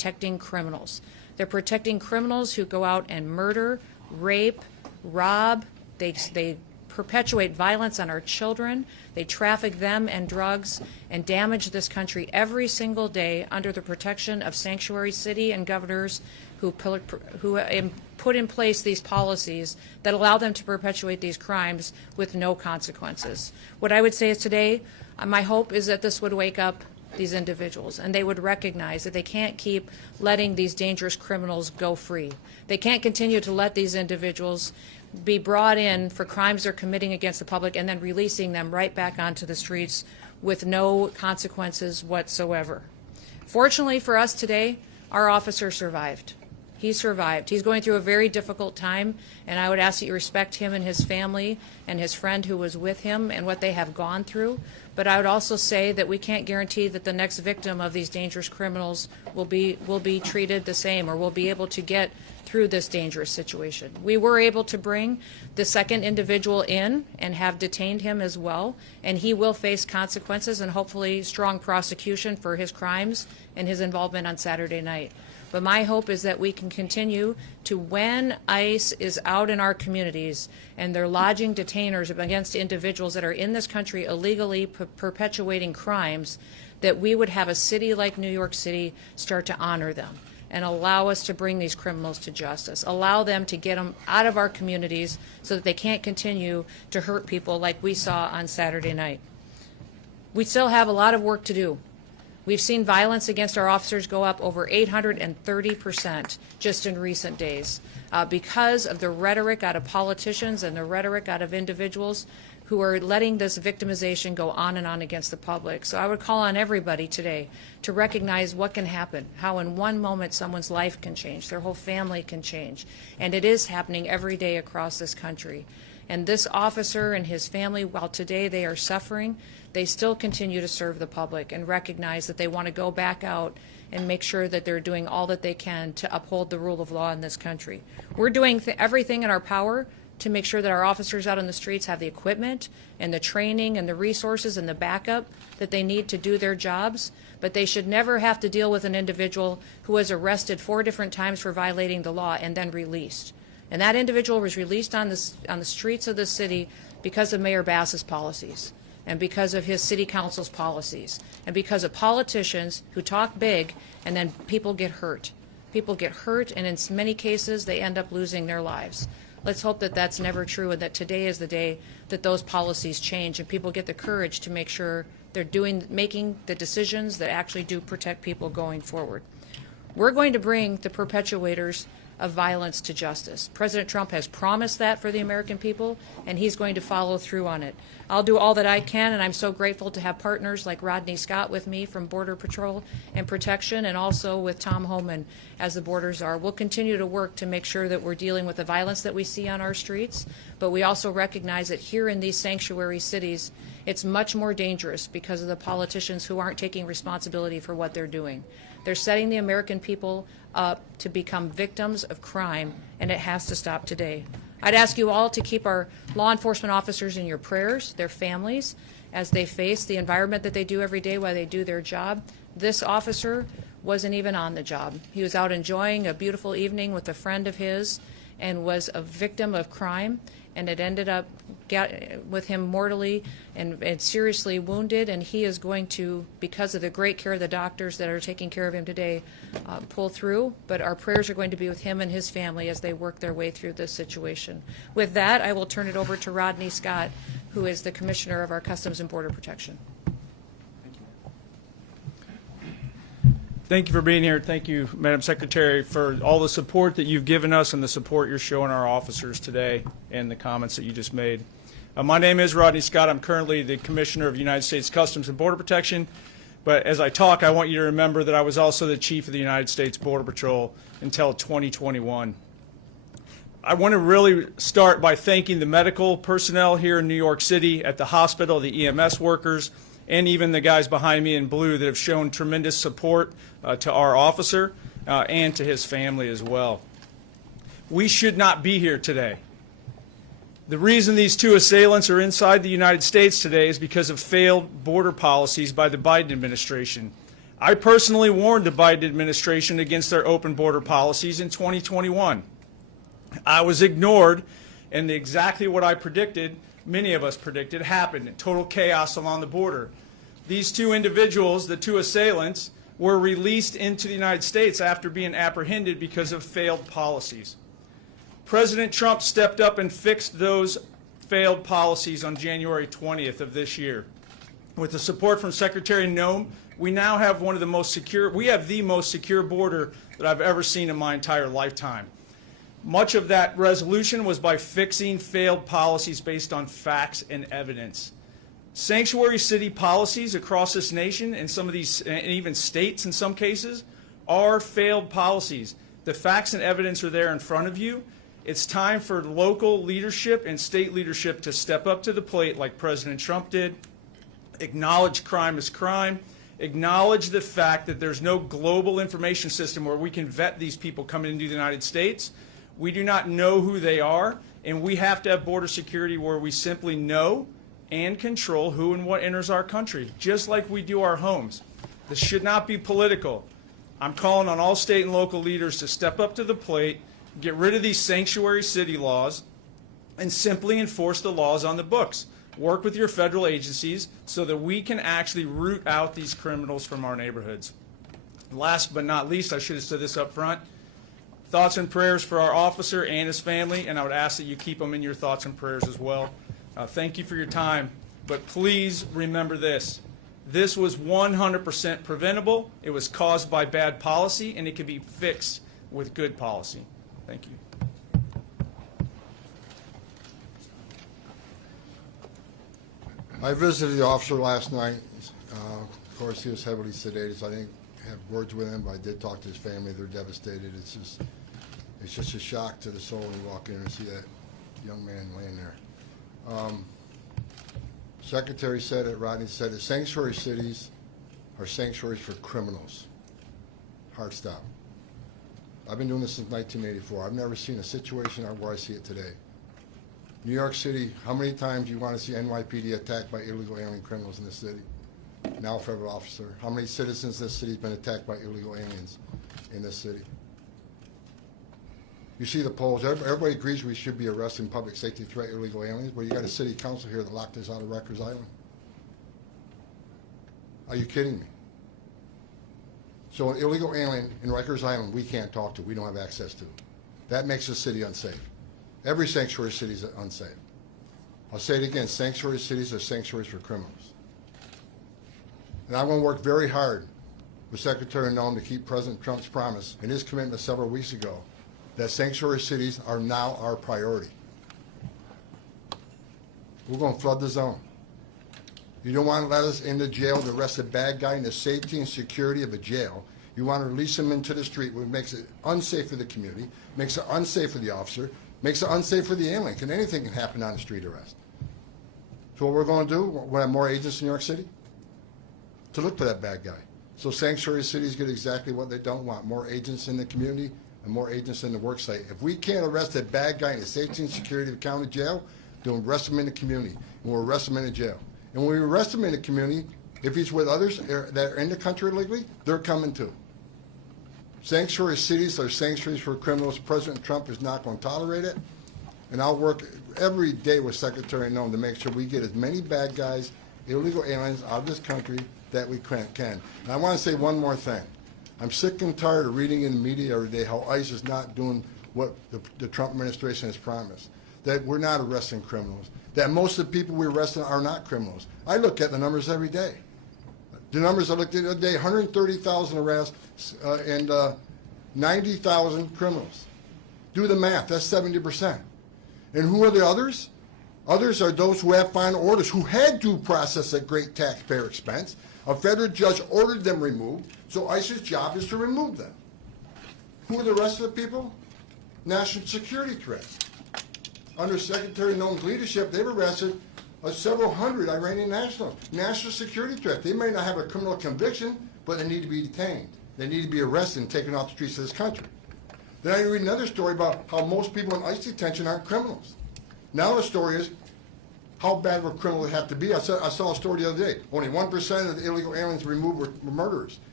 protecting criminals. They're protecting criminals who go out and murder, rape, rob. They perpetuate violence on our children. They traffic them and drugs and damage this country every single day under the protection of sanctuary city and governors who put in place these policies that allow them to perpetuate these crimes with no consequences. What I would say is today, my hope is that this would wake up these individuals and they would recognize that they can't keep letting these dangerous criminals go free. They can't continue to let these individuals be brought in for crimes they're committing against the public and then releasing them right back onto the streets with no consequences whatsoever. Fortunately for us today, our officer survived. He survived. He's going through a very difficult time, and I would ask that you respect him and his family and his friend who was with him and what they have gone through. But I would also say that we can't guarantee that the next victim of these dangerous criminals will be treated the same or will be able to get through this dangerous situation. We were able to bring the second individual in and have detained him as well, and he will face consequences and hopefully strong prosecution for his crimes and his involvement on Saturday night. But my hope is that we can continue to, when ICE is out in our communities and they're lodging detainers against individuals that are in this country illegally perpetuating crimes, that we would have a city like New York City start to honor them and allow us to bring these criminals to justice, allow them to get them out of our communities so that they can't continue to hurt people like we saw on Saturday night. We still have a lot of work to do. We've seen violence against our officers go up over 830% just in recent days because of the rhetoric out of politicians and the rhetoric out of individuals who are letting this victimization go on and on against the public. So I would call on everybody today to recognize what can happen, how in one moment someone's life can change, their whole family can change, and it is happening every day across this country. And this officer and his family, while today they are suffering, they still continue to serve the public and recognize that they want to go back out and make sure that they're doing all that they can to uphold the rule of law in this country. We're doing everything in our power to make sure that our officers out on the streets have the equipment and the training and the resources and the backup that they need to do their jobs, but they should never have to deal with an individual who was arrested 4 different times for violating the law and then released. And that individual was released on the streets of the city because of Mayor Bass's policies and because of his city council's policies and because of politicians who talk big and then people get hurt. People get hurt, and in many cases they end up losing their lives. Let's hope that that's never true and that today is the day that those policies change and people get the courage to make sure they're making the decisions that actually do protect people going forward. We're going to bring the perpetuators of violence to justice. President Trump has promised that for the American people, and he's going to follow through on it. I'll do all that I can, and I'm so grateful to have partners like Rodney Scott with me from Border Patrol and Protection, and also with Tom Homeland as the borders are. We'll continue to work to make sure that we're dealing with the violence that we see on our streets, but we also recognize that here in these sanctuary cities, it's much more dangerous because of the politicians who aren't taking responsibility for what they're doing. They're setting the American people up to become victims of crime, and it has to stop today. I'd ask you all to keep our law enforcement officers in your prayers, their families, as they face the environment that they do every day while they do their job. This officer wasn't even on the job. He was out enjoying a beautiful evening with a friend of his and was a victim of crime, and it ended up with him mortally and seriously wounded, and he is going to, because of the great care of the doctors that are taking care of him today, pull through. But our prayers are going to be with him and his family as they work their way through this situation. With that, I will turn it over to Rodney Scott, who is the Commissioner of our Customs and Border Protection. Thank you for being here. Thank you, Madam Secretary, for all the support that you've given us and the support you're showing our officers today and the comments that you just made. My name is Rodney Scott. I'm currently the Commissioner of United States Customs and Border Protection. But as I talk, I want you to remember that I was also the Chief of the United States Border Patrol until 2021. I want to really start by thanking the medical personnel here in New York City at the hospital, the EMS workers, and even the guys behind me in blue that have shown tremendous support to our officer and to his family as well. We should not be here today. The reason these 2 assailants are inside the United States today is because of failed border policies by the Biden administration. I personally warned the Biden administration against their open border policies in 2021. I was ignored, and exactly what I predicted, many of us predicted, happened. Total chaos along the border. These two individuals, the two assailants, were released into the United States after being apprehended because of failed policies. President Trump stepped up and fixed those failed policies on January 20th of this year. With the support from Secretary Noem, we now have the most secure border that I've ever seen in my entire lifetime. Much of that resolution was by fixing failed policies based on facts and evidence. Sanctuary city policies across this nation, and some of these, and even states in some cases, are failed policies. The facts and evidence are there in front of you. It's time for local leadership and state leadership to step up to the plate like President Trump did, acknowledge crime as crime, acknowledge the fact that there's no global information system where we can vet these people coming into the United States. We do not know who they are, and we have to have border security where we simply know and control who and what enters our country, just like we do our homes. This should not be political. I'm calling on all state and local leaders to step up to the plate, get rid of these sanctuary city laws, and simply enforce the laws on the books. Work with your federal agencies so that we can actually root out these criminals from our neighborhoods. Last but not least, I should have said this up front, thoughts and prayers for our officer and his family, and I would ask that you keep them in your thoughts and prayers as well. Thank you for your time, but please remember this. This was 100% preventable. It was caused by bad policy, and it can be fixed with good policy. Thank you. I visited the officer last night. Of course, he was heavily sedated, so I didn't have words with him, but I did talk to his family. They're devastated. It's just a shock to the soul when you walk in and see that young man laying there. Secretary said it, Rodney said it, sanctuary cities are sanctuaries for criminals. Hard stop. I've been doing this since 1984. I've never seen a situation where I see it today. New York City, how many times do you want to see NYPD attacked by illegal alien criminals in this city? Now a federal officer. How many citizens in this city have been attacked by illegal aliens in this city? You see the polls. Everybody agrees we should be arresting public safety threat illegal aliens, but you got a city council here that locked us out of Rikers Island. Are you kidding me? So an illegal alien in Rikers Island we can't talk to, we don't have access to. That makes the city unsafe. Every sanctuary city is unsafe. I'll say it again, sanctuary cities are sanctuaries for criminals. And I'm going to work very hard with Secretary Noem to keep President Trump's promise and his commitment several weeks ago that sanctuary cities are now our priority. We're going to flood the zone. You don't want to let us into jail to arrest a bad guy in the safety and security of a jail. You want to release him into the street, which makes it unsafe for the community, makes it unsafe for the officer, makes it unsafe for the alien. Anything can happen on a street arrest. So what we're going to do, we're have more agents in New York City to look for that bad guy. So sanctuary cities get exactly what they don't want, more agents in the community and more agents in the work site. If we can't arrest a bad guy in the safety and security of the county jail, then we'll arrest him in the community, and we'll arrest him in the jail. And when we arrest him in the community, if he's with others that are in the country illegally, they're coming too. Sanctuary cities are sanctuaries for criminals. President Trump is not going to tolerate it, and I'll work every day with Secretary Noem to make sure we get as many bad guys, illegal aliens out of this country that we can. And I want to say one more thing. I'm sick and tired of reading in the media every day how ICE is not doing what the Trump administration has promised, that we're not arresting criminals, that most of the people we're arresting are not criminals. I look at the numbers every day. The numbers I looked at the other day, 130,000 arrests and 90,000 criminals. Do the math, that's 70%. And who are the others? Others are those who have final orders, who had due process at great taxpayer expense. A federal judge ordered them removed, so ICE's job is to remove them. Who are the rest of the people? National security threats. Under Secretary Noem's leadership, they've arrested several hundred Iranian nationals. National security threat. They may not have a criminal conviction, but they need to be detained. They need to be arrested and taken off the streets of this country. Then I read another story about how most people in ICE detention aren't criminals. Now the story is, how bad of a criminal they have to be. I saw a story the other day. Only 1% of the illegal aliens removed were murderers.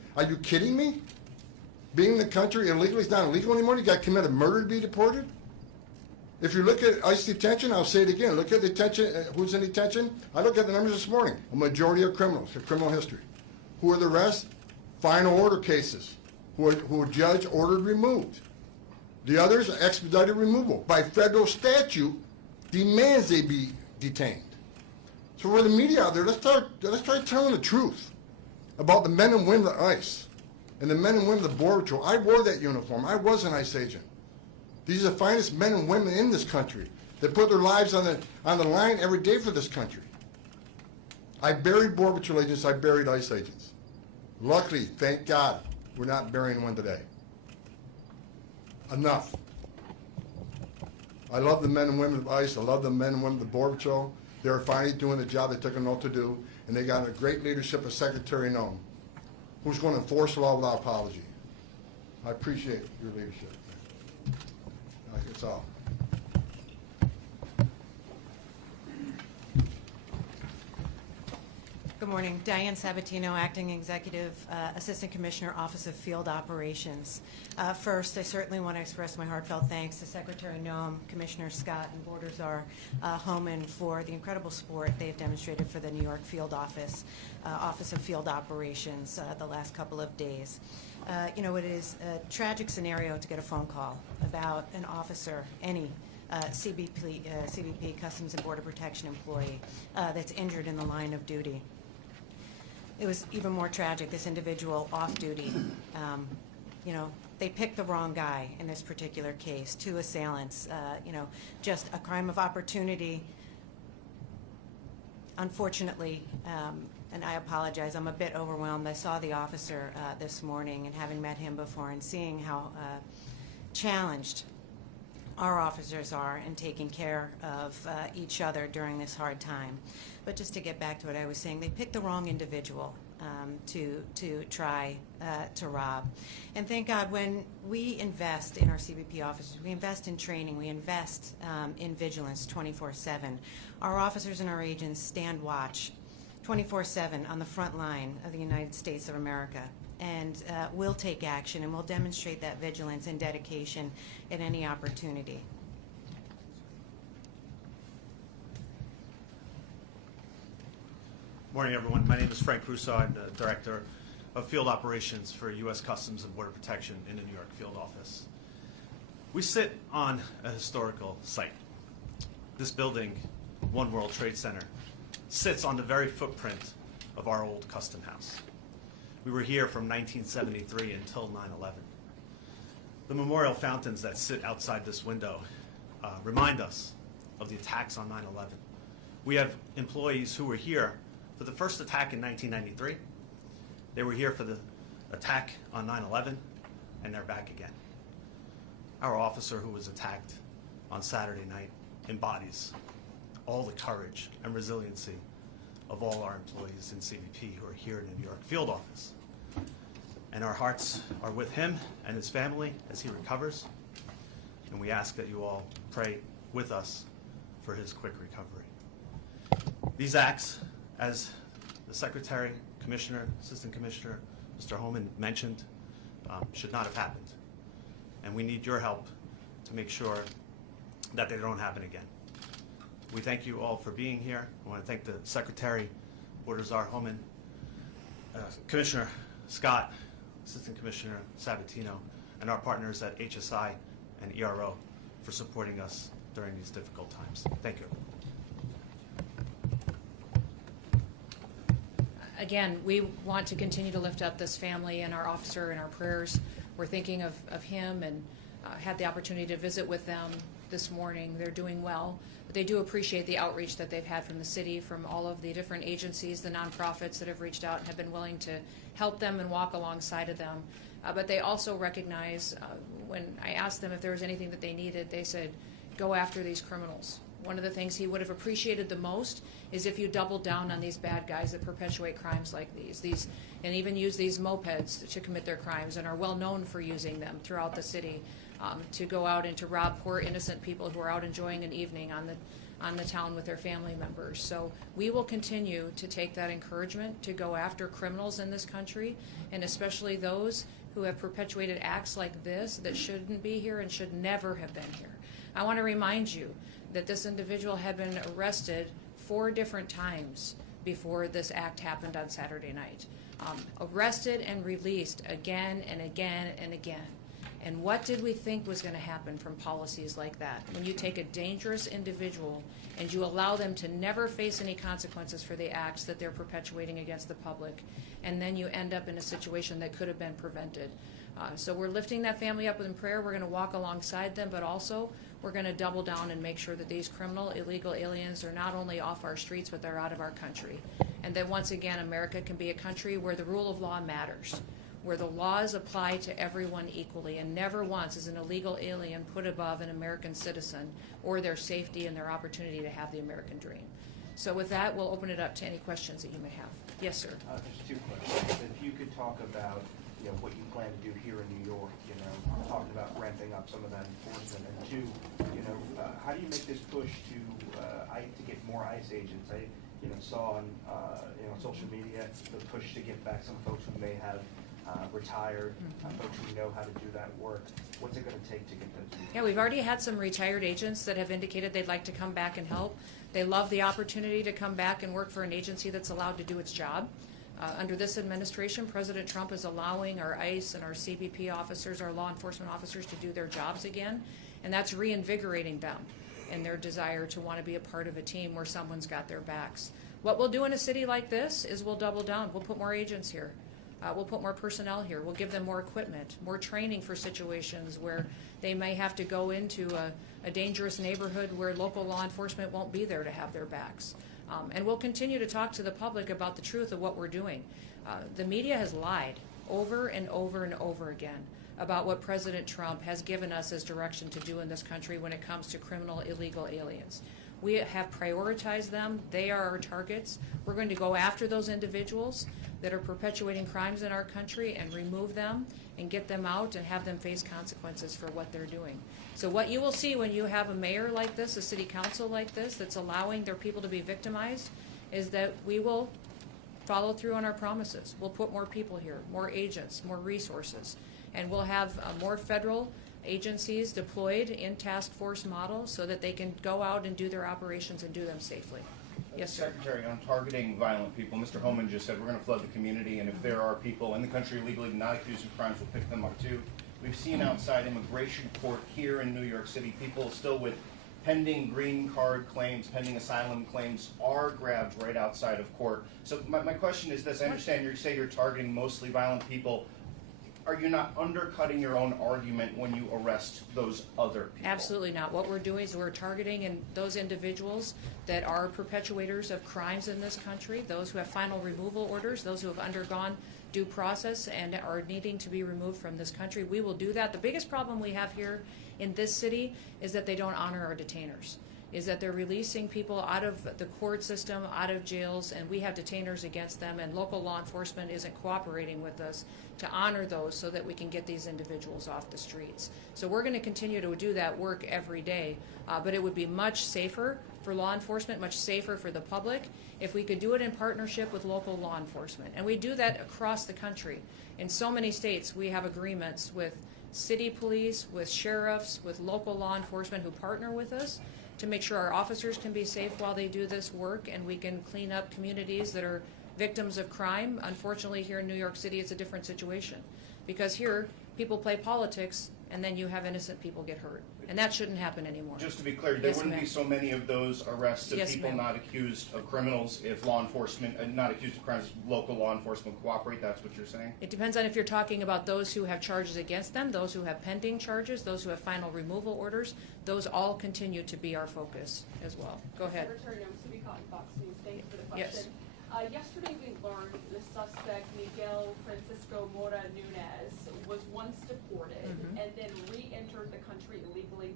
Are you kidding me? Being in the country illegally is not illegal anymore. You got to commit a murder to be deported. If you look at ICE detention, I'll say it again. Look at detention. Who's in detention? I looked at the numbers this morning. A majority are criminals, a criminal history. Who are the rest? Final order cases. Who are judge ordered removed. The others are expedited removal. By federal statute, demands they be detained. So for the media out there, let's start telling the truth about the men and women of ICE and the men and women of the Border Patrol. I wore that uniform. I was an ICE agent. These are the finest men and women in this country that put their lives on the line every day for this country. I buried Border Patrol agents. I buried ICE agents. Luckily, thank God, we're not burying one today. Enough. I love the men and women of ICE. I love the men and women of the Border Patrol. They're finally doing the job they took an oath to do, and they got a great leadership of Secretary Noem, who's going to enforce the law without apology. I appreciate your leadership. That's all. Good morning. Diane Sabatino, Acting Executive Assistant Commissioner, Office of Field Operations. First, I certainly want to express my heartfelt thanks to Secretary Noem, Commissioner Scott, and Border Czar Homeland for the incredible support they've demonstrated for the New York Field Office, Office of Field Operations the last couple of days. You know, it is a tragic scenario to get a phone call about an officer, any CBP, Customs and Border Protection employee, that's injured in the line of duty. It was even more tragic, this individual off duty. You know, they picked the wrong guy in this particular case, two assailants, you know, just a crime of opportunity. Unfortunately, and I apologize, I'm a bit overwhelmed. I saw the officer this morning, and having met him before and seeing how challenged our officers are in taking care of each other during this hard time. But just to get back to what I was saying, they picked the wrong individual to try to rob. And thank God, when we invest in our CBP officers, we invest in training, we invest in vigilance 24/7. Our officers and our agents stand watch 24/7 on the front line of the United States of America. And we'll take action, and we'll demonstrate that vigilance and dedication at any opportunity. Morning, everyone. My name is Frank Russo. I'm the Director of Field Operations for U.S. Customs and Border Protection in the New York Field Office. We sit on a historical site. This building, One World Trade Center, sits on the very footprint of our old custom house. We were here from 1973 until 9/11. The memorial fountains that sit outside this window remind us of the attacks on 9/11. We have employees who were here for the first attack in 1993. They were here for the attack on 9/11, and they're back again. Our officer who was attacked on Saturday night embodies all the courage and resiliency of all our employees in CBP who are here in the New York Field Office. And our hearts are with him and his family as he recovers. And we ask that you all pray with us for his quick recovery. These acts, as the Secretary, Commissioner, Assistant Commissioner, Mr. Holman mentioned, should not have happened. And we need your help to make sure that they don't happen again. We thank you all for being here. I want to thank the Secretary, Border Czar Homeland, Commissioner Scott, Assistant Commissioner Sabatino, and our partners at HSI and ERO for supporting us during these difficult times. Thank you. Again, we want to continue to lift up this family and our officer in our prayers. We're thinking of him, and had the opportunity to visit with them this morning. They're doing well, but they do appreciate the outreach that they've had from the city, from all of the different agencies, the nonprofits that have reached out and have been willing to help them and walk alongside of them. But they also recognize, when I asked them if there was anything that they needed, they said, go after these criminals. One of the things he would have appreciated the most is if you doubled down on these bad guys that perpetuate crimes like these and even use these mopeds to commit their crimes and are well known for using them throughout the city to go out and to rob poor innocent people who are out enjoying an evening on the town with their family members. So we will continue to take that encouragement to go after criminals in this country, and especially those who have perpetuated acts like this that shouldn't be here and should never have been here. I want to remind you that this individual had been arrested 4 different times before this act happened on Saturday night. Arrested and released again and again and again. And what did we think was going to happen from policies like that? When you take a dangerous individual and you allow them to never face any consequences for the acts that they're perpetuating against the public, and then you end up in a situation that could have been prevented. So we're lifting that family up in prayer. We're going to walk alongside them, but also we're going to double down and make sure that these criminal, illegal aliens are not only off our streets, but they're out of our country. And that once again, America can be a country where the rule of law matters, where the laws apply to everyone equally, and never once is an illegal alien put above an American citizen or their safety and their opportunity to have the American dream. So with that, we'll open it up to any questions that you may have. Yes, sir. There's 2 questions. If you could talk about what you plan to do here in New York, talking about ramping up some of that enforcement, and 2, how do you make this push to get more ICE agents? I saw on social media the push to get back some folks who may have retired, folks who know how to do that work. What's it going to take to get them to do that? Yeah, we've already had some retired agents that have indicated they'd like to come back and help. They love the opportunity to come back and work for an agency that's allowed to do its job. Under this administration, President Trump is allowing our ICE and our CBP officers, our law enforcement officers, to do their jobs again, and that's reinvigorating them in their desire to want to be a part of a team where someone's got their backs. What we'll do in a city like this is we'll double down. We'll put more agents here. We'll put more personnel here. We'll give them more equipment, more training for situations where they may have to go into a dangerous neighborhood where local law enforcement won't be there to have their backs. And we'll continue to talk to the public about the truth of what we're doing. The media has lied over and over and over again about what President Trump has given us as direction to do in this country when it comes to criminal, illegal aliens. We have prioritized them. They are our targets. We're going to go after those individuals that are perpetuating crimes in our country and remove them and get them out and have them face consequences for what they're doing. So what you will see when you have a mayor like this, a city council like this, that's allowing their people to be victimized, is that we will follow through on our promises. We'll put more people here, more agents, more resources, and we'll have more federal agencies deployed in task force model so that they can go out and do their operations and do them safely. Yes, sir. Secretary, on targeting violent people, Mr. Homeland just said we're going to flood the community, and if there are people in the country illegally not accused of crimes, we'll pick them up too. We've seen outside immigration court here in New York City, people still with pending green card claims, pending asylum claims are grabbed right outside of court. So my question is this. I understand you say you're targeting mostly violent people. Are you not undercutting your own argument when you arrest those other people? Absolutely not. What we're doing is we're targeting those individuals that are perpetuators of crimes in this country, those who have final removal orders, those who have undergone due process and are needing to be removed from this country. We will do that. The biggest problem we have here in this city is that they don't honor our detainers, is that they're releasing people out of the court system, out of jails, and we have detainers against them, and local law enforcement isn't cooperating with us to honor those so that we can get these individuals off the streets. So we're going to continue to do that work every day, but it would be much safer for law enforcement, much safer for the public, if we could do it in partnership with local law enforcement. And we do that across the country. In so many states, we have agreements with city police, with sheriffs, with local law enforcement who partner with us to make sure our officers can be safe while they do this work, and we can clean up communities that are victims of crime. Unfortunately, here in New York City, it's a different situation, because here people play politics and then you have innocent people get hurt, and that shouldn't happen anymore. Just to be clear, there wouldn't be so many of those arrests of people not accused of criminals if law enforcement, not accused of crimes, local law enforcement cooperate. That's what you're saying? It depends on if you're talking about those who have charges against them, those who have pending charges, those who have final removal orders. Those all continue to be our focus as well. Go ahead. Secretary Noem, Subi Cotton, Fox News. Thank you for the Yes. question. Yesterday we learned the suspect, Miguel Francisco Mora Nunez, was once deported and then re-entered the country illegally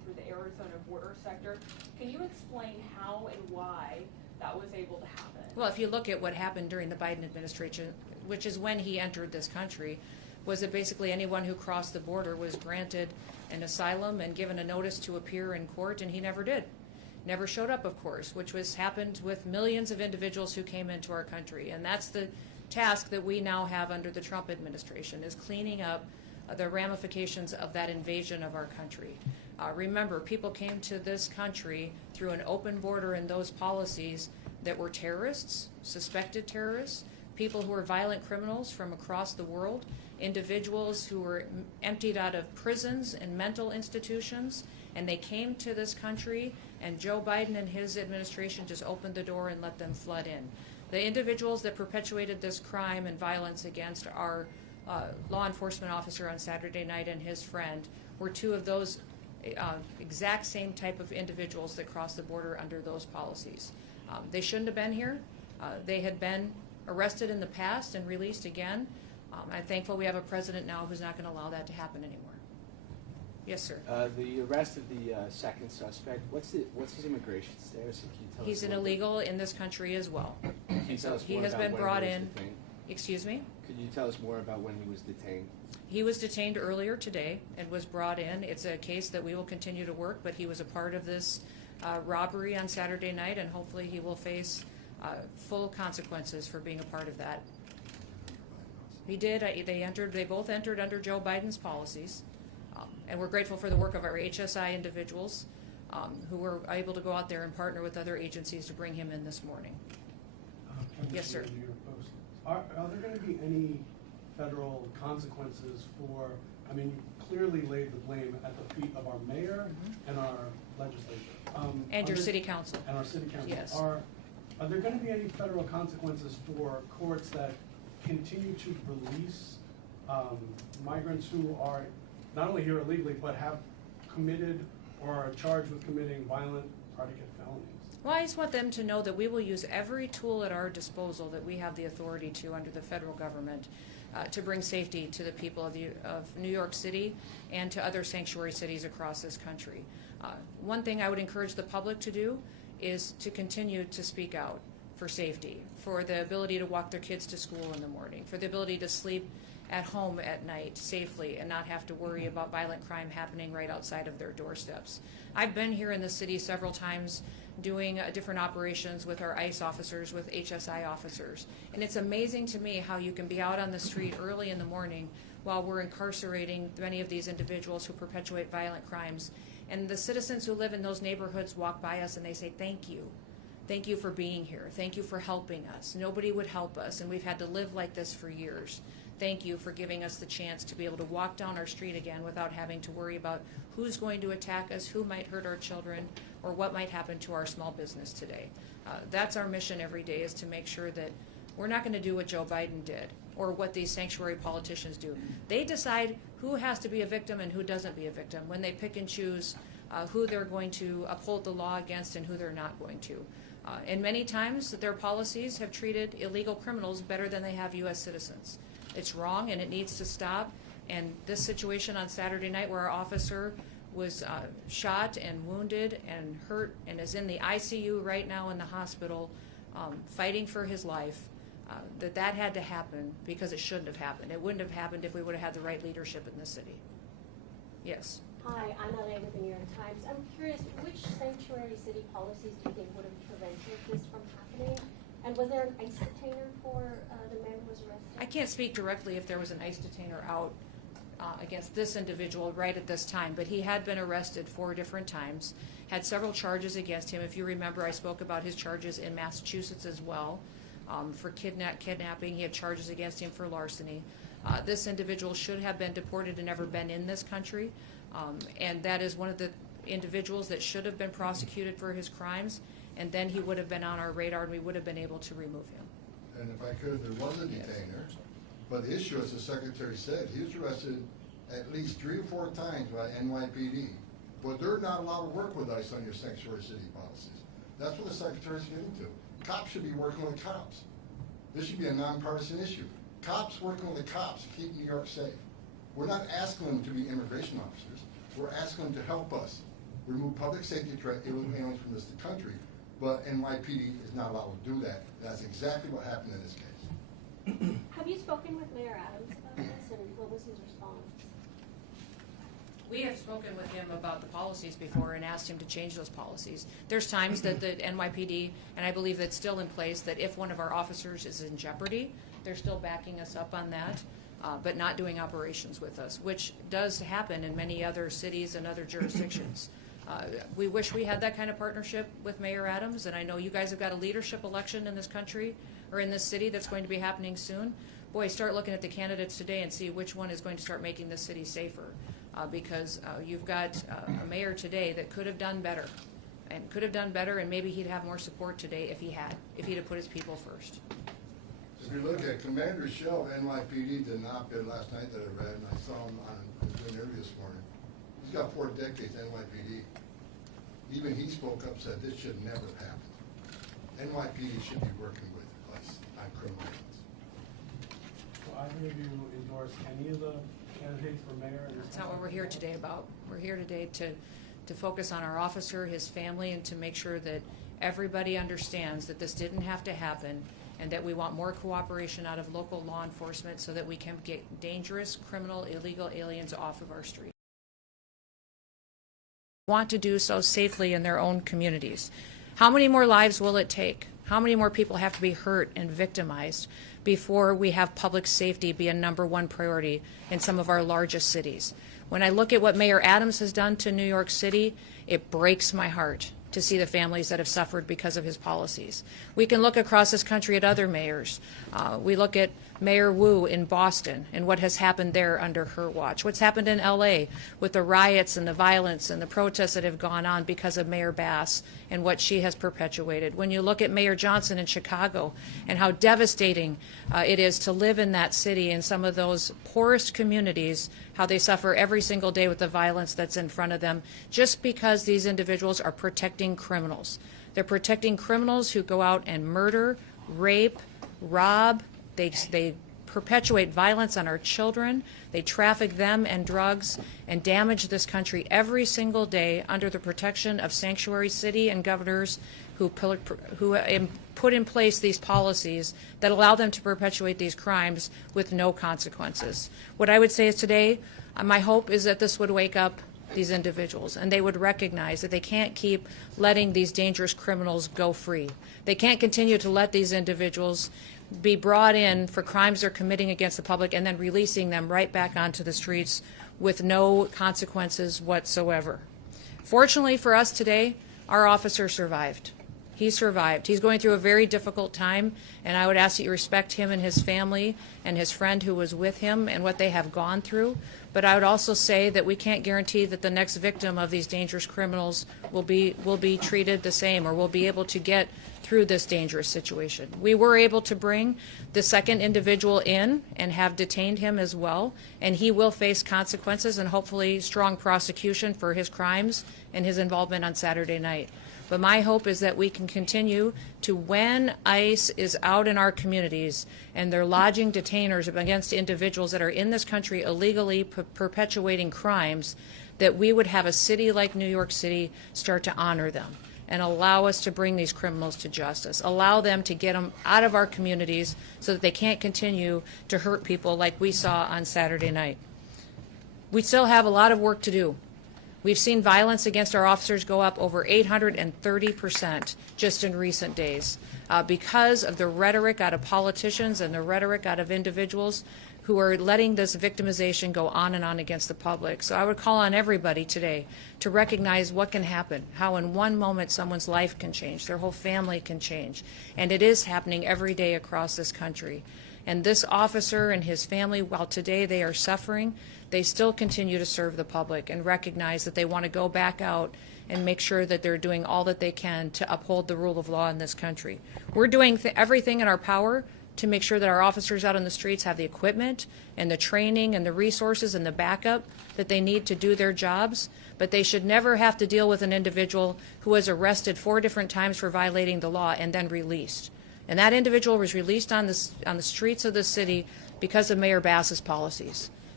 through the Arizona border sector. Can you explain how and why that was able to happen? Well, if you look at what happened during the Biden administration, which is when he entered this country, was that basically anyone who crossed the border was granted an asylum and given a notice to appear in court, and he never did. Never showed up, of course, which was happened with millions of individuals who came into our country. And that's the task that we now have under the Trump administration, is cleaning up the ramifications of that invasion of our country. Remember, people came to this country through an open border and those policies that were terrorists, suspected terrorists, people who were violent criminals from across the world, individuals who were emptied out of prisons and mental institutions, and they came to this country, and Joe Biden and his administration just opened the door and let them flood in. The individuals that perpetuated this crime and violence against our law enforcement officer on Saturday night and his friend were two of those exact same type of individuals that crossed the border under those policies. They shouldn't have been here. They had been arrested in the past and released again. I'm thankful we have a president now who's not going to allow that to happen anymore. Yes, sir. The arrest of the second suspect, what's his immigration status? Can you tell us He's an more illegal in this country as well. Can you tell us He more has about been when brought he was in. detained? Excuse me? Could you tell us more about when he was detained? He was detained earlier today and was brought in. It's a case that we will continue to work, but he was a part of this robbery on Saturday night, and hopefully he will face full consequences for being a part of that. He did. They both entered under Joe Biden's policies, and we're grateful for the work of our HSI individuals who were able to go out there and partner with other agencies to bring him in this morning. Yes, sir. Are there going to be any federal consequences for, I mean, you clearly laid the blame at the feet of our mayor and our legislature. And your city council. And our city council. Yes. Are there going to be any federal consequences for courts that continue to release migrants who are not only here illegally, but have committed or are charged with committing violent predicate felonies? Well, I just want them to know that we will use every tool at our disposal that we have the authority to under the federal government to bring safety to the people of New York City and to other sanctuary cities across this country. One thing I would encourage the public to do is to continue to speak out for safety, for the ability to walk their kids to school in the morning, for the ability to sleep at home at night safely and not have to worry about violent crime happening right outside of their doorsteps. I've been here in the city several times doing different operations with our ICE officers, with HSI officers, and it's amazing to me how you can be out on the street early in the morning while we're incarcerating many of these individuals who perpetuate violent crimes, and the citizens who live in those neighborhoods walk by us and they say, "Thank you. Thank you for being here. Thank you for helping us. Nobody would help us, and we've had to live like this for years. Thank you for giving us the chance to be able to walk down our street again without having to worry about who's going to attack us, who might hurt our children, or what might happen to our small business today." That's our mission every day, is to make sure that we're not going to do what Joe Biden did or what these sanctuary politicians do. They decide who has to be a victim and who doesn't be a victim when they pick and choose who they're going to uphold the law against and who they're not going to. And many times their policies have treated illegal criminals better than they have U.S. citizens. It's wrong and it needs to stop. And this situation on Saturday night where our officer was shot and wounded and hurt and is in the ICU right now in the hospital fighting for his life, that had to happen because it shouldn't have happened. It wouldn't have happened if we would have had the right leadership in the city. Yes. Hi, I'm Elaine with the New York Times. I'm curious, which sanctuary city policies do you think would have prevented this from happening? And was there an ICE detainer for the man who was arrested? I can't speak directly if there was an ICE detainer out against this individual right at this time, but he had been arrested 4 different times, had several charges against him. If you remember, I spoke about his charges in Massachusetts as well for kidnapping. He had charges against him for larceny. This individual should have been deported and never been in this country, and that is one of the individuals that should have been prosecuted for his crimes, and then he would have been on our radar and we would have been able to remove him. And if I could, there was a detainer, but the issue, as the Secretary said, he was arrested at least 3 or 4 times by NYPD. But they're not allowed to work with ICE on your sanctuary city policies. That's what the Secretary's getting to. Cops should be working with cops. This should be a nonpartisan issue. Cops working with the cops to keep New York safe. We're not asking them to be immigration officers. We're asking them to help us remove public safety threat, illegal aliens from this country, but NYPD is not allowed to do that. That's exactly what happened in this case. Have you spoken with Mayor Adams about this, and what was his response? We have spoken with him about the policies before and asked him to change those policies. There's times that the NYPD, and I believe that's still in place, that if one of our officers is in jeopardy, they're still backing us up on that, but not doing operations with us, which does happen in many other cities and other jurisdictions. We wish we had that kind of partnership with Mayor Adams, and I know you guys have got a leadership election in this country, or in this city, that's going to be happening soon. Boy, start looking at the candidates today and see which one is going to start making this city safer. Because you've got a mayor today that could have done better, and maybe he'd have more support today if he'd have put his people first. If you look at Commander Shell, NYPD did an op-ed last night that I read, and I saw him on his interview this morning. He's got 4 decades NYPD. Even he spoke up, said this should never have happened. NYPD should be working with us on criminal aliens. So either of you endorse any of the candidates for mayor? That's not what we're here today about. We're here today to focus on our officer, his family, and to make sure that everybody understands that this didn't have to happen, and that we want more cooperation out of local law enforcement so that we can get dangerous, criminal, illegal aliens off of our streets. Want to do so safely in their own communities. How many more lives will it take? How many more people have to be hurt and victimized before we have public safety be a #1 priority in some of our largest cities? When I look at what Mayor Adams has done to New York City, it breaks my heart to see the families that have suffered because of his policies. We can look across this country at other mayors. We look at Mayor Wu in Boston and what has happened there under her watch. What's happened in LA with the riots and the violence and the protests that have gone on because of Mayor Bass and what she has perpetuated. When you look at Mayor Johnson in Chicago and how devastating it is to live in that city and some of those poorest communities, how they suffer every single day with the violence that's in front of them, just because these individuals are protecting criminals. They're protecting criminals who go out and murder, rape, rob. They perpetuate violence on our children. They traffic them and drugs and damage this country every single day under the protection of sanctuary city and governors who put in place these policies that allow them to perpetuate these crimes with no consequences. What I would say is today, my hope is that this would wake up these individuals and they would recognize that they can't keep letting these dangerous criminals go free. They can't continue to let these individuals be brought in for crimes they're committing against the public and then releasing them right back onto the streets with no consequences whatsoever. Fortunately for us today, our officer survived. He survived. He's going through a very difficult time, and I would ask that you respect him and his family and his friend who was with him and what they have gone through. But I would also say that we can't guarantee that the next victim of these dangerous criminals will be treated the same or will be able to get through this dangerous situation. We were able to bring the second individual in and have detained him as well, and he will face consequences and hopefully strong prosecution for his crimes and his involvement on Saturday night. But my hope is that we can continue to, when ICE is out in our communities and they're lodging detainers against individuals that are in this country illegally perpetuating crimes, that we would have a city like New York City start to honor them and allow us to bring these criminals to justice, allow them to get them out of our communities so that they can't continue to hurt people like we saw on Saturday night. We still have a lot of work to do. We've seen violence against our officers go up over 830% just in recent days because of the rhetoric out of politicians and the rhetoric out of individuals who are letting this victimization go on and on against the public. So I would call on everybody today to recognize what can happen, how in one moment someone's life can change, their whole family can change. And it is happening every day across this country. And this officer and his family, while today they are suffering, they still continue to serve the public and recognize that they want to go back out and make sure that they're doing all that they can to uphold the rule of law in this country. We're doing everything in our power to make sure that our officers out on the streets have the equipment and the training and the resources and the backup that they need to do their jobs, but they should never have to deal with an individual who was arrested 4 different times for violating the law and then released. And that individual was released on the streets of the city because of Mayor Bass's policies.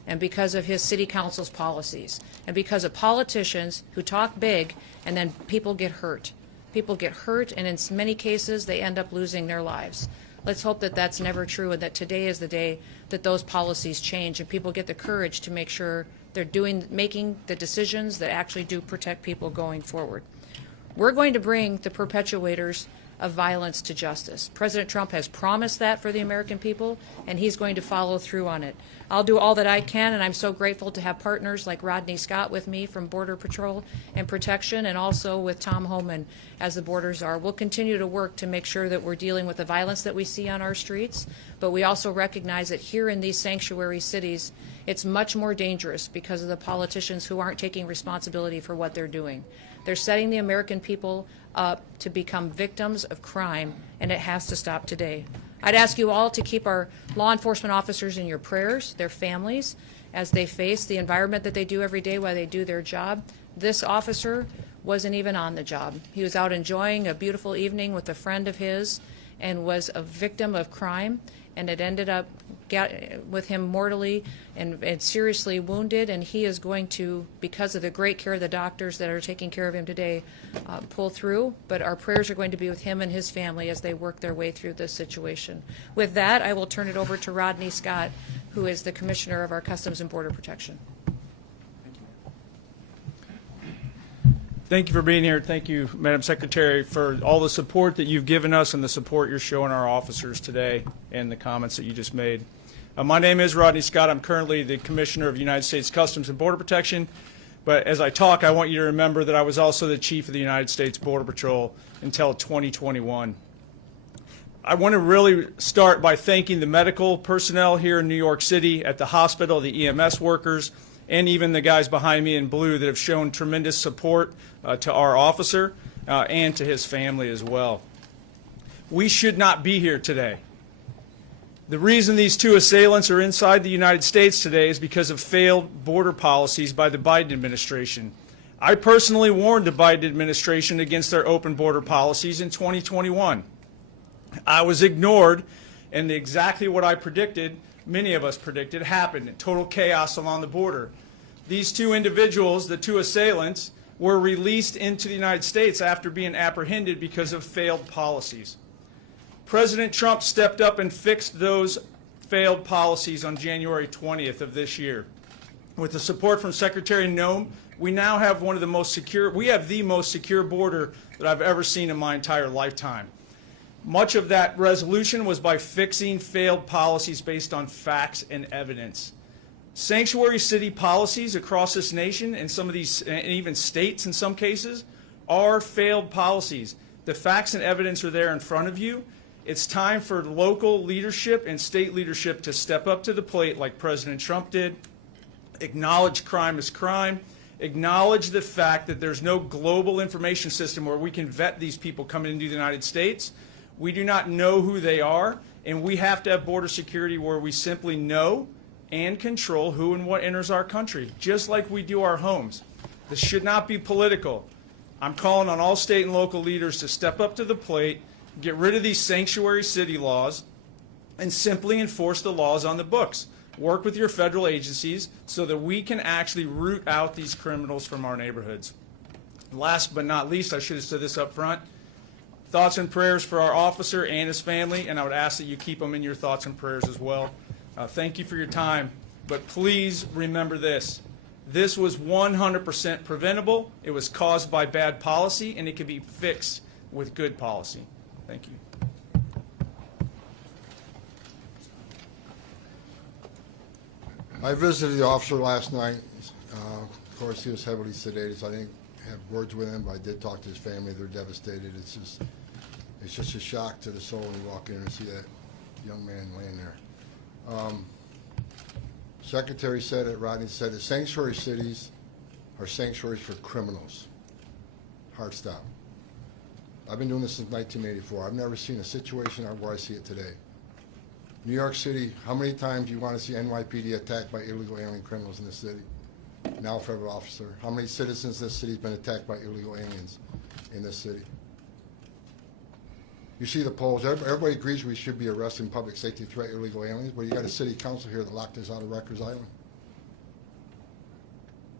and because of his city council's policies, and because of politicians who talk big and then people get hurt. People get hurt, and in many cases, they end up losing their lives. Let's hope that that's never true, and that today is the day that those policies change and people get the courage to make sure they're making the decisions that actually do protect people going forward. We're going to bring the perpetuators of violence to justice. President Trump has promised that for the American people, and he's going to follow through on it. I'll do all that I can, and I'm so grateful to have partners like Rodney Scott with me from Border Patrol and Protection, and also with Tom Homeland as the border czar. We'll continue to work to make sure that we're dealing with the violence that we see on our streets, but we also recognize that here in these sanctuary cities, it's much more dangerous because of the politicians who aren't taking responsibility for what they're doing. They're setting the American people up to become victims of crime, and it has to stop today. I'd ask you all to keep our law enforcement officers in your prayers, their families, as they face the environment that they do every day while they do their job. This officer wasn't even on the job. He was out enjoying a beautiful evening with a friend of his and was a victim of crime, and it ended up with him mortally and seriously wounded, and he is going to, because of the great care of the doctors that are taking care of him today, pull through. But our prayers are going to be with him and his family as they work their way through this situation. With that, I will turn it over to Rodney Scott, who is the Commissioner of our Customs and Border Protection. Thank you for being here. Thank you, Madam Secretary, for all the support that you've given us and the support you're showing our officers today and the comments that you just made. My name is Rodney Scott. I'm currently the Commissioner of United States Customs and Border Protection. But as I talk, I want you to remember that I was also the Chief of the United States Border Patrol until 2021. I want to really start by thanking the medical personnel here in New York City at the hospital, the EMS workers, and even the guys behind me in blue that have shown tremendous support to our officer and to his family as well. We should not be here today. The reason these two assailants are inside the United States today is because of failed border policies by the Biden administration. I personally warned the Biden administration against their open border policies in 2021. I was ignored, and exactly what I predicted, many of us predicted, happened. Total chaos along the border. These two individuals, the two assailants, were released into the United States after being apprehended because of failed policies. President Trump stepped up and fixed those failed policies on January 20th of this year. With the support from Secretary Noem, we now have one of the most secure, we have the most secure border that I've ever seen in my entire lifetime. Much of that resolution was by fixing failed policies based on facts and evidence. Sanctuary city policies across this nation, and some of these, and even states in some cases, are failed policies. The facts and evidence are there in front of you. It's time for local leadership and state leadership to step up to the plate like President Trump did, acknowledge crime as crime, acknowledge the fact that there's no global information system where we can vet these people coming into the United States. We do not know who they are, and we have to have border security where we simply know and control who and what enters our country, just like we do our homes. This should not be political. I'm calling on all state and local leaders to step up to the plate, get rid of these sanctuary city laws, and simply enforce the laws on the books. Work with your federal agencies so that we can actually root out these criminals from our neighborhoods. Last but not least, I should have said this up front, thoughts and prayers for our officer and his family, and I would ask that you keep them in your thoughts and prayers as well. Thank you for your time, but please remember this. This was 100% preventable. It was caused by bad policy, and it can be fixed with good policy. Thank you. I visited the officer last night. Of course, he was heavily sedated, so I didn't have words with him, but I did talk to his family. They're devastated. It's just a shock to the soul when you walk in and see that young man laying there. Secretary said it, Rodney said it, sanctuary cities are sanctuaries for criminals. Hard stop. I've been doing this since 1984. I've never seen a situation where I see it today. New York City, how many times do you want to see NYPD attacked by illegal alien criminals in this city? Now federal officer. How many citizens in this city have been attacked by illegal aliens in this city? You see the polls. Everybody agrees we should be arresting public safety threat illegal aliens, but you got a city council here that locked us out of Rikers Island.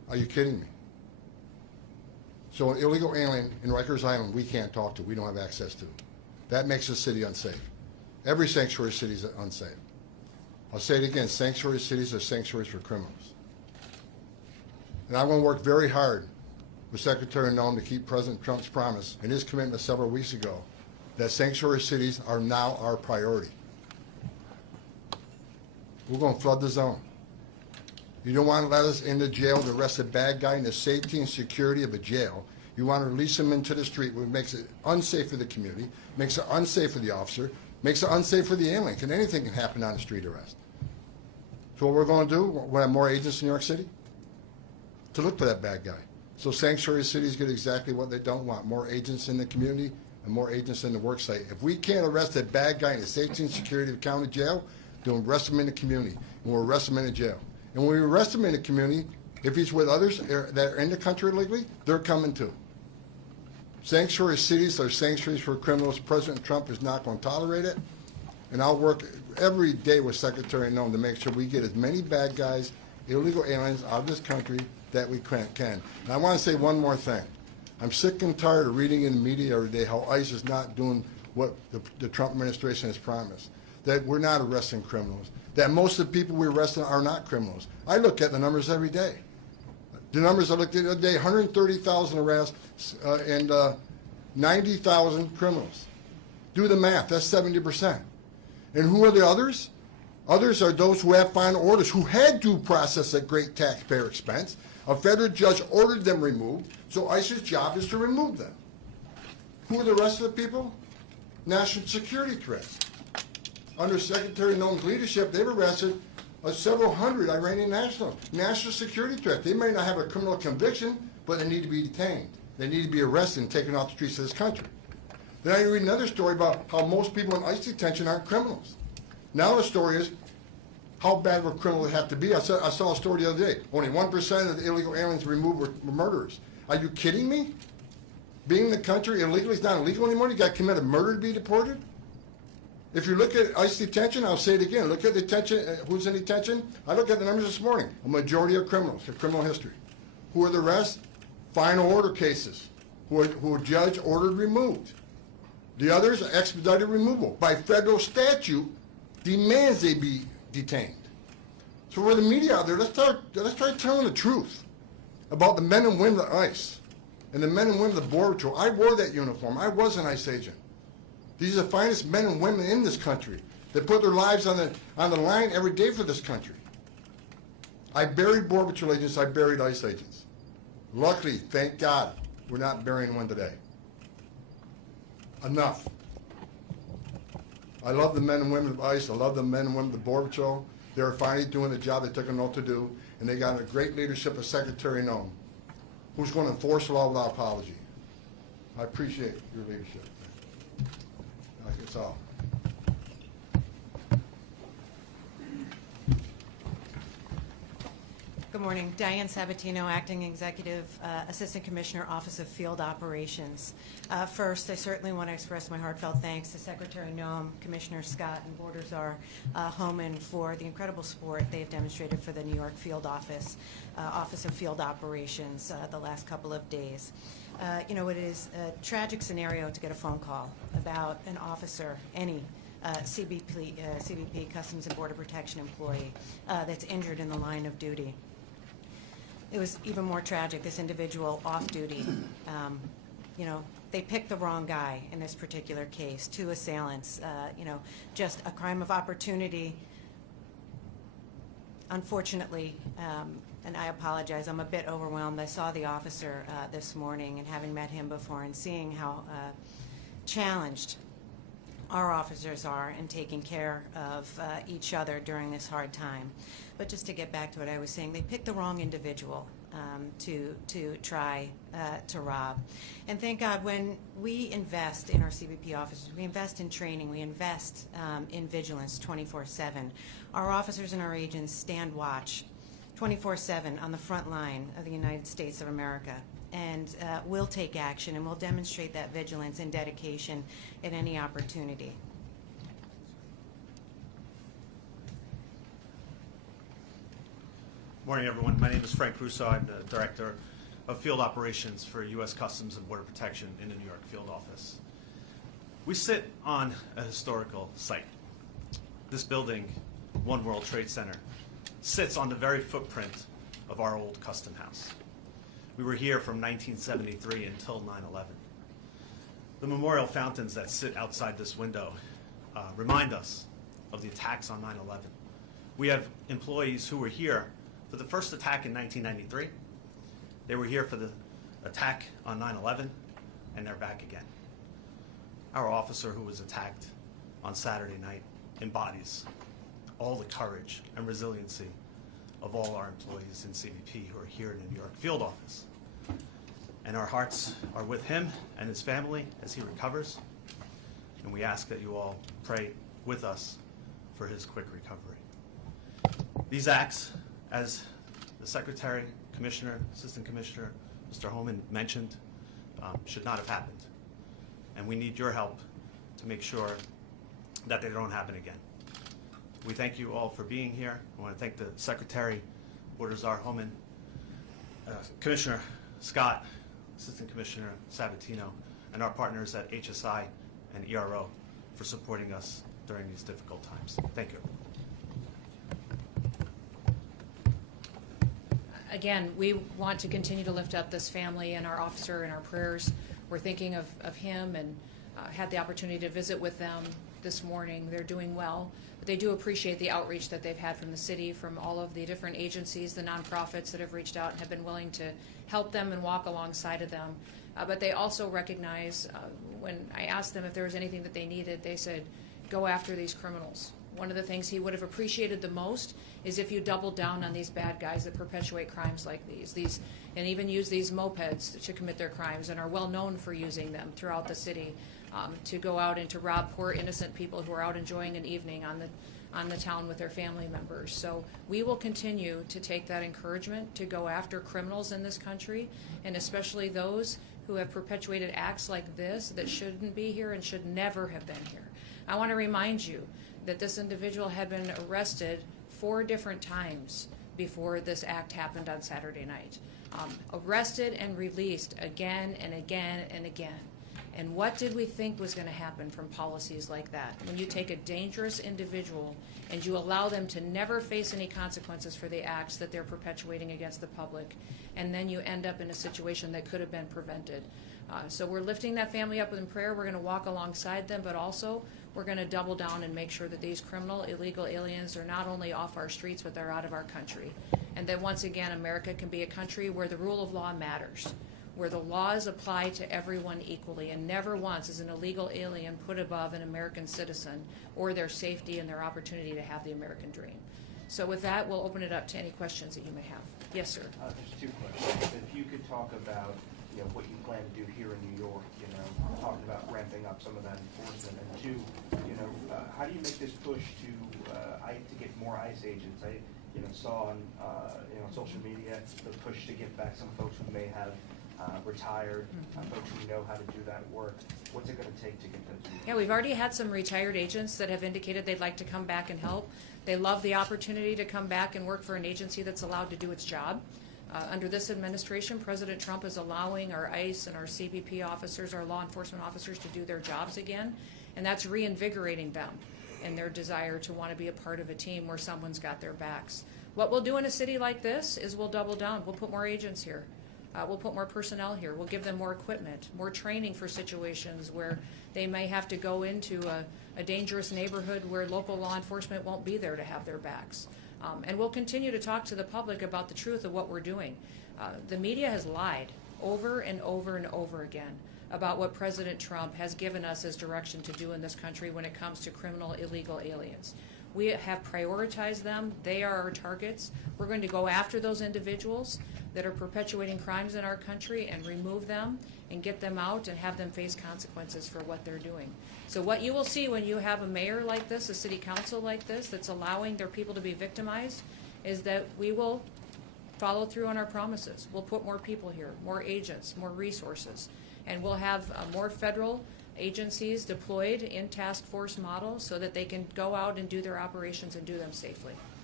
Are you kidding me? So an illegal alien in Rikers Island we can't talk to, we don't have access to. That makes the city unsafe. Every sanctuary city is unsafe. I'll say it again, sanctuary cities are sanctuaries for criminals. And I'm going to work very hard with Secretary Noem to keep President Trump's promise and his commitment several weeks ago that sanctuary cities are now our priority. We're going to flood the zone. You don't want to let us into jail to arrest a bad guy in the safety and security of a jail. You want to release him into the street, which makes it unsafe for the community, makes it unsafe for the officer, makes it unsafe for the alien. Anything can happen on a street arrest. So what we're going to do, we're going to have more agents in New York City to look for that bad guy. So sanctuary cities get exactly what they don't want, more agents in the community and more agents in the work site. If we can't arrest a bad guy in the safety and security of the county jail, then we'll arrest him in the community, and we'll arrest him in the jail. And when we arrest him in the community, if he's with others that are in the country illegally, they're coming too. Sanctuary cities are sanctuaries for criminals. President Trump is not going to tolerate it. And I'll work every day with Secretary Noem to make sure we get as many bad guys, illegal aliens out of this country that we can. And I want to say one more thing. I'm sick and tired of reading in the media every day how ICE is not doing what the Trump administration has promised, that we're not arresting criminals, that most of the people we arrest are not criminals. I look at the numbers every day. The numbers I looked at the other day, 130,000 arrests and 90,000 criminals. Do the math, that's 70%. And who are the others? Others are those who have final orders, who had due process at great taxpayer expense. A federal judge ordered them removed, so ICE's job is to remove them. Who are the rest of the people? National security threats. Under Secretary Noem's leadership, they've arrested several hundred Iranian nationals. National security threat. They may not have a criminal conviction, but they need to be detained. They need to be arrested and taken off the streets of this country. Then I read another story about how most people in ICE detention aren't criminals. Now the story is, how bad would criminals have to be? I saw a story the other day. Only 1% of the illegal aliens removed were murderers. Are you kidding me? Being in the country illegally is not illegal anymore? You got to commit a murder to be deported? If you look at ICE detention, I'll say it again, look at detention, who's in detention? I look at the numbers this morning. A majority of criminals have criminal history. Who are the rest? Final order cases, who a judge ordered removed. The others are expedited removal. By federal statute, demands they be detained. So for the media out there, let's try telling the truth about the men and women of ICE and the men and women of the Border Patrol. I wore that uniform. I was an ICE agent. These are the finest men and women in this country that put their lives on the line every day for this country. I buried Border Patrol agents. I buried ICE agents. Luckily, thank God, we're not burying one today. Enough. I love the men and women of ICE. I love the men and women of the Border Patrol. They're finally doing the job they took an oath to do, and they got a great leadership of Secretary Noem, who's going to enforce the law without apology. I appreciate your leadership. That's all. Good morning. Diane Sabatino, Acting Executive Assistant Commissioner, Office of Field Operations. First, I certainly want to express my heartfelt thanks to Secretary Noem, Commissioner Scott, and Border Czar Homeland for the incredible support they have demonstrated for the New York Field Office, Office of Field Operations the last couple of days. You know, it is a tragic scenario to get a phone call about an officer, any CBP, Customs and Border Protection employee, that's injured in the line of duty. It was even more tragic, this individual off duty. You know, they picked the wrong guy in this particular case, two assailants, you know, just a crime of opportunity. Unfortunately, and I apologize, I'm a bit overwhelmed. I saw the officer this morning, and having met him before and seeing how challenged our officers are in taking care of each other during this hard time. But just to get back to what I was saying, they picked the wrong individual to try to rob. And thank God, when we invest in our CBP officers, we invest in training, we invest in vigilance 24/7. Our officers and our agents stand watch 24/7 on the front line of the United States of America. And we'll take action, and we'll demonstrate that vigilance and dedication at any opportunity. Morning, everyone. My name is Frank Russo. I'm the Director of Field Operations for U.S. Customs and Border Protection in the New York field office. We sit on a historical site. This building, One World Trade Center, sits on the very footprint of our old custom house. We were here from 1973 until 9/11. The memorial fountains that sit outside this window remind us of the attacks on 9/11. We have employees who were here for the first attack in 1993. They were here for the attack on 9/11, and they're back again. Our officer who was attacked on Saturday night embodies all the courage and resiliency of all our employees in CBP who are here in the New York field office. And our hearts are with him and his family as he recovers, and we ask that you all pray with us for his quick recovery. These acts, as the Secretary, Commissioner, Assistant Commissioner, Mr. Homeland mentioned, should not have happened. And we need your help to make sure that they don't happen again. We thank you all for being here. I want to thank the Secretary, Border Czar Homeland, Commissioner Scott, Assistant Commissioner Sabatino, and our partners at HSI and ERO for supporting us during these difficult times. Thank you. Again, we want to continue to lift up this family and our officer in our prayers. We're thinking of him and had the opportunity to visit with them this morning. They're doing well, but they do appreciate the outreach that they've had from the city, from all of the different agencies, the nonprofits that have reached out and have been willing to help them and walk alongside of them. But they also recognize, when I asked them if there was anything that they needed, they said, go after these criminals. One of the things he would have appreciated the most is if you doubled down on these bad guys that perpetuate crimes like these and even use these mopeds to commit their crimes and are well known for using them throughout the city to go out and to rob poor innocent people who are out enjoying an evening on the town with their family members. So we will continue to take that encouragement to go after criminals in this country, and especially those who have perpetuated acts like this that shouldn't be here and should never have been here. I want to remind you that this individual had been arrested 4 different times before this act happened on Saturday night. Arrested and released again and again and again. And what did we think was going to happen from policies like that? When you take a dangerous individual and you allow them to never face any consequences for the acts that they're perpetuating against the public, and then you end up in a situation that could have been prevented. So we're lifting that family up in prayer. We're going to walk alongside them, but also we're going to double down and make sure that these criminal, illegal aliens are not only off our streets, but they're out of our country. And that once again, America can be a country where the rule of law matters, where the laws apply to everyone equally, and never once is an illegal alien put above an American citizen or their safety and their opportunity to have the American dream. So with that, we'll open it up to any questions that you may have. Yes, sir. There's 2 questions. If you could talk about what you plan to do here in New York, talking about ramping up some of that enforcement, and 2, how do you make this push to get more ICE agents? I saw on social media the push to get back some folks who may have retired, folks who know how to do that work. What's it going to take to get them to do that? Yeah, we've already had some retired agents that have indicated they'd like to come back and help. They love the opportunity to come back and work for an agency that's allowed to do its job. Under this administration, President Trump is allowing our ICE and our CBP officers, our law enforcement officers, to do their jobs again, and that's reinvigorating them in their desire to want to be a part of a team where someone's got their backs. What we'll do in a city like this is we'll double down. We'll put more agents here. We'll put more personnel here. We'll give them more equipment, more training for situations where they may have to go into a dangerous neighborhood where local law enforcement won't be there to have their backs. And we'll continue to talk to the public about the truth of what we're doing. The media has lied over and over and over again about what President Trump has given us as direction to do in this country when it comes to criminal, illegal aliens. We have prioritized them. They are our targets. We're going to go after those individuals that are perpetuating crimes in our country and remove them and get them out and have them face consequences for what they're doing. So what you will see when you have a mayor like this, a city council like this, that's allowing their people to be victimized, is that we will follow through on our promises. We'll put more people here, more agents, more resources, and we'll have more federal agencies deployed in task force models so that they can go out and do their operations and do them safely.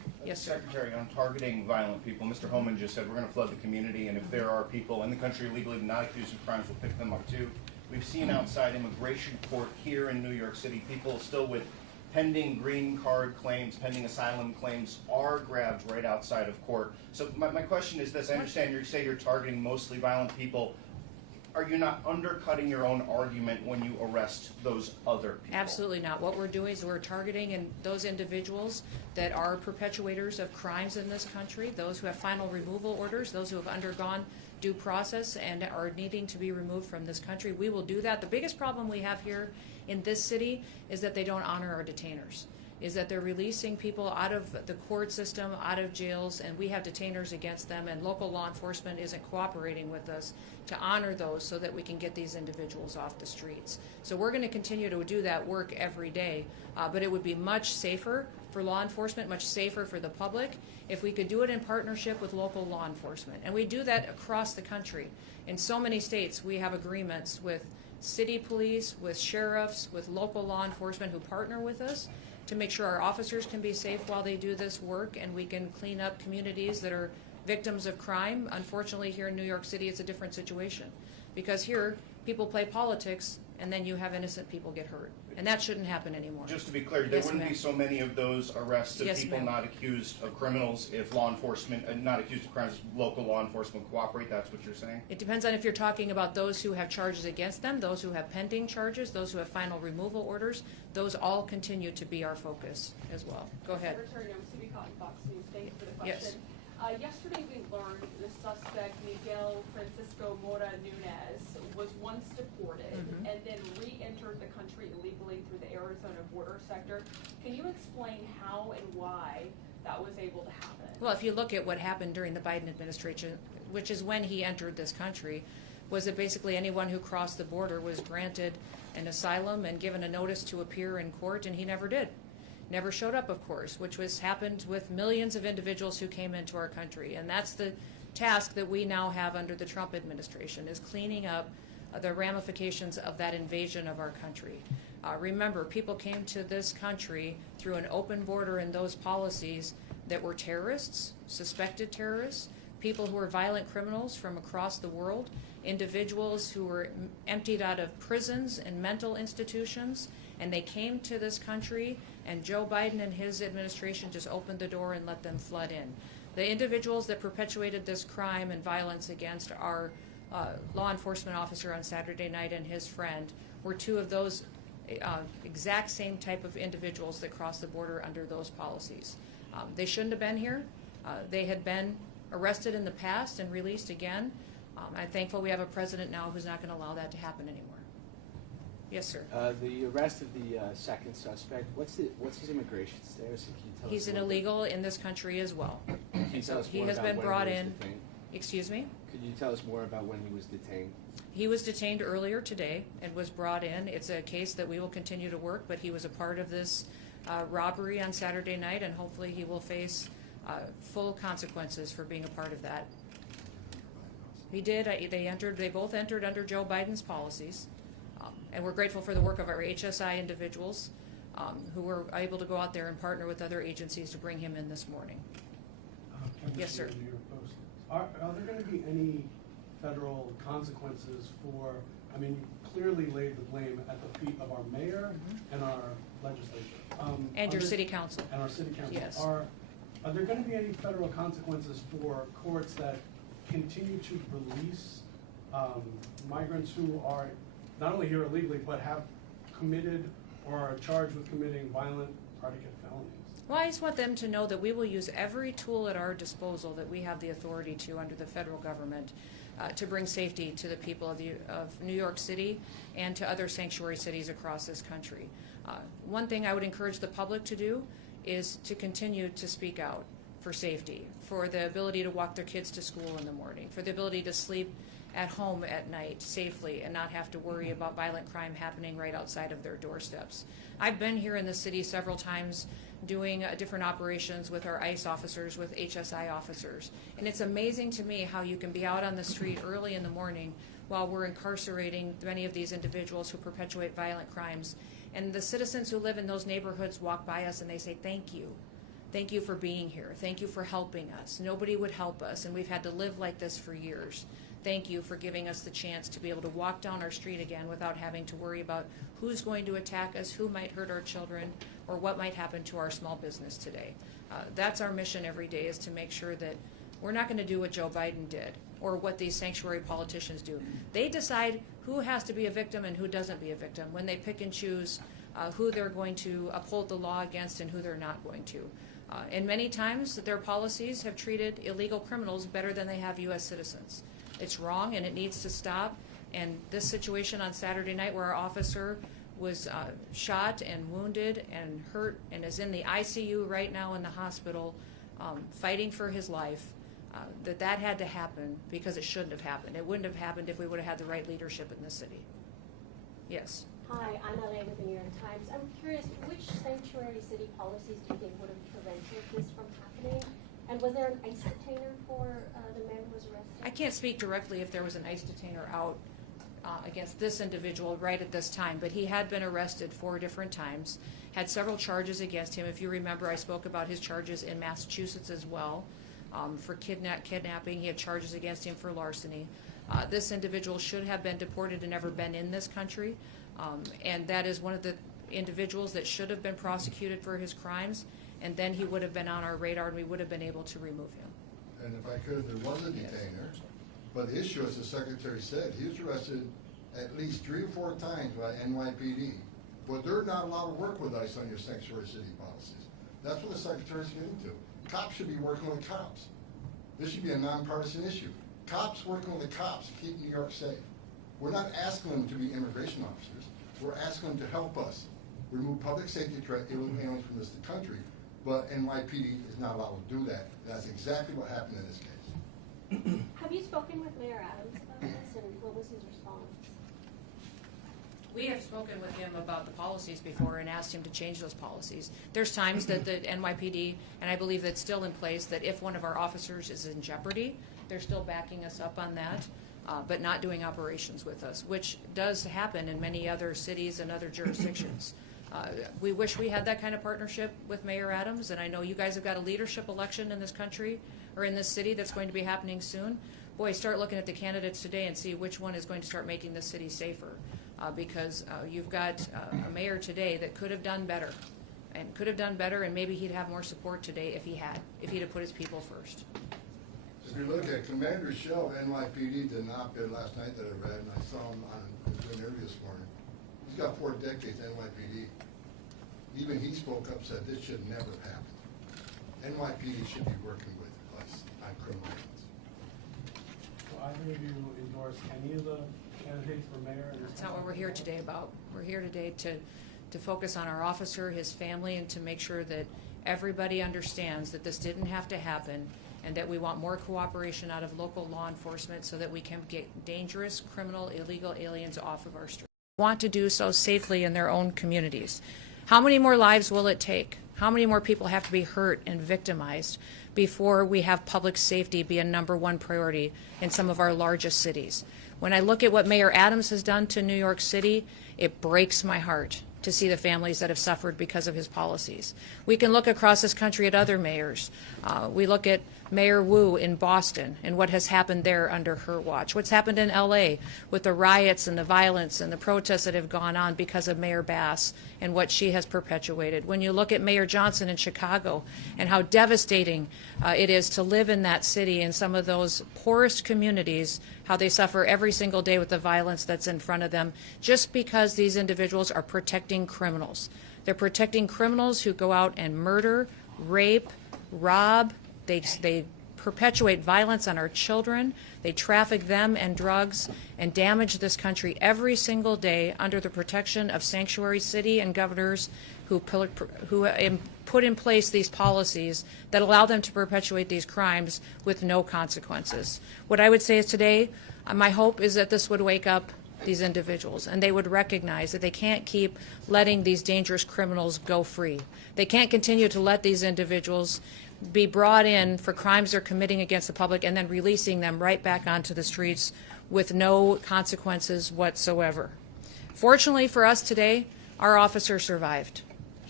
Yes, sir. Secretary, on targeting violent people, Mr. Homeland just said we're going to flood the community, and if there are people in the country illegally not accused of crimes, we'll pick them up too. We've seen outside immigration court here in New York City, people still with pending green card claims, pending asylum claims are grabbed right outside of court. So my question is this: I understand you say you're targeting mostly violent people. Are you not undercutting your own argument when you arrest those other people? Absolutely not. What we're doing is we're targeting those individuals that are perpetuators of crimes in this country, those who have final removal orders, those who have undergone due process and are needing to be removed from this country. We will do that. The biggest problem we have here in this city is that they don't honor our detainers, is that they're releasing people out of the court system, out of jails, and we have detainers against them, and local law enforcement isn't cooperating with us to honor those so that we can get these individuals off the streets. So we're going to continue to do that work every day, but it would be much safer for law enforcement, much safer for the public, if we could do it in partnership with local law enforcement. And we do that across the country. In so many states, we have agreements with city police, with sheriffs, with local law enforcement who partner with us to make sure our officers can be safe while they do this work, and we can clean up communities that are victims of crime. Unfortunately, here in New York City, it's a different situation, because here people play politics and then you have innocent people get hurt, and that shouldn't happen anymore. Just to be clear, there wouldn't be so many of those arrests of people not accused of criminals if law enforcement, not accused of crimes, local law enforcement cooperate. That's what you're saying? It depends on if you're talking about those who have charges against them, those who have pending charges, those who have final removal orders. Those all continue to be our focus as well. Go ahead. Secretary Noem, City Cotton Fox News. Thank you for the question. Yes. Yesterday we learned the suspect, Miguel Francisco Mora Nunez, was once deported and then re-entered the country illegally through the Arizona border sector. Can you explain how and why that was able to happen? Well, if you look at what happened during the Biden administration, which is when he entered this country, was that basically anyone who crossed the border was granted an asylum and given a notice to appear in court, and he never did. Never showed up, of course, which happened with millions of individuals who came into our country. And that's the task that we now have under the Trump administration, is cleaning up the ramifications of that invasion of our country. Remember, people came to this country through an open border and those policies that were terrorists, suspected terrorists, people who were violent criminals from across the world, individuals who were emptied out of prisons and mental institutions, and they came to this country, and Joe Biden and his administration just opened the door and let them flood in. The individuals that perpetuated this crime and violence against our law enforcement officer on Saturday night and his friend were two of those exact same type of individuals that crossed the border under those policies. They shouldn't have been here. They had been arrested in the past and released again. I'm thankful we have a president now who's not going to allow that to happen anymore. Yes, sir. The arrest of the second suspect, what's his immigration status? Can you tell He's us an illegal in this country as well. Can you tell us He more has about been when brought he was in. detained? Excuse me? Could you tell us more about when he was detained? He was detained earlier today and was brought in. It's a case that we will continue to work, but he was a part of this robbery on Saturday night, and hopefully he will face full consequences for being a part of that. He did. They both entered under Joe Biden's policies, and we're grateful for the work of our HSI individuals who were able to go out there and partner with other agencies to bring him in this morning. Yes, sir. Are there going to be any federal consequences for, I mean, you clearly laid the blame at the feet of our mayor and our legislature. And your city council. And our city council. Yes. Are there going to be any federal consequences for courts that continue to release migrants who are not only here illegally, but have committed or are charged with committing violent predicate felonies? Well, I just want them to know that we will use every tool at our disposal that we have the authority to under the federal government to bring safety to the people of New York City and to other sanctuary cities across this country. One thing I would encourage the public to do is to continue to speak out for safety, for the ability to walk their kids to school in the morning, for the ability to sleep at home at night safely and not have to worry about violent crime happening right outside of their doorsteps. I've been here in the city several times doing different operations with our ICE officers, with HSI officers. And it's amazing to me how you can be out on the street early in the morning while we're incarcerating many of these individuals who perpetuate violent crimes. And the citizens who live in those neighborhoods walk by us and they say, thank you. Thank you for being here. Thank you for helping us. Nobody would help us, and we've had to live like this for years. Thank you for giving us the chance to be able to walk down our street again without having to worry about who's going to attack us, who might hurt our children, or what might happen to our small business today. That's our mission every day, is to make sure that we're not going to do what Joe Biden did or what these sanctuary politicians do. They decide who has to be a victim and who doesn't be a victim when they pick and choose who they're going to uphold the law against and who they're not going to. And many times their policies have treated illegal criminals better than they have U.S. citizens. It's wrong and it needs to stop. And this situation on Saturday night where our officer was shot and wounded and hurt and is in the ICU right now in the hospital fighting for his life, that had to happen because it shouldn't have happened. It wouldn't have happened if we would have had the right leadership in this city. Yes. Hi, I'm LA with the New York Times. I'm curious, which sanctuary city policies do you think would have prevented this from happening? And was there an ICE detainer for the man who was arrested? I can't speak directly if there was an ICE detainer out against this individual right at this time, but he had been arrested 4 different times, had several charges against him. If you remember, I spoke about his charges in Massachusetts as well. For kidnapping, he had charges against him for larceny. This individual should have been deported and never been in this country, and that is one of the individuals that should have been prosecuted for his crimes, and then he would have been on our radar and we would have been able to remove him. And if I could, there was a detainer, but the issue, as the Secretary said, he was arrested at least 3 or 4 times by NYPD, but they're not allowed to work with ICE on your sanctuary city policies. That's what the Secretary's getting to. Cops should be working with cops. This should be a nonpartisan issue. Cops working with the cops to keep New York safe. We're not asking them to be immigration officers. We're asking them to help us remove public safety threat aliens from this country, but NYPD is not allowed to do that. That's exactly what happened in this case. Have you spoken with Mayor Adams about this, and what was his response? We have spoken with him about the policies before and asked him to change those policies. There's times that the NYPD, and I believe that's still in place, that if one of our officers is in jeopardy, they're still backing us up on that, but not doing operations with us, which does happen in many other cities and other jurisdictions. We wish we had that kind of partnership with Mayor Adams, and I know you guys have got a leadership election in this country or in this city that's going to be happening soon. Boy, start looking at the candidates today and see which one is going to start making this city safer. Because you've got a mayor today that could have done better, and maybe he'd have more support today if he'd have put his people first. If you look at Commander Shell, NYPD did an op-ed last night that I read, and I saw him on the interview this morning. He's got 4 decades NYPD. Even he spoke up, said this should never happen. NYPD should be working with us on criminal acts. So either of you endorse any of the candidates for mayor? That's not what we're here today about. We're here today to focus on our officer, his family, and to make sure that everybody understands that this didn't have to happen and that we want more cooperation out of local law enforcement so that we can get dangerous, criminal, illegal aliens off of our streets. We want to do so safely in their own communities. How many more lives will it take? How many more people have to be hurt and victimized before we have public safety be a #1 priority in some of our largest cities? When I look at what Mayor Adams has done to New York City, it breaks my heart to see the families that have suffered because of his policies. We can look across this country at other mayors. We look at Mayor Wu in Boston and what has happened there under her watch. What's happened in LA with the riots and the violence and the protests that have gone on because of Mayor Bass and what she has perpetuated. When you look at Mayor Johnson in Chicago and how devastating it is to live in that city in some of those poorest communities, how they suffer every single day with the violence that's in front of them just because these individuals are protecting criminals. They're protecting criminals who go out and murder, rape, rob. They perpetuate violence on our children. They traffic them and drugs and damage this country every single day under the protection of sanctuary city and governors who put in place these policies that allow them to perpetuate these crimes with no consequences. What I would say is today, my hope is that this would wake up these individuals and they would recognize that they can't keep letting these dangerous criminals go free. They can't continue to let these individuals be brought in for crimes they're committing against the public and then releasing them right back onto the streets with no consequences whatsoever. Fortunately for us today, our officer survived.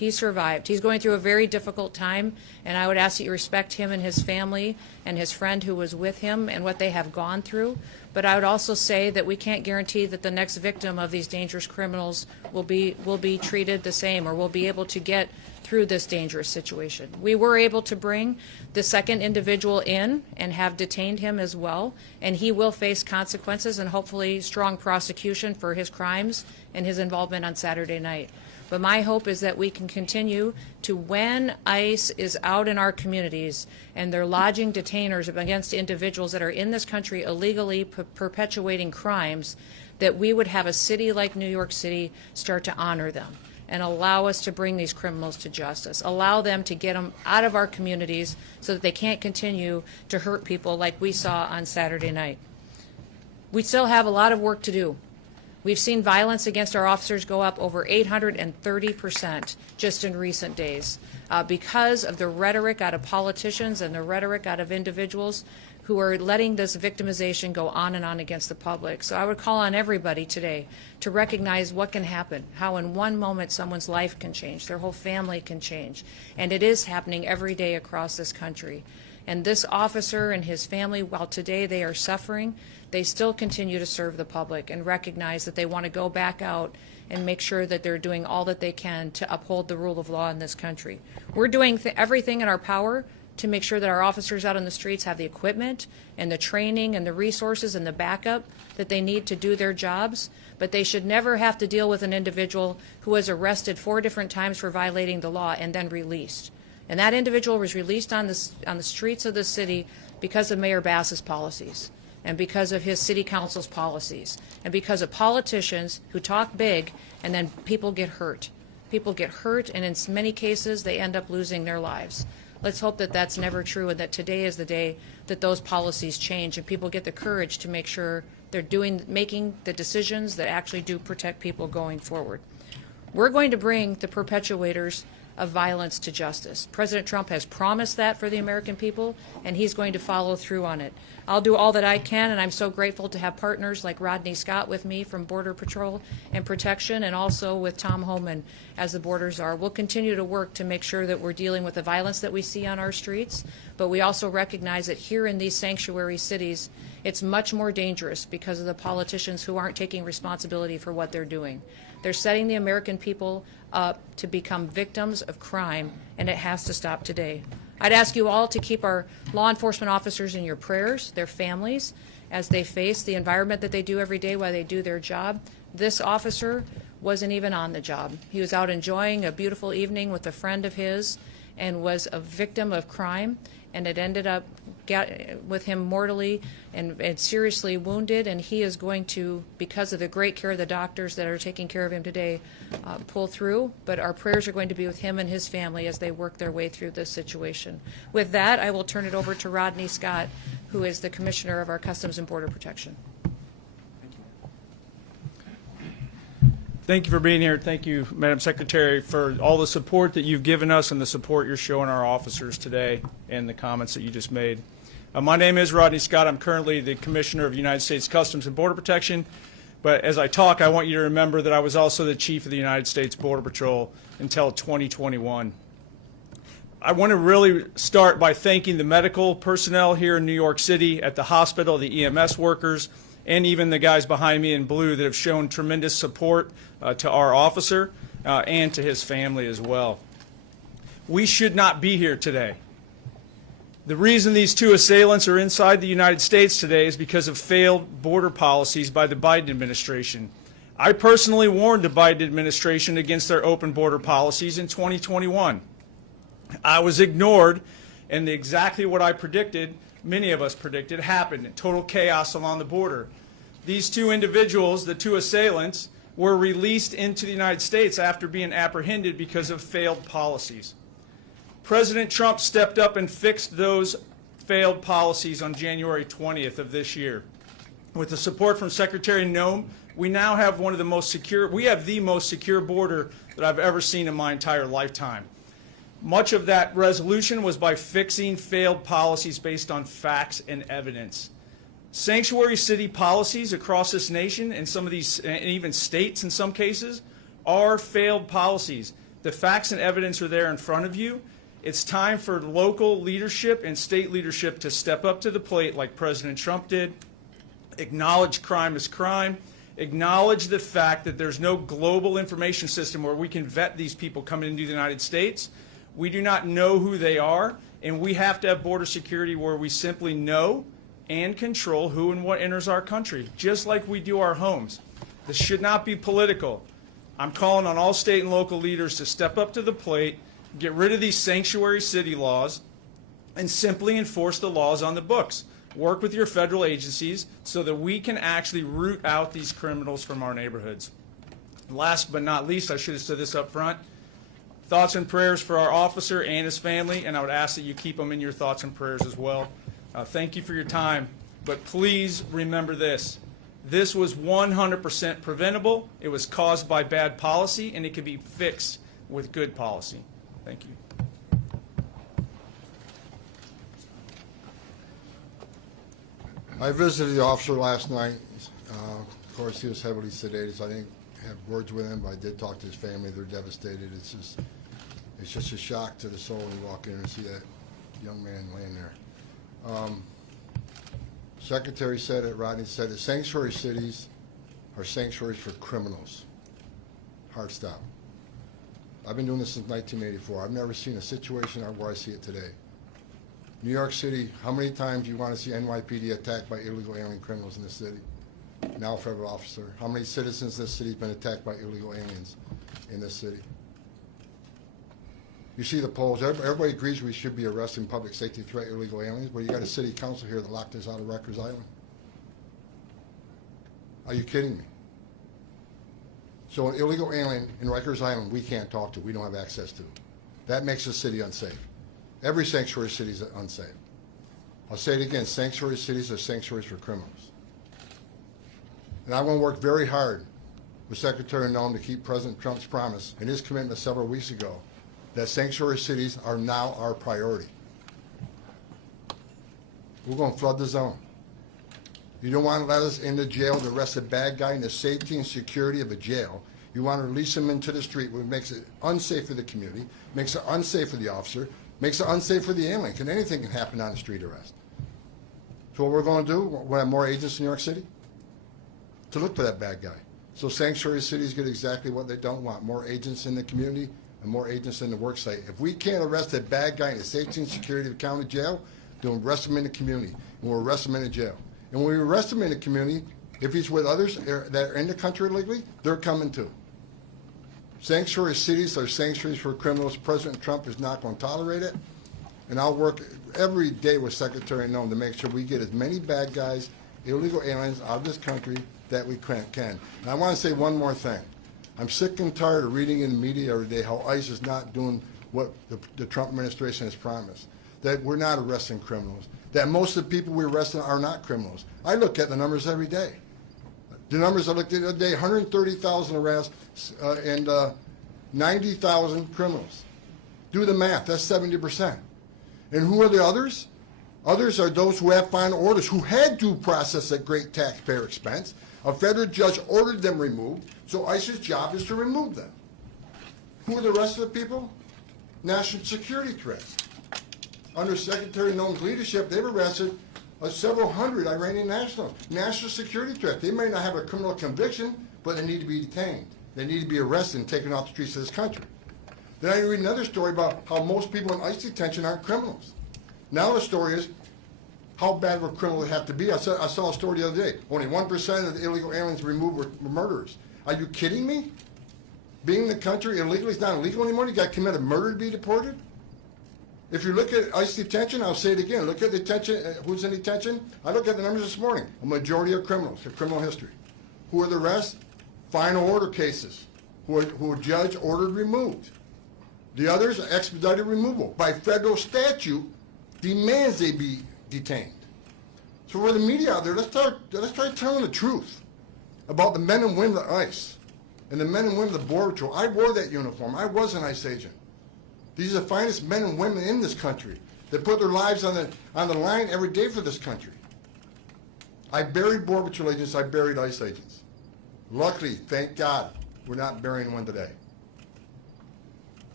He survived. He's going through a very difficult time, and I would ask that you respect him and his family and his friend who was with him and what they have gone through. But I would also say that we can't guarantee that the next victim of these dangerous criminals will be treated the same or will be able to get through this dangerous situation. We were able to bring the second individual in and have detained him as well, and he will face consequences and hopefully strong prosecution for his crimes and his involvement on Saturday night. But my hope is that we can continue to, when ICE is out in our communities and they're lodging detainers against individuals that are in this country illegally perpetuating crimes, that we would have a city like New York City start to honor them and allow us to bring these criminals to justice, allow them to get them out of our communities so that they can't continue to hurt people like we saw on Saturday night. We still have a lot of work to do. We've seen violence against our officers go up over 830% just in recent days because of the rhetoric out of politicians and the rhetoric out of individuals who are letting this victimization go on and on against the public. So I would call on everybody today to recognize what can happen, how in one moment someone's life can change, their whole family can change. And it is happening every day across this country. And this officer and his family, while today they are suffering, they still continue to serve the public and recognize that they want to go back out and make sure that they're doing all that they can to uphold the rule of law in this country. We're doing everything in our power to make sure that our officers out on the streets have the equipment and the training and the resources and the backup that they need to do their jobs, but they should never have to deal with an individual who was arrested 4 different times for violating the law and then released. And that individual was released on the streets of the city because of Mayor Bass's policies and because of his city council's policies and because of politicians who talk big and then people get hurt. People get hurt, and in many cases they end up losing their lives. Let's hope that that's never true and that today is the day that those policies change and people get the courage to make sure they're making the decisions that actually do protect people going forward. We're going to bring the perpetuators of violence to justice. President Trump has promised that for the American people, and he's going to follow through on it. I'll do all that I can, and I'm so grateful to have partners like Rodney Scott with me from Border Patrol and Protection, and also with Tom Homeland as the borders are. We'll continue to work to make sure that we're dealing with the violence that we see on our streets, but we also recognize that here in these sanctuary cities, it's much more dangerous because of the politicians who aren't taking responsibility for what they're doing. They're setting the American people up to become victims of crime, and it has to stop today. I'd ask you all to keep our law enforcement officers in your prayers, their families, as they face the environment that they do every day while they do their job. This officer wasn't even on the job. He was out enjoying a beautiful evening with a friend of his and was a victim of crime, and it ended up with him mortally and seriously wounded, and he is going to, because of the great care of the doctors that are taking care of him today, pull through. But our prayers are going to be with him and his family as they work their way through this situation. With that, I will turn it over to Rodney Scott, who is the Commissioner of our Customs and Border Protection. Thank you for being here. Thank you, Madam Secretary, for all the support that you've given us and the support you're showing our officers today and the comments that you just made. My name is Rodney Scott. I'm currently the Commissioner of United States Customs and Border Protection. But as I talk, I want you to remember that I was also the Chief of the United States Border Patrol until 2021. I want to really start by thanking the medical personnel here in New York City at the hospital, the EMS workers, and even the guys behind me in blue that have shown tremendous support to our officer and to his family as well. We should not be here today. The reason these 2 assailants are inside the United States today is because of failed border policies by the Biden administration. I personally warned the Biden administration against their open border policies in 2021. I was ignored, and exactly what I predicted, many of us predicted, happened. Total chaos along the border. These 2 individuals, the 2 assailants, were released into the United States after being apprehended because of failed policies. President Trump stepped up and fixed those failed policies on January 20th of this year. With the support from Secretary Noem, we now have one of the most secure, we have the most secure border that I've ever seen in my entire lifetime. Much of that resolution was by fixing failed policies based on facts and evidence. Sanctuary city policies across this nation, and some of these, and even states in some cases, are failed policies. The facts and evidence are there in front of you. It's time for local leadership and state leadership to step up to the plate like President Trump did, acknowledge crime as crime, acknowledge the fact that there's no global information system where we can vet these people coming into the United States. We do not know who they are, and we have to have border security where we simply know and control who and what enters our country, just like we do our homes. This should not be political. I'm calling on all state and local leaders to step up to the plate, get rid of these sanctuary city laws, and simply enforce the laws on the books. Work with your federal agencies so that we can actually root out these criminals from our neighborhoods. Last but not least, I should have said this up front, thoughts and prayers for our officer and his family, and I would ask that you keep them in your thoughts and prayers as well. Thank you for your time, but please remember this. This was 100% preventable. It was caused by bad policy, and it can be fixed with good policy. Thank you. I visited the officer last night. Of course, he was heavily sedated, so I didn't have words with him, but I did talk to his family. They're devastated. It's just a shock to the soul when you walk in and see that young man laying there. Secretary said it, Rodney said it, sanctuary cities are sanctuaries for criminals. Hard stop. I've been doing this since 1984. I've never seen a situation where I see it today. New York City, how many times do you want to see NYPD attacked by illegal alien criminals in this city? Now federal officer. How many citizens in this city have been attacked by illegal aliens in this city? You see the polls. Everybody agrees we should be arresting public safety threat illegal aliens, but you got a city council here that locked us out of Rikers Island. Are you kidding me? So an illegal alien in Rikers Island we can't talk to, we don't have access to. That makes the city unsafe. Every sanctuary city is unsafe. I'll say it again, sanctuary cities are sanctuaries for criminals. And I'm going to work very hard with Secretary Noem to keep President Trump's promise and his commitment several weeks ago that sanctuary cities are now our priority. We're going to flood the zone. You don't want to let us into jail to arrest a bad guy in the safety and security of a jail. You want to release him into the street, which makes it unsafe for the community, makes it unsafe for the officer, makes it unsafe for the alien. Anything can happen on a street arrest. So what we're going to do, we'll have more agents in New York City to look for that bad guy. So sanctuary cities get exactly what they don't want, more agents in the community and more agents in the work site. If we can't arrest a bad guy in the safety and security of the county jail, then we'll arrest him in the community, and we'll arrest him in the jail. And when we arrest him in the community, if he's with others that are in the country illegally, they're coming too. Sanctuary cities are sanctuaries for criminals. President Trump is not going to tolerate it. And I'll work every day with Secretary Noem to make sure we get as many bad guys, illegal aliens out of this country that we can. And I want to say one more thing. I'm sick and tired of reading in the media every day how ICE is not doing what the Trump administration has promised, that we're not arresting criminals, that most of the people we arrest are not criminals. I look at the numbers every day. The numbers I looked at the other day, 130,000 arrests and 90,000 criminals. Do the math, that's 70%. And who are the others? Others are those who have final orders, who had due process at great taxpayer expense. A federal judge ordered them removed, so ICE's job is to remove them. Who are the rest of the people? National security threats. Under Secretary Noem's leadership, they've arrested several hundred Iranian nationals. National security threat. They may not have a criminal conviction, but they need to be detained. They need to be arrested and taken off the streets of this country. Then I read another story about how most people in ICE detention aren't criminals. Now the story is, how bad of a criminal they have to be. I saw a story the other day. Only 1% of the illegal aliens removed were murderers. Are you kidding me? Being in the country illegally is not illegal anymore? You got to commit a murder to be deported? If you look at ICE detention, I'll say it again, look at detention, who's in detention? I looked at the numbers this morning. A majority of criminals, a criminal history. Who are the rest? Final order cases, who a judge ordered removed. The others are expedited removal. By federal statute, demands they be detained. So for the media out there, let's try telling the truth about the men and women of ICE and the men and women of the Border Patrol. I wore that uniform. I was an ICE agent. These are the finest men and women in this country that put their lives on the line every day for this country. I buried Border Patrol agents. I buried ICE agents. Luckily, thank God, we're not burying one today.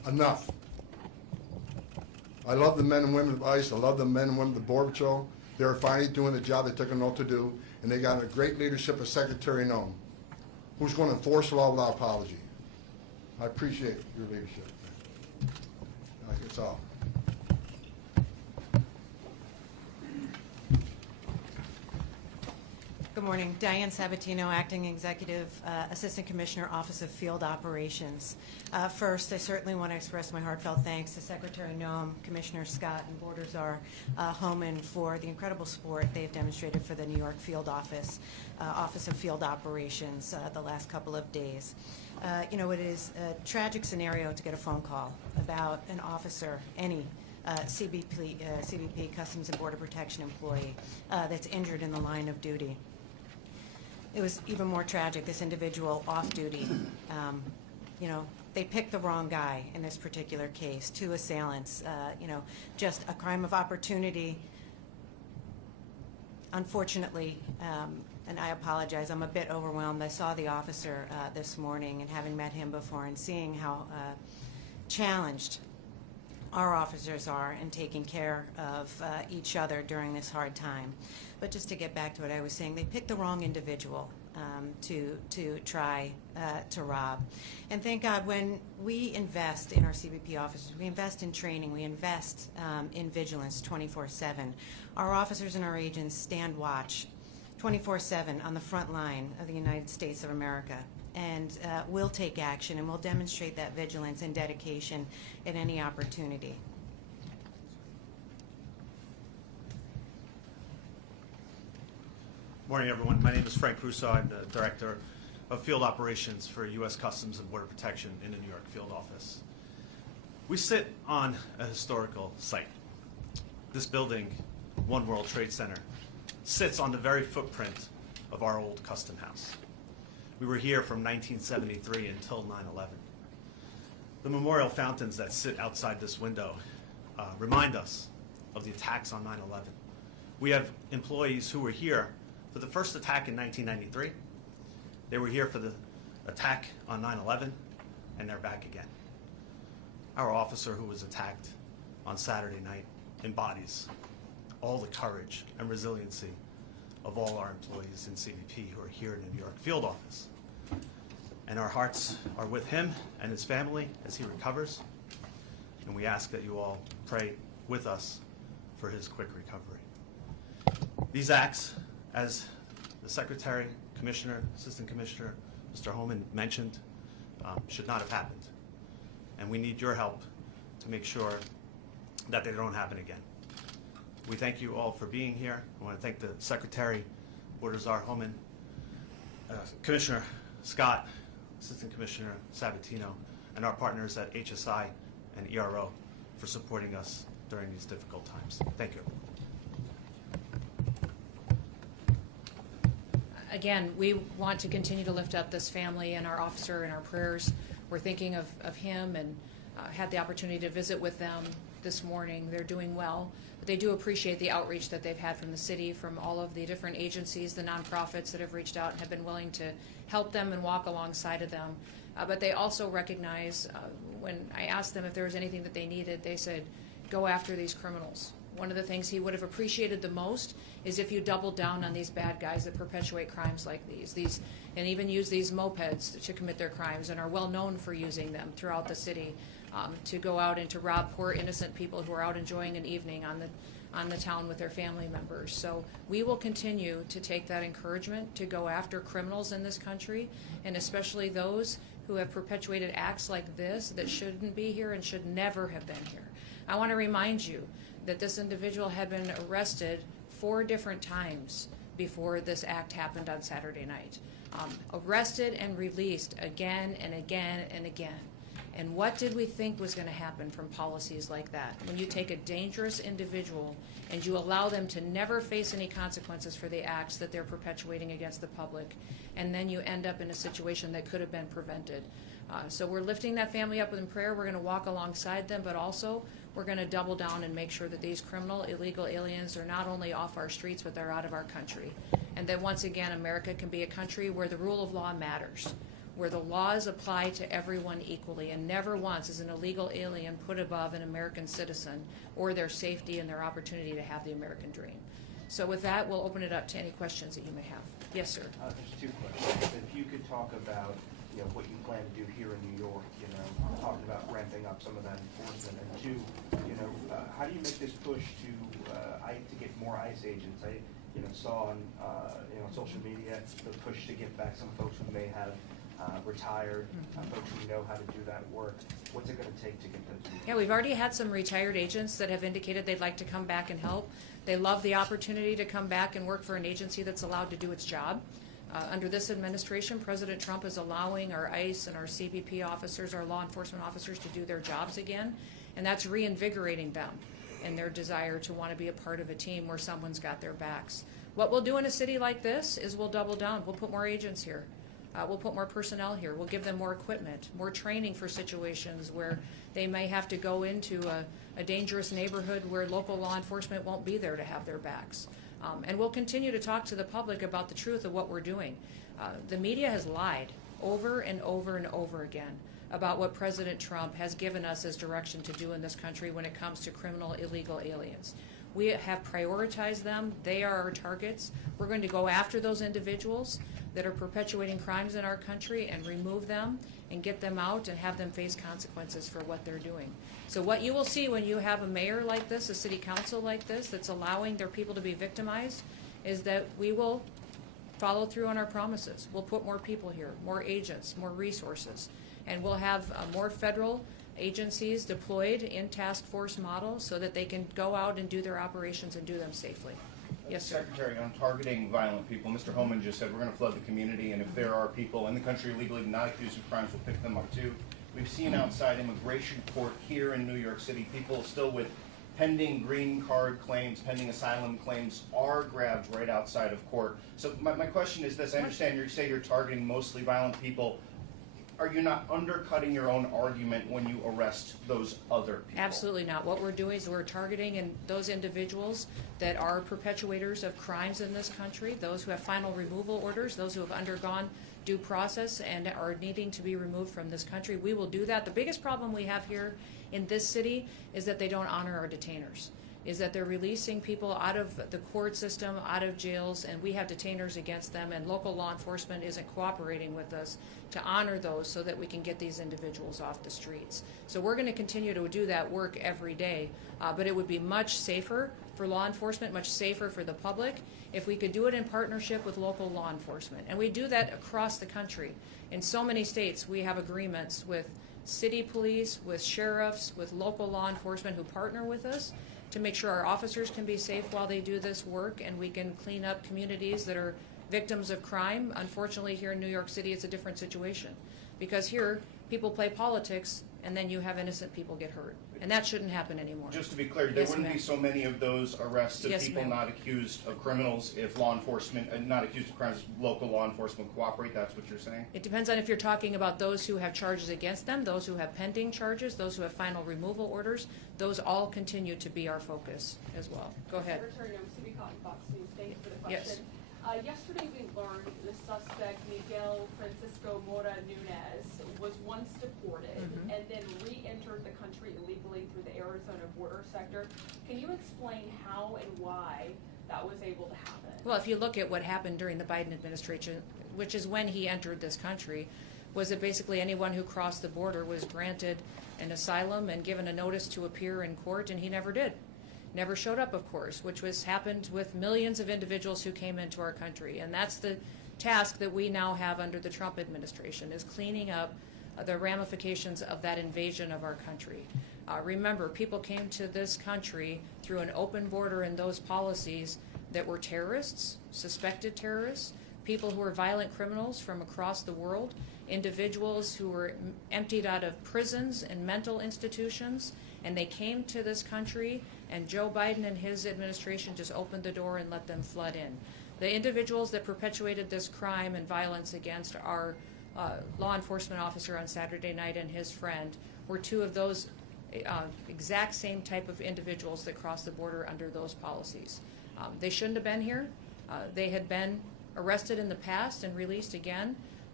Enough. I love the men and women of ICE. I love the men and women of the Border Patrol. They're finally doing the job they took an oath to do, and they got a great leadership of Secretary Noem, who's going to enforce the law without apology. I appreciate your leadership. That's all. Good morning. Diane Sabatino, Acting Executive Assistant Commissioner, Office of Field Operations. First, I certainly want to express my heartfelt thanks to Secretary Noem, Commissioner Scott, and Border Czar Homeland for the incredible support they've demonstrated for the New York Field Office, Office of Field Operations the last couple of days. You know, it is a tragic scenario to get a phone call about an officer, any CBP, Customs and Border Protection employee, that's injured in the line of duty. It was even more tragic, this individual off duty. You know, they picked the wrong guy in this particular case, two assailants, you know, just a crime of opportunity. Unfortunately, and I apologize, I'm a bit overwhelmed. I saw the officer this morning, and having met him before and seeing how challenged our officers are in taking care of each other during this hard time. But just to get back to what I was saying, they picked the wrong individual to try to rob. And thank God, when we invest in our CBP officers, we invest in training, we invest in vigilance 24/7. Our officers and our agents stand watch 24/7 on the front line of the United States of America. And we'll take action, and we'll demonstrate that vigilance and dedication at any opportunity. Morning, everyone. My name is Frank Russo. I'm the Director of Field Operations for U.S. Customs and Border Protection in the New York Field Office. We sit on a historical site. This building, One World Trade Center, sits on the very footprint of our old custom house. We were here from 1973 until 9/11. The memorial fountains that sit outside this window remind us of the attacks on 9/11. We have employees who were here for the first attack in 1993. They were here for the attack on 9/11, and they're back again. Our officer who was attacked on Saturday night embodies all the courage and resiliency of all our employees in CBP who are here in the New York Field Office. And our hearts are with him and his family as he recovers, and we ask that you all pray with us for his quick recovery. These acts, as the Secretary, Commissioner, Assistant Commissioner, Mr. Homeland mentioned, should not have happened. And we need your help to make sure that they don't happen again. We thank you all for being here. I want to thank the Secretary, Border Czar Homeland, Commissioner Scott, Assistant Commissioner Sabatino, and our partners at HSI and ERO for supporting us during these difficult times. Thank you. Again, we want to continue to lift up this family and our officer in our prayers. We're thinking of him, and had the opportunity to visit with them this morning. They're doing well, but they do appreciate the outreach that they've had from the city, from all of the different agencies, the nonprofits that have reached out and have been willing to help them and walk alongside of them. But they also recognize, when I asked them if there was anything that they needed, they said, go after these criminals. One of the things he would have appreciated the most is if you doubled down on these bad guys that perpetuate crimes like these and even use these mopeds to commit their crimes and are well known for using them throughout the city to go out and to rob poor innocent people who are out enjoying an evening on the town with their family members. So we will continue to take that encouragement to go after criminals in this country, and especially those who have perpetuated acts like this that shouldn't be here and should never have been here. I want to remind you that this individual had been arrested 4 different times before this act happened on Saturday night. Arrested and released again and again and again. And what did we think was going to happen from policies like that? When you take a dangerous individual and you allow them to never face any consequences for the acts that they're perpetuating against the public, and then you end up in a situation that could have been prevented. So we're lifting that family up in prayer. We're going to walk alongside them, but also we're going to double down and make sure that these criminal, illegal aliens are not only off our streets, but they're out of our country. And that once again, America can be a country where the rule of law matters, where the laws apply to everyone equally, and never once is an illegal alien put above an American citizen or their safety and their opportunity to have the American dream. So with that, we'll open it up to any questions that you may have. Yes, sir. There's two questions. If you could talk about, what you plan to do here in New York, talked about ramping up some of that enforcement, and two, how do you make this push to get more ICE agents? I, saw on, social media the push to get back some folks who may have retired, folks who know how to do that work. What's it going to take to get those people? Yeah, we've already had some retired agents that have indicated they'd like to come back and help. They love the opportunity to come back and work for an agency that's allowed to do its job. Under this administration, President Trump is allowing our ICE and our CBP officers, our law enforcement officers, to do their jobs again, and that's reinvigorating them in their desire to want to be a part of a team where someone's got their backs. What we'll do in a city like this is we'll double down. We'll put more agents here. We'll put more personnel here. We'll give them more equipment, more training for situations where they may have to go into a dangerous neighborhood where local law enforcement won't be there to have their backs. And we'll continue to talk to the public about the truth of what we're doing. The media has lied over and over and over again about what President Trump has given us as direction to do in this country when it comes to criminal illegal aliens. We have prioritized them. They are our targets. We're going to go after those individuals that are perpetuating crimes in our country and remove them and get them out and have them face consequences for what they're doing. So what you will see when you have a mayor like this, a city council like this, that's allowing their people to be victimized, is that we will follow through on our promises. We'll put more people here, more agents, more resources, and we'll have more federal agencies deployed in task force models so that they can go out and do their operations and do them safely. Yes, sir. Secretary, on targeting violent people, Mr. Homeland just said we're going to flood the community, and if there are people in the country illegally not accused of crimes, we'll pick them up too. We've seen outside immigration court here in New York City, people still with pending green card claims, pending asylum claims are grabbed right outside of court. So my question is this: I understand you say you're targeting mostly violent people. Are you not undercutting your own argument when you arrest those other people? Absolutely not. What we're doing is we're targeting those individuals that are perpetuators of crimes in this country, those who have final removal orders, those who have undergone due process and are needing to be removed from this country. We will do that. The biggest problem we have here in this city is that they don't honor our detainers, is that they're releasing people out of the court system, out of jails, and we have detainers against them, and local law enforcement isn't cooperating with us to honor those so that we can get these individuals off the streets. So we're going to continue to do that work every day, but it would be much safer for law enforcement, much safer for the public, if we could do it in partnership with local law enforcement. And we do that across the country. In so many states, we have agreements with city police, with sheriffs, with local law enforcement who partner with us to make sure our officers can be safe while they do this work, and we can clean up communities that are victims of crime. Unfortunately, here in New York City, it's a different situation, because here people play politics and then you have innocent people get hurt, and that shouldn't happen anymore. Just to be clear, there wouldn't be so many of those arrests of Yes, people ma'am. not accused of criminals if law enforcement, not accused of crimes, local law enforcement cooperate. That's what you're saying? It depends on if you're talking about those who have charges against them, those who have pending charges, those who have final removal orders. Those all continue to be our focus as well. Go ahead. Secretary Noem, City Cotton Fox News. Thank you for the Yes. question. Yesterday we learned the suspect, Miguel Francisco Mora Nunez, was once deported and then re-entered the country illegally through the Arizona border sector. Can you explain how and why that was able to happen? Well, if you look at what happened during the Biden administration, which is when he entered this country, was that basically anyone who crossed the border was granted an asylum and given a notice to appear in court, and he never did. Never showed up, of course, which happened with millions of individuals who came into our country. And that's the task that we now have under the Trump administration, is cleaning up the ramifications of that invasion of our country. Remember, people came to this country through an open border and those policies that were terrorists, suspected terrorists, people who were violent criminals from across the world, individuals who were emptied out of prisons and mental institutions, and they came to this country, and Joe Biden and his administration just opened the door and let them flood in. The individuals that perpetuated this crime and violence against our law enforcement officer on Saturday night and his friend were two of those exact same type of individuals that crossed the border under those policies. They shouldn't have been here. They had been arrested in the past and released again.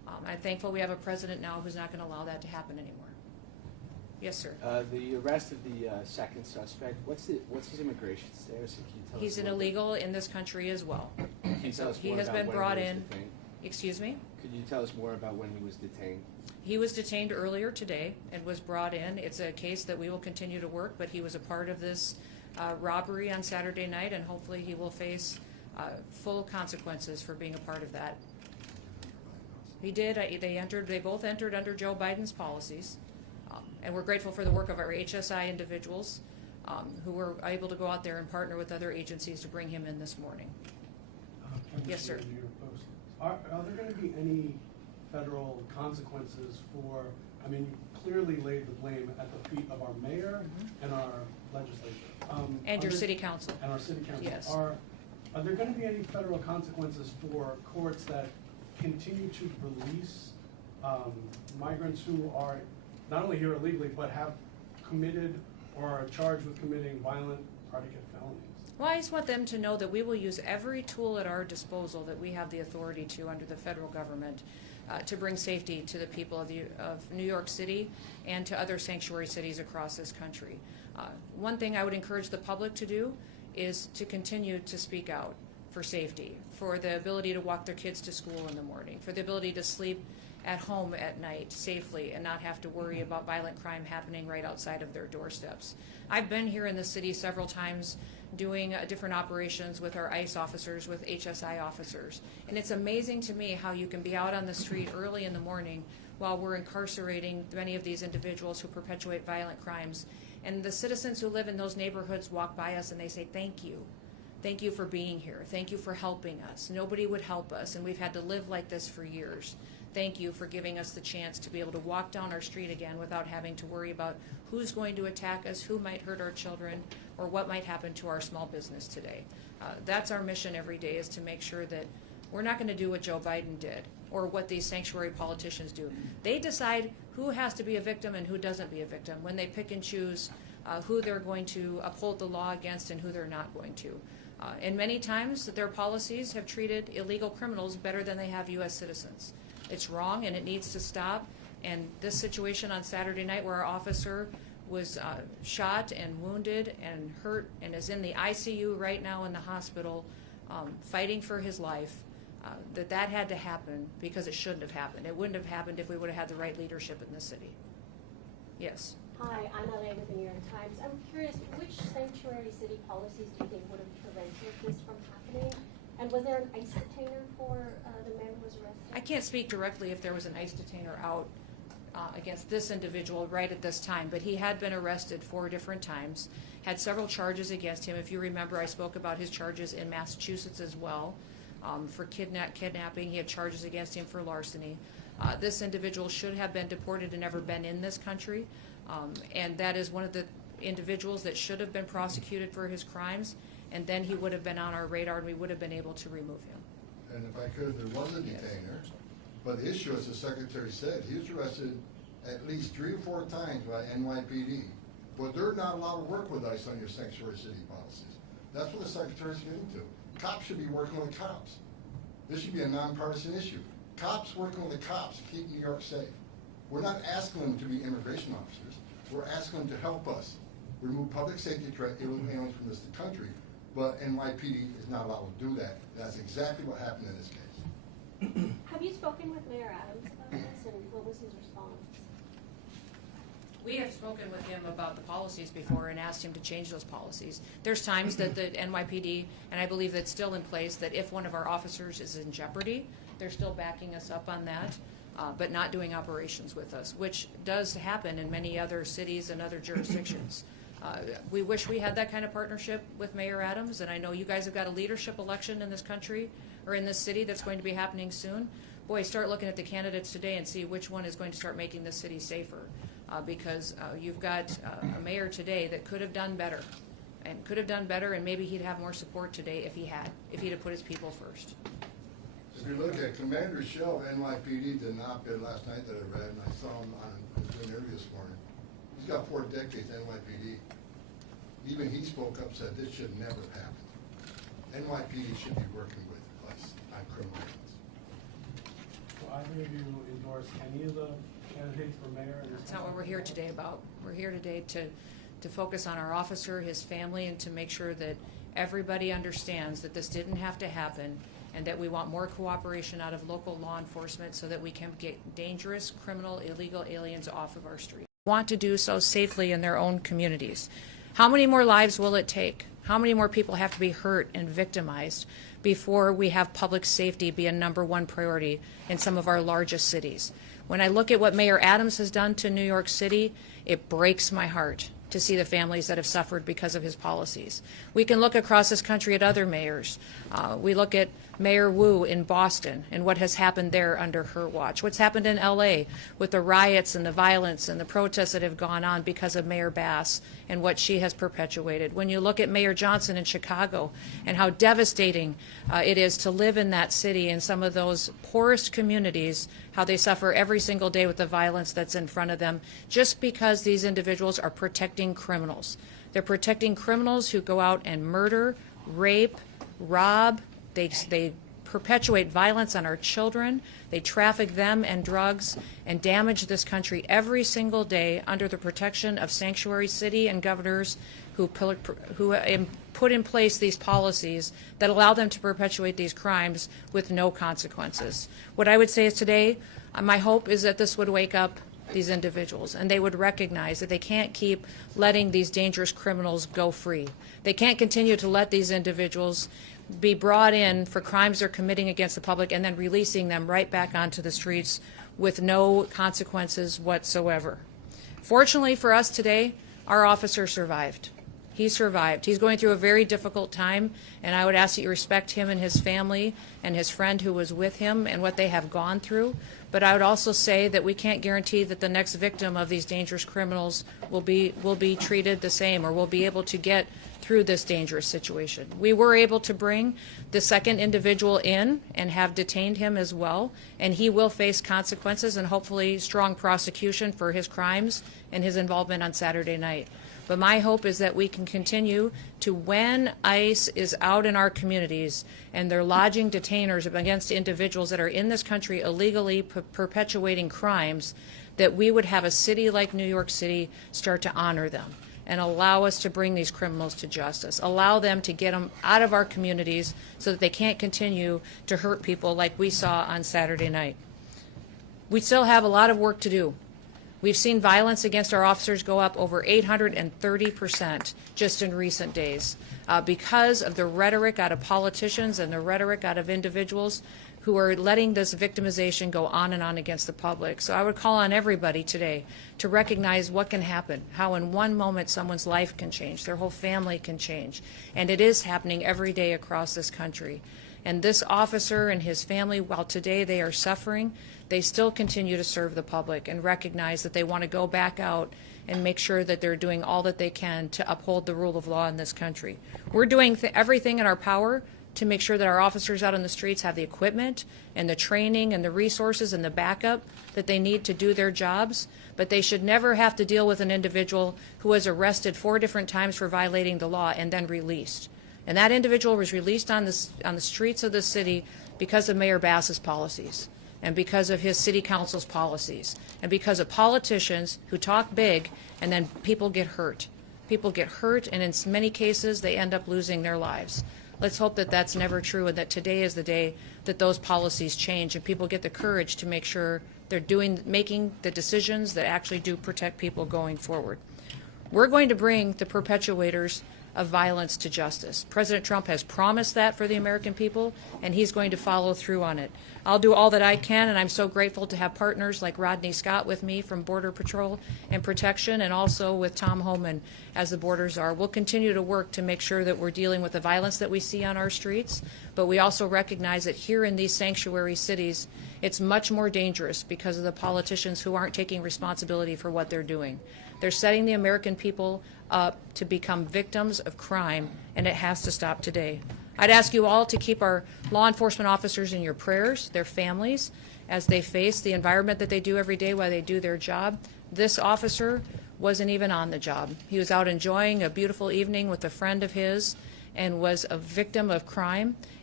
I'm thankful we have a president now who's not going to allow that to happen anymore. Yes, sir. The arrest of the second suspect, what's his immigration status? Can you tell He's us an more? illegal in this country as well. Can you tell us He more has about been when brought he was in. detained? Excuse me? Could you tell us more about when he was detained? He was detained earlier today and was brought in. It's a case that we will continue to work, but he was a part of this robbery on Saturday night, and hopefully he will face full consequences for being a part of that. He did. They both entered under Joe Biden's policies, and we're grateful for the work of our HSI individuals who were able to go out there and partner with other agencies to bring him in this morning. Yes, sir. New York Post. Are there going to be any federal consequences for, I mean, you clearly laid the blame at the feet of our mayor and our legislature. And your city council. And our city council. Yes. Are there going to be any federal consequences for courts that continue to release migrants who are not only here illegally, but have committed or are charged with committing violent predicate felonies? Well, I just want them to know that we will use every tool at our disposal that we have the authority to under the federal government to bring safety to the people of New York City and to other sanctuary cities across this country. One thing I would encourage the public to do is to continue to speak out for safety, for the ability to walk their kids to school in the morning, for the ability to sleep at home at night safely and not have to worry about violent crime happening right outside of their doorsteps. I've been here in the city several times doing different operations with our ICE officers, with HSI officers. And it's amazing to me how you can be out on the street early in the morning while we're incarcerating many of these individuals who perpetuate violent crimes. And the citizens who live in those neighborhoods walk by us and they say, thank you. Thank you for being here. Thank you for helping us. Nobody would help us, and we've had to live like this for years. Thank you for giving us the chance to be able to walk down our street again without having to worry about who's going to attack us, who might hurt our children, or what might happen to our small business today. That's our mission every day, is to make sure that we're not going to do what Joe Biden did or what these sanctuary politicians do. They decide who has to be a victim and who doesn't be a victim when they pick and choose who they're going to uphold the law against and who they're not going to. And many times their policies have treated illegal criminals better than they have U.S. citizens. It's wrong and it needs to stop. And this situation on Saturday night where our officer was shot and wounded and hurt and is in the ICU right now in the hospital fighting for his life, that had to happen because it shouldn't have happened. It wouldn't have happened if we would have had the right leadership in the city. Yes. Hi, I'm Elaine with the New York Times. I'm curious, which sanctuary city policies do you think would have prevented this from happening? And was there an ICE detainer for the man who was arrested? I can't speak directly if there was an ICE detainer out against this individual right at this time, but he had been arrested 4 different times, had several charges against him. If you remember, I spoke about his charges in Massachusetts as well for kidnapping. He had charges against him for larceny. This individual should have been deported and never been in this country, and that is one of the individuals that should have been prosecuted for his crimes, and then he would have been on our radar and we would have been able to remove him. And if I could, there was a detainer, but the issue, as the Secretary said, he was arrested at least 3 or 4 times by NYPD, but they're not allowed to work with ICE on your sanctuary city policies. That's what the Secretary's getting to. Cops should be working with cops. This should be a nonpartisan issue. Cops working with the cops to keep New York safe. We're not asking them to be immigration officers. We're asking them to help us remove public safety threat aliens from this country, but NYPD is not allowed to do that. That's exactly what happened in this case. Have you spoken with Mayor Adams about this, and what was his response? We have spoken with him about the policies before and asked him to change those policies. There's times that the NYPD, and I believe that's still in place, that if one of our officers is in jeopardy, they're still backing us up on that, but not doing operations with us, which does happen in many other cities and other jurisdictions. We wish we had that kind of partnership with Mayor Adams, and I know you guys have got a leadership election in this country or in this city that's going to be happening soon. Boy, start looking at the candidates today and see which one is going to start making this city safer, because you've got a mayor today that could have done better, and maybe he'd have more support today if he'd have put his people first. If you look at Commander Shell, NYPD did an op-ed last night that I read, and I saw him on his interview this morning. He's got 4 decades NYPD. Even he spoke up, said this should never happen. NYPD should be working with us on criminal acts. So either three of you endorse any of the candidates for mayor? That's not what we're here today about. We're here today to focus on our officer, his family, and to make sure that everybody understands that this didn't have to happen and that we want more cooperation out of local law enforcement so that we can get dangerous, criminal, illegal aliens off of our streets. We want to do so safely in their own communities. How many more lives will it take? How many more people have to be hurt and victimized before we have public safety be a #1 priority in some of our largest cities? When I look at what Mayor Adams has done to New York City, it breaks my heart to see the families that have suffered because of his policies. We can look across this country at other mayors. We look at Mayor Wu in Boston and what has happened there under her watch. What's happened in LA with the riots and the violence and the protests that have gone on because of Mayor Bass and what she has perpetuated. When you look at Mayor Johnson in Chicago and how devastating it is to live in that city in some of those poorest communities, how they suffer every single day with the violence that's in front of them just because these individuals are protecting criminals. They're protecting criminals who go out and murder, rape, rob. They perpetuate violence on our children. They traffic them and drugs and damage this country every single day under the protection of sanctuary city and governors who put in place these policies that allow them to perpetuate these crimes with no consequences. What I would say is today, my hope is that this would wake up these individuals and they would recognize that they can't keep letting these dangerous criminals go free. They can't continue to let these individuals be brought in for crimes they're committing against the public and then releasing them right back onto the streets with no consequences whatsoever. Fortunately for us today, our officer survived. He survived. He's going through a very difficult time, and I would ask that you respect him and his family and his friend who was with him and what they have gone through. But I would also say that we can't guarantee that the next victim of these dangerous criminals will be treated the same or will be able to get through this dangerous situation. We were able to bring the second individual in and have detained him as well, and he will face consequences and hopefully strong prosecution for his crimes and his involvement on Saturday night. But my hope is that we can continue to, when ICE is out in our communities and they're lodging detainers against individuals that are in this country illegally perpetuating crimes, that we would have a city like New York City start to honor them and allow us to bring these criminals to justice, allow them to get them out of our communities so that they can't continue to hurt people like we saw on Saturday night. We still have a lot of work to do. We've seen violence against our officers go up over 830% just in recent days because of the rhetoric out of politicians and the rhetoric out of individuals who are letting this victimization go on and on against the public. So I would call on everybody today to recognize what can happen, how in one moment someone's life can change, their whole family can change. And it is happening every day across this country. And this officer and his family, while today they are suffering, they still continue to serve the public and recognize that they want to go back out and make sure that they're doing all that they can to uphold the rule of law in this country. We're doing everything in our power to make sure that our officers out on the streets have the equipment and the training and the resources and the backup that they need to do their jobs, but they should never have to deal with an individual who was arrested 4 different times for violating the law and then released. And that individual was released on the streets of the city because of Mayor Bass's policies and because of his city council's policies and because of politicians who talk big and then people get hurt. People get hurt, and in many cases they end up losing their lives. Let's hope that that's never true and that today is the day that those policies change and people get the courage to make sure they're making the decisions that actually do protect people going forward. We're going to bring the perpetuators of violence to justice. President Trump has promised that for the American people, and he's going to follow through on it. I'll do all that I can, and I'm so grateful to have partners like Rodney Scott with me from Border Patrol and Protection, and also with Tom Homeland as the border czar. We'll continue to work to make sure that we're dealing with the violence that we see on our streets, but we also recognize that here in these sanctuary cities, it's much more dangerous because of the politicians who aren't taking responsibility for what they're doing. They're setting the American people up to become victims of crime, and it has to stop today. I'd ask you all to keep our law enforcement officers in your prayers, their families, as they face the environment that they do every day while they do their job. This officer wasn't even on the job. He was out enjoying a beautiful evening with a friend of his and was a victim of crime.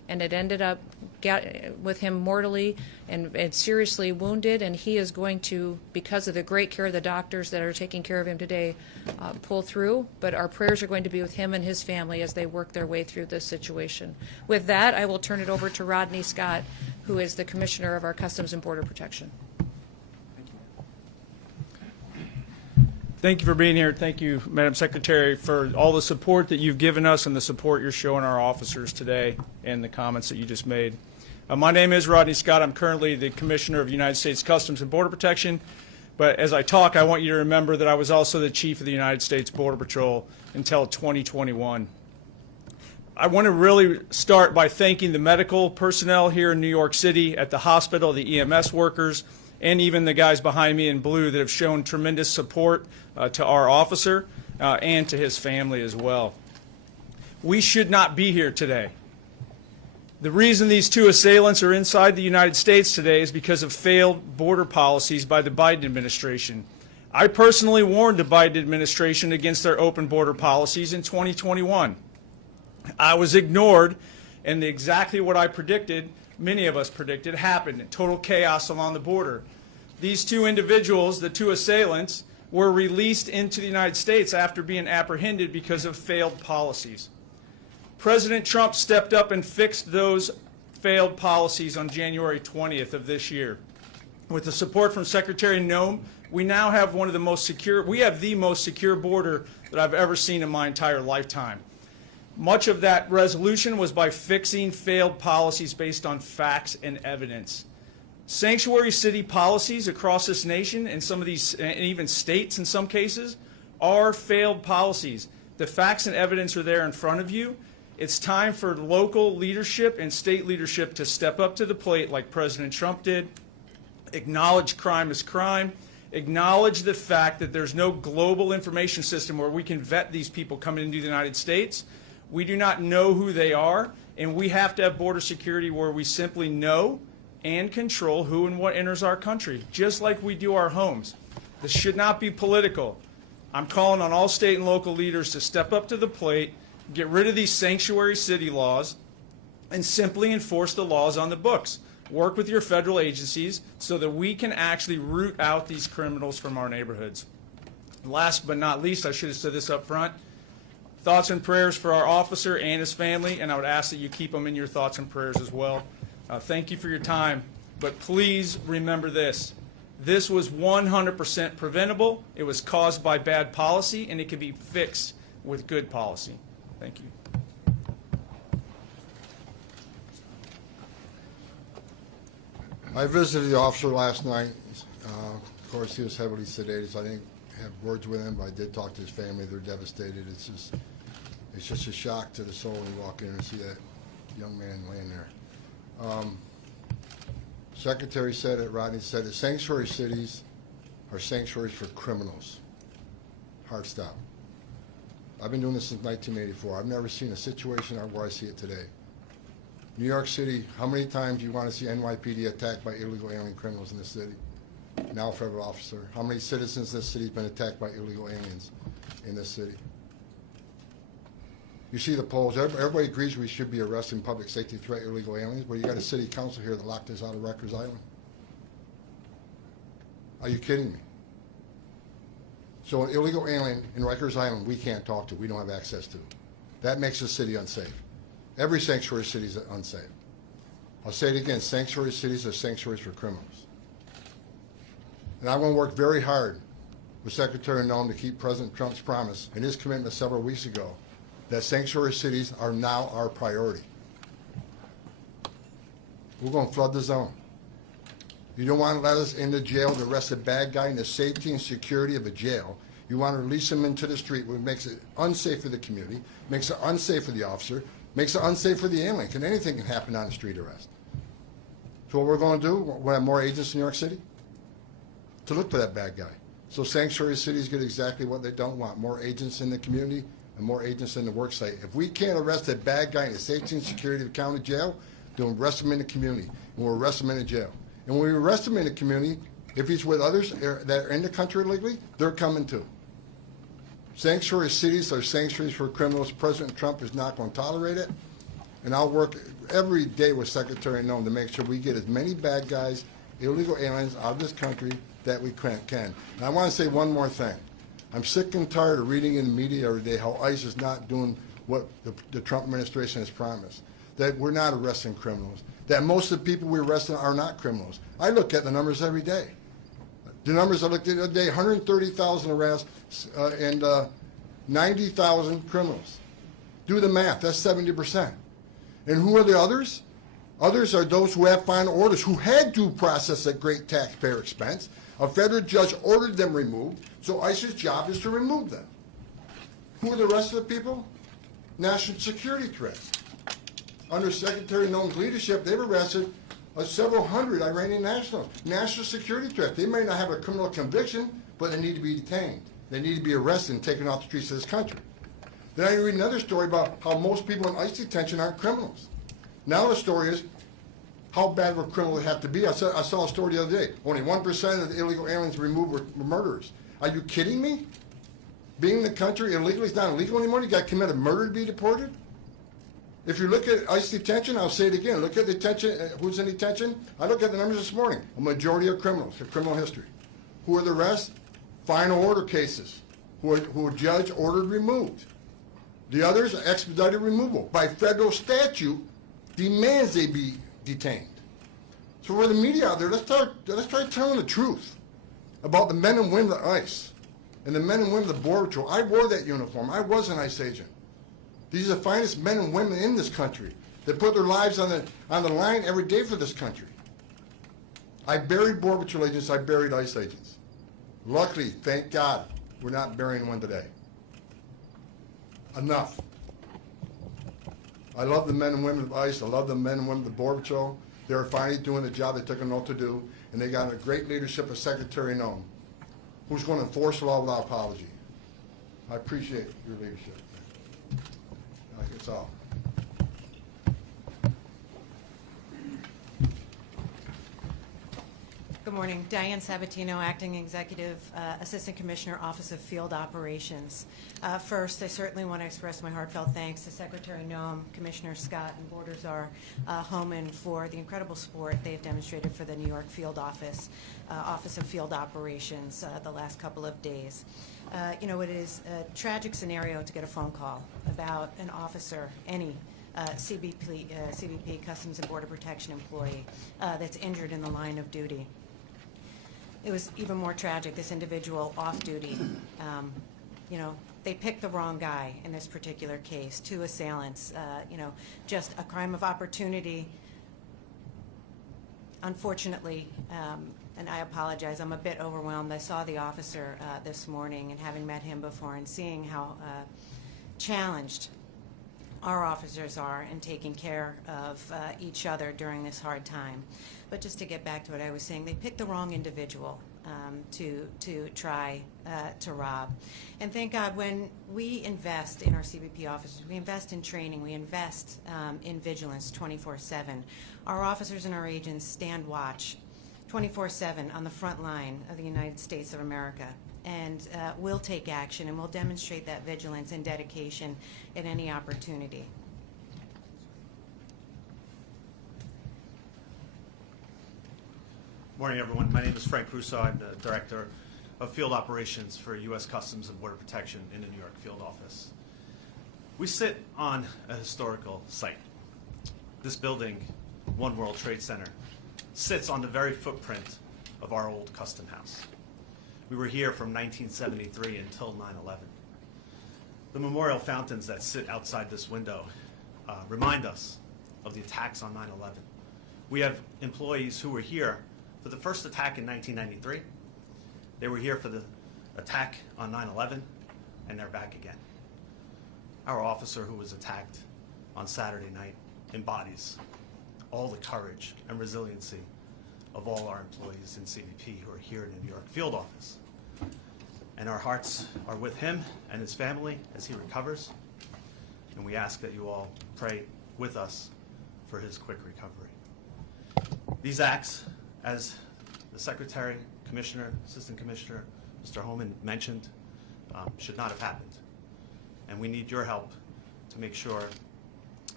and it ended up with him mortally and seriously wounded, and he is going to, because of the great care of the doctors that are taking care of him today, pull through. But our prayers are going to be with him and his family as they work their way through this situation. With that, I will turn it over to Rodney Scott, who is the Commissioner of our Customs and Border Protection. Thank you for being here. Thank you, Madam Secretary, for all the support that you've given us and the support you're showing our officers today and the comments that you just made. My name is Rodney Scott. I'm currently the Commissioner of United States Customs and Border Protection. But as I talk, I want you to remember that I was also the Chief of the United States Border Patrol until 2021. I want to really start by thanking the medical personnel here in New York City at the hospital, the EMS workers, and even the guys behind me in blue that have shown tremendous support to our officer and to his family as well. We should not be here today. The reason these two assailants are inside the United States today is because of failed border policies by the Biden administration. I personally warned the Biden administration against their open border policies in 2021. I was ignored, and exactly what I predicted, many of us predicted, happened. Total chaos along the border. These two individuals, the two assailants, were released into the United States after being apprehended because of failed policies. President Trump stepped up and fixed those failed policies on January 20th of this year. With the support from Secretary Noem, we now have one of the most secure, we have the most secure border that I've ever seen in my entire lifetime. Much of that resolution was by fixing failed policies based on facts and evidence. Sanctuary city policies across this nation, and some of these, and even states in some cases, are failed policies. The facts and evidence are there in front of you. It's time for local leadership and state leadership to step up to the plate like President Trump did, acknowledge crime as crime, acknowledge the fact that there's no global information system where we can vet these people coming into the United States. We do not know who they are, and we have to have border security where we simply know and control who and what enters our country, just like we do our homes. This should not be political. I'm calling on all state and local leaders to step up to the plate, get rid of these sanctuary city laws, and simply enforce the laws on the books. Work with your federal agencies so that we can actually root out these criminals from our neighborhoods. Last but not least, I should have said this up front, thoughts and prayers for our officer and his family, and I would ask that you keep them in your thoughts and prayers as well. Thank you for your time, but please remember this. This was 100% preventable. It was caused by bad policy, and it can be fixed with good policy. Thank you. I visited the officer last night. Of course, he was heavily sedated, so I didn't have words with him, but I did talk to his family. They're devastated. It's just a shock to the soul when you walk in and see that young man laying there. Secretary said it, Rodney said it, sanctuary cities are sanctuaries for criminals. Hard stop. I've been doing this since 1984. I've never seen a situation where I see it today. New York City, how many times do you want to see NYPD attacked by illegal alien criminals in this city? Now a federal officer. How many citizens in this city have been attacked by illegal aliens in this city? You see the polls. Everybody agrees we should be arresting public safety threat illegal aliens, but you got a city council here that locked us out of Rikers Island. Are you kidding me? So an illegal alien in Rikers Island we can't talk to, we don't have access to. That makes the city unsafe. Every sanctuary city is unsafe. I'll say it again, sanctuary cities are sanctuaries for criminals. And I'm going to work very hard with Secretary Noem to keep President Trump's promise and his commitment several weeks ago that sanctuary cities are now our priority. We're going to flood the zone. You don't want to let us into jail to arrest a bad guy in the safety and security of a jail. You want to release him into the street, which makes it unsafe for the community, makes it unsafe for the officer, makes it unsafe for the alien. Anything can happen on a street arrest. So what we're going to do, we'll have more agents in New York City to look for that bad guy. So sanctuary cities get exactly what they don't want, more agents in the community and more agents in the work site. If we can't arrest a bad guy in the safety and security of the county jail, then we'll arrest him in the community, and we'll arrest him in the jail. And when we arrest him in the community, if he's with others that are in the country illegally, they're coming too. Sanctuary cities are sanctuaries for criminals. President Trump is not going to tolerate it. and I'll work every day with Secretary Noem to make sure we get as many bad guys, illegal aliens out of this country that we can. And I want to say one more thing. I'm sick and tired of reading in the media every day how ICE is not doing what the Trump administration has promised, that we're not arresting criminals, that most of the people we're arresting are not criminals. I look at the numbers every day. The numbers I looked at the other day, 130,000 arrests and 90,000 criminals. Do the math, that's 70%. And who are the others? Others are those who have final orders, who had due process at great taxpayer expense. A federal judge ordered them removed, so ICE's job is to remove them. Who are the rest of the people? National security threats. Under Secretary Noem's leadership, they've arrested several hundred Iranian nationals. National security threat. They may not have a criminal conviction, but they need to be detained. They need to be arrested and taken off the streets of this country. Then I read another story about how most people in ICE detention aren't criminals. Now the story is, how bad would criminals have to be? I saw a story the other day. Only 1% of the illegal aliens removed were murderers. Are you kidding me? Being in the country illegally is not illegal anymore? You got to commit a murder to be deported? If you look at ICE detention, I'll say it again, look at detention, who's in detention? I looked at the numbers this morning. A majority are criminals, have criminal history. Who are the rest? Final order cases, who a judge ordered removed. The others are expedited removal. By federal statute, demands they be detained. So for the media out there, let's try telling the truth about the men and women of ICE and the men and women of the Border Patrol. I wore that uniform. I was an ICE agent. These are the finest men and women in this country that put their lives on the line every day for this country. I buried Border Patrol agents. I buried ICE agents. Luckily, thank God, we're not burying one today. Enough. I love the men and women of ICE. I love the men and women of the Border Patrol. They're finally doing the job they took an oath to do, and they got a great leadership of Secretary Noem, who's going to enforce the law without apology. I appreciate your leadership. That's all. Good morning. Diane Sabatino, Acting Executive Assistant Commissioner, Office of Field Operations. First, I certainly want to express my heartfelt thanks to Secretary Noem, Commissioner Scott, and Border Czar Homeland for the incredible support they have demonstrated for the New York Field Office of Field Operations the last couple of days. You know, it is a tragic scenario to get a phone call about an officer, any CBP, Customs and Border Protection employee, that's injured in the line of duty. It was even more tragic, this individual off-duty, you know, they picked the wrong guy in this particular case, two assailants, you know, just a crime of opportunity. Unfortunately, and I apologize, I'm a bit overwhelmed. I saw the officer this morning, and having met him before and seeing how challenged our officers are in taking care of each other during this hard time. But just to get back to what I was saying, they picked the wrong individual to try to rob. And thank God, when we invest in our CBP officers, we invest in training, we invest in vigilance 24/7. Our officers and our agents stand watch 24/7 on the front line of the United States of America. And we'll take action, and we'll demonstrate that vigilance and dedication at any opportunity. Morning, everyone. My name is Frank Russo. I'm the Director of Field Operations for U.S. Customs and Border Protection in the New York Field Office. We sit on a historical site. This building, One World Trade Center, sits on the very footprint of our old custom house. We were here from 1973 until 9/11. The memorial fountains that sit outside this window remind us of the attacks on 9/11. We have employees who were here for the first attack in 1993. They were here for the attack on 9/11, and they're back again. Our officer who was attacked on Saturday night embodies all the courage and resiliency of all our employees in CBP who are here in the New York Field Office. And our hearts are with him and his family as he recovers, and we ask that you all pray with us for his quick recovery. These acts, as the Secretary, Commissioner, Assistant Commissioner, Mr. Homeland mentioned, should not have happened. And we need your help to make sure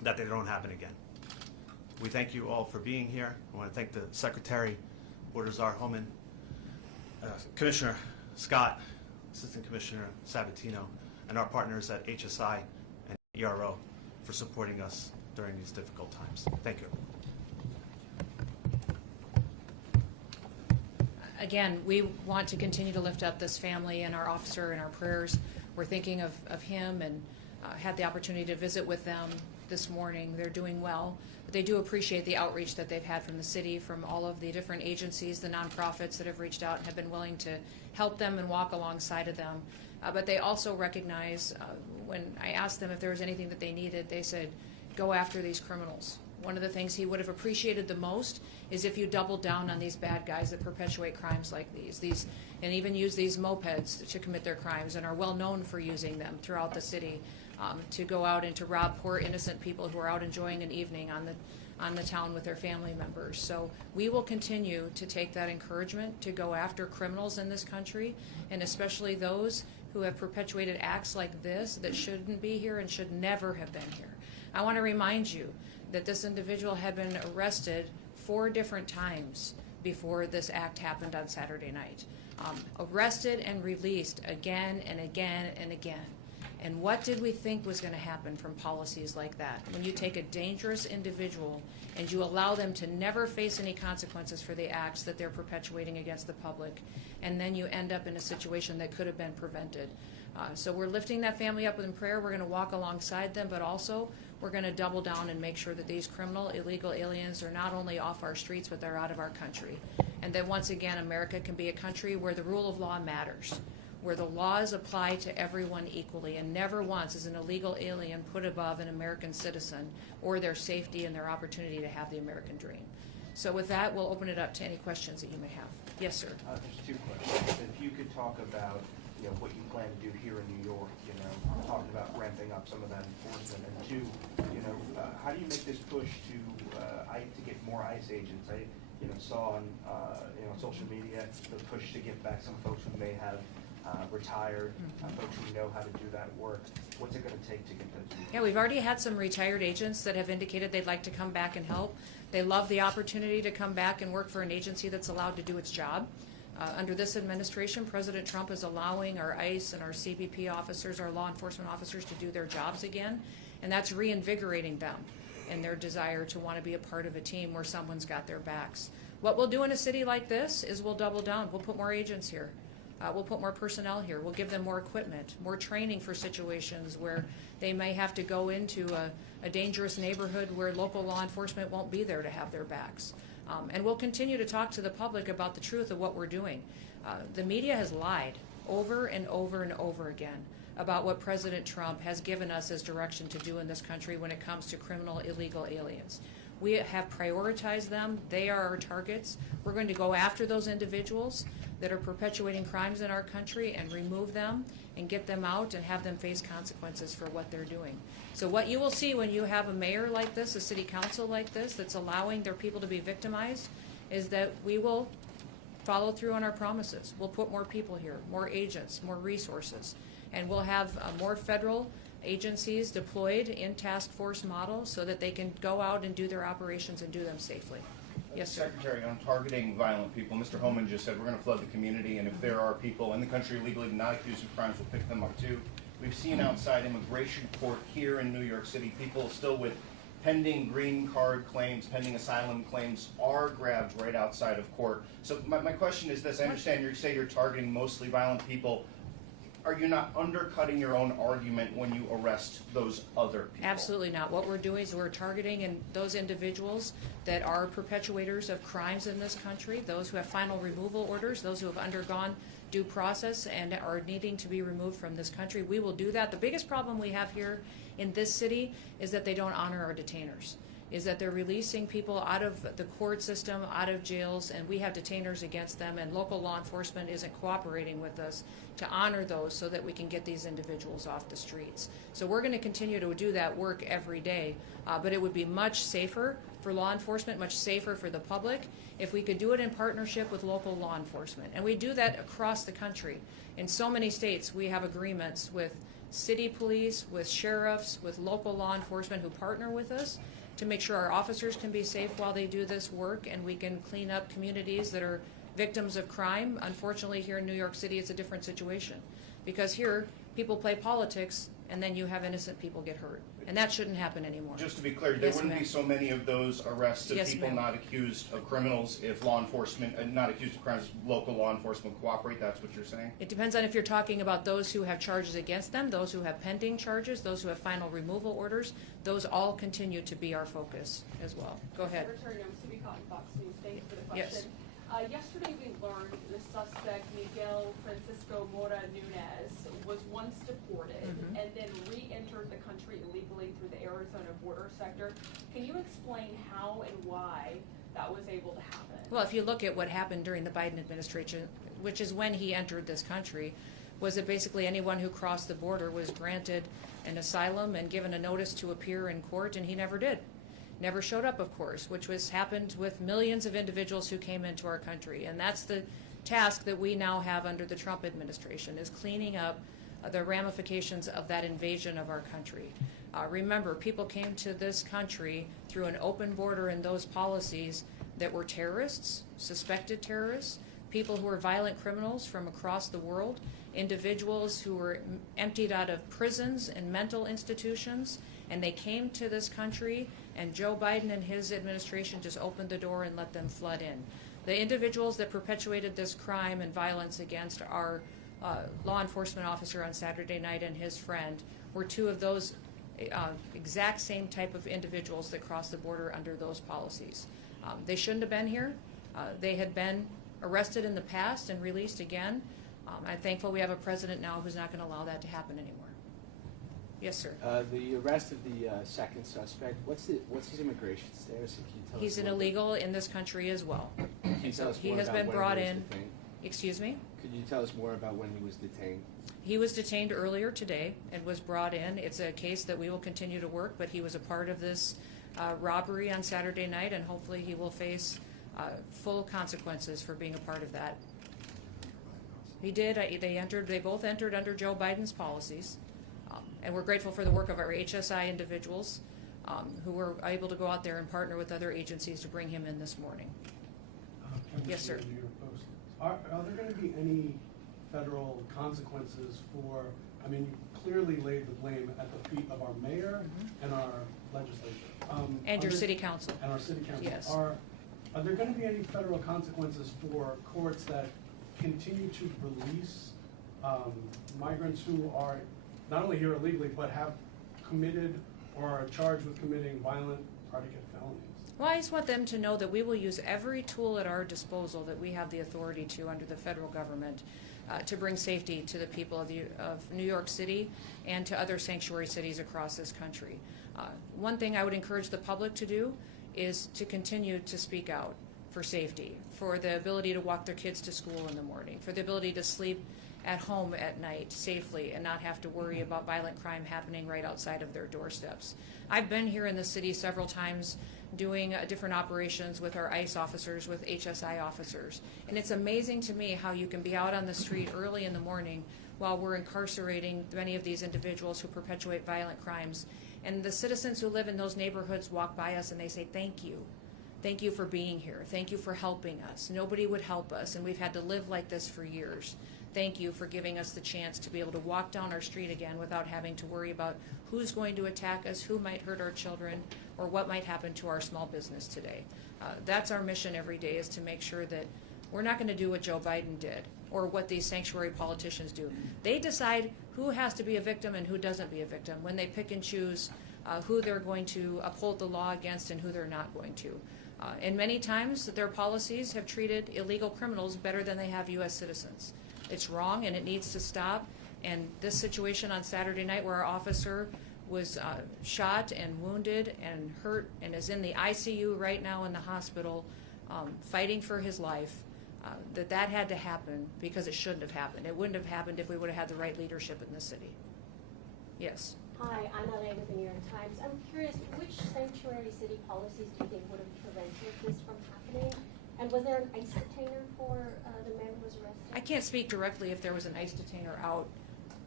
that they don't happen again. We thank you all for being here. I want to thank the Secretary, Borders Czar Homeland, Commissioner Scott, Assistant Commissioner Sabatino, and our partners at HSI and ERO for supporting us during these difficult times. Thank you. Again, we want to continue to lift up this family and our officer in our prayers. We're thinking of him and had the opportunity to visit with them this morning. They're doing well, but they do appreciate the outreach that they've had from the city, from all of the different agencies, the nonprofits that have reached out and have been willing to help them and walk alongside of them. But they also recognize, when I asked them if there was anything that they needed, they said, go after these criminals. One of the things he would have appreciated the most is if you doubled down on these bad guys that perpetuate crimes like these and even use these mopeds to commit their crimes and are well known for using them throughout the city to go out and to rob poor innocent people who are out enjoying an evening on the town with their family members. So we will continue to take that encouragement to go after criminals in this country, and especially those who have perpetuated acts like this that shouldn't be here and should never have been here. I want to remind you that this individual had been arrested 4 different times before this act happened on Saturday night. Arrested and released again and again and again. And what did we think was going to happen from policies like that? When you take a dangerous individual and you allow them to never face any consequences for the acts that they're perpetuating against the public, and then you end up in a situation that could have been prevented. So we're lifting that family up in prayer. We're going to walk alongside them, but also we're going to double down and make sure that these criminal, illegal aliens are not only off our streets, but they're out of our country. And that once again, America can be a country where the rule of law matters, where the laws apply to everyone equally, and never once is an illegal alien put above an American citizen or their safety and their opportunity to have the American dream. So with that, we'll open it up to any questions that you may have. Yes, sir. There's 2 questions. If you could talk about what you plan to do here in New York, talking about ramping up some of that enforcement, and 2, how do you make this push to get more ICE agents? I saw on social media the push to get back some folks who may have retired, folks who know how to do that work. What's it going to take to get them to do that? Yeah, we've already had some retired agents that have indicated they'd like to come back and help. They love the opportunity to come back and work for an agency that's allowed to do its job. Under this administration, President Trump is allowing our ICE and our CBP officers, our law enforcement officers, to do their jobs again, and that's reinvigorating them in their desire to want to be a part of a team where someone's got their backs. What we'll do in a city like this is we'll double down. We'll put more agents here. We'll put more personnel here. We'll give them more equipment, more training for situations where they may have to go into a dangerous neighborhood where local law enforcement won't be there to have their backs. And we'll continue to talk to the public about the truth of what we're doing. The media has lied over and over and over again about what President Trump has given us as direction to do in this country when it comes to criminal illegal aliens. We have prioritized them. They are our targets. We're going to go after those individuals that are perpetuating crimes in our country and remove them and get them out and have them face consequences for what they're doing. So what you will see when you have a mayor like this, a city council like this, that's allowing their people to be victimized, is that we will follow through on our promises. We'll put more people here, more agents, more resources, and we'll have more federal agencies deployed in task force models so that they can go out and do their operations and do them safely. Yes, sir. Secretary, on targeting violent people, Mr. Homeland just said we're going to flood the community, and if there are people in the country legally not accused of crimes, we'll pick them up too. We've seen outside immigration court here in New York City, people still with pending green card claims, pending asylum claims are grabbed right outside of court. So my question is this: I understand you say you're targeting mostly violent people. Are you not undercutting your own argument when you arrest those other people? Absolutely not. What we're doing is we're targeting those individuals that are perpetuators of crimes in this country, those who have final removal orders, those who have undergone due process and are needing to be removed from this country. We will do that. The biggest problem we have here in this city is that they don't honor our detainers, is that they're releasing people out of the court system, out of jails, and we have detainers against them, and local law enforcement isn't cooperating with us to honor those so that we can get these individuals off the streets. So we're going to continue to do that work every day, but it would be much safer for law enforcement, much safer for the public, if we could do it in partnership with local law enforcement. And we do that across the country. In so many states, we have agreements with city police, with sheriffs, with local law enforcement who partner with us to make sure our officers can be safe while they do this work, and we can clean up communities that are victims of crime. Unfortunately, here in New York City, it's a different situation, because here people play politics and then you have innocent people get hurt, and that shouldn't happen anymore. Just to be clear, there Yes, wouldn't be ma'am. so many of those arrests of Yes, people ma'am. not accused of criminals if law enforcement, not accused of crimes, local law enforcement cooperate, that's what you're saying? It depends on if you're talking about those who have charges against them, those who have pending charges, those who have final removal orders. Those all continue to be our focus as well. Go ahead. Secretary Noem, Subi Cotton, Fox News. Thank you for the Yes. question. Yesterday we learned the suspect, Miguel Francisco Mora Nunez, was once deported Mhm. and then re-entered the country illegally through the Arizona border sector. Can you explain how and why that was able to happen? Well, if you look at what happened during the Biden administration, which is when he entered this country, was that basically anyone who crossed the border was granted an asylum and given a notice to appear in court, and he never did. Never showed up, of course, which was happened with millions of individuals who came into our country. And that's the task that we now have under the Trump administration, is cleaning up the ramifications of that invasion of our country. Remember, people came to this country through an open border and those policies that were terrorists, suspected terrorists, people who were violent criminals from across the world, individuals who were emptied out of prisons and mental institutions, and they came to this country, and Joe Biden and his administration just opened the door and let them flood in. The individuals that perpetuated this crime and violence against our law enforcement officer on Saturday night and his friend were two of those exact same type of individuals that crossed the border under those policies. They shouldn't have been here. They had been arrested in the past and released again. I'm thankful we have a president now who's not going to allow that to happen anymore. Yes, sir. The arrest of the second suspect, what's his immigration status? Can you tell He's us an more? illegal in this country as well. Can you tell us He more has about been when brought he was in. detained? Excuse me? Could you tell us more about when he was detained? He was detained earlier today and was brought in. It's a case that we will continue to work, but he was a part of this robbery on Saturday night, and hopefully he will face full consequences for being a part of that. He did. They both entered under Joe Biden's policies, and we're grateful for the work of our HSI individuals who were able to go out there and partner with other agencies to bring him in this morning. Kevin Yes, sir. Stewart, New York Post. Are there going to be any federal consequences for, I mean, you clearly laid the blame at the feet of our mayor and our legislature. And your Are there- city council. And our city council. Yes. Are there going to be any federal consequences for courts that continue to release migrants who are not only here illegally, but have committed or are charged with committing violent predicate felonies? Well, I just want them to know that we will use every tool at our disposal that we have the authority to under the federal government to bring safety to the people of New York City and to other sanctuary cities across this country. One thing I would encourage the public to do is to continue to speak out for safety, for the ability to walk their kids to school in the morning, for the ability to sleep at home at night safely and not have to worry about violent crime happening right outside of their doorsteps. I've been here in the city several times doing different operations with our ICE officers, with HSI officers. And it's amazing to me how you can be out on the street early in the morning while we're incarcerating many of these individuals who perpetuate violent crimes. And the citizens who live in those neighborhoods walk by us and they say, "Thank you. Thank you for being here. Thank you for helping us. Nobody would help us, and we've had to live like this for years. Thank you for giving us the chance to be able to walk down our street again without having to worry about who's going to attack us, who might hurt our children, or what might happen to our small business today." That's our mission every day, is to make sure that we're not going to do what Joe Biden did or what these sanctuary politicians do. They decide who has to be a victim and who doesn't be a victim when they pick and choose who they're going to uphold the law against and who they're not going to. And many times their policies have treated illegal criminals better than they have U.S. citizens. It's wrong and it needs to stop. And this situation on Saturday night where our officer was shot and wounded and hurt and is in the ICU right now in the hospital fighting for his life, that had to happen because it shouldn't have happened. It wouldn't have happened if we would have had the right leadership in the city. Yes. Hi, I'm Elaine with the New York Times. I'm curious, which sanctuary city policies do you think would have prevented this from happening? And was there an ICE detainer for the man who was arrested? I can't speak directly if there was an ICE detainer out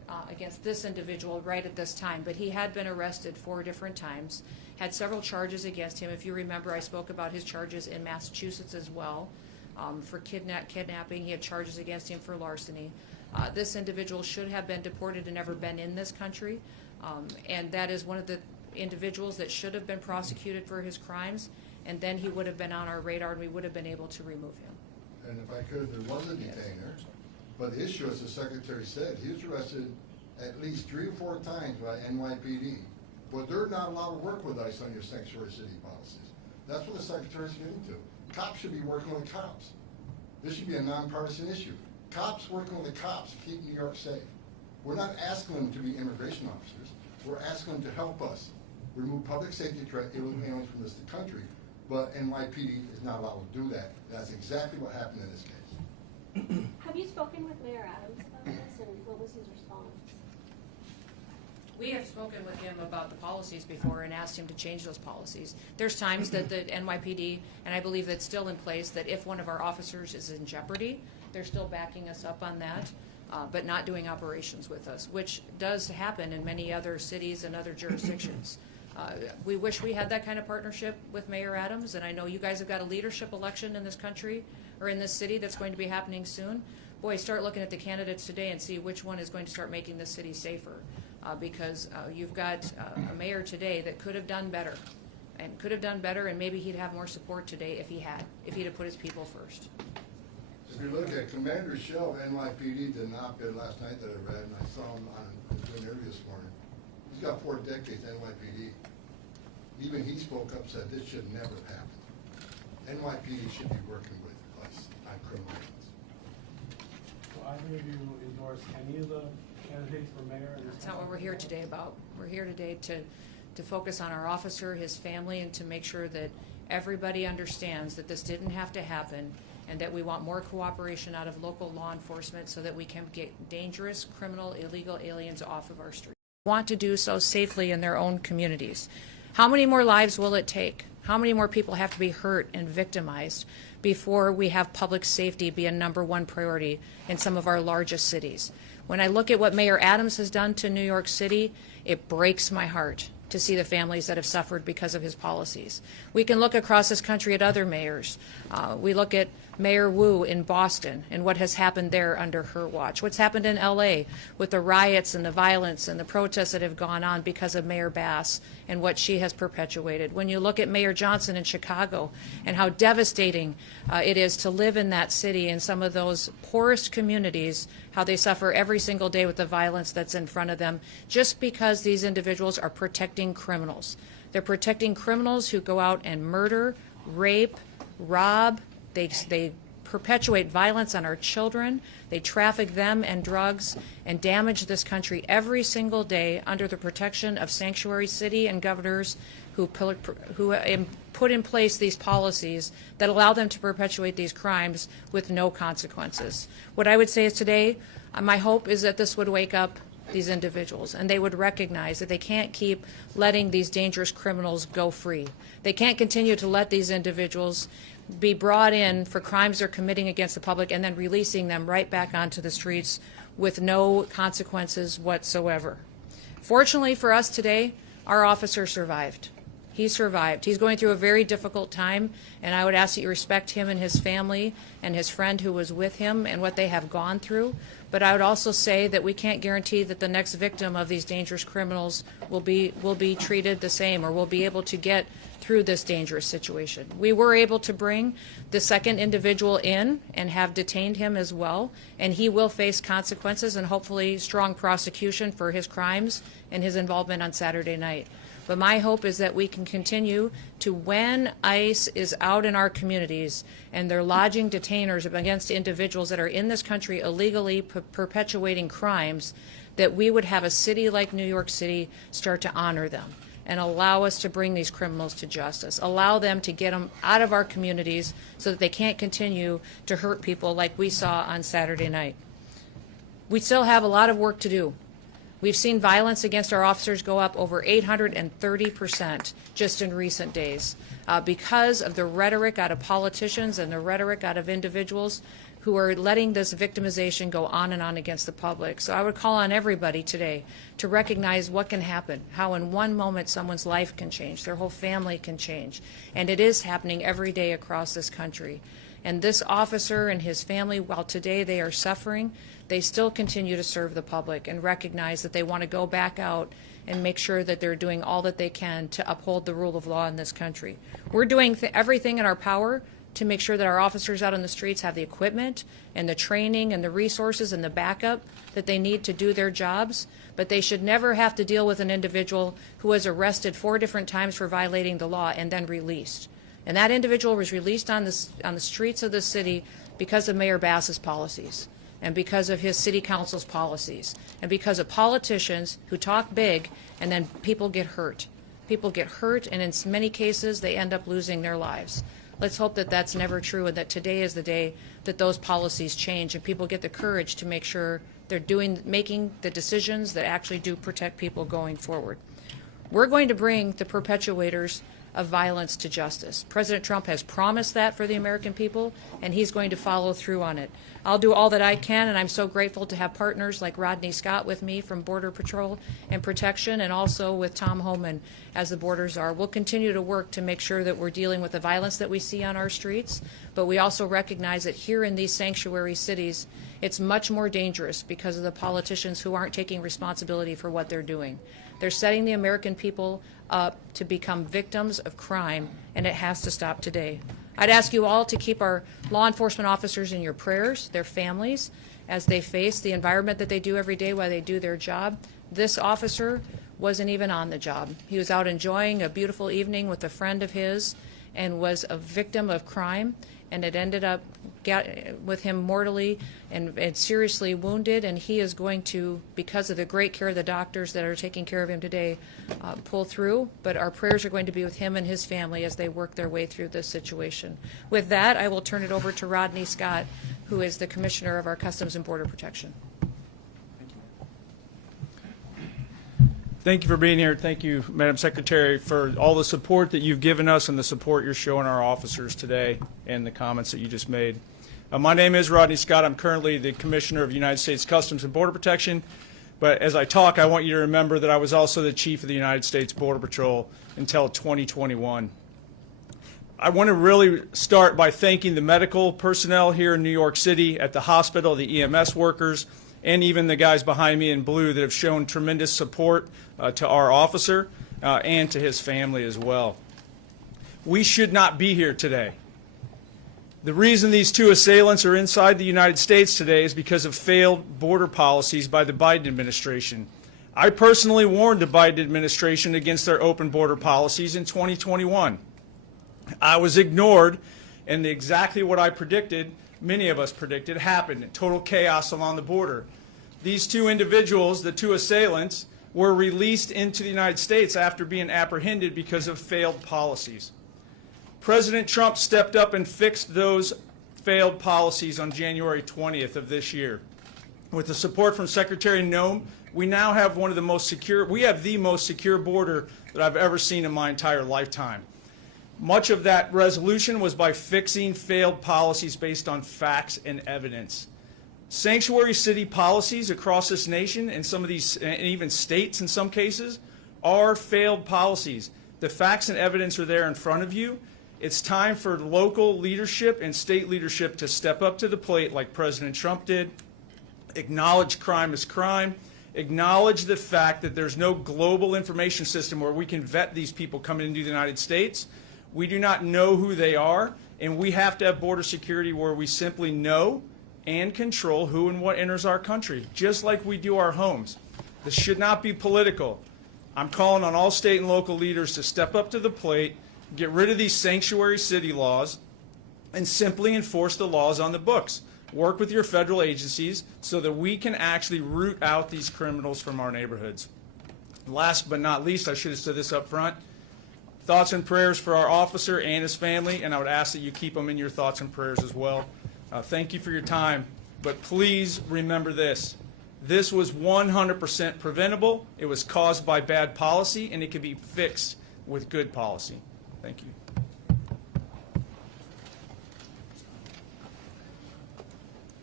against this individual right at this time, but he had been arrested 4 different times, had several charges against him. If you remember, I spoke about his charges in Massachusetts as well. For kidnapping, he had charges against him for larceny. This individual should have been deported and never been in this country, and that is one of the individuals that should have been prosecuted for his crimes, and then he would have been on our radar and we would have been able to remove him. And if I could, there was a detainer, but the issue, as the Secretary said, he was arrested at least 3 or 4 times by NYPD, but they're not allowed to work with ICE on your sanctuary city policies. That's what the Secretary's getting to. Cops should be working with cops. This should be a nonpartisan issue. Cops working with the cops to keep New York safe. We're not asking them to be immigration officers. We're asking them to help us remove public safety threat aliens from this country, but NYPD is not allowed to do that. That's exactly what happened in this case. Have you spoken with Mayor Adams about this, and what was his response? We have spoken with him about the policies before and asked him to change those policies. There's times that the NYPD, and I believe that's still in place, that if one of our officers is in jeopardy, they're still backing us up on that, but not doing operations with us, which does happen in many other cities and other jurisdictions. We wish we had that kind of partnership with Mayor Adams, and I know you guys have got a leadership election in this country or in this city that's going to be happening soon. Boy, start looking at the candidates today and see which one is going to start making this city safer. Because you've got a mayor today that could have done better, and maybe he'd have more support today if he'd have put his people first. If you look at Commander Shell, NYPD did an op-ed last night that I read, and I saw him on the interview this morning. He's got 4 decades NYPD. Even he spoke up, said this should never have happened. NYPD should be working with us on criminal acts. So either of you endorse any of the candidates for mayor? That's not what we're here today about. We're here today to focus on our officer, his family, and to make sure that everybody understands that this didn't have to happen, and that we want more cooperation out of local law enforcement so that we can get dangerous, criminal, illegal aliens off of our streets. We want to do so safely in their own communities. How many more lives will it take? How many more people have to be hurt and victimized before we have public safety be a #1 priority in some of our largest cities? When I look at what Mayor Adams has done to New York City, it breaks my heart to see the families that have suffered because of his policies. We can look across this country at other mayors. We look at Mayor Wu in Boston and what has happened there under her watch. What's happened in LA with the riots and the violence and the protests that have gone on because of Mayor Bass and what she has perpetuated. When you look at Mayor Johnson in Chicago and how devastating it is to live in that city, in some of those poorest communities, how they suffer every single day with the violence that's in front of them, just because these individuals are protecting criminals. They're protecting criminals who go out and murder, rape, rob. They perpetuate violence on our children. They traffic them and drugs and damage this country every single day under the protection of sanctuary city and governors who put in place these policies that allow them to perpetuate these crimes with no consequences. What I would say is today, my hope is that this would wake up these individuals and they would recognize that they can't keep letting these dangerous criminals go free. They can't continue to let these individuals be brought in for crimes they're committing against the public and then releasing them right back onto the streets with no consequences whatsoever. Fortunately for us today, our officer survived. He survived. He's going through a very difficult time, and I would ask that you respect him and his family and his friend who was with him and what they have gone through. But I would also say that we can't guarantee that the next victim of these dangerous criminals will be treated the same or will be able to get through this dangerous situation. We were able to bring the second individual in and have detained him as well, and he will face consequences and hopefully strong prosecution for his crimes and his involvement on Saturday night. But my hope is that we can continue to, when ICE is out in our communities and they're lodging detainers against individuals that are in this country illegally perpetuating crimes, that we would have a city like New York City start to honor them and allow us to bring these criminals to justice, allow them to get them out of our communities so that they can't continue to hurt people like we saw on Saturday night. We still have a lot of work to do. We've seen violence against our officers go up over 830% just in recent days because of the rhetoric out of politicians and the rhetoric out of individuals who are letting this victimization go on and on against the public. So I would call on everybody today to recognize what can happen, how in one moment someone's life can change, their whole family can change. And it is happening every day across this country. And this officer and his family, while today they are suffering, they still continue to serve the public and recognize that they want to go back out and make sure that they're doing all that they can to uphold the rule of law in this country. We're doing everything in our power to make sure that our officers out on the streets have the equipment and the training and the resources and the backup that they need to do their jobs, but they should never have to deal with an individual who was arrested 4 different times for violating the law and then released. And that individual was released on the streets of the city because of Mayor Bass's policies and because of his city council's policies and because of politicians who talk big and then people get hurt. People get hurt, and in many cases they end up losing their lives. Let's hope that that's never true and that today is the day that those policies change and people get the courage to make sure they're making the decisions that actually do protect people going forward. We're going to bring the perpetuators of violence to justice. President Trump has promised that for the American people, and he's going to follow through on it. I'll do all that I can, and I'm so grateful to have partners like Rodney Scott with me from Border Patrol and Protection, and also with Tom Homeland as the border czar. We'll continue to work to make sure that we're dealing with the violence that we see on our streets, but we also recognize that here in these sanctuary cities, it's much more dangerous because of the politicians who aren't taking responsibility for what they're doing. They're setting the American people up to become victims of crime, and it has to stop today. I'd ask you all to keep our law enforcement officers in your prayers, their families, as they face the environment that they do every day while they do their job. This officer wasn't even on the job. He was out enjoying a beautiful evening with a friend of his and was a victim of crime, and it ended up with him mortally and seriously wounded, and he is going to, because of the great care of the doctors that are taking care of him today, pull through. But our prayers are going to be with him and his family as they work their way through this situation. With that, I will turn it over to Rodney Scott, who is the Commissioner of our Customs and Border Protection. Thank you for being here. Thank you, Madam Secretary, for all the support that you've given us and the support you're showing our officers today and the comments that you just made. My name is Rodney Scott. I'm currently the Commissioner of United States Customs and Border Protection. But as I talk, I want you to remember that I was also the Chief of the United States Border Patrol until 2021. I want to really start by thanking the medical personnel here in New York City, at the hospital, the EMS workers, and even the guys behind me in blue that have shown tremendous support to our officer and to his family as well. We should not be here today. The reason these 2 assailants are inside the United States today is because of failed border policies by the Biden administration. I personally warned the Biden administration against their open border policies in 2021. I was ignored, and exactly what I predicted, many of us predicted, happened. Total chaos along the border. These 2 individuals, the 2 assailants, were released into the United States after being apprehended because of failed policies. President Trump stepped up and fixed those failed policies on January 20th of this year. With the support from Secretary Noem, we now have one of the most secure, we have the most secure border that I've ever seen in my entire lifetime. Much of that resolution was by fixing failed policies based on facts and evidence. Sanctuary city policies across this nation, and some of these, and even states in some cases, are failed policies. The facts and evidence are there in front of you. It's time for local leadership and state leadership to step up to the plate like President Trump did, acknowledge crime as crime, acknowledge the fact that there's no global information system where we can vet these people coming into the United States. We do not know who they are, and we have to have border security where we simply know and control who and what enters our country, just like we do our homes. This should not be political. I'm calling on all state and local leaders to step up to the plate, get rid of these sanctuary city laws, and simply enforce the laws on the books. Work with your federal agencies so that we can actually root out these criminals from our neighborhoods. Last but not least, I should have said this up front, thoughts and prayers for our officer and his family, and I would ask that you keep them in your thoughts and prayers as well. Thank you for your time, but please remember this. This was 100% preventable. It was caused by bad policy, and it can be fixed with good policy. Thank you.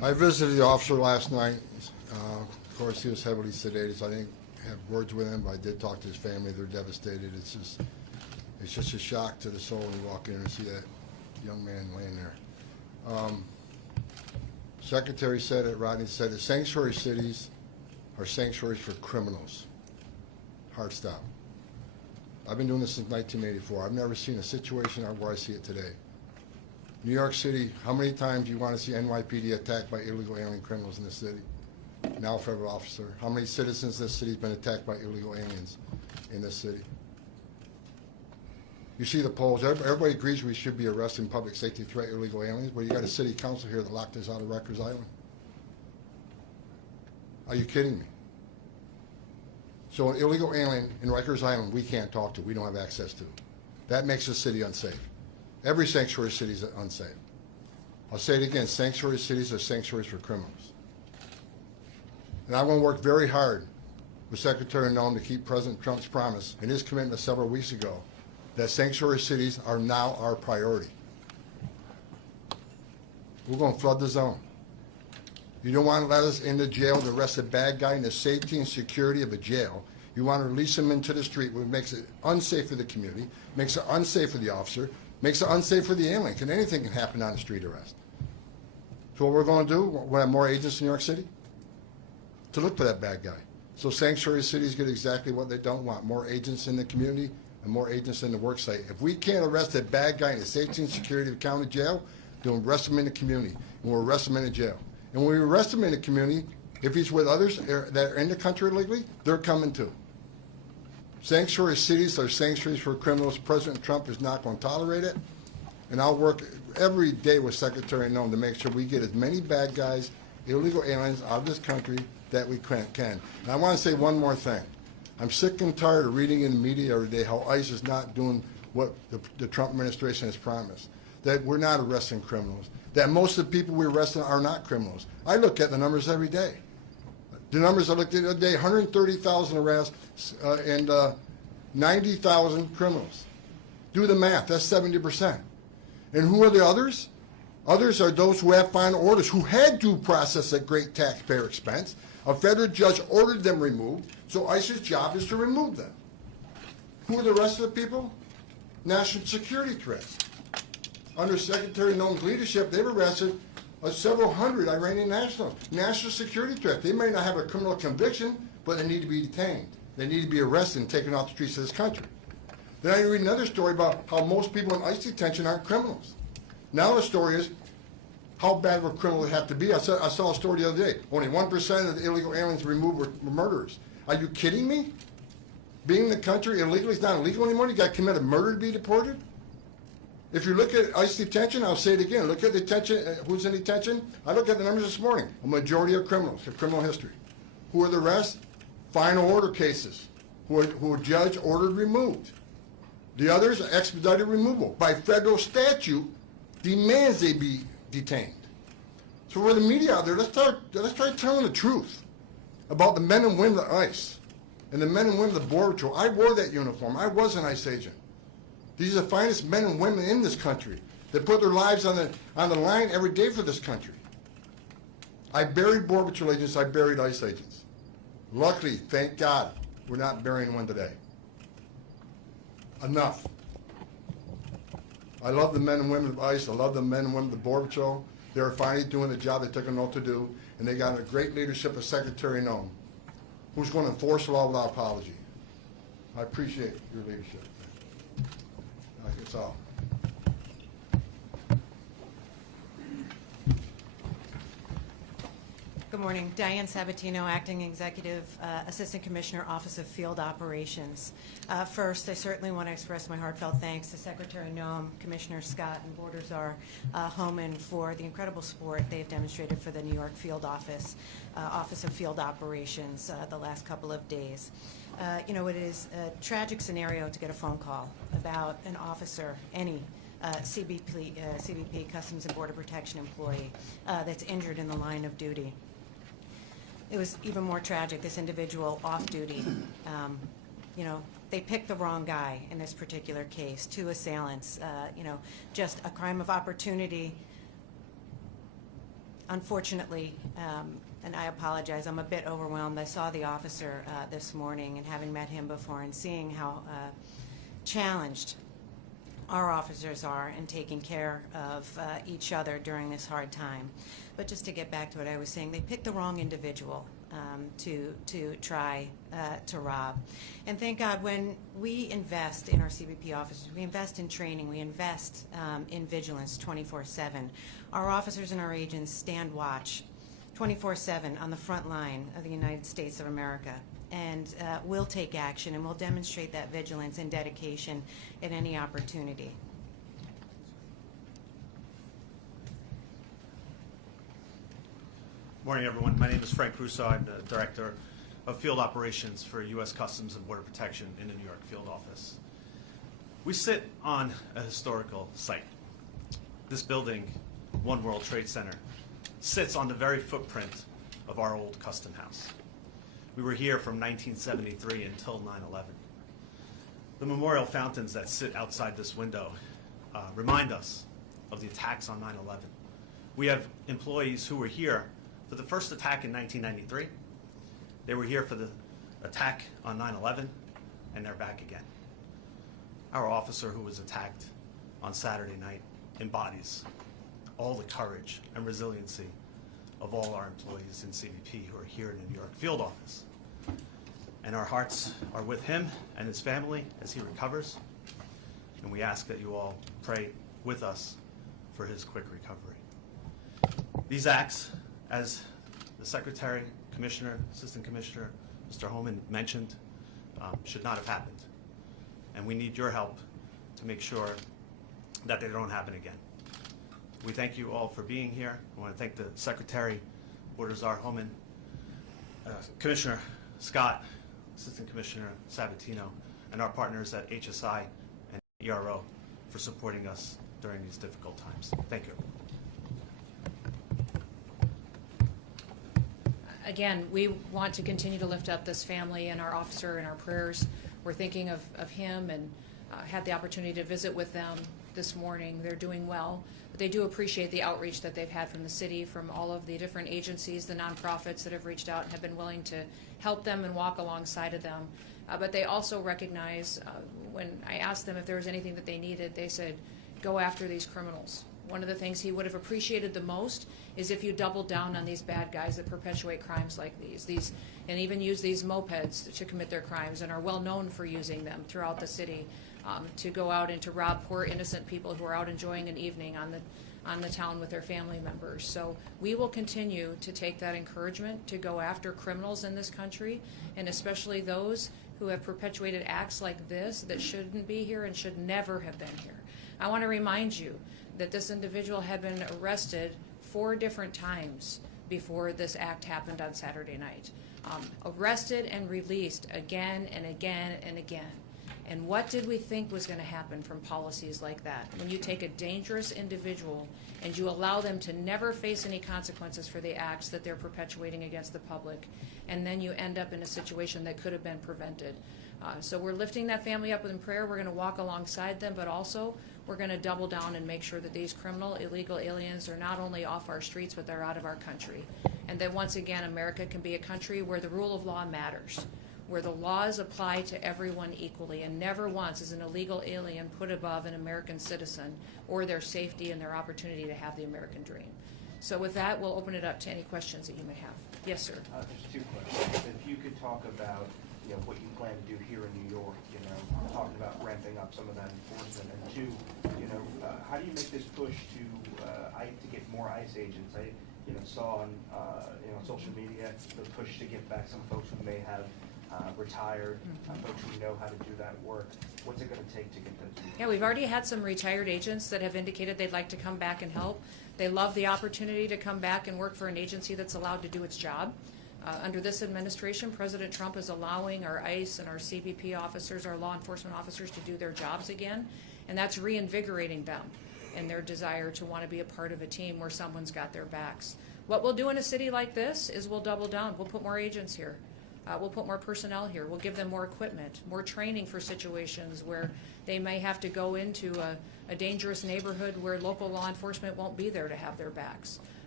I visited the officer last night. Of course, he was heavily sedated, so I didn't have words with him, but I did talk to his family. They're devastated. It's just a shock to the soul when you walk in and see that young man laying there. Secretary said it, Rodney said it, sanctuary cities are sanctuaries for criminals. Hard stop. I've been doing this since 1984. I've never seen a situation where I see it today. New York City, how many times do you want to see NYPD attacked by illegal alien criminals in this city? Now federal officer. How many citizens in this city have been attacked by illegal aliens in this city? You see the polls. Everybody agrees we should be arresting public safety threat illegal aliens, but you got a city council here that locked us out of Rikers Island. Are you kidding me? So an illegal alien in Rikers Island we can't talk to, we don't have access to. That makes the city unsafe. Every sanctuary city is unsafe. I'll say it again, sanctuary cities are sanctuaries for criminals. And I want to work very hard with Secretary Noem to keep President Trump's promise and his commitment several weeks ago that sanctuary cities are now our priority. We're going to flood the zone. You don't want to let us into jail to arrest a bad guy in the safety and security of a jail. You want to release him into the street, which makes it unsafe for the community, makes it unsafe for the officer, makes it unsafe for the alien. Anything can happen on a street arrest. So what we're going to do, we'll have more agents in New York City to look for that bad guy. So sanctuary cities get exactly what they don't want, more agents in the community and more agents in the work site. If we can't arrest a bad guy in the safety and security of the county jail, then we'll arrest him in the community, and we'll arrest him in the jail. And when we arrest him in the community, if he's with others that are in the country illegally, they're coming too. Sanctuary cities are sanctuaries for criminals. President Trump is not going to tolerate it. And I'll work every day with Secretary Noem to make sure we get as many bad guys, illegal aliens out of this country that we can. And I want to say one more thing. I'm sick and tired of reading in the media every day how ICE is not doing what the Trump administration has promised, that we're not arresting criminals, that most of the people we're arresting are not criminals. I look at the numbers every day. The numbers I looked at the other day, 130,000 arrests and 90,000 criminals. Do the math, that's 70%. And who are the others? Others are those who have final orders, who had due process at great taxpayer expense. A federal judge ordered them removed, so ICE's job is to remove them. Who are the rest of the people? National security threats. Under Secretary Noem's leadership, they've arrested several hundred Iranian nationals. National security threat. They may not have a criminal conviction, but they need to be detained. They need to be arrested and taken off the streets of this country. Then I read another story about how most people in ICE detention aren't criminals. Now the story is, how bad would criminals have to be? I saw a story the other day. Only 1% of the illegal aliens removed were murderers. Are you kidding me? Being in the country illegally is not illegal anymore? You got to commit a murder to be deported? If you look at ICE detention, I'll say it again, look at detention, who's in detention? I looked at the numbers this morning. A majority are criminals, have criminal history. Who are the rest? Final order cases, who a judge ordered removed. The others are expedited removal. By federal statute, demands they be detained. So for the media out there, let's try telling the truth about the men and women of ICE and the men and women of the Border Patrol. I wore that uniform. I was an ICE agent. These are the finest men and women in this country that put their lives on the line every day for this country. I buried Border Patrol agents. I buried ICE agents. Luckily, thank God, we're not burying one today. Enough. I love the men and women of ICE. I love the men and women of the Border Patrol. They're finally doing the job they took an oath to do, and they got a great leadership of Secretary Noem, who's going to enforce the law without apology. I appreciate your leadership. That's all. Good morning. Diane Sabatino, Acting Executive Assistant Commissioner, Office of Field Operations. First, I certainly want to express my heartfelt thanks to Secretary Noem, Commissioner Scott, and Border Czar Homeland for the incredible support they've demonstrated for the New York Field Office, Office of Field Operations the last couple of days. You know, it is a tragic scenario to get a phone call about an officer, any CBP, Customs and Border Protection employee, that's injured in the line of duty. It was even more tragic, this individual off duty. You know, they picked the wrong guy in this particular case, two assailants, you know, just a crime of opportunity. unfortunately, and I apologize, I'm a bit overwhelmed. I saw the officer this morning, and having met him before and seeing how challenged our officers are in taking care of each other during this hard time. But just to get back to what I was saying, they picked the wrong individual to try to rob. And thank God, when we invest in our CBP officers, we invest in training, we invest in vigilance 24/7. Our officers and our agents stand watch 24/7 on the front line of the United States of America, and we'll take action, and we'll demonstrate that vigilance and dedication at any opportunity. Morning, everyone. My name is Frank Russo. I'm the Director of Field Operations for U.S. Customs and Border Protection in the New York Field Office. We sit on a historical site. This building, One World Trade Center, sits on the very footprint of our old custom house. We were here from 1973 until 9/11. The memorial fountains that sit outside this window remind us of the attacks on 9/11. We have employees who were here for the first attack in 1993. They were here for the attack on 9/11, and they're back again. Our officer who was attacked on Saturday night embodies all the courage and resiliency of all our employees in CBP who are here in the New York Field Office. And our hearts are with him and his family as he recovers, and we ask that you all pray with us for his quick recovery. These acts, as the Secretary, Commissioner, Assistant Commissioner, Mr. Homeland mentioned, should not have happened. And we need your help to make sure that they don't happen again. We thank you all for being here. I want to thank the Secretary, Border Czar Homeland, Commissioner Scott, Assistant Commissioner Sabatino, and our partners at HSI and ERO for supporting us during these difficult times. Thank you. Again, we want to continue to lift up this family and our officer in our prayers. We're thinking of him, and had the opportunity to visit with them this morning. They're doing well, but they do appreciate the outreach that they've had from the city, from all of the different agencies, the nonprofits that have reached out and have been willing to help them and walk alongside of them. But they also recognize, when I asked them if there was anything that they needed, they said, go after these criminals. One of the things he would have appreciated the most is if you doubled down on these bad guys that perpetuate crimes like these and even use these mopeds to commit their crimes and are well known for using them throughout the city to go out and to rob poor innocent people who are out enjoying an evening on the town with their family members. So we will continue to take that encouragement to go after criminals in this country, and especially those who have perpetuated acts like this that shouldn't be here and should never have been here. I want to remind you that this individual had been arrested 4 different times before this act happened on Saturday night. Arrested and released again and again and again. And what did we think was going to happen from policies like that? When you take a dangerous individual and you allow them to never face any consequences for the acts that they're perpetuating against the public, and then you end up in a situation that could have been prevented. So we're lifting that family up in prayer. We're going to walk alongside them, but also we're going to double down and make sure that these criminal, illegal aliens are not only off our streets, but they're out of our country. And that once again, America can be a country where the rule of law matters, where the laws apply to everyone equally, and never once is an illegal alien put above an American citizen or their safety and their opportunity to have the American dream. So with that, we'll open it up to any questions that you may have. Yes, sir. There's 2 questions. If you could talk about, what you plan to do here in New York, talking about ramping up some of that enforcement, and 2, how do you make this push to get more ICE agents? I saw on social media the push to get back some folks who may have retired, folks who know how to do that work. What's it going to take to get those people? Yeah, we've already had some retired agents that have indicated they'd like to come back and help. They love the opportunity to come back and work for an agency that's allowed to do its job. Under this administration, President Trump is allowing our ICE and our CBP officers, our law enforcement officers, to do their jobs again, and that's reinvigorating them in their desire to want to be a part of a team where someone's got their backs. What we'll do in a city like this is we'll double down. We'll put more agents here. We'll put more personnel here. We'll give them more equipment, more training for situations where they may have to go into a dangerous neighborhood where local law enforcement won't be there to have their backs.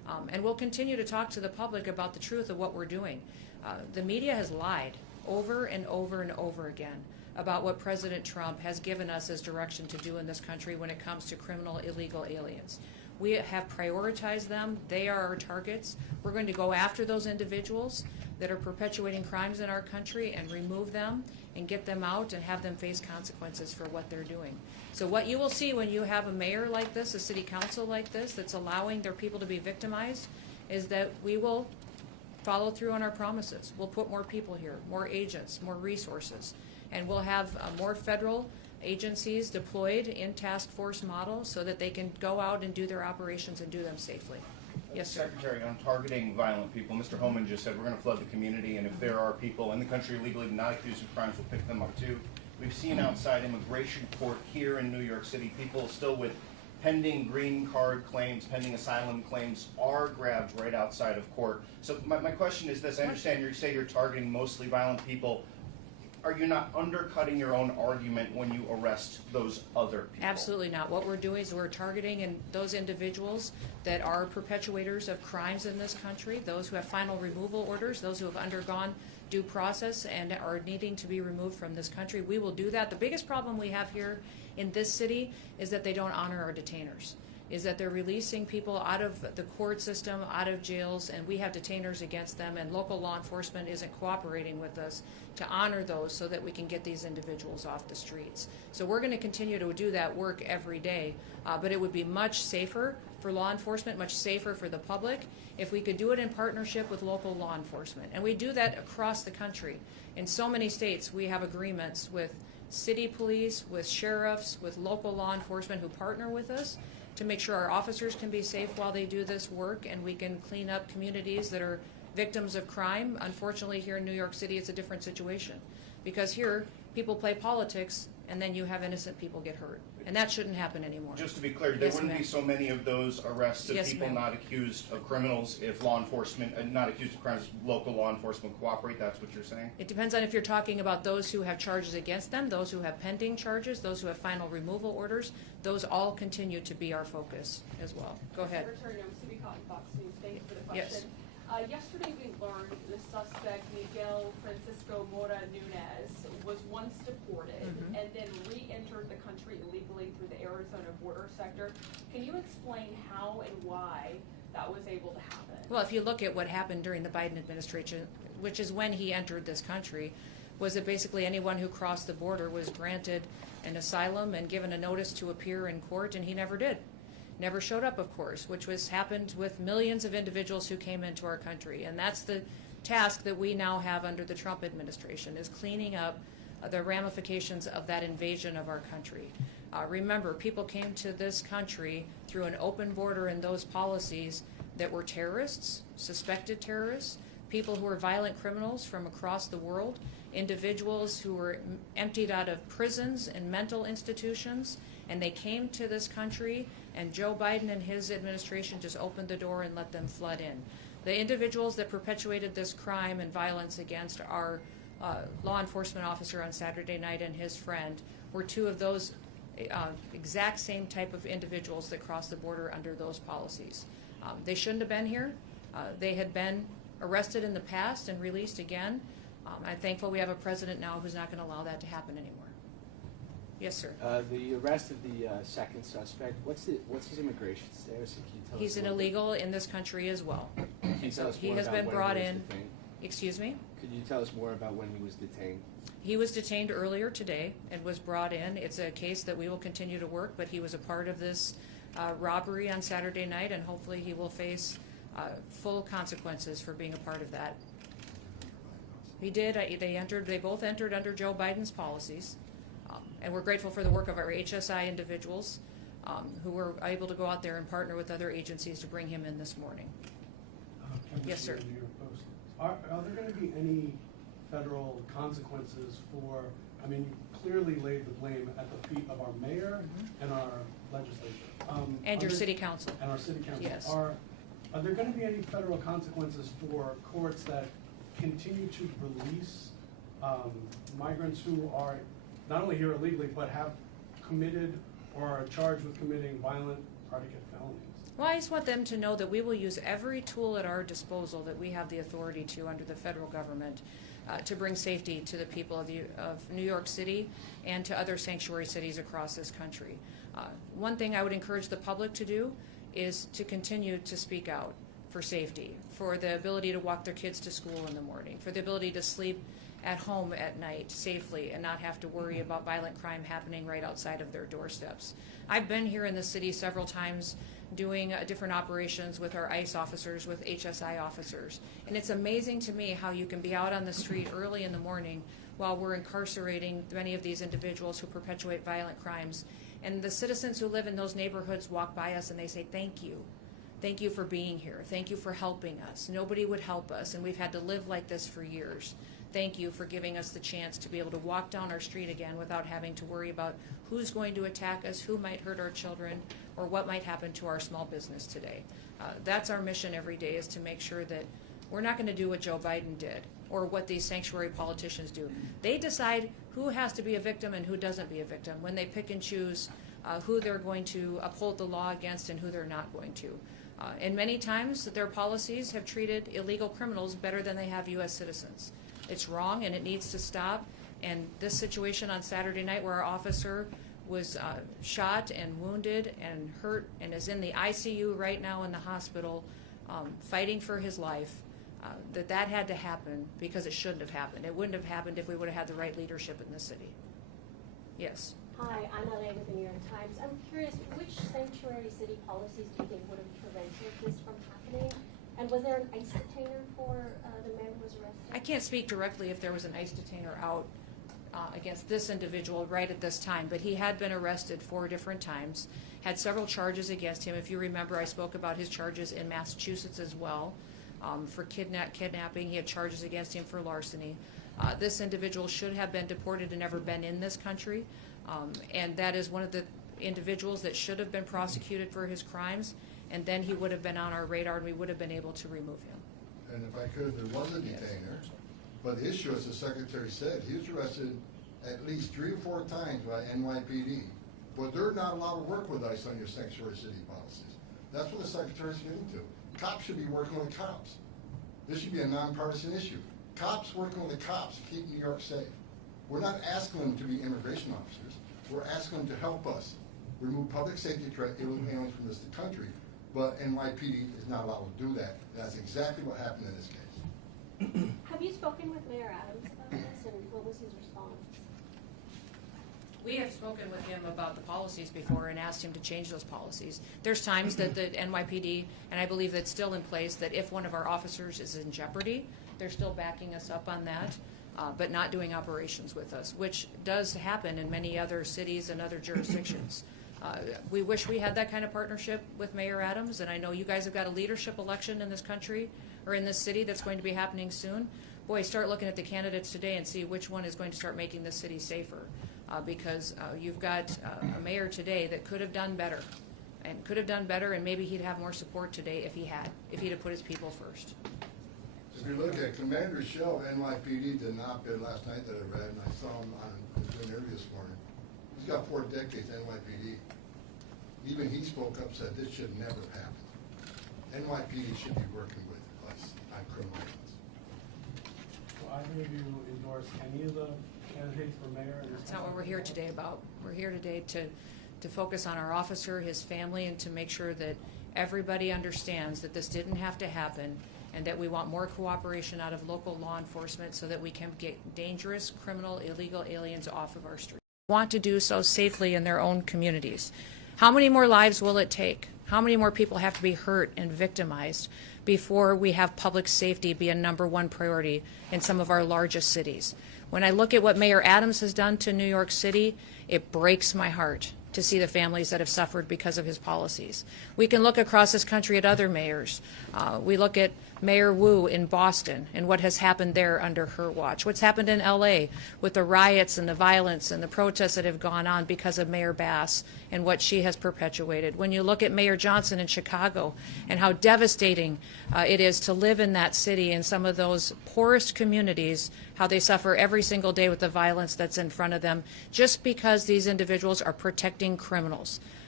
And we'll continue to talk to the public about the truth of what we're doing. The media has lied over and over and over again about what President Trump has given us as direction to do in this country when it comes to criminal illegal aliens. We have prioritized them. They are our targets. We're going to go after those individuals that are perpetuating crimes in our country and remove them and get them out and have them face consequences for what they're doing. So what you will see when you have a mayor like this, a city council like this, that's allowing their people to be victimized, is that we will follow through on our promises. We'll put more people here, more agents, more resources, and we'll have more federal agencies deployed in task force model so that they can go out and do their operations and do them safely. Yes, sir. Secretary, on targeting violent people, Mr. Homeland just said we're going to flood the community, and if there are people in the country legally not accused of crimes, we'll pick them up too. We've seen outside immigration court here in New York City, people still with pending green card claims, pending asylum claims are grabbed right outside of court. So my question is this: I understand you say you're targeting mostly violent people. Are you not undercutting your own argument when you arrest those other people? Absolutely not. What we're doing is we're targeting those individuals that are perpetuators of crimes in this country, those who have final removal orders, those who have undergone due process and are needing to be removed from this country. We will do that. The biggest problem we have here in this city is that they don't honor our detainers, is that they're releasing people out of the court system, out of jails, and we have detainers against them, and local law enforcement isn't cooperating with us to honor those so that we can get these individuals off the streets. So we're going to continue to do that work every day, but it would be much safer for law enforcement, much safer for the public, if we could do it in partnership with local law enforcement. And we do that across the country. In so many states, we have agreements with city police, with sheriffs, with local law enforcement who partner with us to make sure our officers can be safe while they do this work, and we can clean up communities that are victims of crime. Unfortunately, here in New York City, it's a different situation, because here people play politics and then you have innocent people get hurt, and that shouldn't happen anymore. Just to be clear, there wouldn't be so many of those arrests of people not accused of criminals if law enforcement, not accused of crimes, local law enforcement cooperate. That's what you're saying? It depends on if you're talking about those who have charges against them, those who have pending charges, those who have final removal orders. Those all continue to be our focus as well. Go ahead. Secretary Noem, City Cotton, Fox News. Thank you for the question. Yes. Yesterday we learned the suspect, Miguel Francisco Mora Nunez, was once deported and then re-entered the country illegally through the Arizona border sector. Can you explain how and why that was able to happen? Well, if you look at what happened during the Biden administration, which is when he entered this country, was that basically anyone who crossed the border was granted an asylum and given a notice to appear in court, and he never did. Never showed up, of course, which happened with millions of individuals who came into our country. And that's the task that we now have under the Trump administration, is cleaning up the ramifications of that invasion of our country. Remember, people came to this country through an open border and those policies that were terrorists, suspected terrorists, people who were violent criminals from across the world, individuals who were emptied out of prisons and mental institutions, and they came to this country, and Joe Biden and his administration just opened the door and let them flood in. The individuals that perpetuated this crime and violence against our law enforcement officer on Saturday night and his friend were two of those exact same type of individuals that crossed the border under those policies. They shouldn't have been here. They had been arrested in the past and released again. I'm thankful we have a president now who's not going to allow that to happen anymore. Yes, sir. The arrest of the second suspect, what's his immigration status? Can you tell He's us an a little bit? illegal in this country as well. Can you tell us He more has about been when brought he was in. detained? Excuse me? Could you tell us more about when he was detained? He was detained earlier today and was brought in. It's a case that we will continue to work, but he was a part of this robbery on Saturday night, and hopefully he will face full consequences for being a part of that. He did. They both entered under Joe Biden's policies, and we're grateful for the work of our HSI individuals who were able to go out there and partner with other agencies to bring him in this morning. Yes, sir. Are there going to be any federal consequences for, I mean, you clearly laid the blame at the feet of our mayor and our legislature. And your city council. And our city council. Yes. Are there going to be any federal consequences for courts that continue to release migrants who are not only here illegally, but have committed or are charged with committing violent predicate felonies? Well, I just want them to know that we will use every tool at our disposal that we have the authority to under the federal government to bring safety to the people of New York City and to other sanctuary cities across this country. One thing I would encourage the public to do is to continue to speak out for safety, for the ability to walk their kids to school in the morning, for the ability to sleep at home at night safely and not have to worry about violent crime happening right outside of their doorsteps. I've been here in the city several times doing different operations with our ICE officers, with HSI officers. And it's amazing to me how you can be out on the street early in the morning while we're incarcerating many of these individuals who perpetuate violent crimes. And the citizens who live in those neighborhoods walk by us and they say, thank you. Thank you for being here. Thank you for helping us. Nobody would help us, and we've had to live like this for years. Thank you for giving us the chance to be able to walk down our street again without having to worry about who's going to attack us, who might hurt our children, or what might happen to our small business today. That's our mission every day, is to make sure that we're not going to do what Joe Biden did or what these sanctuary politicians do. They decide who has to be a victim and who doesn't be a victim when they pick and choose who they're going to uphold the law against and who they're not going to. And many times their policies have treated illegal criminals better than they have U.S. citizens. It's wrong and it needs to stop. And this situation on Saturday night where our officer was shot and wounded and hurt and is in the ICU right now in the hospital fighting for his life, that had to happen because it shouldn't have happened. It wouldn't have happened if we would have had the right leadership in the city. Yes. Hi, I'm Elaine with the New York Times. I'm curious, which sanctuary city policies do you think would have prevented this from happening? And was there an ICE detainer for the man who was arrested? I can't speak directly if there was an ICE detainer out against this individual right at this time, but he had been arrested 4 different times, had several charges against him. If you remember, I spoke about his charges in Massachusetts as well for kidnapping. He had charges against him for larceny. This individual should have been deported and never been in this country, and that is one of the individuals that should have been prosecuted for his crimes, and then he would have been on our radar and we would have been able to remove him. And if I could, there was a detainer, but the issue, as the Secretary said, he was arrested at least 3 or 4 times by NYPD, but they're not allowed to work with ICE on your sanctuary city policies. That's what the Secretary's getting to. Cops should be working with cops. This should be a nonpartisan issue. Cops working with the cops to keep New York safe. We're not asking them to be immigration officers. We're asking them to help us remove public safety threat aliens from this country, but NYPD is not allowed to do that. That's exactly what happened in this case. Have you spoken with Mayor Adams about this, and what was his response? We have spoken with him about the policies before and asked him to change those policies. There's times that the NYPD, and I believe that's still in place, that if one of our officers is in jeopardy, they're still backing us up on that, but not doing operations with us, which does happen in many other cities and other jurisdictions. We wish we had that kind of partnership with Mayor Adams, and I know you guys have got a leadership election in this country or in this city that's going to be happening soon. Boy, start looking at the candidates today and see which one is going to start making this city safer, because you've got a mayor today that could have done better, and maybe he'd have more support today if he'd have put his people first. If you look at Commander Shell, NYPD did an op-ed last night that I read, and I saw him on an interview this morning. He's got 4 decades NYPD. Even he spoke up, said this should never happen. NYPD should be working with us on criminal violence. So either of you endorse any of the candidates for mayor? That's not what we're here today about. We're here today to focus on our officer, his family, and to make sure that everybody understands that this didn't have to happen, and that we want more cooperation out of local law enforcement so that we can get dangerous, criminal, illegal aliens off of our streets. Want to do so safely in their own communities. How many more lives will it take? How many more people have to be hurt and victimized before we have public safety be a #1 priority in some of our largest cities? When I look at what Mayor Adams has done to New York City, it breaks my heart to see the families that have suffered because of his policies. We can look across this country at other mayors. We look at Mayor Wu in Boston and what has happened there under her watch. What's happened in LA with the riots and the violence and the protests that have gone on because of Mayor Bass and what she has perpetuated. When you look at Mayor Johnson in Chicago and how devastating it is to live in that city and some of those poorest communities, how they suffer every single day with the violence that's in front of them just because these individuals are protecting criminals.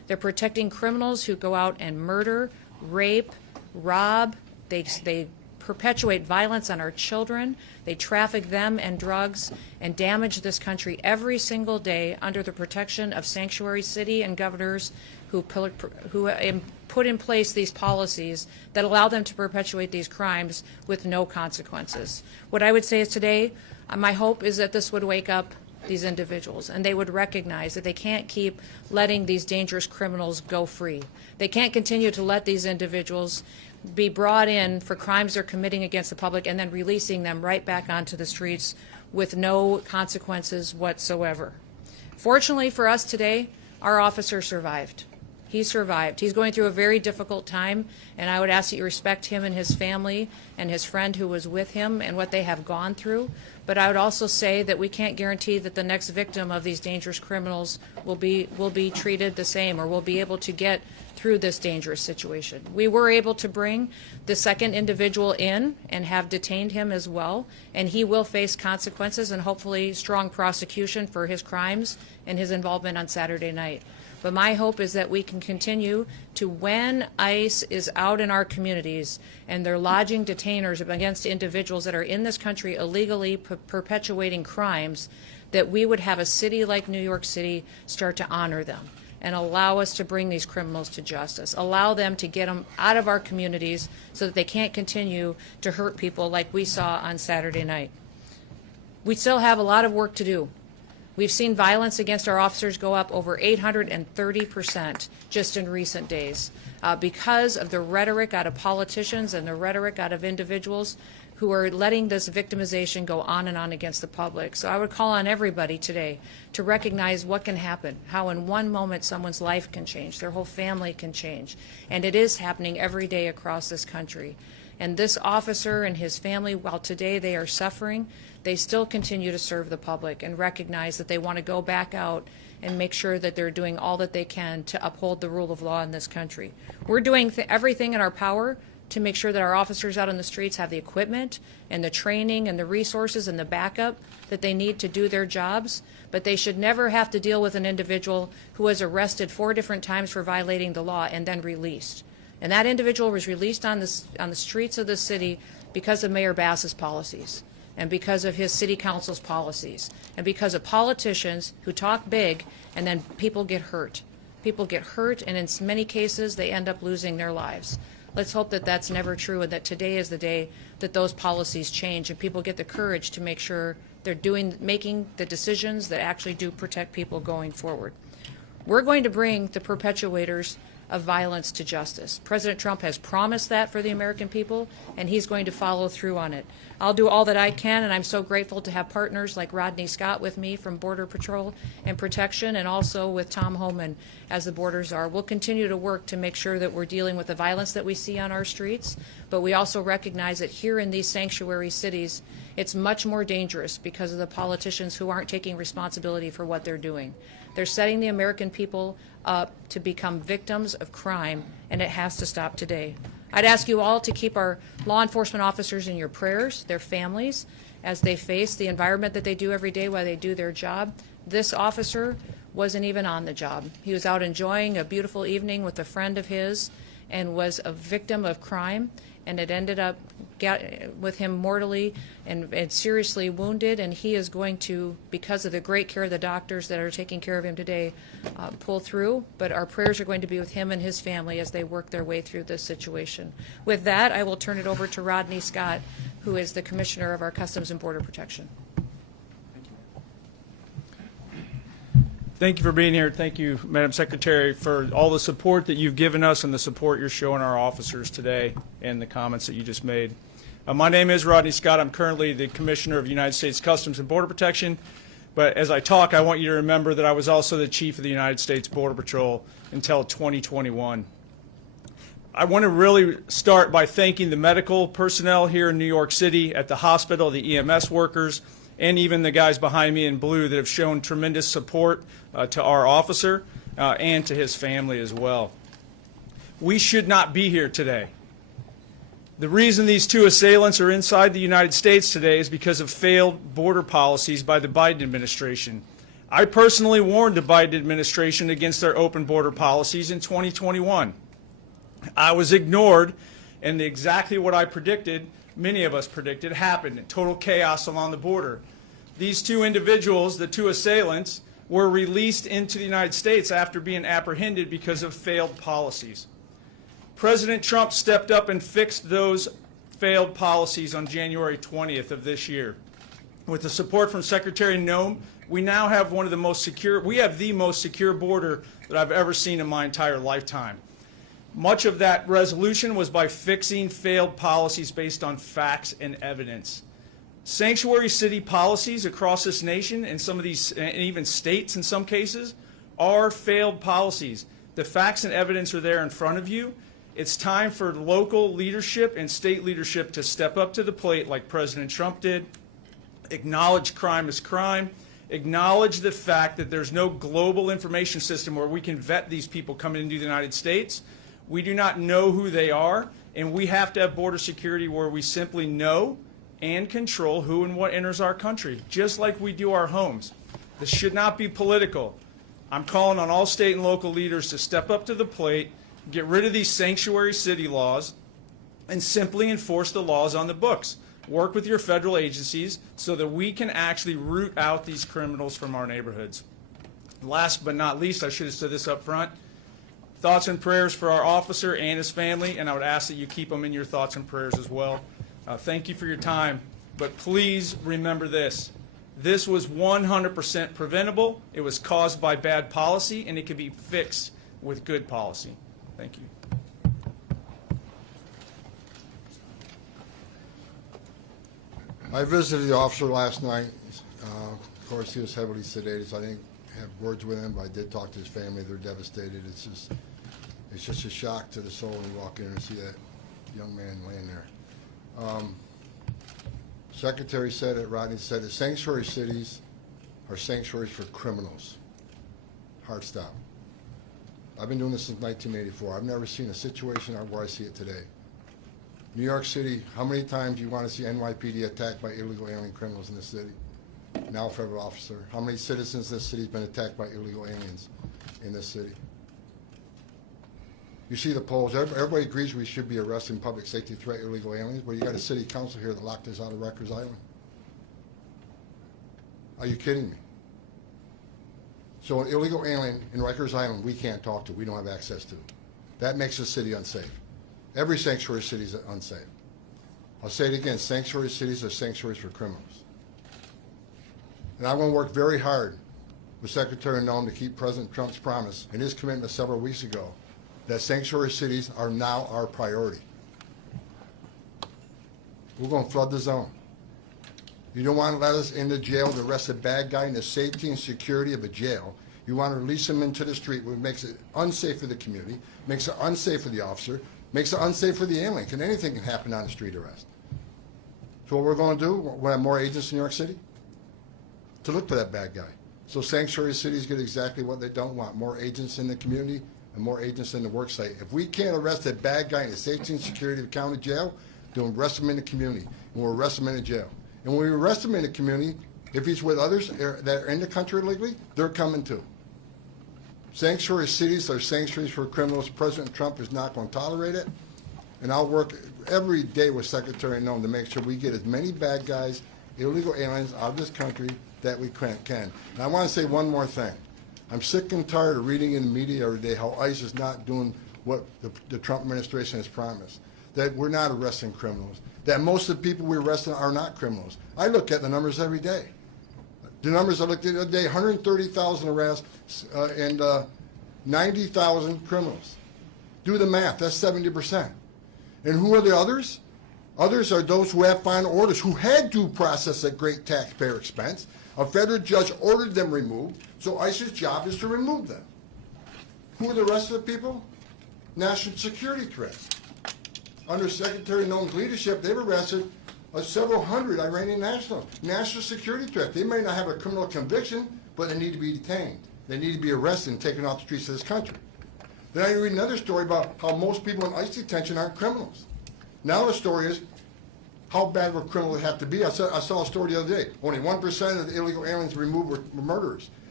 They're protecting criminals who go out and murder, rape, rob. They perpetuate violence on our children. They traffic them and drugs and damage this country every single day under the protection of sanctuary city and governors who put in place these policies that allow them to perpetuate these crimes with no consequences. What I would say is today, my hope is that this would wake up these individuals and they would recognize that they can't keep letting these dangerous criminals go free. They can't continue to let these individuals be brought in for crimes they're committing against the public and then releasing them right back onto the streets with no consequences whatsoever. Fortunately for us today, our officer survived. He survived. He's going through a very difficult time, and I would ask that you respect him and his family and his friend who was with him and what they have gone through. But I would also say that we can't guarantee that the next victim of these dangerous criminals will be treated the same or will be able to get through this dangerous situation. We were able to bring the second individual in and have detained him as well, and he will face consequences and hopefully strong prosecution for his crimes and his involvement on Saturday night. But my hope is that we can continue to, when ICE is out in our communities and they're lodging detainers against individuals that are in this country illegally perpetuating crimes, that we would have a city like New York City start to honor them and allow us to bring these criminals to justice, allow them to get them out of our communities so that they can't continue to hurt people like we saw on Saturday night. We still have a lot of work to do. We've seen violence against our officers go up over 830% just in recent days because of the rhetoric out of politicians and the rhetoric out of individuals who are letting this victimization go on and on against the public. So I would call on everybody today to recognize what can happen, how in one moment someone's life can change, their whole family can change. And it is happening every day across this country. And this officer and his family, while today they are suffering, they still continue to serve the public and recognize that they want to go back out and make sure that they're doing all that they can to uphold the rule of law in this country. We're doing everything in our power to make sure that our officers out on the streets have the equipment and the training and the resources and the backup that they need to do their jobs, but they should never have to deal with an individual who was arrested 4 different times for violating the law and then released. And that individual was released on the streets of the city because of Mayor Bass's policies and because of his city council's policies and because of politicians who talk big and then people get hurt. People get hurt, and in many cases they end up losing their lives. Let's hope that that's never true and that today is the day that those policies change and people get the courage to make sure they're making the decisions that actually do protect people going forward. We're going to bring the perpetuators of violence to justice. President Trump has promised that for the American people, and he's going to follow through on it. I'll do all that I can, and I'm so grateful to have partners like Rodney Scott with me from Border Patrol and Protection, and also with Tom Homeland as the border czar. We'll continue to work to make sure that we're dealing with the violence that we see on our streets, but we also recognize that here in these sanctuary cities, it's much more dangerous because of the politicians who aren't taking responsibility for what they're doing. They're setting the American people up to become victims of crime, and it has to stop today. I'd ask you all to keep our law enforcement officers in your prayers, their families, as they face the environment that they do every day while they do their job. This officer wasn't even on the job. He was out enjoying a beautiful evening with a friend of his and was a victim of crime, and it ended up with him mortally and seriously wounded, and he is going to, because of the great care of the doctors that are taking care of him today, pull through. But our prayers are going to be with him and his family as they work their way through this situation. With that, I will turn it over to Rodney Scott, who is the Commissioner of our Customs and Border Protection. Thank you for being here. Thank you, Madam Secretary, for all the support that you've given us and the support you're showing our officers today and the comments that you just made. My name is Rodney Scott. I'm currently the Commissioner of United States Customs and Border Protection. But as I talk, I want you to remember that I was also the Chief of the United States Border Patrol until 2021. I want to really start by thanking the medical personnel here in New York City at the hospital, the EMS workers, and even the guys behind me in blue that have shown tremendous support to our officer and to his family as well. We should not be here today. The reason these 2 assailants are inside the United States today is because of failed border policies by the Biden administration. I personally warned the Biden administration against their open border policies in 2021. I was ignored, and exactly what I predicted, many of us predicted, happened. Total chaos along the border. These two individuals, the two assailants, were released into the United States after being apprehended because of failed policies. President Trump stepped up and fixed those failed policies on January 20th of this year. With the support from Secretary Noem, we now have one of the most secure, we have the most secure border that I've ever seen in my entire lifetime. Much of that resolution was by fixing failed policies based on facts and evidence. Sanctuary city policies across this nation, and some of these, and even states in some cases, are failed policies. The facts and evidence are there in front of you. It's time for local leadership and state leadership to step up to the plate like President Trump did, acknowledge crime as crime, acknowledge the fact that there's no global information system where we can vet these people coming into the United States. We do not know who they are, and we have to have border security where we simply know and control who and what enters our country, just like we do our homes. This should not be political. I'm calling on all state and local leaders to step up to the plate, get rid of these sanctuary city laws, and simply enforce the laws on the books. Work with your federal agencies so that we can actually root out these criminals from our neighborhoods. Last but not least, I should have said this up front, thoughts and prayers for our officer and his family, and I would ask that you keep them in your thoughts and prayers as well. Thank you for your time, but please remember this. This was 100% preventable. It was caused by bad policy, and it can be fixed with good policy. Thank you. I visited the officer last night. Of course, he was heavily sedated, so I didn't have words with him, but I did talk to his family. They're devastated. It's just a shock to the soul when you walk in and see that young man laying there. Secretary said it, Rodney said it, sanctuary cities are sanctuaries for criminals. Hard stop. I've been doing this since 1984. I've never seen a situation where I see it today. New York City, how many times do you want to see NYPD attacked by illegal alien criminals in this city? Now a federal officer. How many citizens in this city have been attacked by illegal aliens in this city? You see the polls. Everybody agrees we should be arresting public safety threat illegal aliens, but you got a city council here that locked us out of Rikers Island. Are you kidding me? So an illegal alien in Rikers Island we can't talk to, we don't have access to. That makes the city unsafe. Every sanctuary city is unsafe. I'll say it again, sanctuary cities are sanctuaries for criminals. And I'm going to work very hard with Secretary Noem to keep President Trump's promise and his commitment several weeks ago that sanctuary cities are now our priority. We're going to flood the zone. You don't want to let us into jail to arrest a bad guy in the safety and security of a jail. You want to release him into the street, which makes it unsafe for the community, makes it unsafe for the officer, makes it unsafe for the alien. Anything can happen on a street arrest. So what we're going to do, we're going to have more agents in New York City to look for that bad guy. So sanctuary cities get exactly what they don't want, more agents in the community and more agents in the work site. If we can't arrest a bad guy in the safety and security of the county jail, then we'll arrest him in the community, and we'll arrest him in the jail. And when we arrest him in the community, if he's with others that are in the country illegally, they're coming too. Sanctuary cities are sanctuaries for criminals. President Trump is not going to tolerate it, and I'll work every day with Secretary Noem to make sure we get as many bad guys, illegal aliens out of this country that we can. And I want to say one more thing. I'm sick and tired of reading in the media every day how ICE is not doing what the Trump administration has promised, that we're not arresting criminals, that most of the people we're arresting are not criminals. I look at the numbers every day. The numbers I looked at the other day, 130,000 arrests and 90,000 criminals. Do the math, that's 70%. And who are the others? Others are those who have final orders, who had due process at great taxpayer expense. A federal judge ordered them removed, so ICE's job is to remove them. Who are the rest of the people? National security threats. Under Secretary Noem's leadership, they've arrested several hundred Iranian nationals. National security threat. They may not have a criminal conviction, but they need to be detained. They need to be arrested and taken off the streets of this country. Then I read another story about how most people in ICE detention aren't criminals. Now the story is, how bad would criminals have to be? I saw a story the other day. Only 1% of the illegal aliens removed were murderers.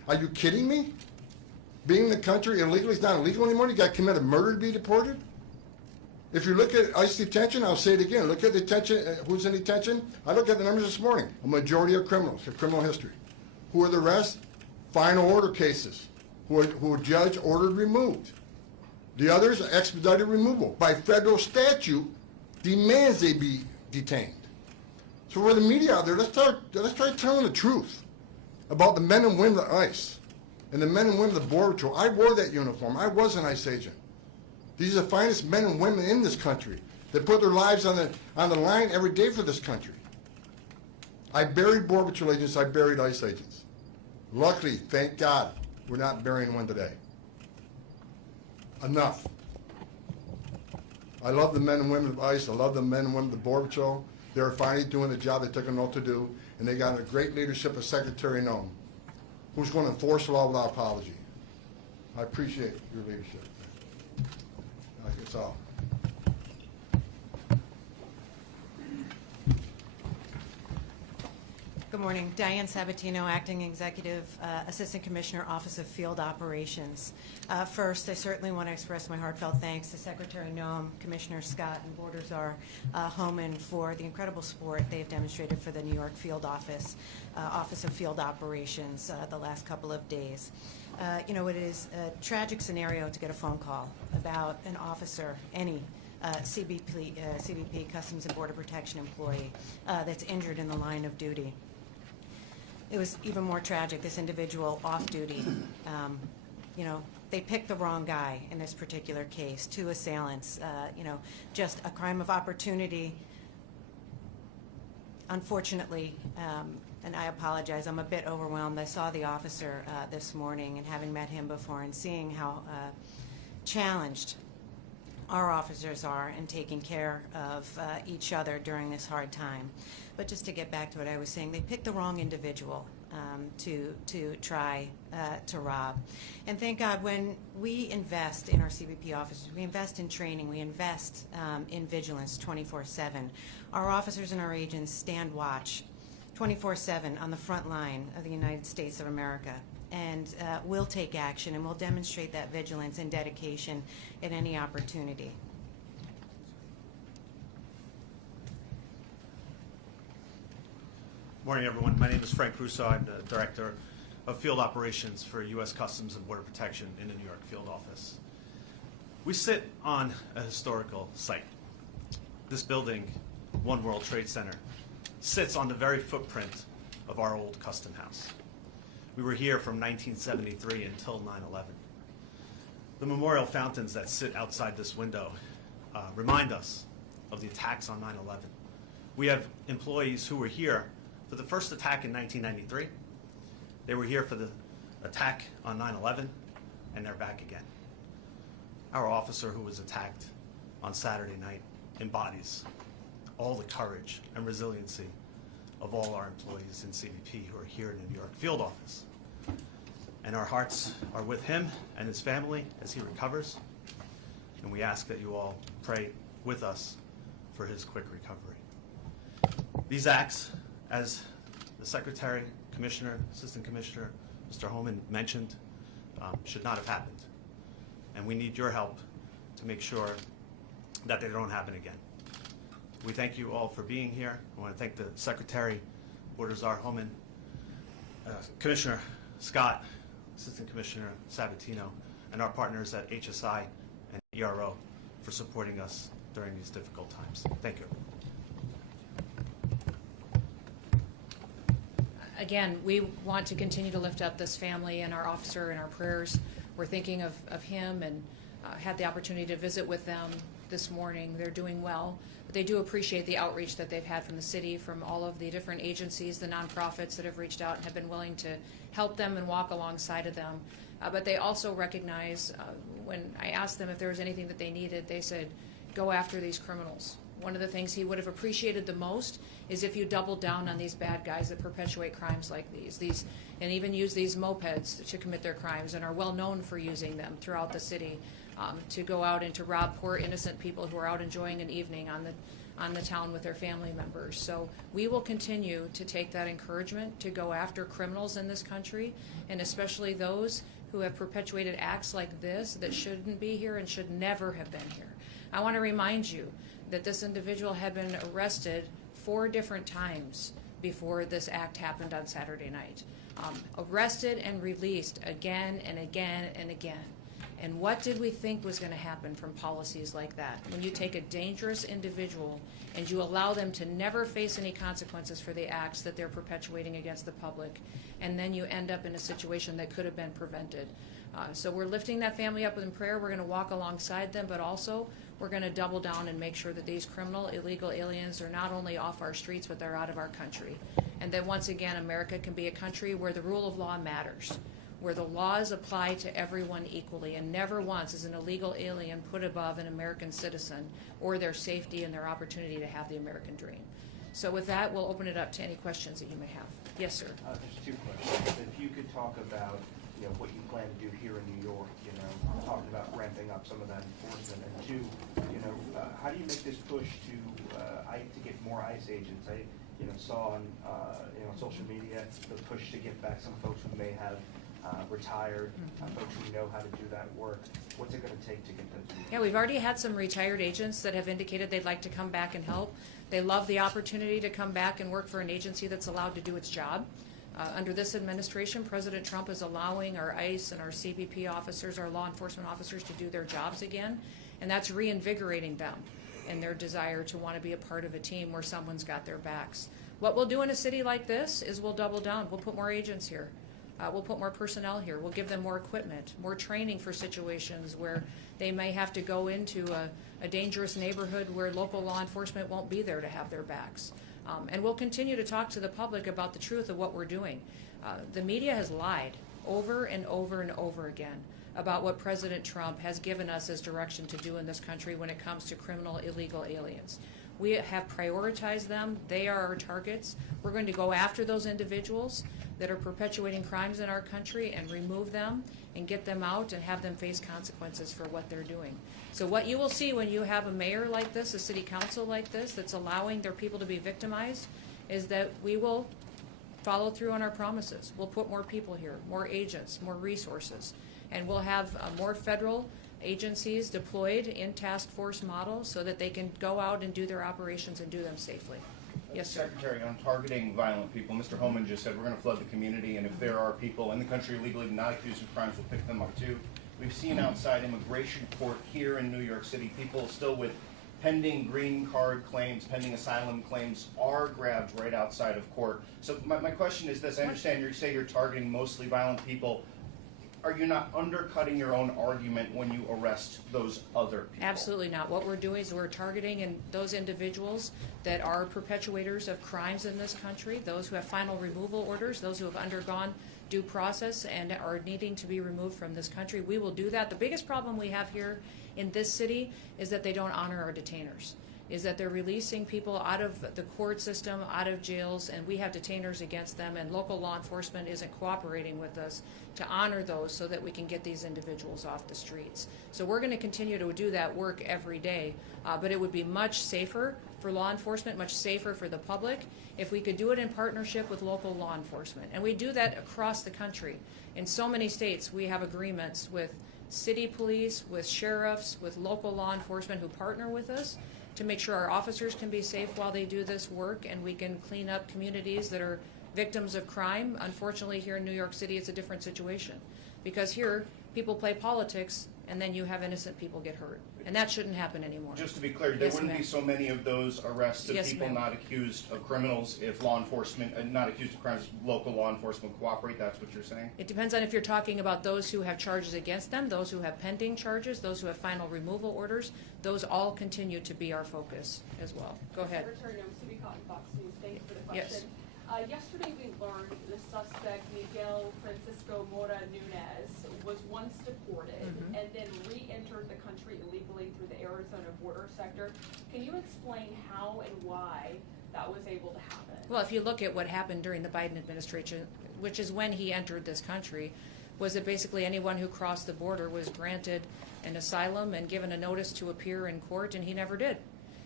Are you kidding me? Being in the country illegally is not illegal anymore? You got to commit a murder to be deported? If you look at ICE detention, I'll say it again, look at detention, who's in detention? I looked at the numbers this morning. A majority of criminals, have criminal history. Who are the rest? Final order cases, who are judge ordered removed. The others are expedited removal. By federal statute, demands they be detained. So for the media out there, let's try telling the truth about the men and women of ICE and the men and women of the Border Patrol. I wore that uniform. I was an ICE agent. These are the finest men and women in this country that put their lives on the line every day for this country. I buried Border Patrol agents. I buried ICE agents. Luckily, thank God, we're not burying one today. Enough. I love the men and women of ICE. I love the men and women of the Border Patrol. They're finally doing the job they took an oath to do, and they got a great leadership of Secretary Noem, who's going to enforce the law without apology. I appreciate your leadership. That's all. Good morning. Diane Sabatino, Acting Executive Assistant Commissioner, Office of Field Operations. First, I certainly want to express my heartfelt thanks to Secretary Noem, Commissioner Scott, and Border Czar Homeland for the incredible support they have demonstrated for the New York Field Office, Office of Field Operations the last couple of days. You know, it is a tragic scenario to get a phone call about an officer, any CBP, Customs and Border Protection employee, that's injured in the line of duty. It was even more tragic, this individual off duty. You know, they picked the wrong guy in this particular case, two assailants, you know, just a crime of opportunity. Unfortunately, and I apologize, I'm a bit overwhelmed. I saw the officer this morning, and having met him before and seeing how challenged our officers are in taking care of each other during this hard time. But just to get back to what I was saying, they picked the wrong individual to try to rob. And thank God, when we invest in our CBP officers, we invest in training, we invest in vigilance 24/7. Our officers and our agents stand watch 24/7 on the front line of the United States of America. And we'll take action, and we'll demonstrate that vigilance and dedication at any opportunity. Morning, everyone. My name is Frank Russo. I'm the Director of Field Operations for U.S. Customs and Border Protection in the New York Field Office. We sit on a historical site. This building, One World Trade Center, sits on the very footprint of our old custom house. We were here from 1973 until 9/11. The memorial fountains that sit outside this window remind us of the attacks on 9/11. We have employees who were here for the first attack in 1993. They were here for the attack on 9/11, and they're back again. Our officer who was attacked on Saturday night embodies all the courage and resiliency of all our employees in CBP who are here in the New York Field Office. And our hearts are with him and his family as he recovers, and we ask that you all pray with us for his quick recovery. These acts, as the Secretary, Commissioner, Assistant Commissioner, Mr. Homeland mentioned, should not have happened. And we need your help to make sure that they don't happen again. We thank you all for being here. I want to thank the Secretary, Border Czar Homeland, Commissioner Scott, Assistant Commissioner Sabatino, and our partners at HSI and ERO for supporting us during these difficult times. Thank you. Again, we want to continue to lift up this family and our officer in our prayers. We're thinking of him, and had the opportunity to visit with them this morning. They're doing well, but they do appreciate the outreach that they've had from the city, from all of the different agencies, the nonprofits that have reached out and have been willing to help them and walk alongside of them. But they also recognize, when I asked them if there was anything that they needed, they said, go after these criminals. One of the things he would have appreciated the most is if you doubled down on these bad guys that perpetuate crimes like these, and even use these mopeds to commit their crimes and are well known for using them throughout the city, to go out and to rob poor innocent people who are out enjoying an evening on the town with their family members. So we will continue to take that encouragement to go after criminals in this country, and especially those who have perpetuated acts like this that shouldn't be here and should never have been here. I want to remind you that this individual had been arrested 4 different times before this act happened on Saturday night. Arrested and released again and again and again. And what did we think was going to happen from policies like that? When you take a dangerous individual and you allow them to never face any consequences for the acts that they're perpetuating against the public, and then you end up in a situation that could have been prevented. So we're lifting that family up in prayer. We're going to walk alongside them, but also we're going to double down and make sure that these criminal, illegal aliens are not only off our streets, but they're out of our country. And that once again, America can be a country where the rule of law matters, where the laws apply to everyone equally, and never once is an illegal alien put above an American citizen or their safety and their opportunity to have the American dream. So with that, we'll open it up to any questions that you may have. Yes, sir. There's 2 questions. If you could talk about, what you plan to do here in New York, talking about ramping up some of that enforcement, and 2, how do you make this push to get more ICE agents? I, saw on, social media the push to get back some folks who may have retired, folks who know how to do that work. What's it going to take to get those people? Yeah, we've already had some retired agents that have indicated they'd like to come back and help. They love the opportunity to come back and work for an agency that's allowed to do its job. Under this administration, President Trump is allowing our ICE and our CBP officers, our law enforcement officers, to do their jobs again, and that's reinvigorating them in their desire to want to be a part of a team where someone's got their backs. What we'll do in a city like this is we'll double down. We'll put more agents here. We'll put more personnel here. We'll give them more equipment, more training for situations where they may have to go into a dangerous neighborhood where local law enforcement won't be there to have their backs. And we'll continue to talk to the public about the truth of what we're doing. The media has lied over and over and over again about what President Trump has given us as direction to do in this country when it comes to criminal, illegal aliens. We have prioritized them. They are our targets. We're going to go after those individuals that are perpetuating crimes in our country and remove them and get them out and have them face consequences for what they're doing. So what you will see when you have a mayor like this, a city council like this, that's allowing their people to be victimized, is that we will follow through on our promises. We'll put more people here, more agents, more resources, and we'll have more federal agencies deployed in task force model so that they can go out and do their operations and do them safely. Yes, sir. Secretary, on targeting violent people, Mr. Homeland just said we're going to flood the community, and if there are people in the country illegally not accused of crimes, we'll pick them up too. We've seen outside immigration court here in New York City, people still with pending green card claims, pending asylum claims are grabbed right outside of court. So my question is this: I understand you say you're targeting mostly violent people. Are you not undercutting your own argument when you arrest those other people? Absolutely not. What we're doing is we're targeting those individuals that are perpetuators of crimes in this country, those who have final removal orders, those who have undergone due process and are needing to be removed from this country. We will do that. The biggest problem we have here in this city is that they don't honor our detainers, is that they're releasing people out of the court system, out of jails, and we have detainers against them, and local law enforcement isn't cooperating with us to honor those so that we can get these individuals off the streets. So we're going to continue to do that work every day, but it would be much safer for law enforcement, much safer for the public, if we could do it in partnership with local law enforcement. And we do that across the country. In so many states, we have agreements with city police, with sheriffs, with local law enforcement who partner with us to make sure our officers can be safe while they do this work, and we can clean up communities that are victims of crime. Unfortunately, here in New York City, it's a different situation, because here people play politics and then you have innocent people get hurt, and that shouldn't happen anymore. Just to be clear, there wouldn't be so many of those arrests of people not accused of criminals if law enforcement, not accused of crimes, local law enforcement cooperate. That's what you're saying? It depends on if you're talking about those who have charges against them, those who have pending charges, those who have final removal orders. Those all continue to be our focus as well. Go ahead. Secretary Noem, City Cotton, Fox News. Thank you for the question. Yes. Yesterday we learned the suspect, Miguel Francisco Mora Nunez, was once deported and then re-entered the country illegally through the Arizona border sector. Can you explain how and why that was able to happen? Well, if you look at what happened during the Biden administration, which is when he entered this country, was that basically anyone who crossed the border was granted an asylum and given a notice to appear in court, and he never did.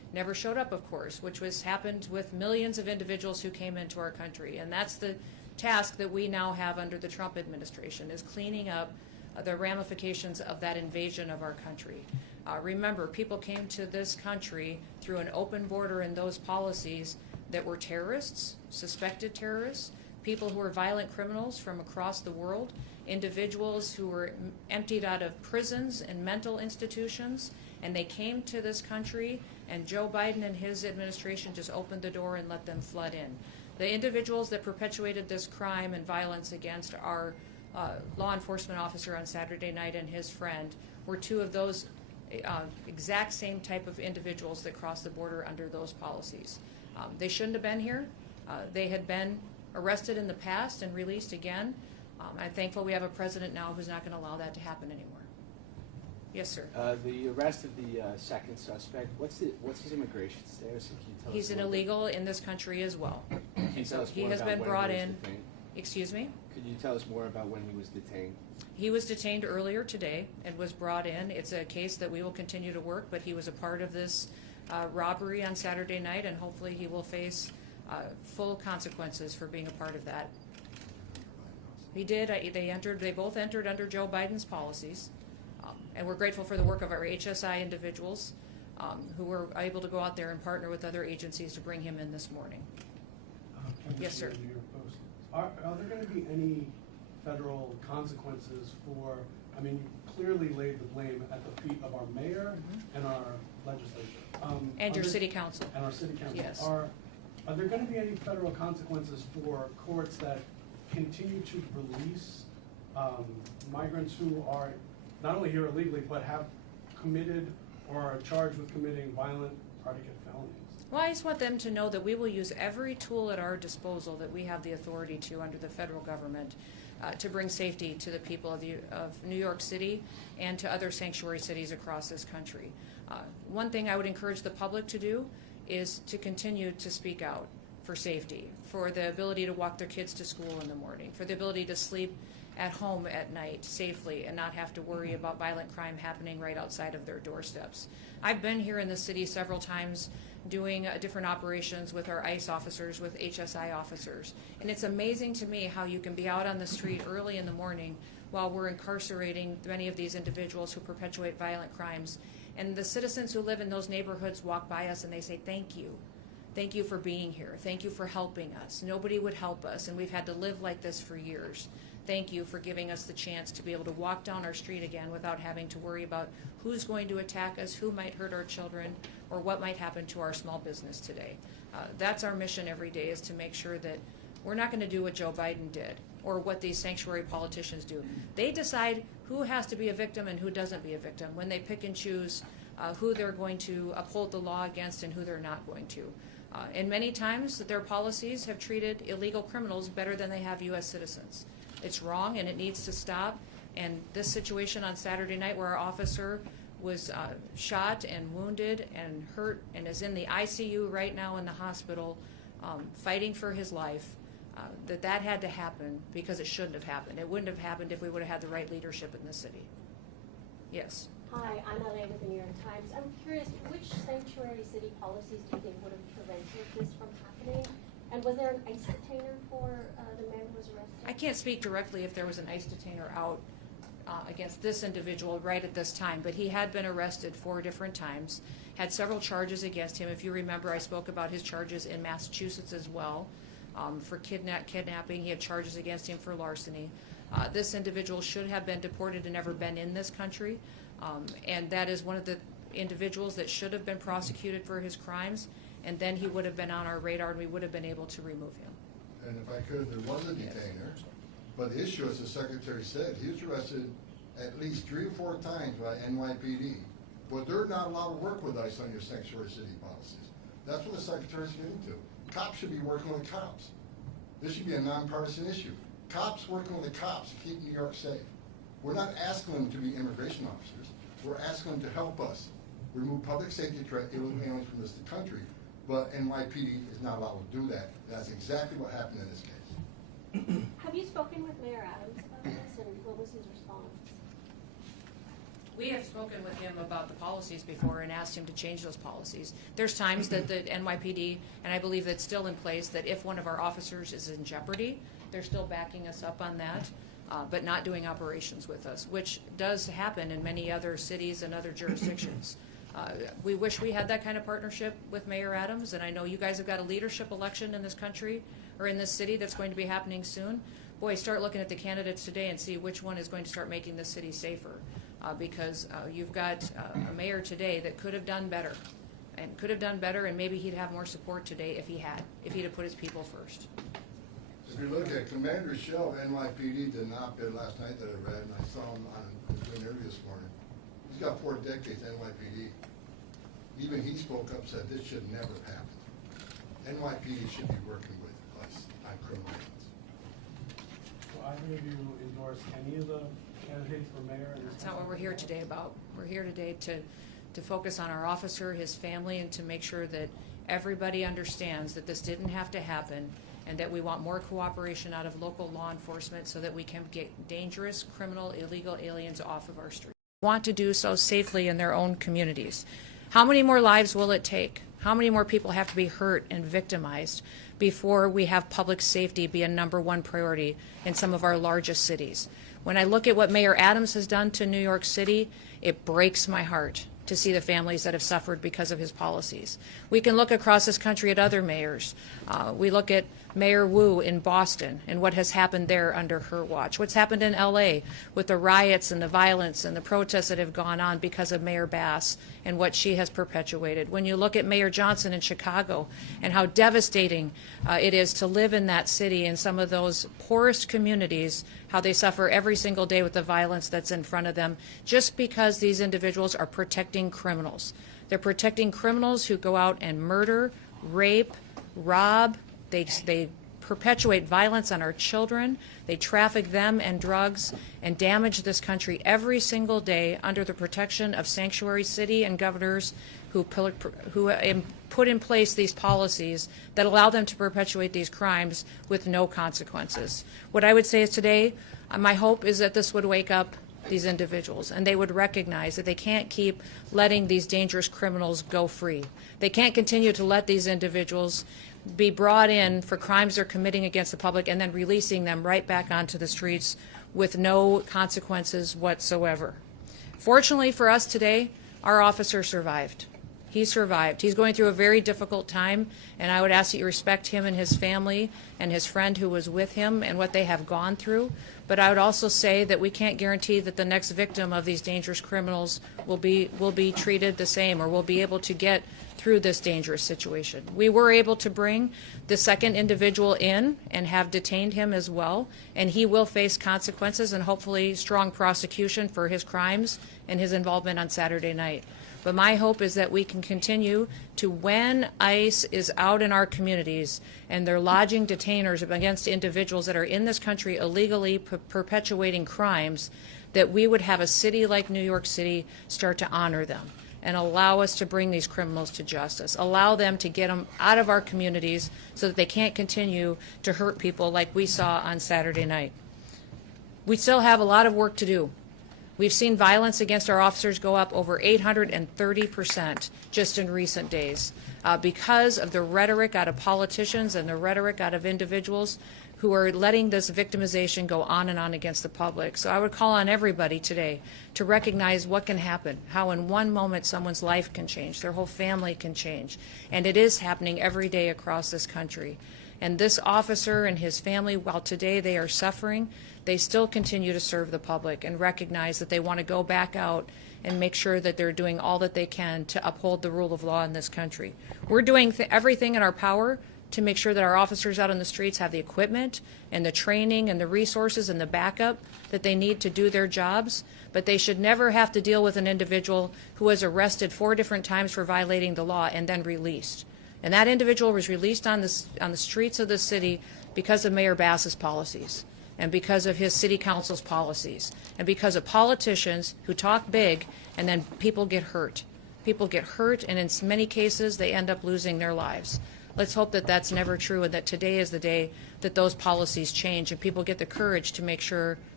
never showed up, of course, which was happened with millions of individuals who came into our country. And that's the task that we now have under the Trump administration, is cleaning up the ramifications of that invasion of our country. Remember, people came to this country through an open border and those policies that were terrorists, suspected terrorists, people who were violent criminals from across the world, individuals who were emptied out of prisons and mental institutions, and they came to this country, and Joe Biden and his administration just opened the door and let them flood in. The individuals that perpetuated this crime and violence against our law enforcement officer on Saturday night and his friend were two of those exact same type of individuals that crossed the border under those policies. They shouldn't have been here. They had been arrested in the past and released again. I'm thankful we have a president now who's not going to allow that to happen anymore. Yes, sir. The arrest of the second suspect, what's his immigration status? Can you tell He's us an more illegal in this country as well. Can you tell us He more has about been when brought he was in. detained? Excuse me? Could you tell us more about when he was detained? He was detained earlier today and was brought in. It's a case that we will continue to work, but he was a part of this robbery on Saturday night, and hopefully he will face full consequences for being a part of that. He did. They both entered under Joe Biden's policies, and we're grateful for the work of our HSI individuals who were able to go out there and partner with other agencies to bring him in this morning. Yes, sir. New York Post. Are there going to be any federal consequences for, I mean, you clearly laid the blame at the feet of our mayor and our legislature. And your city council. And our city council. Yes. Are there going to be any federal consequences for courts that continue to release migrants who are not only here illegally, but have committed or are charged with committing violent predicate felonies? Well, I just want them to know that we will use every tool at our disposal that we have the authority to under the federal government to bring safety to the people of New York City and to other sanctuary cities across this country. One thing I would encourage the public to do is to continue to speak out for safety, for the ability to walk their kids to school in the morning, for the ability to sleep at home at night safely and not have to worry about violent crime happening right outside of their doorsteps. I've been here in the city several times doing different operations with our ICE officers, with HSI officers. And it's amazing to me how you can be out on the street early in the morning while we're incarcerating many of these individuals who perpetuate violent crimes. And the citizens who live in those neighborhoods walk by us and they say, "Thank you. Thank you for being here. Thank you for helping us. Nobody would help us, and we've had to live like this for years. Thank you for giving us the chance to be able to walk down our street again without having to worry about who's going to attack us, who might hurt our children, or what might happen to our small business today." That's our mission every day, is to make sure that we're not going to do what Joe Biden did or what these sanctuary politicians do. They decide who has to be a victim and who doesn't be a victim when they pick and choose who they're going to uphold the law against and who they're not going to. And many times their policies have treated illegal criminals better than they have U.S. citizens. It's wrong and it needs to stop. And this situation on Saturday night where our officer was shot and wounded and hurt and is in the ICU right now in the hospital fighting for his life, that had to happen because it shouldn't have happened. It wouldn't have happened if we would have had the right leadership in the city. Yes. Hi, I'm LA with the New York Times. I'm curious, which sanctuary city policies do you think would have prevented this from happening? And was there an ICE detainer for the man who was arrested? I can't speak directly if there was an ICE detainer out against this individual right at this time, but he had been arrested 4 different times, had several charges against him. If you remember, I spoke about his charges in Massachusetts as well for kidnapping. He had charges against him for larceny. This individual should have been deported and never been in this country, and that is one of the individuals that should have been prosecuted for his crimes, and then he would have been on our radar and we would have been able to remove him. And if I could, there was a detainer, but the issue, as the Secretary said, he was arrested at least 3 or 4 times by NYPD, but they're not allowed to work with ICE on your sanctuary city policies. That's what the Secretary's getting to. Cops should be working with cops. This should be a nonpartisan issue. Cops working with the cops to keep New York safe. We're not asking them to be immigration officers. We're asking them to help us remove public safety threat illegal aliens from this country, but NYPD is not allowed to do that. That's exactly what happened in this case. Have you spoken with Mayor Adams about this, and what was his response? We have spoken with him about the policies before and asked him to change those policies. There's times that the NYPD, and I believe that's still in place, that if one of our officers is in jeopardy, they're still backing us up on that, but not doing operations with us, which does happen in many other cities and other jurisdictions. We wish we had that kind of partnership with Mayor Adams, and I know you guys have got a leadership election in this country, or in this city, that's going to be happening soon. Boy, start looking at the candidates today and see which one is going to start making this city safer. Because you've got a mayor today that could have done better, and maybe he'd have more support today if he'd have put his people first. If you look at Commander Shell of NYPD did an op-ed last night that I read, and I saw him on his interview this morning. He's got 4 decades NYPD. Even he spoke up, said this should never happen. NYPD should be working with us on criminal acts. So either of you endorse any of the candidates for mayor? That's not what we're here today about. We're here today to focus on our officer, his family, and to make sure that everybody understands that this didn't have to happen, and that we want more cooperation out of local law enforcement so that we can get dangerous, criminal, illegal aliens off of our streets. Want to do so safely in their own communities. How many more lives will it take? How many more people have to be hurt and victimized before we have public safety be a #1 priority in some of our largest cities? When I look at what Mayor Adams has done to New York City, it breaks my heart to see the families that have suffered because of his policies. We can look across this country at other mayors. We look at Mayor Wu in Boston and what has happened there under her watch. What's happened in LA with the riots and the violence and the protests that have gone on because of Mayor Bass and what she has perpetuated. When you look at Mayor Johnson in Chicago and how devastating it is to live in that city, in some of those poorest communities, how they suffer every single day with the violence that's in front of them, just because these individuals are protecting criminals. They're protecting criminals who go out and murder, rape, rob. They perpetuate violence on our children. They traffic them and drugs and damage this country every single day under the protection of sanctuary city and governors who put in place these policies that allow them to perpetuate these crimes with no consequences. What I would say is today, my hope is that this would wake up these individuals, and they would recognize that they can't keep letting these dangerous criminals go free. They can't continue to let these individuals be brought in for crimes they're committing against the public and then releasing them right back onto the streets with no consequences whatsoever. Fortunately for us today, our officer survived. He survived. He's going through a very difficult time, and I would ask that you respect him and his family and his friend who was with him and what they have gone through. But I would also say that we can't guarantee that the next victim of these dangerous criminals will be treated the same or will be able to get through this dangerous situation. We were able to bring the second individual in and have detained him as well, and he will face consequences and hopefully strong prosecution for his crimes and his involvement on Saturday night. But my hope is that we can continue to, when ICE is out in our communities and they're lodging detainers against individuals that are in this country illegally perpetuating crimes, that we would have a city like New York City start to honor them and allow us to bring these criminals to justice, allow them to get them out of our communities so that they can't continue to hurt people like we saw on Saturday night. We still have a lot of work to do. We've seen violence against our officers go up over 830% just in recent days because of the rhetoric out of politicians and the rhetoric out of individuals who are letting this victimization go on and on against the public. So I would call on everybody today to recognize what can happen, how in one moment someone's life can change, their whole family can change. And it is happening every day across this country. And this officer and his family, while today they are suffering, they still continue to serve the public and recognize that they want to go back out and make sure that they're doing all that they can to uphold the rule of law in this country. We're doing everything in our power to make sure that our officers out on the streets have the equipment and the training and the resources and the backup that they need to do their jobs, but they should never have to deal with an individual who was arrested 4 different times for violating the law and then released. And that individual was released on the streets of the city because of Mayor Bass's policies and because of his city council's policies and because of politicians who talk big and then people get hurt. People get hurt, and in many cases they end up losing their lives. Let's hope that that's never true and that today is the day that those policies change and people get the courage to make sure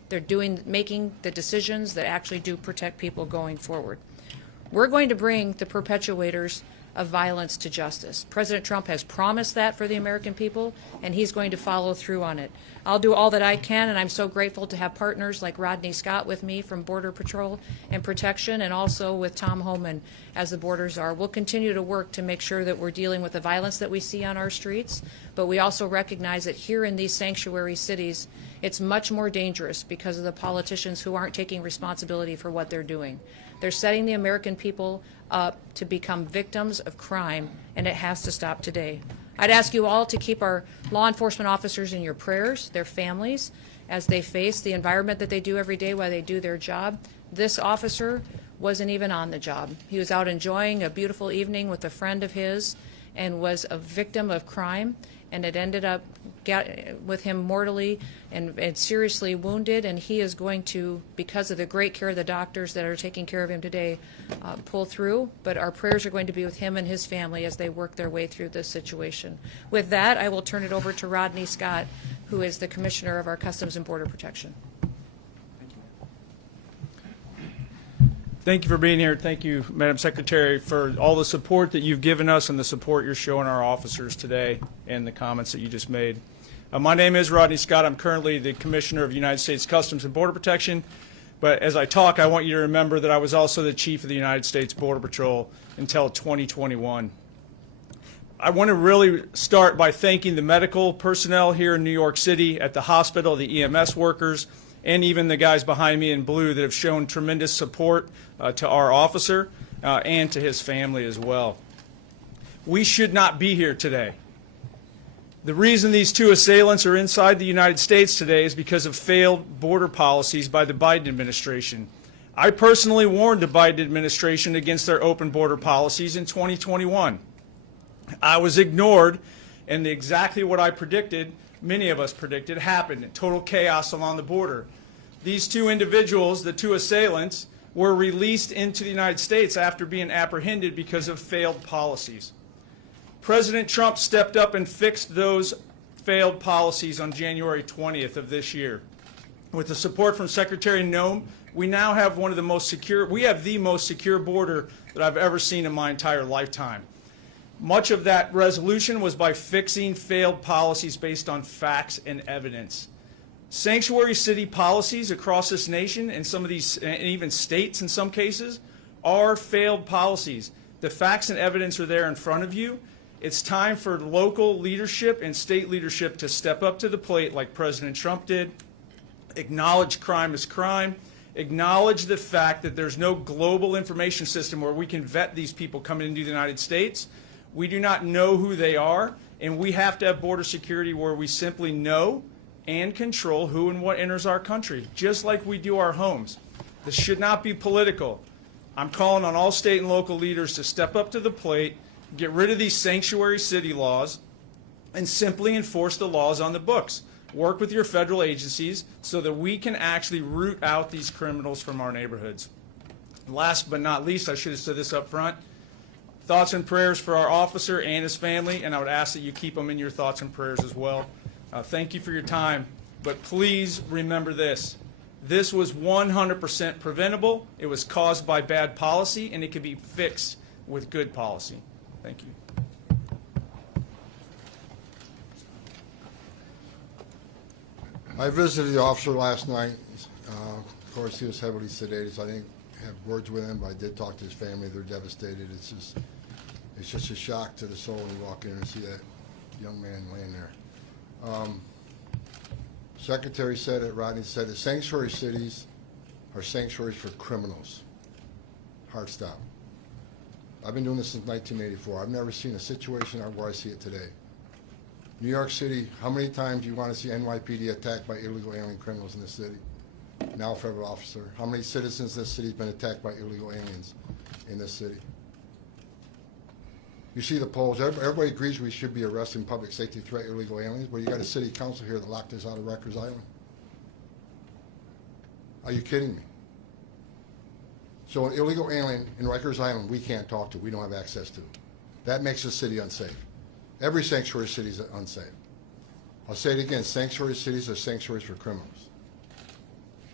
They're making the decisions that actually do protect people going forward. We're going to bring the perpetuators of violence to justice. President Trump has promised that for the American people, and he's going to follow through on it. I'll do all that I can, and I'm so grateful to have partners like Rodney Scott with me from Border Patrol and Protection, and also with Tom Homeland as the borders are. We'll continue to work to make sure that we're dealing with the violence that we see on our streets, but we also recognize that here in these sanctuary cities, it's much more dangerous because of the politicians who aren't taking responsibility for what they're doing. They're setting the American people up to become victims of crime, and it has to stop today. I'd ask you all to keep our law enforcement officers in your prayers, their families, as they face the environment that they do every day while they do their job. This officer wasn't even on the job. He was out enjoying a beautiful evening with a friend of his and was a victim of crime, and it ended up with him mortally and seriously wounded, and he is going to, because of the great care of the doctors that are taking care of him today, pull through. But our prayers are going to be with him and his family as they work their way through this situation. With that, I will turn it over to Rodney Scott, who is the Commissioner of our Customs and Border Protection. Thank you for being here. Thank you, Madam Secretary, for all the support that you've given us and the support you're showing our officers today and the comments that you just made. My name is Rodney Scott. I'm currently the Commissioner of United States Customs and Border Protection. But as I talk, I want you to remember that I was also the Chief of the United States Border Patrol until 2021. I want to really start by thanking the medical personnel here in New York City at the hospital, the EMS workers, and even the guys behind me in blue that have shown tremendous support to our officer and to his family as well. We should not be here today. The reason these two assailants are inside the United States today is because of failed border policies by the Biden administration. I personally warned the Biden administration against their open border policies in 2021. I was ignored, and exactly what I predicted, many of us predicted, happened. Total chaos along the border. These two individuals, the two assailants, were released into the United States after being apprehended because of failed policies. President Trump stepped up and fixed those failed policies on January 20th of this year. With the support from Secretary Noem, we now have one of the most secure, we have the most secure border that I've ever seen in my entire lifetime. Much of that resolution was by fixing failed policies based on facts and evidence. Sanctuary city policies across this nation, and some of these, and even states in some cases, are failed policies. The facts and evidence are there in front of you. It's time for local leadership and state leadership to step up to the plate like President Trump did, acknowledge crime as crime, acknowledge the fact that there's no global information system where we can vet these people coming into the United States. We do not know who they are, and we have to have border security where we simply know and control who and what enters our country, just like we do our homes. This should not be political. I'm calling on all state and local leaders to step up to the plate, get rid of these sanctuary city laws, and simply enforce the laws on the books. Work with your federal agencies so that we can actually root out these criminals from our neighborhoods. Last but not least, I should have said this up front, thoughts and prayers for our officer and his family, and I would ask that you keep them in your thoughts and prayers as well. Thank you for your time, but please remember this. This was 100% preventable. It was caused by bad policy, and it can be fixed with good policy. Thank you. I visited the officer last night. Of course, he was heavily sedated, so I didn't have words with him, but I did talk to his family. They're devastated. It's just a shock to the soul when you walk in and see that young man laying there. Secretary said it, Rodney said it, sanctuary cities are sanctuaries for criminals. Hard stop. I've been doing this since 1984. I've never seen a situation where I see it today. New York City, how many times do you want to see NYPD attacked by illegal alien criminals in this city? Now a federal officer. How many citizens in this city have been attacked by illegal aliens in this city? You see the polls. Everybody agrees we should be arresting public safety threat illegal aliens, but you got a city council here that locked us out of Rikers Island. Are you kidding me? So an illegal alien in Rikers Island we can't talk to, we don't have access to. That makes the city unsafe. Every sanctuary city is unsafe. I'll say it again, sanctuary cities are sanctuaries for criminals.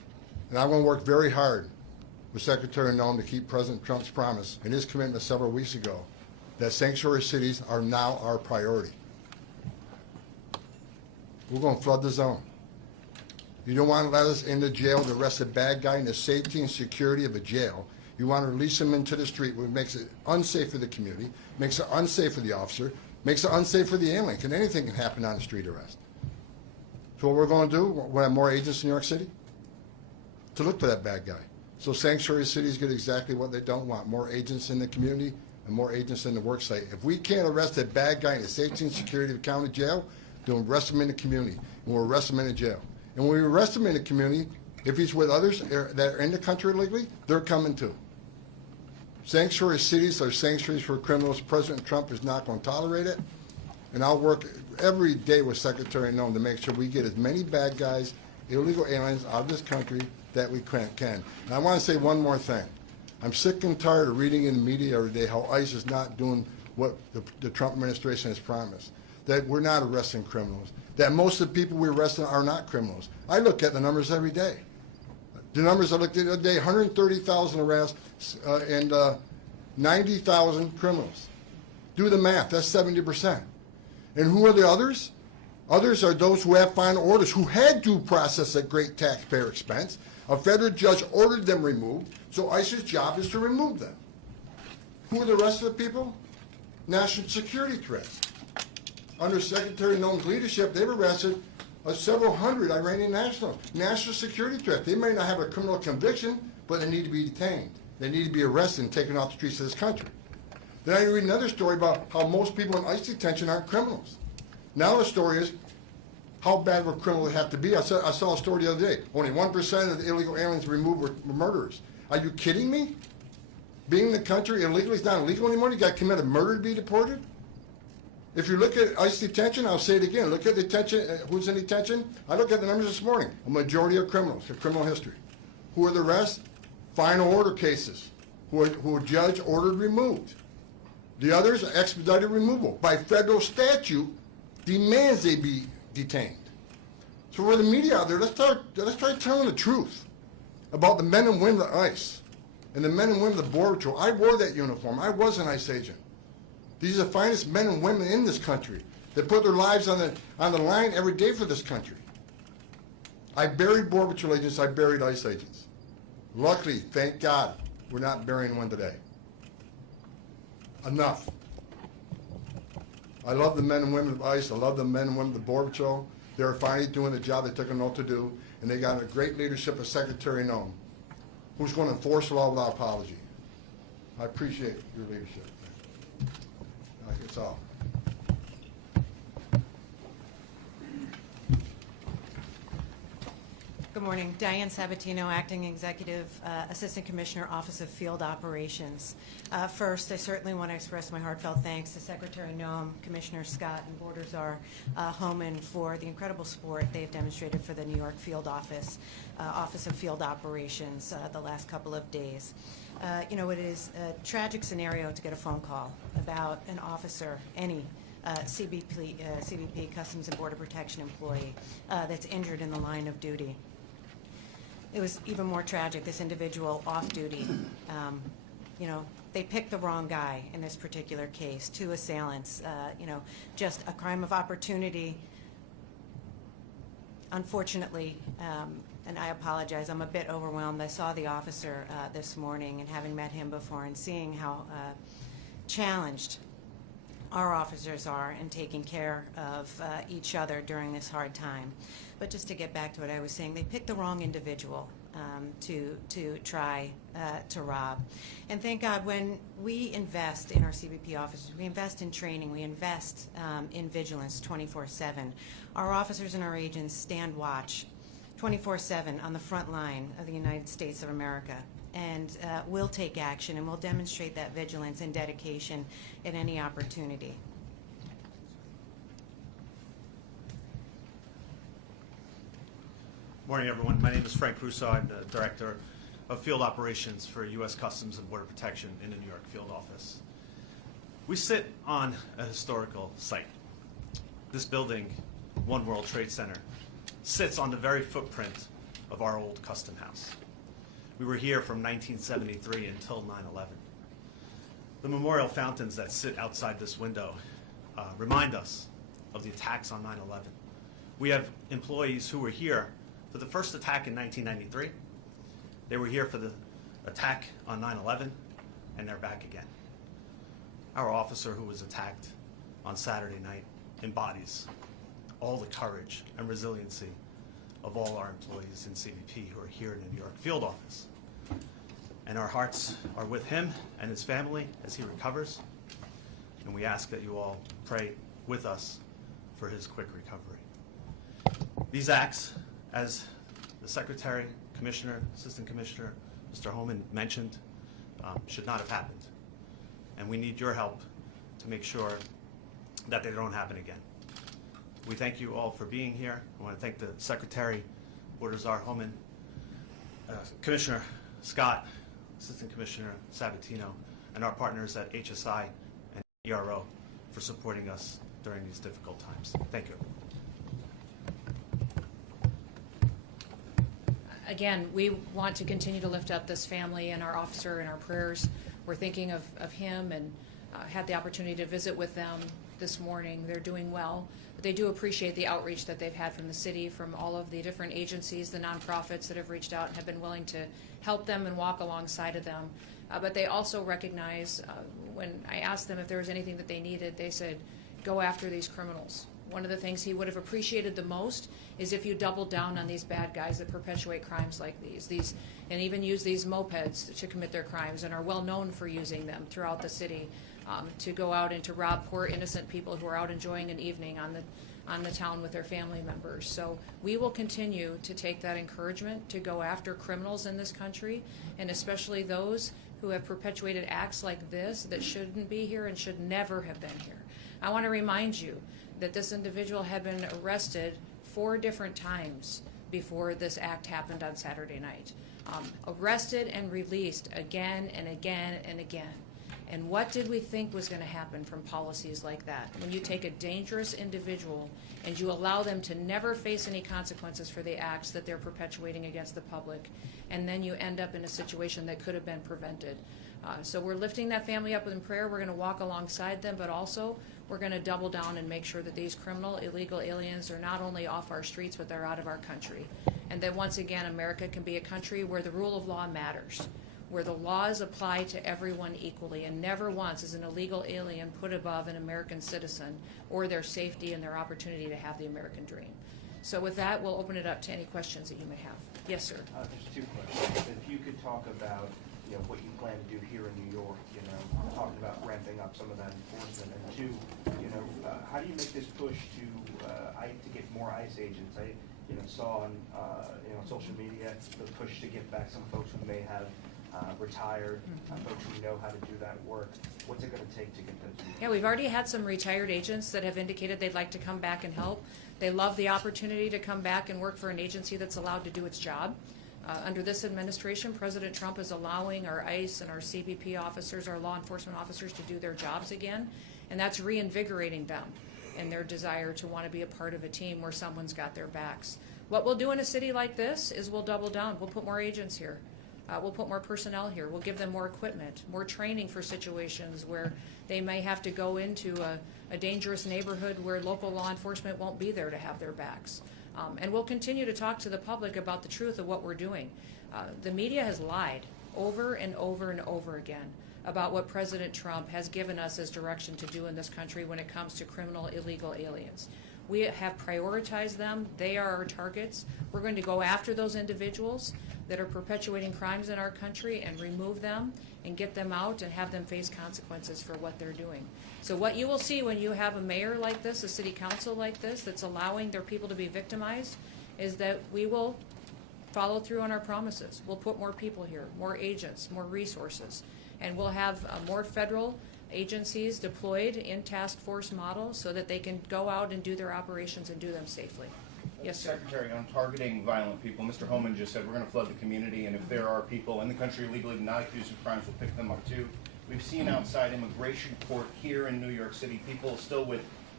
And I'm going to work very hard with Secretary Noem to keep President Trump's promise and his commitment several weeks ago that sanctuary cities are now our priority. We're going to flood the zone. You don't want to let us into jail to arrest a bad guy in the safety and security of a jail. You want to release him into the street, which makes it unsafe for the community, makes it unsafe for the officer, makes it unsafe for the alien, because anything can happen on a street arrest. So what we're going to do, we'll have more agents in New York City to look for that bad guy. So sanctuary cities get exactly what they don't want, more agents in the community and more agents in the work site. If we can't arrest a bad guy in the safety and security of the county jail, then we'll arrest him in the community, and we'll arrest him in the jail. And when we arrest him in the community, if he's with others that are in the country illegally, they're coming too. Sanctuary cities are sanctuaries for criminals. President Trump is not going to tolerate it. And I'll work every day with Secretary Noem to make sure we get as many bad guys, illegal aliens out of this country that we can. And I want to say one more thing. I'm sick and tired of reading in the media every day how ICE is not doing what the Trump administration has promised, that we're not arresting criminals, that most of the people we're arresting are not criminals. I look at the numbers every day. The numbers I looked at the other day, 130,000 arrests and 90,000 criminals. Do the math, that's 70%. And who are the others? Others are those who have final orders, who had due process at great taxpayer expense. A federal judge ordered them removed, so ICE's job is to remove them. Who are the rest of the people? National security threats. Under Secretary Noem's leadership, they've arrested several hundred Iranian nationals. National security threat. They may not have a criminal conviction, but they need to be detained. They need to be arrested and taken off the streets of this country. Then I read another story about how most people in ICE detention aren't criminals. Now the story is, how bad would criminals have to be? I saw a story the other day. Only 1% of the illegal aliens removed were murderers. Are you kidding me? Being in the country illegally is not illegal anymore? You got to commit a murder to be deported? If you look at ICE detention, I'll say it again, look at detention, who's in detention? I looked at the numbers this morning. A majority of criminals, have criminal history. Who are the rest? Final order cases, who a judge ordered removed. The others are expedited removal. By federal statute, demands they be detained. So for the media out there, let's start telling the truth about the men and women of ICE and the men and women of the Border Patrol. I wore that uniform. I was an ICE agent. These are the finest men and women in this country that put their lives on the line every day for this country. I buried Border Patrol agents. I buried ICE agents. Luckily, thank God, we're not burying one today. Enough. I love the men and women of ICE. I love the men and women of the Border Patrol. They're finally doing the job they took an oath to do, and they got a great leadership of Secretary Noem, who's going to enforce the law without apology. I appreciate your leadership. That's all. Good morning. Diane Sabatino, Acting Executive Assistant Commissioner, Office of Field Operations. First, I certainly want to express my heartfelt thanks to Secretary Noem, Commissioner Scott, and Border Czar Homeland for the incredible support they have demonstrated for the New York Field Office of Field Operations the last couple of days. You know, it is a tragic scenario to get a phone call about an officer, any CBP, Customs and Border Protection employee, that's injured in the line of duty. It was even more tragic, this individual off duty. You know, they picked the wrong guy in this particular case, two assailants, you know, just a crime of opportunity. Unfortunately, and I apologize, I'm a bit overwhelmed. I saw the officer this morning, and having met him before and seeing how challenged our officers are in taking care of each other during this hard time. But just to get back to what I was saying, they picked the wrong individual to try to rob. And thank God, when we invest in our CBP officers, we invest in training, we invest in vigilance 24/7. Our officers and our agents stand watch 24/7 on the front line of the United States of America. And we'll take action, and we'll demonstrate that vigilance and dedication at any opportunity. Morning, everyone. My name is Frank Russo. I'm the Director of Field Operations for U.S. Customs and Border Protection in the New York Field Office. We sit on a historical site. This building, One World Trade Center, sits on the very footprint of our old custom house. We were here from 1973 until 9/11. The memorial fountains that sit outside this window remind us of the attacks on 9/11. We have employees who were here for the first attack in 1993. They were here for the attack on 9/11, and they're back again. Our officer who was attacked on Saturday night embodies all the courage and resiliency of all our employees in CBP who are here in the New York field office. And our hearts are with him and his family as he recovers, and we ask that you all pray with us for his quick recovery. These acts, as the Secretary, Commissioner, Assistant Commissioner, Mr. Homeland mentioned, should not have happened. And we need your help to make sure that they don't happen again. We thank you all for being here. I want to thank the Secretary, Borders Homeland, Commissioner Scott, Assistant Commissioner Sabatino, and our partners at HSI and ERO for supporting us during these difficult times. Thank you. Again, we want to continue to lift up this family and our officer in our prayers. We're thinking of him and had the opportunity to visit with them this morning. They're doing well, but they do appreciate the outreach that they've had from the city, from all of the different agencies, the nonprofits that have reached out and have been willing to help them and walk alongside of them. But they also recognize, when I asked them if there was anything that they needed, they said, go after these criminals. One of the things he would have appreciated the most is if you doubled down on these bad guys that perpetuate crimes like these and even use these mopeds to commit their crimes and are well known for using them throughout the city to go out and to rob poor innocent people who are out enjoying an evening on the town with their family members. So we will continue to take that encouragement to go after criminals in this country, and especially those who have perpetuated acts like this that shouldn't be here and should never have been here. I want to remind you that this individual had been arrested 4 different times before this act happened on Saturday night. Arrested and released again and again and again. And what did we think was going to happen from policies like that? When you take a dangerous individual and you allow them to never face any consequences for the acts that they're perpetuating against the public, and then you end up in a situation that could have been prevented. So we're lifting that family up in prayer. We're going to walk alongside them, but also we're going to double down and make sure that these criminal, illegal aliens are not only off our streets, but they're out of our country. And that once again, America can be a country where the rule of law matters, where the laws apply to everyone equally, and never once is an illegal alien put above an American citizen or their safety and their opportunity to have the American dream. So with that, we'll open it up to any questions that you may have. Yes, sir. There's 2 questions. If you could talk about, what you plan to do here in New York, talking about ramping up some of that enforcement, and 2, how do you make this push to get more ICE agents? I saw on social media the push to get back some folks who may have retired, folks who know how to do that work. What's it going to take to get them to do that? Yeah, we've already had some retired agents that have indicated they'd like to come back and help. They love the opportunity to come back and work for an agency that's allowed to do its job. Under this administration, President Trump is allowing our ICE and our CBP officers, our law enforcement officers, to do their jobs again, and that's reinvigorating them in their desire to want to be a part of a team where someone's got their backs. What we'll do in a city like this is we'll double down. We'll put more agents here. We'll put more personnel here. We'll give them more equipment, more training for situations where they may have to go into a dangerous neighborhood where local law enforcement won't be there to have their backs. And we'll continue to talk to the public about the truth of what we're doing. The media has lied over and over and over again about what President Trump has given us as direction to do in this country when it comes to criminal, illegal aliens. We have prioritized them. They are our targets. We're going to go after those individuals that are perpetuating crimes in our country and remove them and get them out and have them face consequences for what they're doing. So what you will see when you have a mayor like this, a city council like this, that's allowing their people to be victimized, is that we will follow through on our promises. We'll put more people here, more agents, more resources, and we'll have more federal agencies deployed in task force model so that they can go out and do their operations and do them safely. Yes, sir. Secretary, on targeting violent people, Mr. Homeland just said we're going to flood the community, and if there are people in the country illegally not accused of crimes, we'll pick them up too. We've seen outside immigration court here in New York City people still with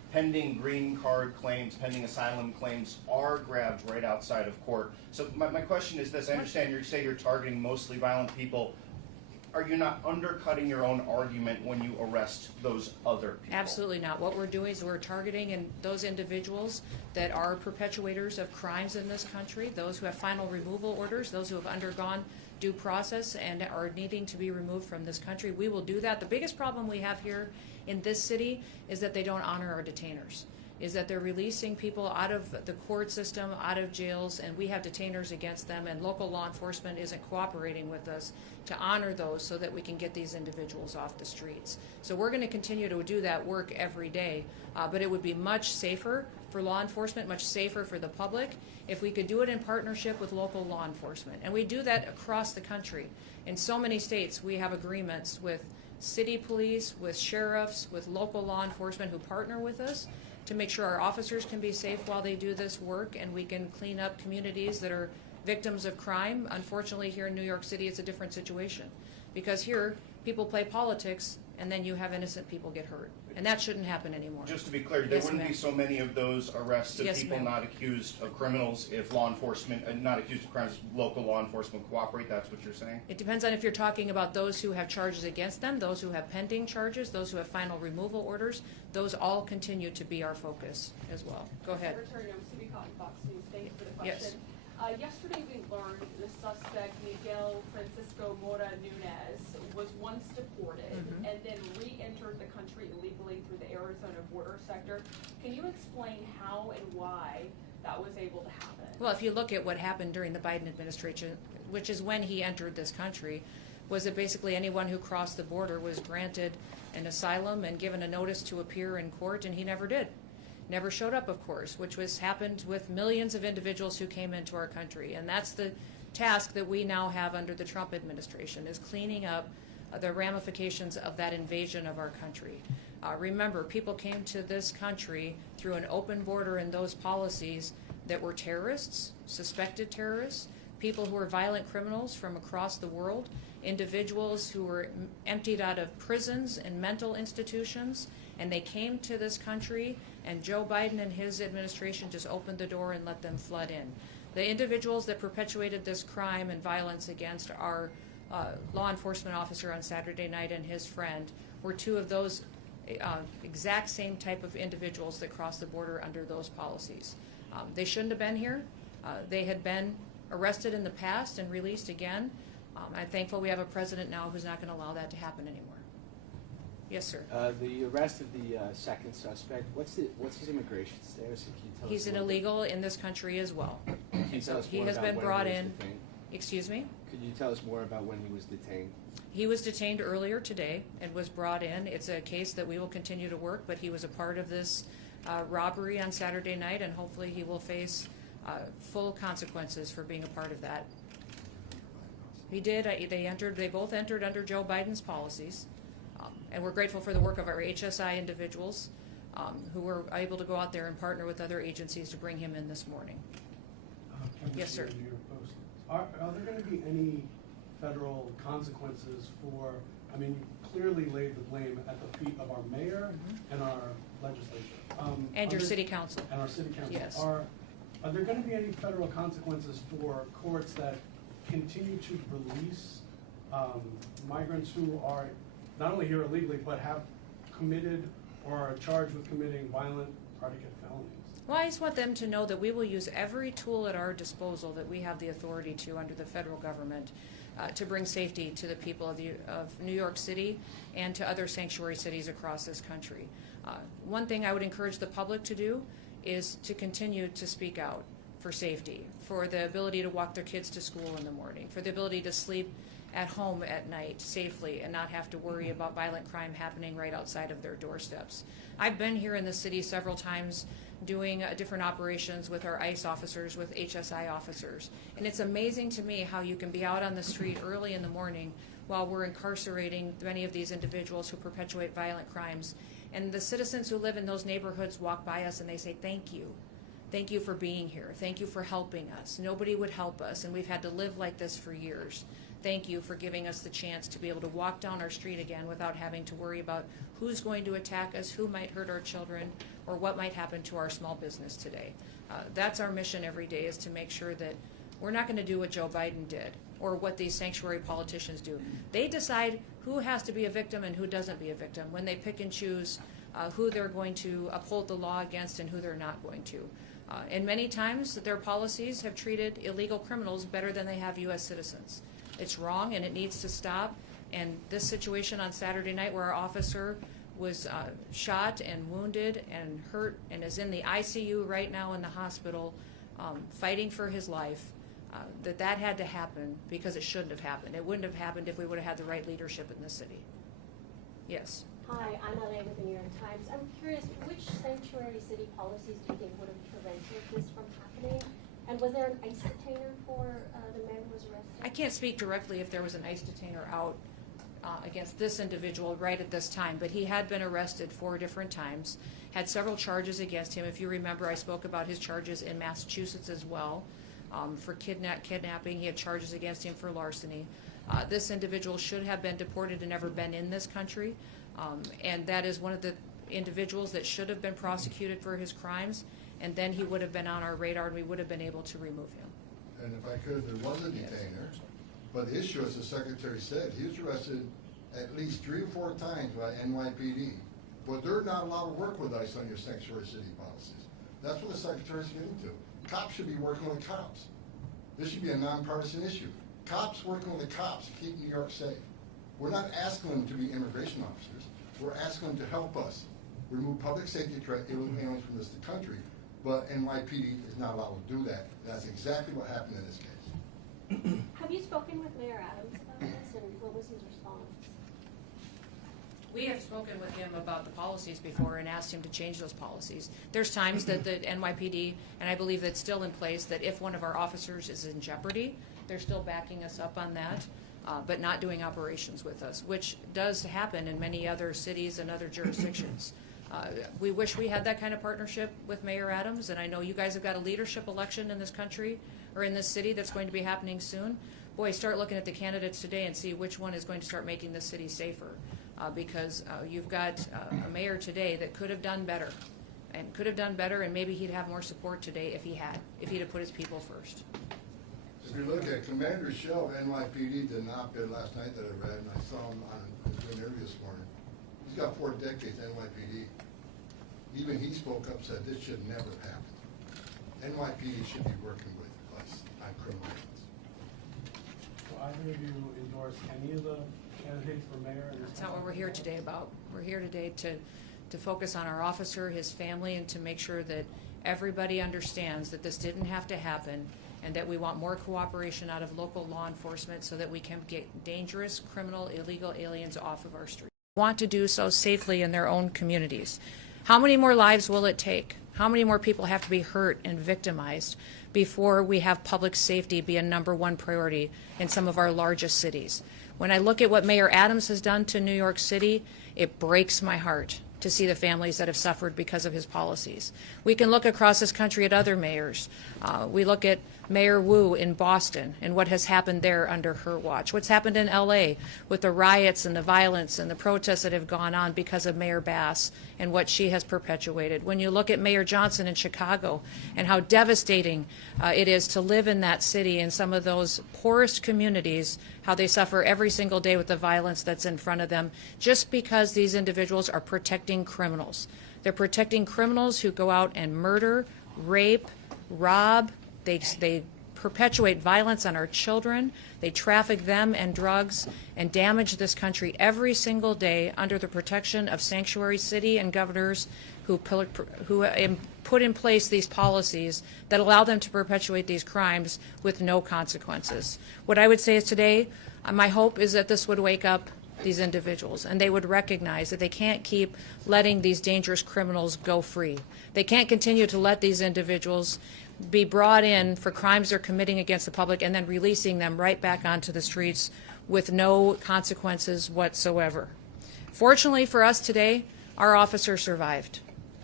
pending green card claims, pending asylum claims are grabbed right outside of court. So my question is this: I understand you say you're targeting mostly violent people. Are you not undercutting your own argument when you arrest those other people? Absolutely not. What we're doing is we're targeting those individuals that are perpetuators of crimes in this country, those who have final removal orders, those who have undergone due process and are needing to be removed from this country. We will do that. The biggest problem we have here in this city is that they don't honor our detainers, is that they're releasing people out of the court system, out of jails, and we have detainers against them, and local law enforcement isn't cooperating with us to honor those so that we can get these individuals off the streets. So we're going to continue to do that work every day, but it would be much safer for law enforcement, much safer for the public, if we could do it in partnership with local law enforcement. And we do that across the country. In so many states, we have agreements with city police, with sheriffs, with local law enforcement who partner with us to make sure our officers can be safe while they do this work, and we can clean up communities that are victims of crime. Unfortunately, here in New York City, it's a different situation, because here people play politics and then you have innocent people get hurt, and that shouldn't happen anymore. Just to be clear, there Yes, wouldn't be ma'am. so many of those arrests of Yes, people ma'am. not accused of criminals if law enforcement, not accused of crimes, local law enforcement cooperate. That's what you're saying? It depends on if you're talking about those who have charges against them, those who have pending charges, those who have final removal orders. Those all continue to be our focus as well. Go ahead. Secretary Noem, City Cotton, Fox News. Thank you for the Yes. question. Yesterday we learned the suspect, Miguel Francisco Mora Nunez, was once deported and then re-entered the country illegally through the Arizona border sector. Can you explain how and why that was able to happen? Well, if you look at what happened during the Biden administration, which is when he entered this country, was that basically anyone who crossed the border was granted an asylum and given a notice to appear in court, and he never did. Never showed up, of course, which happened with millions of individuals who came into our country. And that's the task that we now have under the Trump administration, is cleaning up the ramifications of that invasion of our country. Remember, people came to this country through an open border and those policies that were terrorists, suspected terrorists, people who were violent criminals from across the world, individuals who were emptied out of prisons and mental institutions, and they came to this country, and Joe Biden and his administration just opened the door and let them flood in. The individuals that perpetuated this crime and violence against our law enforcement officer on Saturday night and his friend were two of those exact same type of individuals that crossed the border under those policies. They shouldn't have been here. They had been arrested in the past and released again. I'm thankful we have a president now who's not going to allow that to happen anymore. Yes, sir. The arrest of the second suspect, what's his immigration status? Can you tell us He's an more about- illegal in this country as well. Can you tell us He more has about been when brought he was in. detained? Excuse me? Could you tell us more about when he was detained? He was detained earlier today and was brought in. It's a case that we will continue to work, but he was a part of this robbery on Saturday night, and hopefully he will face full consequences for being a part of that. He did. They both entered under Joe Biden's policies, and we're grateful for the work of our HSI individuals who were able to go out there and partner with other agencies to bring him in this morning. Yes, sir. Are there going to be any federal consequences for, I mean, you clearly laid the blame at the feet of our mayor and our legislature. And your city council. And our city council. Yes. Are there going to be any federal consequences for courts that continue to release migrants who are not only here illegally, but have committed or are charged with committing violent predicate felonies? Well, I just want them to know that we will use every tool at our disposal that we have the authority to under the federal government to bring safety to the people of New York City and to other sanctuary cities across this country. One thing I would encourage the public to do is to continue to speak out for safety, for the ability to walk their kids to school in the morning, for the ability to sleep at home at night safely and not have to worry about violent crime happening right outside of their doorsteps. I've been here in the city several times doing different operations with our ICE officers, with HSI officers. And it's amazing to me how you can be out on the street early in the morning while we're incarcerating many of these individuals who perpetuate violent crimes. And the citizens who live in those neighborhoods walk by us and they say, "Thank you. Thank you for being here. Thank you for helping us. Nobody would help us, and we've had to live like this for years. Thank you for giving us the chance to be able to walk down our street again without having to worry about who's going to attack us, who might hurt our children, or what might happen to our small business today. That's our mission every day, is to make sure that we're not going to do what Joe Biden did or what these sanctuary politicians do. They decide who has to be a victim and who doesn't be a victim when they pick and choose who they're going to uphold the law against and who they're not going to. And many times their policies have treated illegal criminals better than they have U.S. citizens. It's wrong and it needs to stop. And this situation on Saturday night where our officer was shot and wounded and hurt and is in the ICU right now in the hospital fighting for his life, that had to happen because it shouldn't have happened. It wouldn't have happened if we would have had the right leadership in this city. Yes. Hi, I'm LA with the New York Times. I'm curious, which sanctuary city policies do you think would have prevented this from happening? And was there an ICE detainer for the man who was arrested? I can't speak directly if there was an ICE detainer out against this individual right at this time, but he had been arrested 4 different times, had several charges against him. If you remember, I spoke about his charges in Massachusetts as well. For kidnapping, he had charges against him for larceny. This individual should have been deported and never been in this country, and that is one of the individuals that should have been prosecuted for his crimes, and then he would have been on our radar and we would have been able to remove him. And if I could, there was a detainer, but the issue, as the Secretary said, he was arrested at least 3 or 4 times by NYPD, but they're not allowed to work with ICE on your sanctuary city policies. That's what the Secretary's getting to. Cops should be working with cops. This should be a nonpartisan issue. Cops working with the cops to keep New York safe. We're not asking them to be immigration officers. We're asking them to help us remove public safety threat aliens from this country, but NYPD is not allowed to do that. That's exactly what happened in this case. Have you spoken with Mayor Adams about this, and what was his response? We have spoken with him about the policies before and asked him to change those policies. There's times that the NYPD, and I believe that's still in place, that if one of our officers is in jeopardy, they're still backing us up on that, but not doing operations with us, which does happen in many other cities and other jurisdictions. We wish we had that kind of partnership with Mayor Adams, and I know you guys have got a leadership election in this country or in this city that's going to be happening soon. Boy, start looking at the candidates today and see which one is going to start making this city safer. Because you've got a mayor today that could have done better, and maybe he'd have more support today if he'd have put his people first. If you look at Commander Shell, NYPD did an op-ed last night that I read, and I saw him on an interview this morning. He's got 4 decades NYPD. Even he spoke up, said this should never happen. NYPD should be working with us on criminal acts. So either of you endorse any of the candidates for mayor? That's not what we're here today about. We're here today to focus on our officer, his family, and to make sure that everybody understands that this didn't have to happen, and that we want more cooperation out of local law enforcement so that we can get dangerous, criminal, illegal aliens off of our streets. Want to do so safely in their own communities. How many more lives will it take? How many more people have to be hurt and victimized before we have public safety be a #1 priority in some of our largest cities? When I look at what Mayor Adams has done to New York City, it breaks my heart to see the families that have suffered because of his policies. We can look across this country at other mayors. We look at Mayor Wu in Boston and what has happened there under her watch. What's happened in LA with the riots and the violence and the protests that have gone on because of Mayor Bass and what she has perpetuated. When you look at Mayor Johnson in Chicago and how devastating it is to live in that city, in some of those poorest communities, how they suffer every single day with the violence that's in front of them, just because these individuals are protecting criminals. They're protecting criminals who go out and murder, rape, rob. They perpetuate violence on our children. They traffic them and drugs and damage this country every single day under the protection of sanctuary city and governors who put in place these policies that allow them to perpetuate these crimes with no consequences. What I would say is today, my hope is that this would wake up these individuals and they would recognize that they can't keep letting these dangerous criminals go free. They can't continue to let these individuals be brought in for crimes they're committing against the public and then releasing them right back onto the streets with no consequences whatsoever. Fortunately for us today, our officer survived.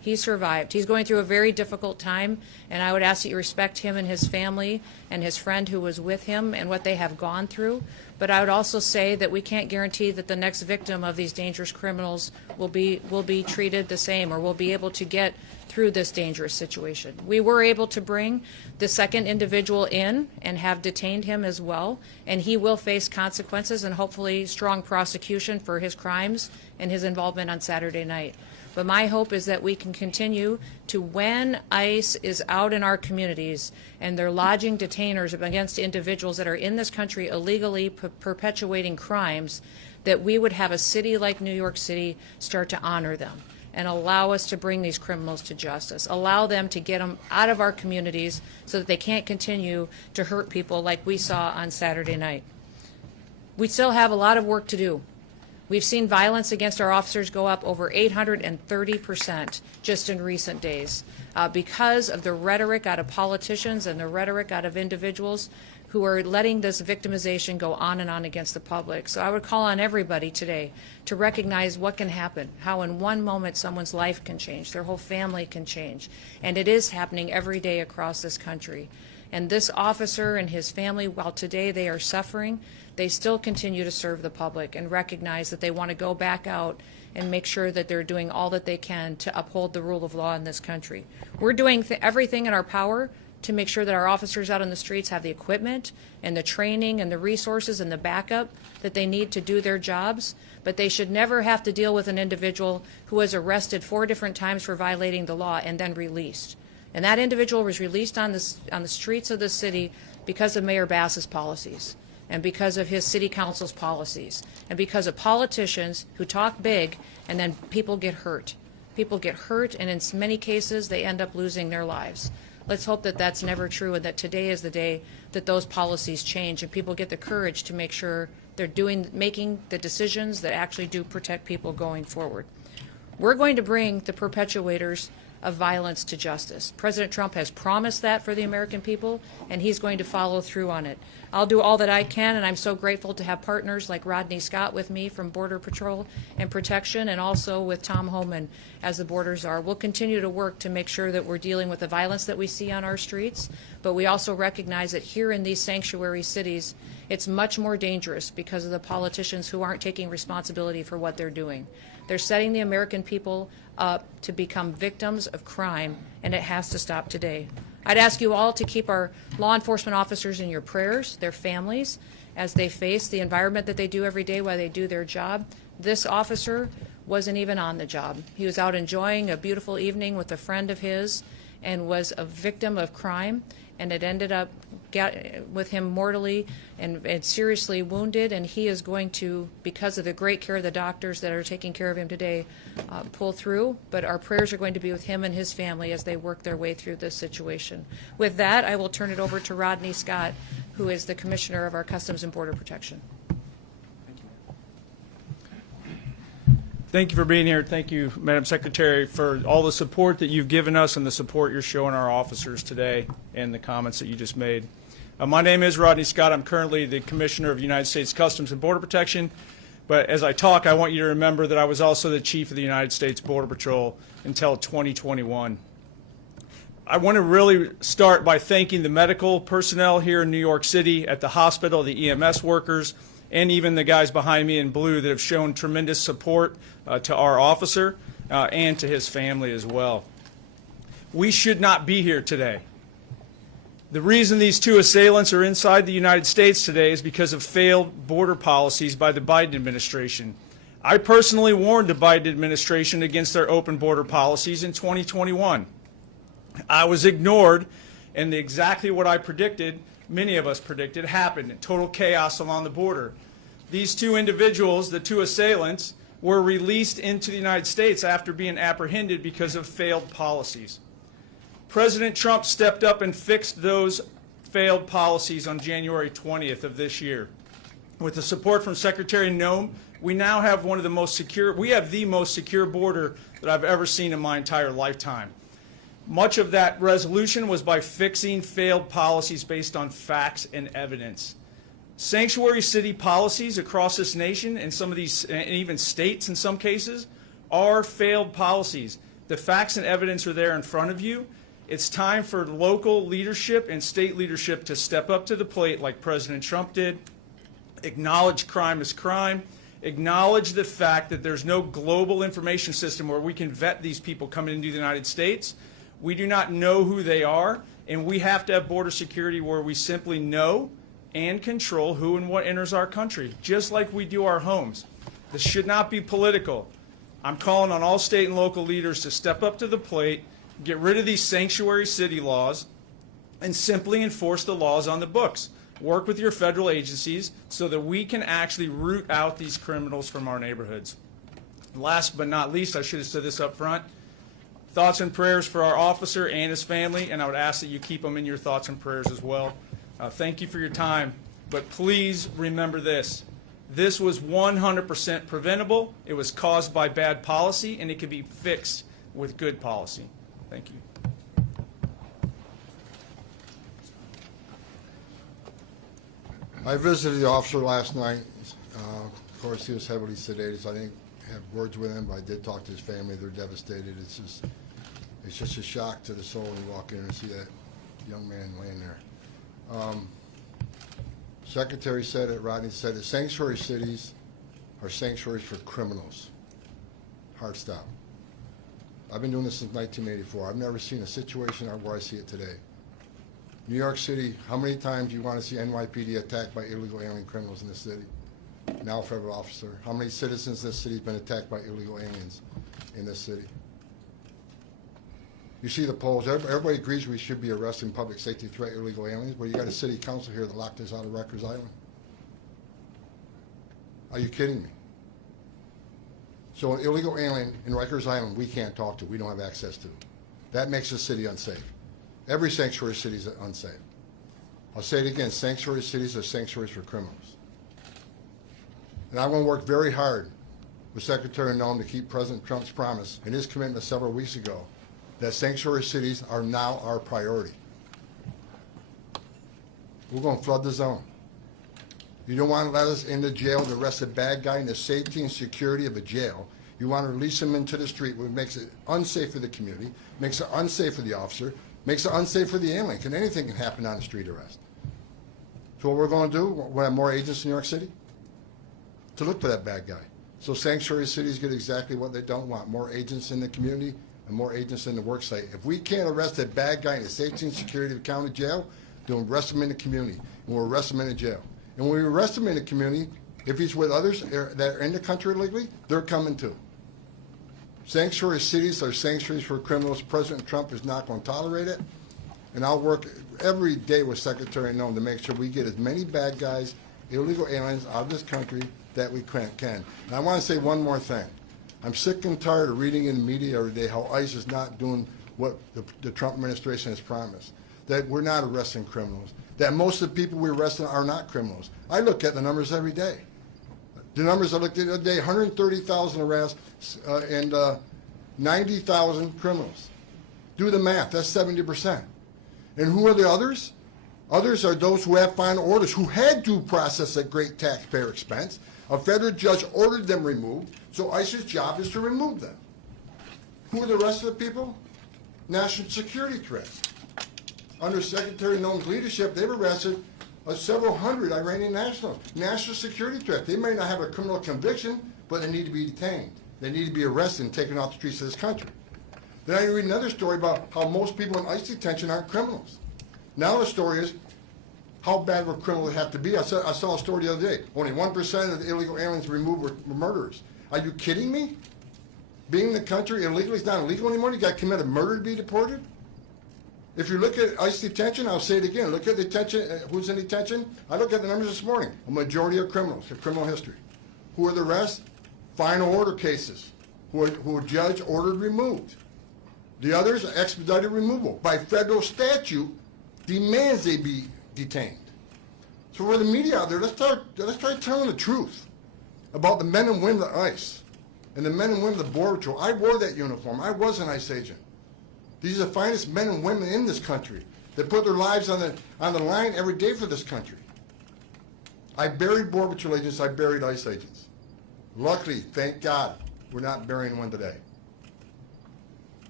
He survived. He's going through a very difficult time, and I would ask that you respect him and his family and his friend who was with him and what they have gone through. But I would also say that we can't guarantee that the next victim of these dangerous criminals will be treated the same or will be able to get through this dangerous situation. We were able to bring the second individual in and have detained him as well, and he will face consequences and hopefully strong prosecution for his crimes and his involvement on Saturday night. But my hope is that we can continue to, when ICE is out in our communities and they're lodging detainers against individuals that are in this country illegally perpetuating crimes, that we would have a city like New York City start to honor them and allow us to bring these criminals to justice, allow them to get them out of our communities so that they can't continue to hurt people like we saw on Saturday night. We still have a lot of work to do. We've seen violence against our officers go up over 830% just in recent days because of the rhetoric out of politicians and the rhetoric out of individuals who are letting this victimization go on and on against the public. So I would call on everybody today to recognize what can happen, how in one moment someone's life can change, their whole family can change. And it is happening every day across this country. And this officer and his family, while today they are suffering, they still continue to serve the public and recognize that they want to go back out and make sure that they're doing all that they can to uphold the rule of law in this country. We're doing everything in our power to make sure that our officers out on the streets have the equipment and the training and the resources and the backup that they need to do their jobs, but they should never have to deal with an individual who was arrested 4 different times for violating the law and then released. And that individual was released on the streets of the city because of Mayor Bass's policies and because of his city council's policies and because of politicians who talk big and then people get hurt. People get hurt, and in many cases they end up losing their lives. Let's hope that that's never true and that today is the day that those policies change and people get the courage to make sure they're making the decisions that actually do protect people going forward. We're going to bring the perpetuators of violence to justice. President Trump has promised that for the American people, and he's going to follow through on it. I'll do all that I can, and I'm so grateful to have partners like Rodney Scott with me from Border Patrol and Protection, and also with Tom Homeland as the borders are. We'll continue to work to make sure that we're dealing with the violence that we see on our streets, but we also recognize that here in these sanctuary cities, it's much more dangerous because of the politicians who aren't taking responsibility for what they're doing. They're setting the American people up to become victims of crime, and it has to stop today. I'd ask you all to keep our law enforcement officers in your prayers, their families, as they face the environment that they do every day while they do their job. This officer wasn't even on the job. He was out enjoying a beautiful evening with a friend of his and was a victim of crime, and it ended up with him mortally and seriously wounded, and he is going to, because of the great care of the doctors that are taking care of him today, pull through. But our prayers are going to be with him and his family as they work their way through this situation. With that, I will turn it over to Rodney Scott, who is the Commissioner of our Customs and Border Protection. Thank you for being here. Thank you, Madam Secretary, for all the support that you've given us and the support you're showing our officers today and the comments that you just made. My name is Rodney Scott. I'm currently the Commissioner of United States Customs and Border Protection. But as I talk, I want you to remember that I was also the Chief of the United States Border Patrol until 2021. I want to really start by thanking the medical personnel here in New York City at the hospital, the EMS workers, and even the guys behind me in blue that have shown tremendous support to our officer and to his family as well. We should not be here today. The reason these 2 assailants are inside the United States today is because of failed border policies by the Biden administration. I personally warned the Biden administration against their open border policies in 2021. I was ignored, and exactly what I predicted, many of us predicted, happened. Total chaos along the border. These 2 individuals, the 2 assailants, were released into the United States after being apprehended because of failed policies. President Trump stepped up and fixed those failed policies on January 20th of this year. With the support from Secretary Noem, we now have one of the most secure, we have the most secure border that I've ever seen in my entire lifetime. Much of that resolution was by fixing failed policies based on facts and evidence. Sanctuary city policies across this nation, and some of these, and even states in some cases, are failed policies The facts and evidence are there in front of you. It's time for local leadership and state leadership to step up to the plate like President Trump did, acknowledge crime as crime, acknowledge the fact that there's no global information system where we can vet these people coming into the United States. We do not know who they are, and we have to have border security where we simply know and control who and what enters our country, just like we do our homes. This should not be political. I'm calling on all state and local leaders to step up to the plate, get rid of these sanctuary city laws, and simply enforce the laws on the books. Work with your federal agencies so that we can actually root out these criminals from our neighborhoods. Last but not least, I should have said this up front, thoughts and prayers for our officer and his family, and I would ask that you keep them in your thoughts and prayers as well. Thank you for your time, but please remember this. This was 100% preventable. It was caused by bad policy, and it can be fixed with good policy. Thank you. I visited the officer last night. Of course, he was heavily sedated, so I didn't have words with him, but I did talk to his family. They're devastated. It's just a shock to the soul when you walk in and see that young man laying there. Secretary said it, Rodney said it, sanctuary cities are sanctuaries for criminals. Hard stop. I've been doing this since 1984. I've never seen a situation where I see it today. New York City, how many times do you want to see NYPD attacked by illegal alien criminals in this city? Now a federal officer. How many citizens in this city have been attacked by illegal aliens in this city? You see the polls. Everybody agrees we should be arresting public safety threat illegal aliens, but you got a city council here that locked us out of Rikers Island. Are you kidding me? So an illegal alien in Rikers Island we can't talk to, we don't have access to. That makes the city unsafe. Every sanctuary city is unsafe. I'll say it again, sanctuary cities are sanctuaries for criminals. And I'm going to work very hard with Secretary Noem to keep President Trump's promise and his commitment several weeks ago that sanctuary cities are now our priority. We're going to flood the zone. You don't want to let us into jail to arrest a bad guy in the safety and security of a jail. You want to release him into the street, which makes it unsafe for the community, makes it unsafe for the officer, makes it unsafe for the alien. Anything can happen on a street arrest. So what we're going to do, we'll have more agents in New York City to look for that bad guy. So sanctuary cities get exactly what they don't want, more agents in the community and more agents in the work site. If we can't arrest a bad guy in the safety and security of the county jail, then we'll arrest him in the community, and we'll arrest him in the jail. And when we arrest him in the community, if he's with others that are in the country illegally, they're coming too. Sanctuary cities are sanctuaries for criminals. President Trump is not going to tolerate it. And I'll work every day with Secretary Noem to make sure we get as many bad guys, illegal aliens out of this country that we can. And I want to say one more thing. I'm sick and tired of reading in the media every day how ICE is not doing what the Trump administration has promised, that we're not arresting criminals, that most of the people we're arresting are not criminals. I look at the numbers every day. The numbers I looked at the other day, 130,000 arrests and 90,000 criminals. Do the math, that's 70%. And who are the others? Others are those who have final orders, who had due process at great taxpayer expense. A federal judge ordered them removed, so ICE's job is to remove them. Who are the rest of the people? National security threats. Under Secretary Noem's leadership, they've arrested several hundred Iranian nationals. National security threat. They may not have a criminal conviction, but they need to be detained. They need to be arrested and taken off the streets of this country. Then I read another story about how most people in ICE detention aren't criminals. Now the story is, how bad would criminals have to be? I saw a story the other day. Only 1% of the illegal aliens removed were murderers. Are you kidding me? Being in the country illegally is not illegal anymore? You got to commit a murder to be deported? If you look at ICE detention, I'll say it again, look at detention, who's in detention? I looked at the numbers this morning. A majority of criminals, a criminal history. Who are the rest? Final order cases, who a judge ordered removed. The others are expedited removal. By federal statute, demands they be detained. So for the media out there, let's try telling the truth about the men and women of ICE and the men and women of the Border Patrol. I wore that uniform. I was an ICE agent. These are the finest men and women in this country that put their lives on the line every day for this country. I buried Border Patrol agents. I buried ICE agents. Luckily, thank God, we're not burying one today.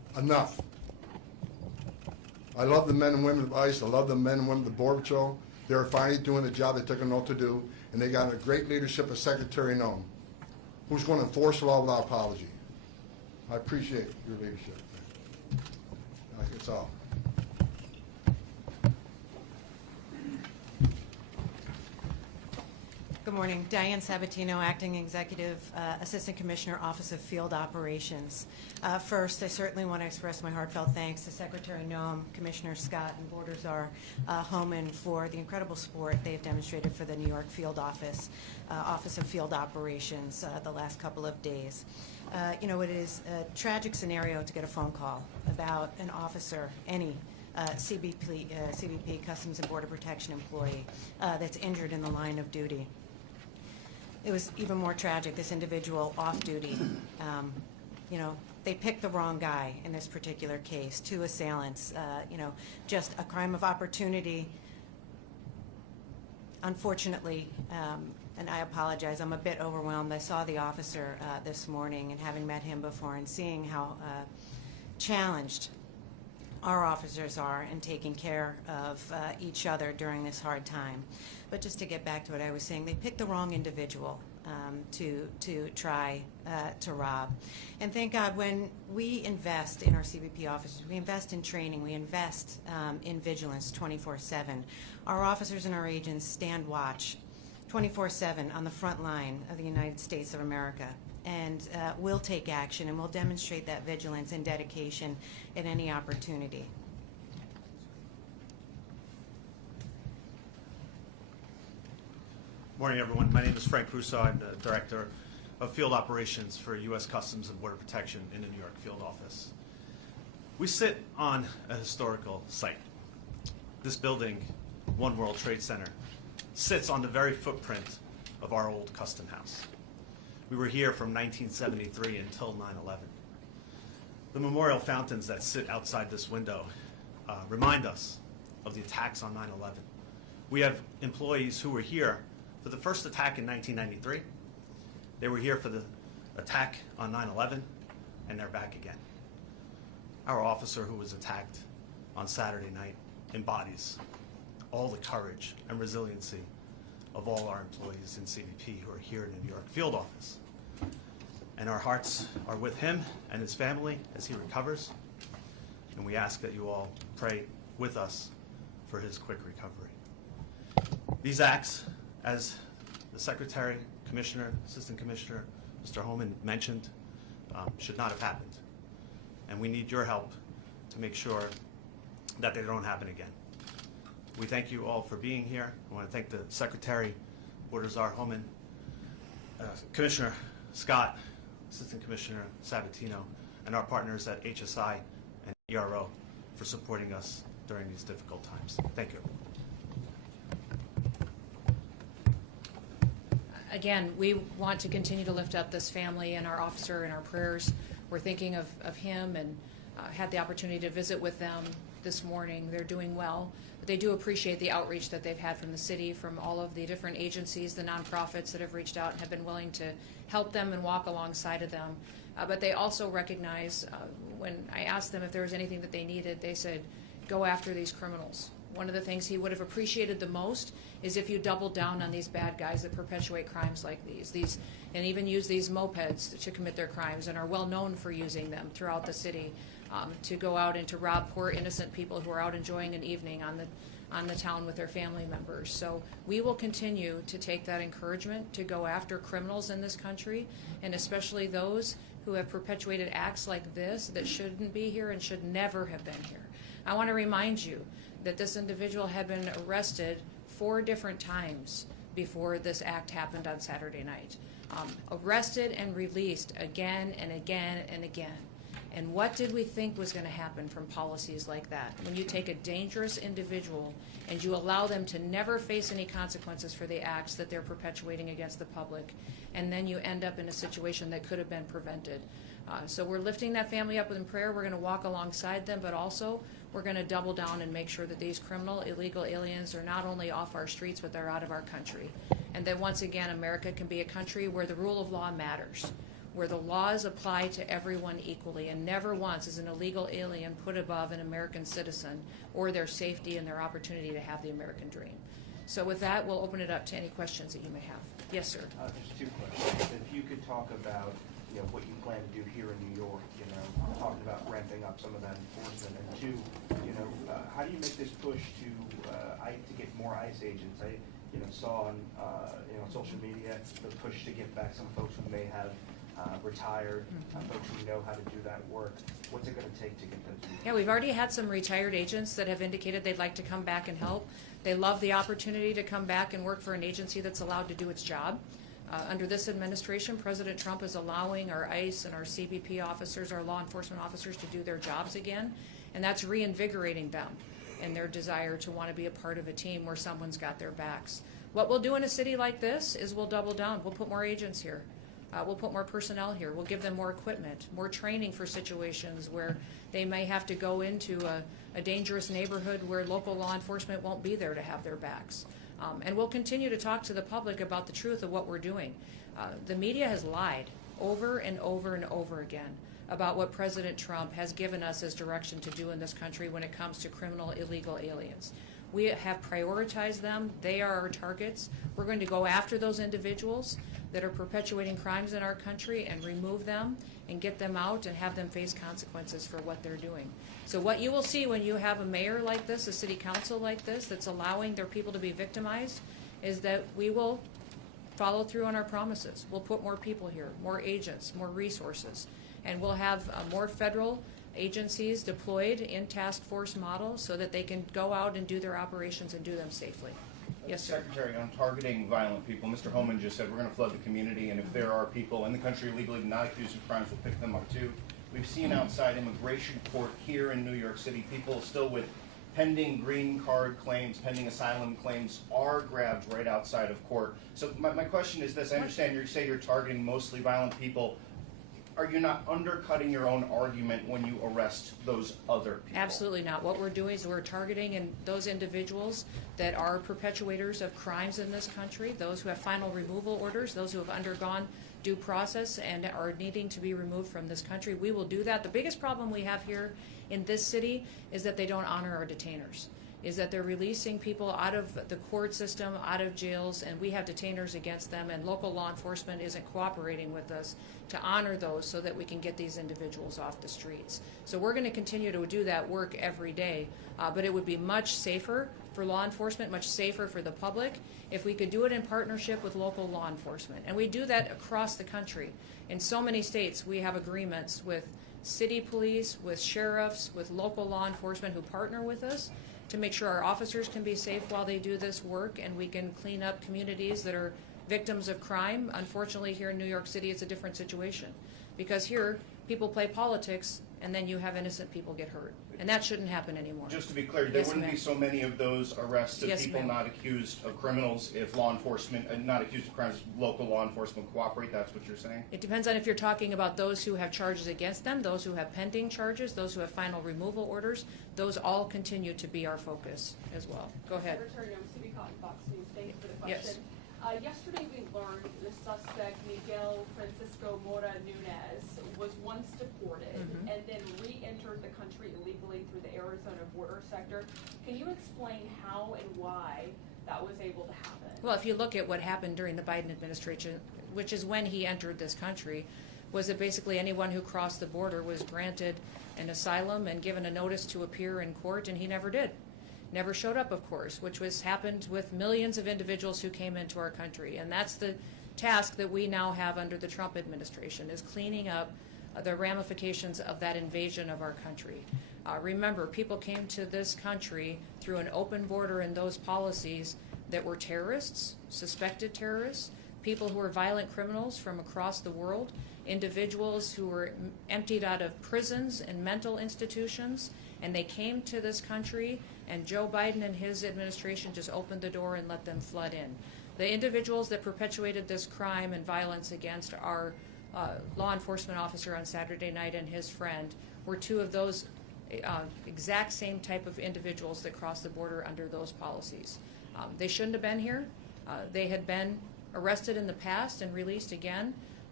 Enough. I love the men and women of ICE. I love the men and women of the Border Patrol. They're finally doing the job they took an oath to do, and they got a great leadership of Secretary Noem, who's going to enforce the law without apology. I appreciate your leadership. That's all. Good morning. Diane Sabatino, Acting Executive Assistant Commissioner, Office of Field Operations. First, I certainly want to express my heartfelt thanks to Secretary Noem, Commissioner Scott, and Border Czar Homeland for the incredible support they've demonstrated for the New York Field Office, Office of Field Operations the last couple of days. You know, it is a tragic scenario to get a phone call about an officer, any CBP, Customs and Border Protection employee, that's injured in the line of duty. It was even more tragic, this individual off duty. You know, they picked the wrong guy in this particular case, two assailants, you know, just a crime of opportunity. Unfortunately, and I apologize, I'm a bit overwhelmed. I saw the officer this morning, and having met him before and seeing how challenged our officers are in taking care of each other during this hard time. But just to get back to what I was saying, they picked the wrong individual to try to rob. And thank God, when we invest in our CBP officers, we invest in training, we invest in vigilance 24/7. Our officers and our agents stand watch 24/7 on the front line of the United States of America. And we'll take action, and we'll demonstrate that vigilance and dedication at any opportunity. Morning, everyone. My name is Frank Russo. I'm the Director of Field Operations for U.S. Customs and Border Protection in the New York Field Office. We sit on a historical site. This building, One World Trade Center, sits on the very footprint of our old custom house. We were here from 1973 until 9/11. The memorial fountains that sit outside this window remind us of the attacks on 9/11. We have employees who were here for the first attack in 1993. They were here for the attack on 9/11, and they're back again. Our officer who was attacked on Saturday night embodies all the courage and resiliency of all our employees in CBP who are here in the New York Field Office. And our hearts are with him and his family as he recovers, and we ask that you all pray with us for his quick recovery. These acts, as the Secretary, Commissioner, Assistant Commissioner, Mr. Homeland mentioned, should not have happened. And we need your help to make sure that they don't happen again. We thank you all for being here. I want to thank the Secretary, Border Czar Homeland, Commissioner Scott, Assistant Commissioner Sabatino, and our partners at HSI and ERO for supporting us during these difficult times. Thank you. Again, we want to continue to lift up this family and our officer in our prayers. We're thinking of him, and had the opportunity to visit with them this morning. They're doing well, but they do appreciate the outreach that they've had from the city, from all of the different agencies, the nonprofits that have reached out and have been willing to help them and walk alongside of them. But they also recognize, when I asked them if there was anything that they needed, they said, go after these criminals. One of the things he would have appreciated the most is if you doubled down on these bad guys that perpetuate crimes like these and even use these mopeds to commit their crimes and are well known for using them throughout the city to go out and to rob poor innocent people who are out enjoying an evening on the town with their family members. So we will continue to take that encouragement to go after criminals in this country, and especially those who have perpetuated acts like this that shouldn't be here and should never have been here. I want to remind you that this individual had been arrested 4 different times before this act happened on Saturday night. Arrested and released again and again and again. And what did we think was going to happen from policies like that? When you take a dangerous individual and you allow them to never face any consequences for the acts that they're perpetuating against the public, and then you end up in a situation that could have been prevented. So we're lifting that family up in prayer. We're going to walk alongside them, but also we're going to double down and make sure that these criminal, illegal aliens are not only off our streets, but they're out of our country. And that once again, America can be a country where the rule of law matters, where the laws apply to everyone equally, and never once is an illegal alien put above an American citizen or their safety and their opportunity to have the American dream. So with that, we'll open it up to any questions that you may have. Yes, sir. There's two questions. If you could talk about, what you plan to do here in New York, talking about ramping up some of that enforcement, and two, how do you make this push to get more ICE agents? I, saw on, social media the push to get back some folks who may have retired, folks who know how to do that work. What's it going to take to get those people? Yeah, we've already had some retired agents that have indicated they'd like to come back and help. They love the opportunity to come back and work for an agency that's allowed to do its job. Under this administration, President Trump is allowing our ICE and our CBP officers, our law enforcement officers, to do their jobs again, and that's reinvigorating them in their desire to want to be a part of a team where someone's got their backs. What we'll do in a city like this is we'll double down. We'll put more agents here. We'll put more personnel here. We'll give them more equipment, more training for situations where they may have to go into a dangerous neighborhood where local law enforcement won't be there to have their backs. And we'll continue to talk to the public about the truth of what we're doing. The media has lied over and over and over again about what President Trump has given us as direction to do in this country when it comes to criminal illegal aliens. We have prioritized them. They are our targets. We're going to go after those individuals that are perpetuating crimes in our country and remove them and get them out and have them face consequences for what they're doing. So what you will see when you have a mayor like this, a city council like this, that's allowing their people to be victimized, is that we will follow through on our promises. We'll put more people here, more agents, more resources, and we'll have more federal agencies deployed in task force model so that they can go out and do their operations and do them safely. Yes, sir. Secretary, on targeting violent people, Mr. Homeland just said we're going to flood the community, and if there are people in the country legally not accused of crimes, we'll pick them up too. We've seen outside immigration court here in New York City, people still with pending green card claims, pending asylum claims are grabbed right outside of court. So my question is this: I understand you say you're targeting mostly violent people. Are you not undercutting your own argument when you arrest those other people? Absolutely not. What we're doing is we're targeting those individuals that are perpetuators of crimes in this country, those who have final removal orders, those who have undergone due process and are needing to be removed from this country. We will do that. The biggest problem we have here in this city is that they don't honor our detainers, is that they're releasing people out of the court system, out of jails, and we have detainers against them, and local law enforcement isn't cooperating with us to honor those so that we can get these individuals off the streets. So we're going to continue to do that work every day, but it would be much safer for law enforcement, much safer for the public, if we could do it in partnership with local law enforcement. And we do that across the country. In so many states, we have agreements with city police, with sheriffs, with local law enforcement who partner with us to make sure our officers can be safe while they do this work, and we can clean up communities that are victims of crime. Unfortunately, here in New York City, it's a different situation, because here people play politics and then you have innocent people get hurt, and that shouldn't happen anymore. Just to be clear, there wouldn't be so many of those arrests of people not accused of criminals if law enforcement, not accused of crimes, local law enforcement cooperate. That's what you're saying? It depends on if you're talking about those who have charges against them, those who have pending charges, those who have final removal orders. Those all continue to be our focus as well. Go ahead. Secretary Noem, City Cotton, Fox News. Thank you for the question. Yes. Yesterday we learned the suspect, Miguel Francisco Mora Nunez, was once deported and then re-entered the country illegally through the Arizona border sector. Can you explain how and why that was able to happen? Well, if you look at what happened during the Biden administration, which is when he entered this country, was that basically anyone who crossed the border was granted an asylum and given a notice to appear in court, and he never did. Never showed up, of course, which was happened with millions of individuals who came into our country. And that's the task that we now have under the Trump administration, is cleaning up the ramifications of that invasion of our country. Remember, people came to this country through an open border and those policies that were terrorists, suspected terrorists, people who were violent criminals from across the world, individuals who were emptied out of prisons and mental institutions, and they came to this country, and Joe Biden and his administration just opened the door and let them flood in. The individuals that perpetuated this crime and violence against our law enforcement officer on Saturday night and his friend were two of those exact same type of individuals that crossed the border under those policies. They shouldn't have been here. They had been arrested in the past and released again.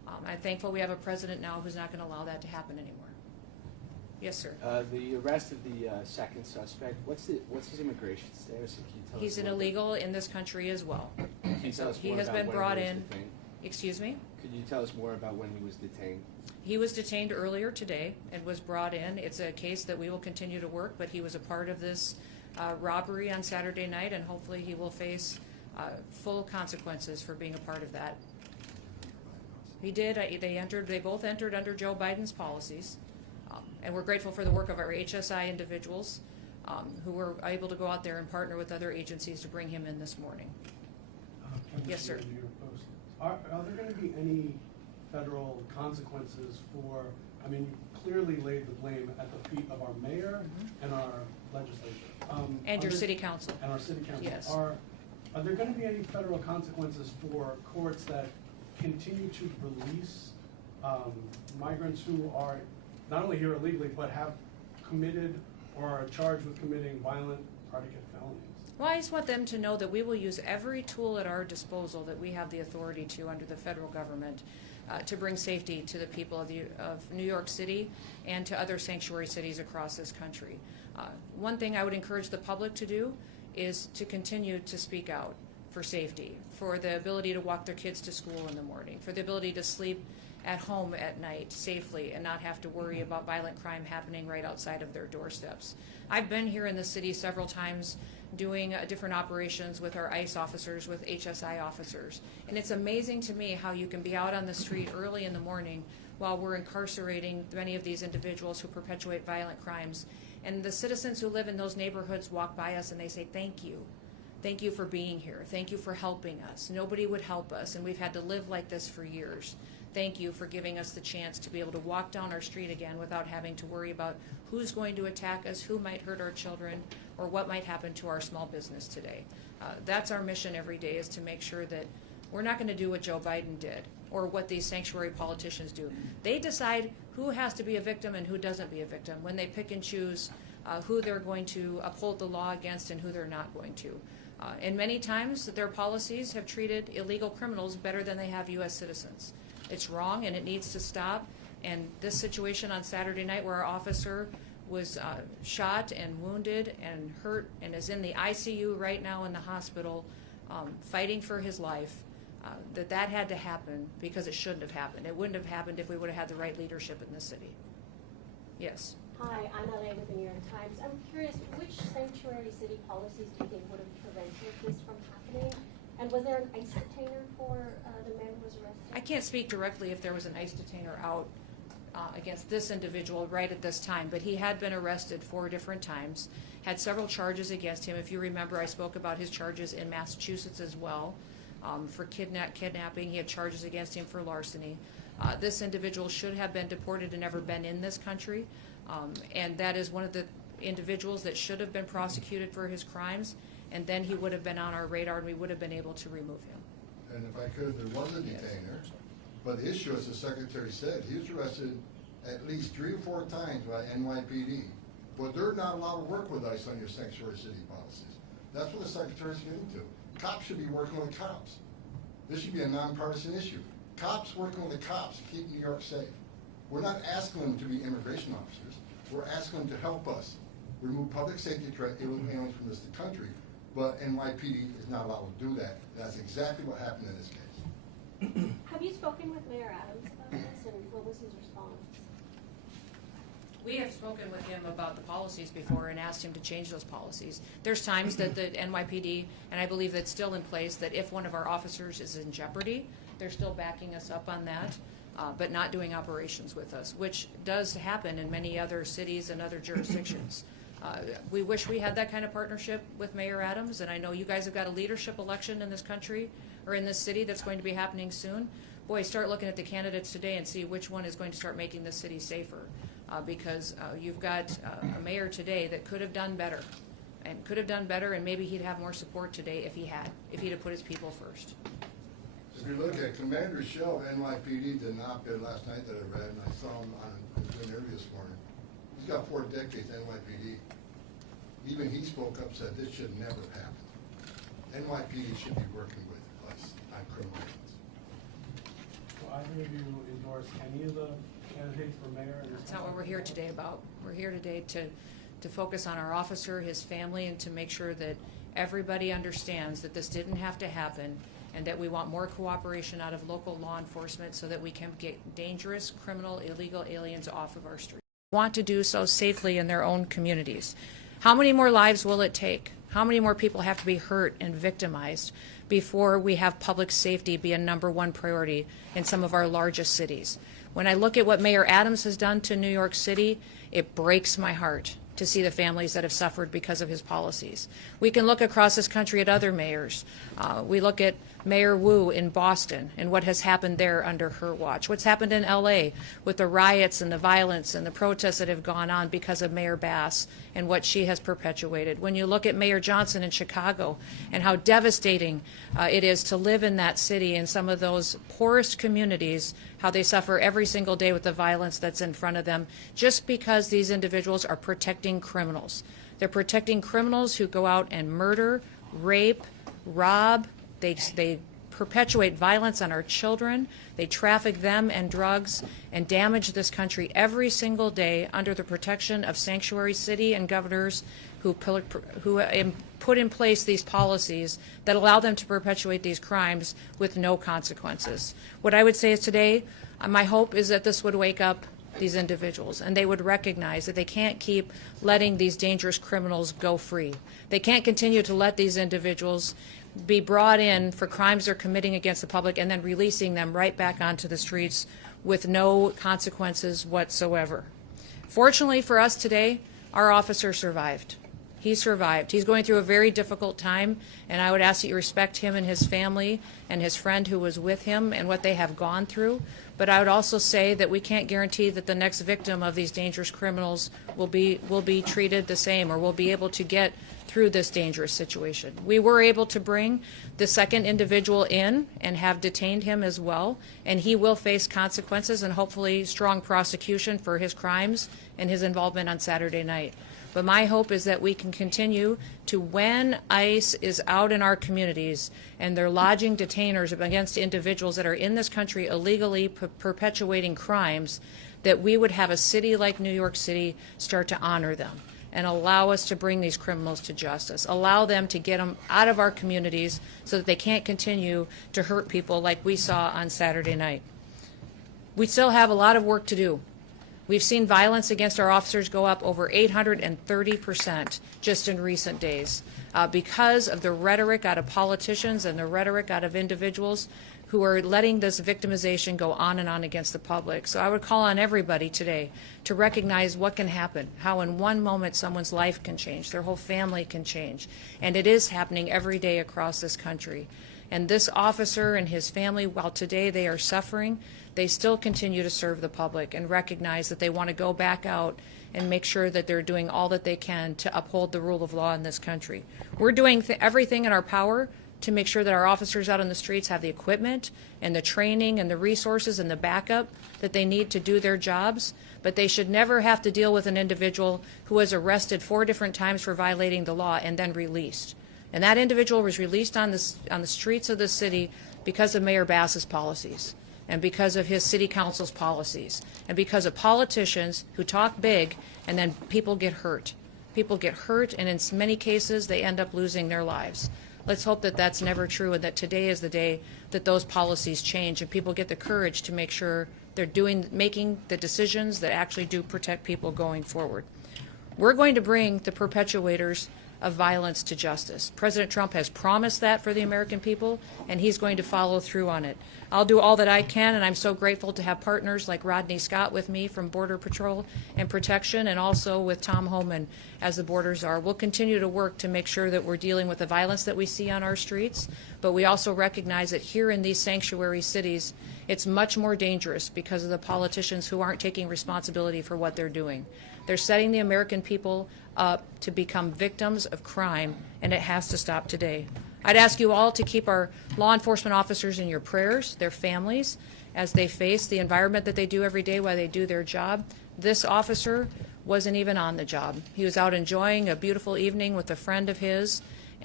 I'm thankful we have a president now who's not going to allow that to happen anymore. Yes, sir. The arrest of the second suspect, what's his immigration status? Can you tell us He's a an little bit? illegal in this country as well. Can you tell us He more has about been when brought he was in. detained? Excuse me? Could you tell us more about when he was detained? He was detained earlier today and was brought in. It's a case that we will continue to work, but he was a part of this robbery on Saturday night, and hopefully he will face full consequences for being a part of that. He did. They both entered under Joe Biden's policies, and we're grateful for the work of our HSI individuals who were able to go out there and partner with other agencies to bring him in this morning. Yes, sir. Are there going to be any federal consequences for, I mean, you clearly laid the blame at the feet of our mayor and our legislature. And your city council. And our city council. Yes. Are there going to be any federal consequences for courts that continue to release migrants who are not only here illegally, but have committed or are charged with committing violent predicate felonies? Well, I just want them to know that we will use every tool at our disposal that we have the authority to under the federal government to bring safety to the people of New York City and to other sanctuary cities across this country. One thing I would encourage the public to do is to continue to speak out for safety, for the ability to walk their kids to school in the morning, for the ability to sleep at home at night safely and not have to worry about violent crime happening right outside of their doorsteps. I've been here in the city several times doing different operations with our ICE officers, with HSI officers. And it's amazing to me how you can be out on the street early in the morning while we're incarcerating many of these individuals who perpetuate violent crimes. And the citizens who live in those neighborhoods walk by us and they say, thank you. Thank you for being here. Thank you for helping us. Nobody would help us, and we've had to live like this for years. Thank you for giving us the chance to be able to walk down our street again without having to worry about who's going to attack us, who might hurt our children, or what might happen to our small business today. That's our mission every day, is to make sure that we're not going to do what Joe Biden did or what these sanctuary politicians do. They decide who has to be a victim and who doesn't be a victim when they pick and choose who they're going to uphold the law against and who they're not going to. And many times their policies have treated illegal criminals better than they have U.S. citizens. It's wrong and it needs to stop. And this situation on Saturday night where our officer was shot and wounded and hurt and is in the ICU right now in the hospital fighting for his life, that had to happen because it shouldn't have happened. It wouldn't have happened if we would have had the right leadership in the city. Yes. Hi, I'm LA with the New York Times. I'm curious, which sanctuary city policies do you think would have prevented this from happening? And was there an ICE detainer for the man who was arrested? I can't speak directly if there was an ICE detainer out against this individual right at this time, but he had been arrested 4 different times, had several charges against him. If you remember, I spoke about his charges in Massachusetts as well for kidnapping. He had charges against him for larceny. This individual should have been deported and never been in this country, and that is one of the individuals that should have been prosecuted for his crimes, and then he would have been on our radar and we would have been able to remove him. And if I could, there was a detainer, but the issue, as the Secretary said, he was arrested at least 3 or 4 times by NYPD, but they're not allowed to work with ICE on your sanctuary city policies. That's what the Secretary's getting to. Cops should be working with cops. This should be a nonpartisan issue. Cops working with the cops to keep New York safe. We're not asking them to be immigration officers. We're asking them to help us remove public safety threat aliens from this country, but NYPD is not allowed to do that. That's exactly what happened in this case. Have you spoken with Mayor Adams about this, and what was his response? We have spoken with him about the policies before and asked him to change those policies. There's times that the NYPD, and I believe that's still in place, that if one of our officers is in jeopardy, they're still backing us up on that, but not doing operations with us, which does happen in many other cities and other jurisdictions. We wish we had that kind of partnership with Mayor Adams, and I know you guys have got a leadership election in this country or in this city that's going to be happening soon. Boy, start looking at the candidates today and see which one is going to start making this city safer, because you've got a mayor today that could have done better, and maybe he'd have more support today if he'd have put his people first. If you look at Commander Shell of NYPD did an op-ed last night that I read, and I saw him on an interview this morning. He's got 4 decades NYPD. Even he spoke up, said this should never happen. NYPD should be working with us on criminal aliens. Well, either of you endorse any of the candidates for mayor? That's not what we're here today about. We're here today to focus on our officer, his family, and to make sure that everybody understands that this didn't have to happen and that we want more cooperation out of local law enforcement so that we can get dangerous, criminal, illegal aliens off of our streets. We want to do so safely in their own communities. How many more lives will it take? How many more people have to be hurt and victimized before we have public safety be a #1 priority in some of our largest cities? When I look at what Mayor Adams has done to New York City, it breaks my heart to see the families that have suffered because of his policies. We can look across this country at other mayors. We look at Mayor Wu in Boston and what has happened there under her watch. What's happened in LA with the riots and the violence and the protests that have gone on because of Mayor Bass and what she has perpetuated. When you look at Mayor Johnson in Chicago and how devastating it is to live in that city in some of those poorest communities, how they suffer every single day with the violence that's in front of them, just because these individuals are protecting criminals. They're protecting criminals who go out and murder, rape, rob. They perpetuate violence on our children. They traffic them and drugs and damage this country every single day under the protection of sanctuary city and governors who put in place these policies that allow them to perpetuate these crimes with no consequences. What I would say is today, my hope is that this would wake up these individuals and they would recognize that they can't keep letting these dangerous criminals go free. They can't continue to let these individuals be brought in for crimes they're committing against the public and then releasing them right back onto the streets with no consequences whatsoever. Fortunately for us today, our officer survived. He survived. He's going through a very difficult time, and I would ask that you respect him and his family and his friend who was with him and what they have gone through. But I would also say that we can't guarantee that the next victim of these dangerous criminals will be treated the same or will be able to get through this dangerous situation. We were able to bring the second individual in and have detained him as well, and he will face consequences and hopefully strong prosecution for his crimes and his involvement on Saturday night. But my hope is that we can continue to, when ICE is out in our communities and they're lodging detainers against individuals that are in this country illegally perpetuating crimes, that we would have a city like New York City start to honor them and allow us to bring these criminals to justice, allow them to get them out of our communities so that they can't continue to hurt people like we saw on Saturday night. We still have a lot of work to do. We've seen violence against our officers go up over 830% just in recent days because of the rhetoric out of politicians and the rhetoric out of individuals who are letting this victimization go on and on against the public. So I would call on everybody today to recognize what can happen, how in one moment someone's life can change, their whole family can change. And it is happening every day across this country. And this officer and his family, while today they are suffering, they still continue to serve the public and recognize that they want to go back out and make sure that they're doing all that they can to uphold the rule of law in this country. We're doing everything in our power to make sure that our officers out on the streets have the equipment and the training and the resources and the backup that they need to do their jobs, but they should never have to deal with an individual who was arrested 4 different times for violating the law and then released. And that individual was released on the streets of the city because of Mayor Bass's policies and because of his city council's policies and because of politicians who talk big and then people get hurt. People get hurt, and in many cases they end up losing their lives. Let's hope that that's never true and that today is the day that those policies change and people get the courage to make sure they're making the decisions that actually do protect people going forward. We're going to bring the perpetuators of violence to justice. President Trump has promised that for the American people, and he's going to follow through on it. I'll do all that I can, and I'm so grateful to have partners like Rodney Scott with me from Border Patrol and Protection, and also with Tom Homeland as the Border Czar. We'll continue to work to make sure that we're dealing with the violence that we see on our streets, but we also recognize that here in these sanctuary cities, it's much more dangerous because of the politicians who aren't taking responsibility for what they're doing. They're setting the American people up to become victims of crime, and it has to stop today. I'd ask you all to keep our law enforcement officers in your prayers, their families, as they face the environment that they do every day while they do their job. This officer wasn't even on the job. He was out enjoying a beautiful evening with a friend of his,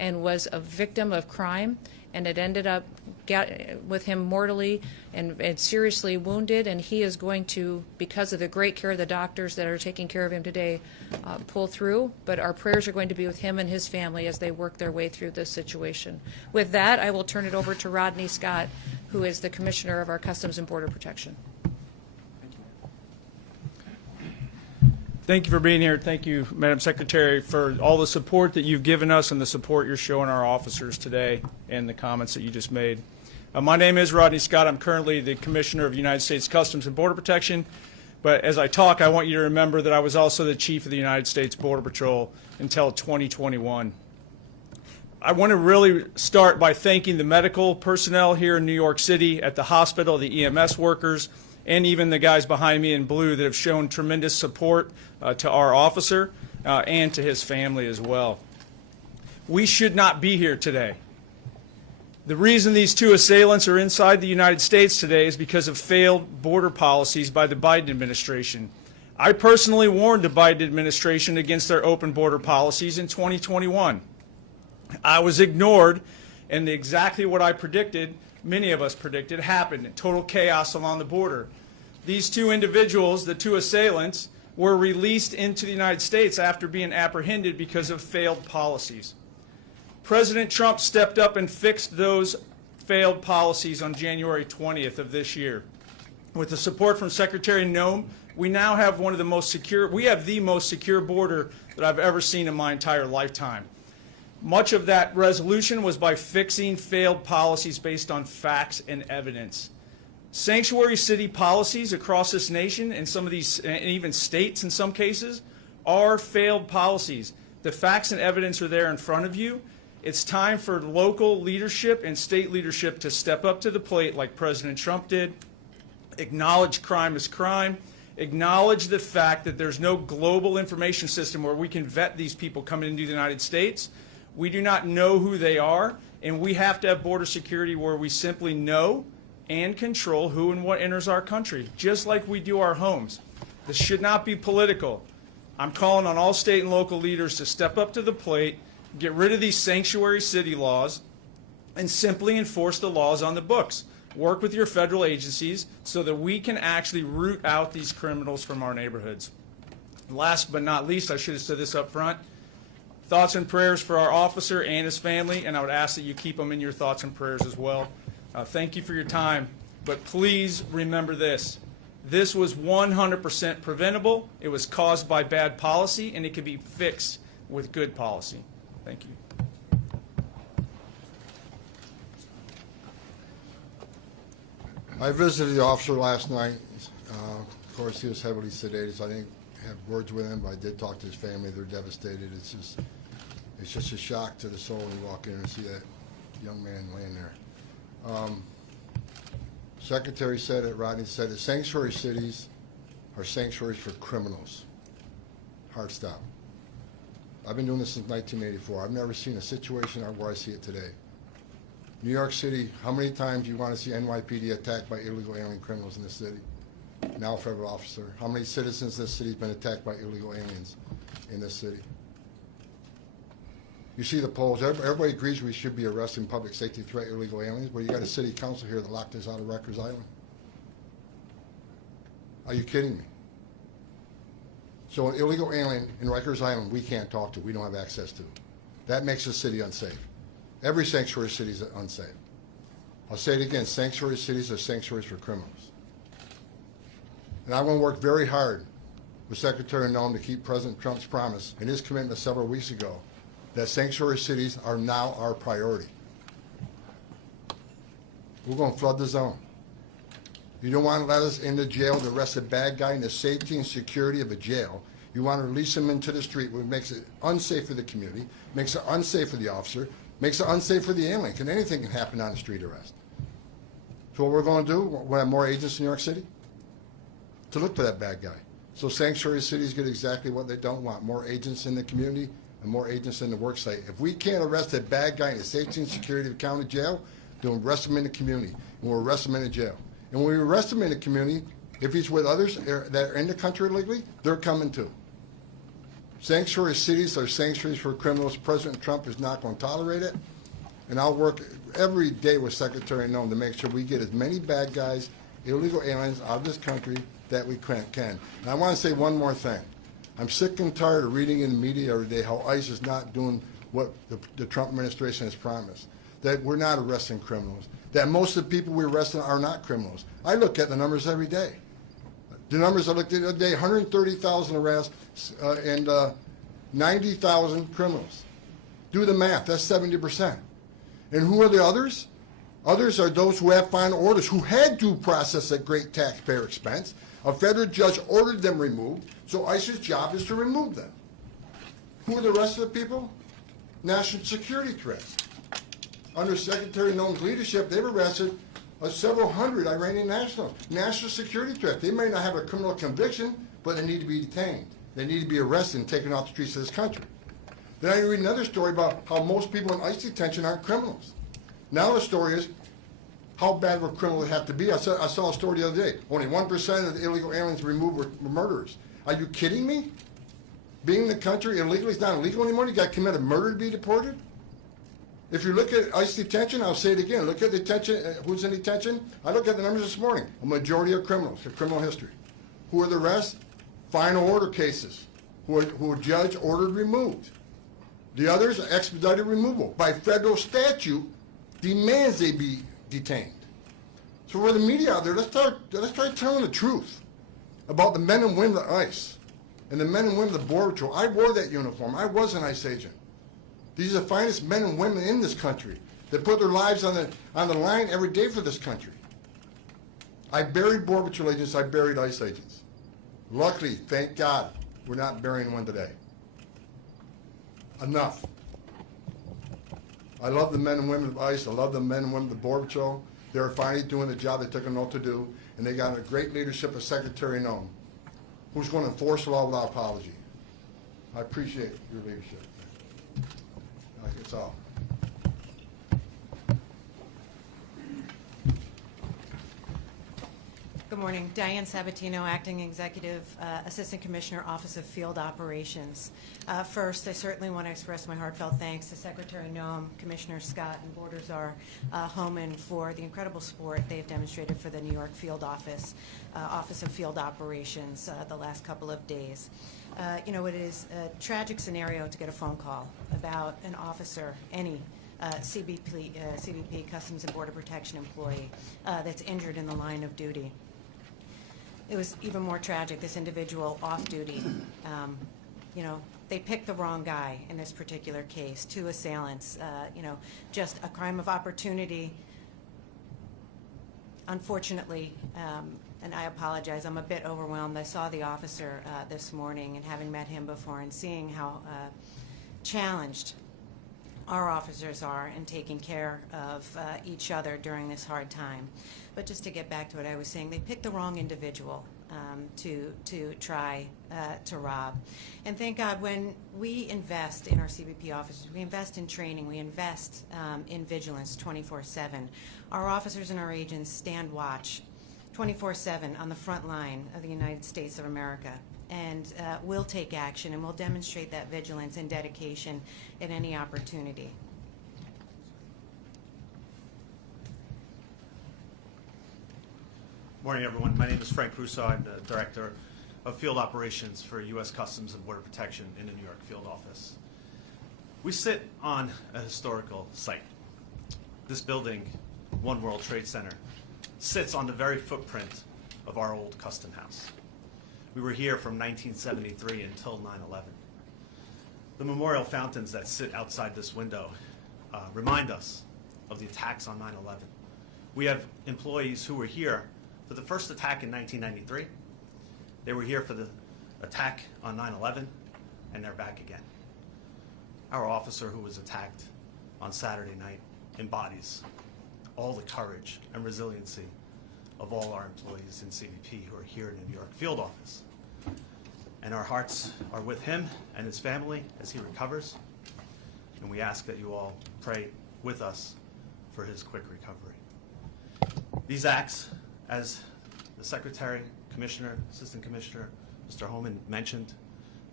and was a victim of crime, and it ended up with him mortally and seriously wounded, and he is going to, because of the great care of the doctors that are taking care of him today, pull through. But our prayers are going to be with him and his family as they work their way through this situation. With that, I will turn it over to Rodney Scott, who is the Commissioner of our Customs and Border Protection. Thank you for being here. Thank you, Madam Secretary, for all the support that you've given us and the support you're showing our officers today and the comments that you just made. My name is Rodney Scott. I'm currently the Commissioner of United States Customs and Border Protection. But as I talk, I want you to remember that I was also the Chief of the United States Border Patrol until 2021. I want to really start by thanking the medical personnel here in New York City at the hospital, the EMS workers, and even the guys behind me in blue that have shown tremendous support to our officer and to his family as well. We should not be here today. The reason these two assailants are inside the United States today is because of failed border policies by the Biden administration. I personally warned the Biden administration against their open border policies in 2021. I was ignored, and exactly what I predicted, many of us predicted, happened. Total chaos along the border. These two individuals, the two assailants, were released into the United States after being apprehended because of failed policies. President Trump stepped up and fixed those failed policies on January 20th of this year. With the support from Secretary Noem, we now have one of the most secure, we have the most secure border that I've ever seen in my entire lifetime. Much of that resolution was by fixing failed policies based on facts and evidence. Sanctuary city policies across this nation, and some of these, and even states in some cases, are failed policies. The facts and evidence are there in front of you. It's time for local leadership and state leadership to step up to the plate like President Trump did, acknowledge crime as crime, acknowledge the fact that there's no global information system where we can vet these people coming into the United States. We do not know who they are, and we have to have border security where we simply know and control who and what enters our country, just like we do our homes. This should not be political. I'm calling on all state and local leaders to step up to the plate, get rid of these sanctuary city laws, and simply enforce the laws on the books. Work with your federal agencies so that we can actually root out these criminals from our neighborhoods. Last but not least, I should have said this up front, thoughts and prayers for our officer and his family, and I would ask that you keep them in your thoughts and prayers as well. Thank you for your time, but please remember this. This was 100% preventable. It was caused by bad policy, and it can be fixed with good policy. Thank you. I visited the officer last night. Of course, he was heavily sedated, so I didn't have words with him, but I did talk to his family. They're devastated. It's just a shock to the soul when you walk in and see that young man laying there. Secretary said it, Rodney said it, sanctuary cities are sanctuaries for criminals. Hard stop. I've been doing this since 1984. I've never seen a situation where I see it today. New York City, how many times do you want to see NYPD attacked by illegal alien criminals in this city? Now a federal officer. How many citizens in this city have been attacked by illegal aliens in this city? You see the polls. Everybody agrees we should be arresting public safety threat illegal aliens, but you got a city council here that locked us out of Rikers Island. Are you kidding me? So an illegal alien in Rikers Island we can't talk to, we don't have access to. That makes the city unsafe. Every sanctuary city is unsafe. I'll say it again, sanctuary cities are sanctuaries for criminals. And I'm going to work very hard with Secretary Noem to keep President Trump's promise and his commitment several weeks ago that sanctuary cities are now our priority. We're going to flood the zone. You don't want to let us into jail to arrest a bad guy in the safety and security of a jail. You want to release him into the street, which makes it unsafe for the community, makes it unsafe for the officer, makes it unsafe for the alien. Anything can happen on a street arrest. So what we're going to do, we'll have more agents in New York City to look for that bad guy. So sanctuary cities get exactly what they don't want, more agents in the community and more agents in the work site. If we can't arrest a bad guy in the safety and security of the county jail, then we'll arrest him in the community, and we'll arrest him in the jail. And when we arrest him in the community, if he's with others that are in the country illegally, they're coming too. Sanctuary cities are sanctuaries for criminals. President Trump is not going to tolerate it. And I'll work every day with Secretary Noem to make sure we get as many bad guys, illegal aliens out of this country that we can. And I want to say one more thing. I'm sick and tired of reading in the media every day how ICE is not doing what the Trump administration has promised, that we're not arresting criminals, that most of the people we're arresting are not criminals. I look at the numbers every day. The numbers I looked at the other day, 130,000 arrests and 90,000 criminals. Do the math, that's 70%. And who are the others? Others are those who have final orders, who had due process at great taxpayer expense. A federal judge ordered them removed, so ICE's job is to remove them. Who are the rest of the people? National security threats. Under Secretary Noem's leadership, they've arrested several hundred Iranian nationals. National security threat. They may not have a criminal conviction, but they need to be detained. They need to be arrested and taken off the streets of this country. Then I read another story about how most people in ICE detention aren't criminals. Now the story is, how bad would criminals have to be? I saw a story the other day. Only 1% of the illegal aliens removed were murderers. Are you kidding me? Being in the country illegally is not illegal anymore? You got to commit a murder to be deported? If you look at ICE detention, I'll say it again, look at detention, who's in detention? I looked at the numbers this morning. A majority are criminals, a criminal history. Who are the rest? Final order cases, who a judge ordered removed. The others are expedited removal. By federal statute, demands they be detained. So for the media out there, let's start telling the truth about the men and women of ICE and the men and women of the Border Patrol. I wore that uniform. I was an ICE agent. These are the finest men and women in this country that put their lives on the line every day for this country. I buried Border Patrol agents. I buried ICE agents. Luckily, thank God, we're not burying one today. Enough. I love the men and women of ICE. I love the men and women of the Border Patrol. They're finally doing the job they took an oath to do, and they got a great leadership of Secretary Noem, who's going to enforce the law without apology. I appreciate your leadership. That's all. Good morning. Diane Sabatino, Acting Executive Assistant Commissioner, Office of Field Operations. First, I certainly want to express my heartfelt thanks to Secretary Noem, Commissioner Scott, and Border Czar Homeland for the incredible support they've demonstrated for the New York Field Office, Office of Field Operations the last couple of days. You know, it is a tragic scenario to get a phone call about an officer, any CBP, Customs and Border Protection employee, that's injured in the line of duty. It was even more tragic, this individual off duty. You know, they picked the wrong guy in this particular case, two assailants, you know, just a crime of opportunity. Unfortunately, and I apologize, I'm a bit overwhelmed. I saw the officer this morning, and having met him before and seeing how challenged our officers are in taking care of each other during this hard time. But just to get back to what I was saying, they picked the wrong individual to try to rob. And thank God, when we invest in our CBP officers, we invest in training, we invest in vigilance 24/7. Our officers and our agents stand watch 24/7 on the front line of the United States of America. And we'll take action, and we'll demonstrate that vigilance and dedication at any opportunity. Morning, everyone. My name is Frank Russo. I'm the Director of Field Operations for U.S. Customs and Border Protection in the New York Field Office. We sit on a historical site. This building, One World Trade Center, sits on the very footprint of our old custom house. We were here from 1973 until 9/11. The memorial fountains that sit outside this window remind us of the attacks on 9/11. We have employees who were here for the first attack in 1993. They were here for the attack on 9/11, and they're back again. Our officer who was attacked on Saturday night embodies all the courage and resiliency of all our employees in CBP who are here in the New York Field Office. And our hearts are with him and his family as he recovers. And we ask that you all pray with us for his quick recovery. These acts, as the Secretary, Commissioner, Assistant Commissioner, Mr. Homeland mentioned,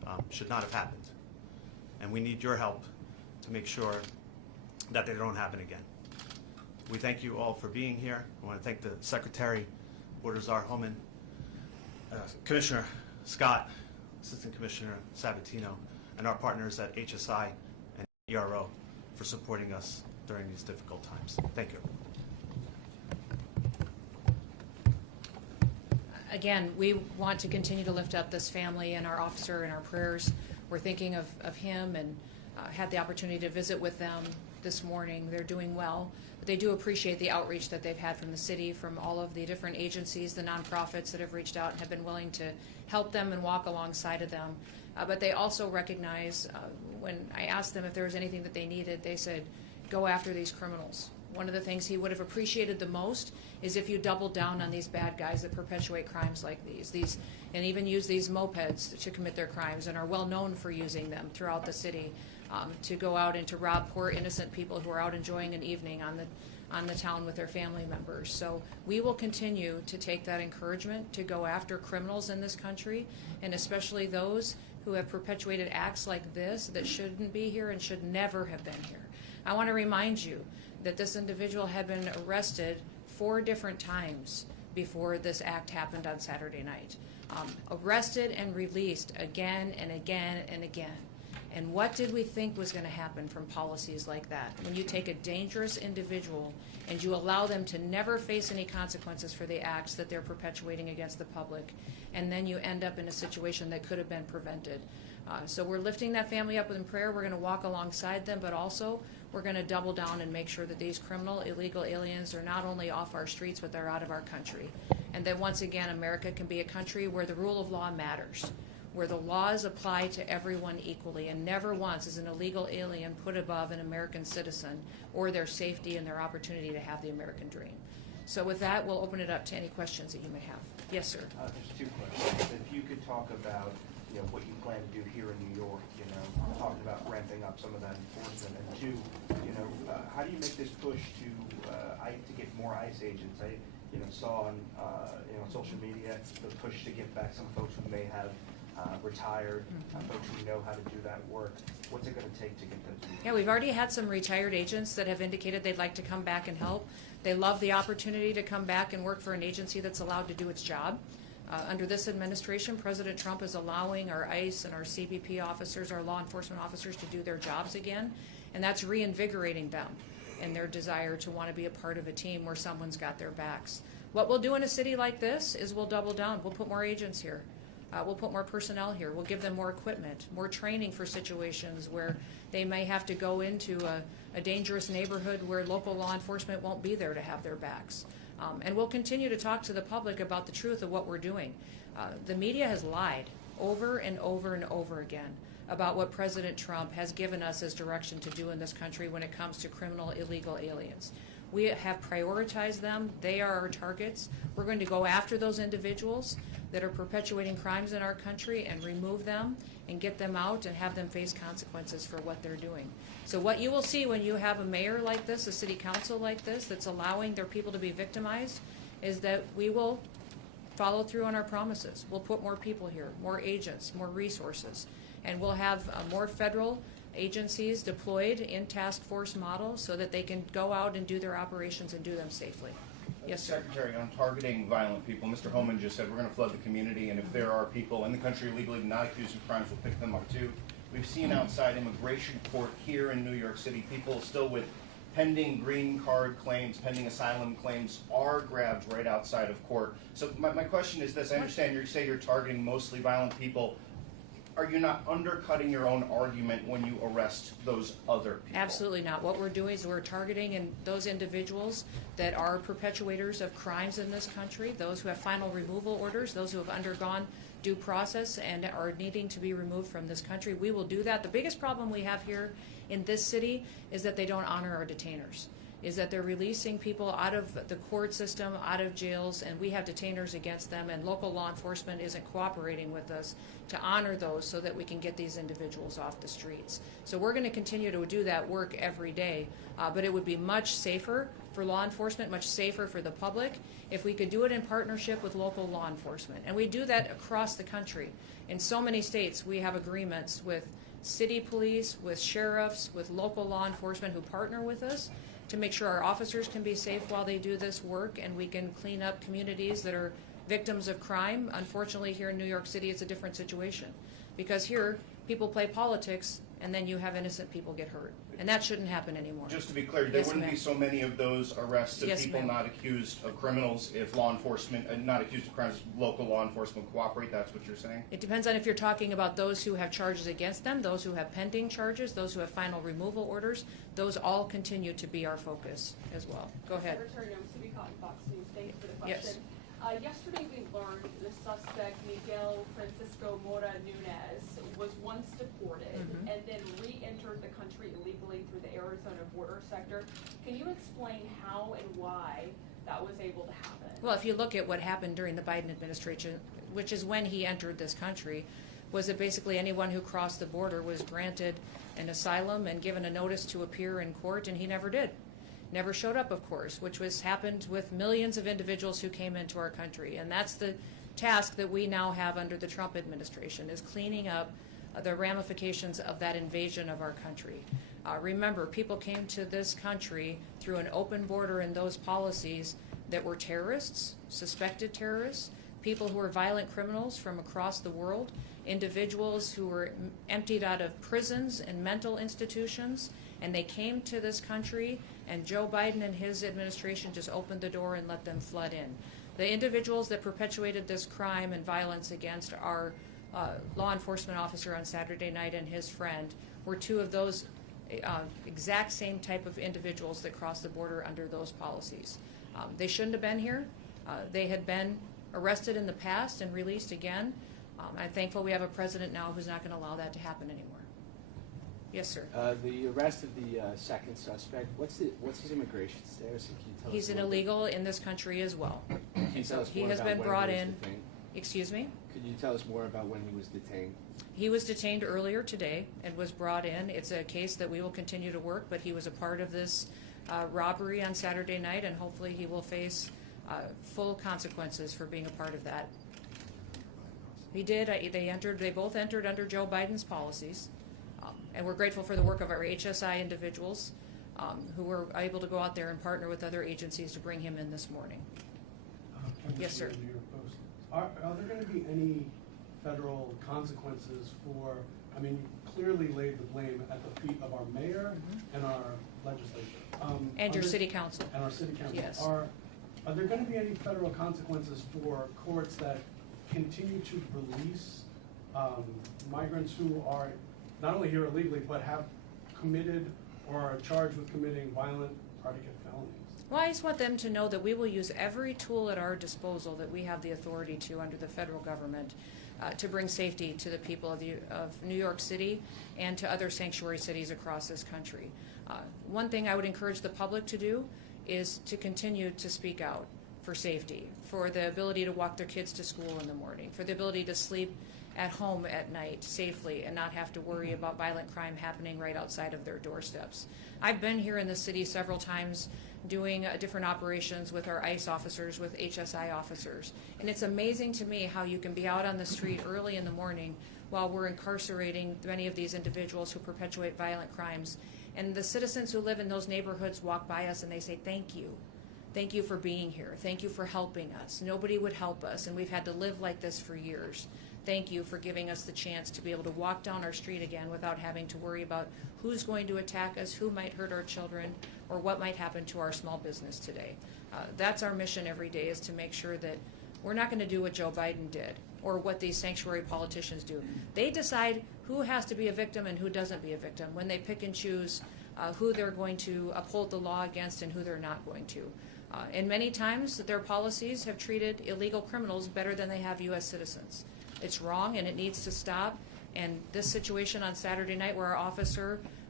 should not have happened. And we need your help to make sure that they don't happen again. We thank you all for being here. I want to thank the Secretary, Border Czar Homeland, Commissioner Scott, Assistant Commissioner Sabatino, and our partners at HSI and ERO for supporting us during these difficult times. Thank you. Again, we want to continue to lift up this family and our officer in our prayers. We're thinking of him and had the opportunity to visit with them this morning. They're doing well. But they do appreciate the outreach that they've had from the city, from all of the different agencies, the nonprofits that have reached out and have been willing to help them and walk alongside of them. But they also recognize, when I asked them if there was anything that they needed, they said, go after these criminals. One of the things he would have appreciated the most is if you doubled down on these bad guys that perpetuate crimes like these and even use these mopeds to commit their crimes and are well known for using them throughout the city, to go out and to rob poor innocent people who are out enjoying an evening on the town with their family members. So we will continue to take that encouragement to go after criminals in this country, and especially those who have perpetuated acts like this that shouldn't be here and should never have been here. I want to remind you that this individual had been arrested 4 different times before this act happened on Saturday night. Arrested and released again and again and again. And what did we think was going to happen from policies like that? When you take a dangerous individual and you allow them to never face any consequences for the acts that they're perpetuating against the public, and then you end up in a situation that could have been prevented. So we're lifting that family up in prayer. We're going to walk alongside them, but also we're going to double down and make sure that these criminal, illegal aliens are not only off our streets, but they're out of our country. And that once again, America can be a country where the rule of law matters, where the laws apply to everyone equally, and never once is an illegal alien put above an American citizen or their safety and their opportunity to have the American dream. So with that, we'll open it up to any questions that you may have. Yes, sir. There's 2 questions. If you could talk about, what you plan to do here in New York, talking about ramping up some of that enforcement, and 2, how do you make this push to get more ICE agents? I, saw on, social media the push to get back some folks who may have retired, folks who know how to do that work. What's it going to take to get those people? Yeah, we've already had some retired agents that have indicated they'd like to come back and help. They love the opportunity to come back and work for an agency that's allowed to do its job. Under this administration, President Trump is allowing our ICE and our CBP officers, our law enforcement officers, to do their jobs again, and that's reinvigorating them in their desire to want to be a part of a team where someone's got their backs. What we'll do in a city like this is we'll double down. We'll put more agents here. We'll put more personnel here. We'll give them more equipment, more training for situations where they may have to go into a dangerous neighborhood where local law enforcement won't be there to have their backs. And we'll continue to talk to the public about the truth of what we're doing. The media has lied over and over and over again about what President Trump has given us as direction to do in this country when it comes to criminal, illegal aliens. We have prioritized them. They are our targets. We're going to go after those individuals that are perpetuating crimes in our country and remove them and get them out and have them face consequences for what they're doing. So what you will see when you have a mayor like this, a city council like this, that's allowing their people to be victimized, is that we will follow through on our promises. We'll put more people here, more agents, more resources, and we'll have more federal agencies deployed in task force model so that they can go out and do their operations and do them safely. Yes, sir. Secretary, on targeting violent people, Mr. Homeland just said we're going to flood the community, and if there are people in the country illegally not accused of crimes, we'll pick them up too. We've seen outside immigration court here in New York City, people still with pending green card claims, pending asylum claims are grabbed right outside of court. So my question is this: I understand you say you're targeting mostly violent people. Are you not undercutting your own argument when you arrest those other people? Absolutely not. What we're doing is we're targeting those individuals that are perpetuators of crimes in this country, those who have final removal orders, those who have undergone due process and are needing to be removed from this country. We will do that. The biggest problem we have here in this city is that they don't honor our detainers. is that they're releasing people out of the court system, out of jails, and we have detainers against them, and local law enforcement isn't cooperating with us to honor those so that we can get these individuals off the streets. So we're going to continue to do that work every day, but it would be much safer for law enforcement, much safer for the public, if we could do it in partnership with local law enforcement. And we do that across the country. In so many states, we have agreements with city police, with sheriffs, with local law enforcement who partner with us to make sure our officers can be safe while they do this work, and we can clean up communities that are victims of crime. Unfortunately, here in New York City, it's a different situation, because here people play politics and then you have innocent people get hurt, and that shouldn't happen anymore. Just to be clear, there Yes, wouldn't be ma'am. so many of those arrests of Yes, people ma'am. not accused of criminals if law enforcement, not accused of crimes, local law enforcement cooperate, that's what you're saying? It depends on if you're talking about those who have charges against them, those who have pending charges, those who have final removal orders. Those all continue to be our focus as well. Go ahead. Secretary Noem, City Cotton, Fox News. Thank you for the Yes. question. Yesterday we learned the suspect, Miguel Francisco Mora Nunez, was once deported and then re-entered the country illegally through the Arizona border sector. Can you explain how and why that was able to happen? Well, if you look at what happened during the Biden administration, which is when he entered this country, was that basically anyone who crossed the border was granted an asylum and given a notice to appear in court, and he never did. Never showed up, of course, which was happened with millions of individuals who came into our country. And that's the task that we now have under the Trump administration, is cleaning up the ramifications of that invasion of our country. Remember, people came to this country through an open border and those policies that were terrorists, suspected terrorists, people who were violent criminals from across the world, individuals who were emptied out of prisons and mental institutions, and they came to this country, and Joe Biden and his administration just opened the door and let them flood in. The individuals that perpetuated this crime and violence against our law enforcement officer on Saturday night and his friend were two of those exact same type of individuals that crossed the border under those policies. They shouldn't have been here. They had been arrested in the past and released again. I'm thankful we have a president now who's not going to allow that to happen anymore. Yes, sir. The arrest of the second suspect, what's his immigration status? Can you tell He's us an more about- illegal in this country as well. Can you tell us He more has about been when brought he was in. detained? Excuse me? Could you tell us more about when he was detained? He was detained earlier today and was brought in. It's a case that we will continue to work, but he was a part of this robbery on Saturday night, and hopefully he will face full consequences for being a part of that. He did. They both entered under Joe Biden's policies, and we're grateful for the work of our HSI individuals who were able to go out there and partner with other agencies to bring him in this morning. Yes, sir. New York Post. Are there going to be any federal consequences for, I mean, you clearly laid the blame at the feet of our mayor and our legislature. And your are there- city council. And our city council. Yes. Are there going to be any federal consequences for courts that continue to release migrants who are not only here illegally, but have committed or are charged with committing violent predicate felonies? Well, I just want them to know that we will use every tool at our disposal that we have the authority to under the federal government to bring safety to the people of New York City and to other sanctuary cities across this country. One thing I would encourage the public to do is to continue to speak out for safety, for the ability to walk their kids to school in the morning, for the ability to sleep at home at night safely and not have to worry about violent crime happening right outside of their doorsteps. I've been here in the city several times doing different operations with our ICE officers, with HSI officers. And it's amazing to me how you can be out on the street early in the morning while we're incarcerating many of these individuals who perpetuate violent crimes. And the citizens who live in those neighborhoods walk by us and they say, "Thank you. Thank you for being here. Thank you for helping us. Nobody would help us, and we've had to live like this for years. Thank you for giving us the chance to be able to walk down our street again without having to worry about who's going to attack us, who might hurt our children, or what might happen to our small business today." That's our mission every day, is to make sure that we're not going to do what Joe Biden did or what these sanctuary politicians do. They decide who has to be a victim and who doesn't be a victim when they pick and choose who they're going to uphold the law against and who they're not going to. And many times their policies have treated illegal criminals better than they have U.S. citizens. It's wrong and it needs to stop. And this situation on Saturday night where our officer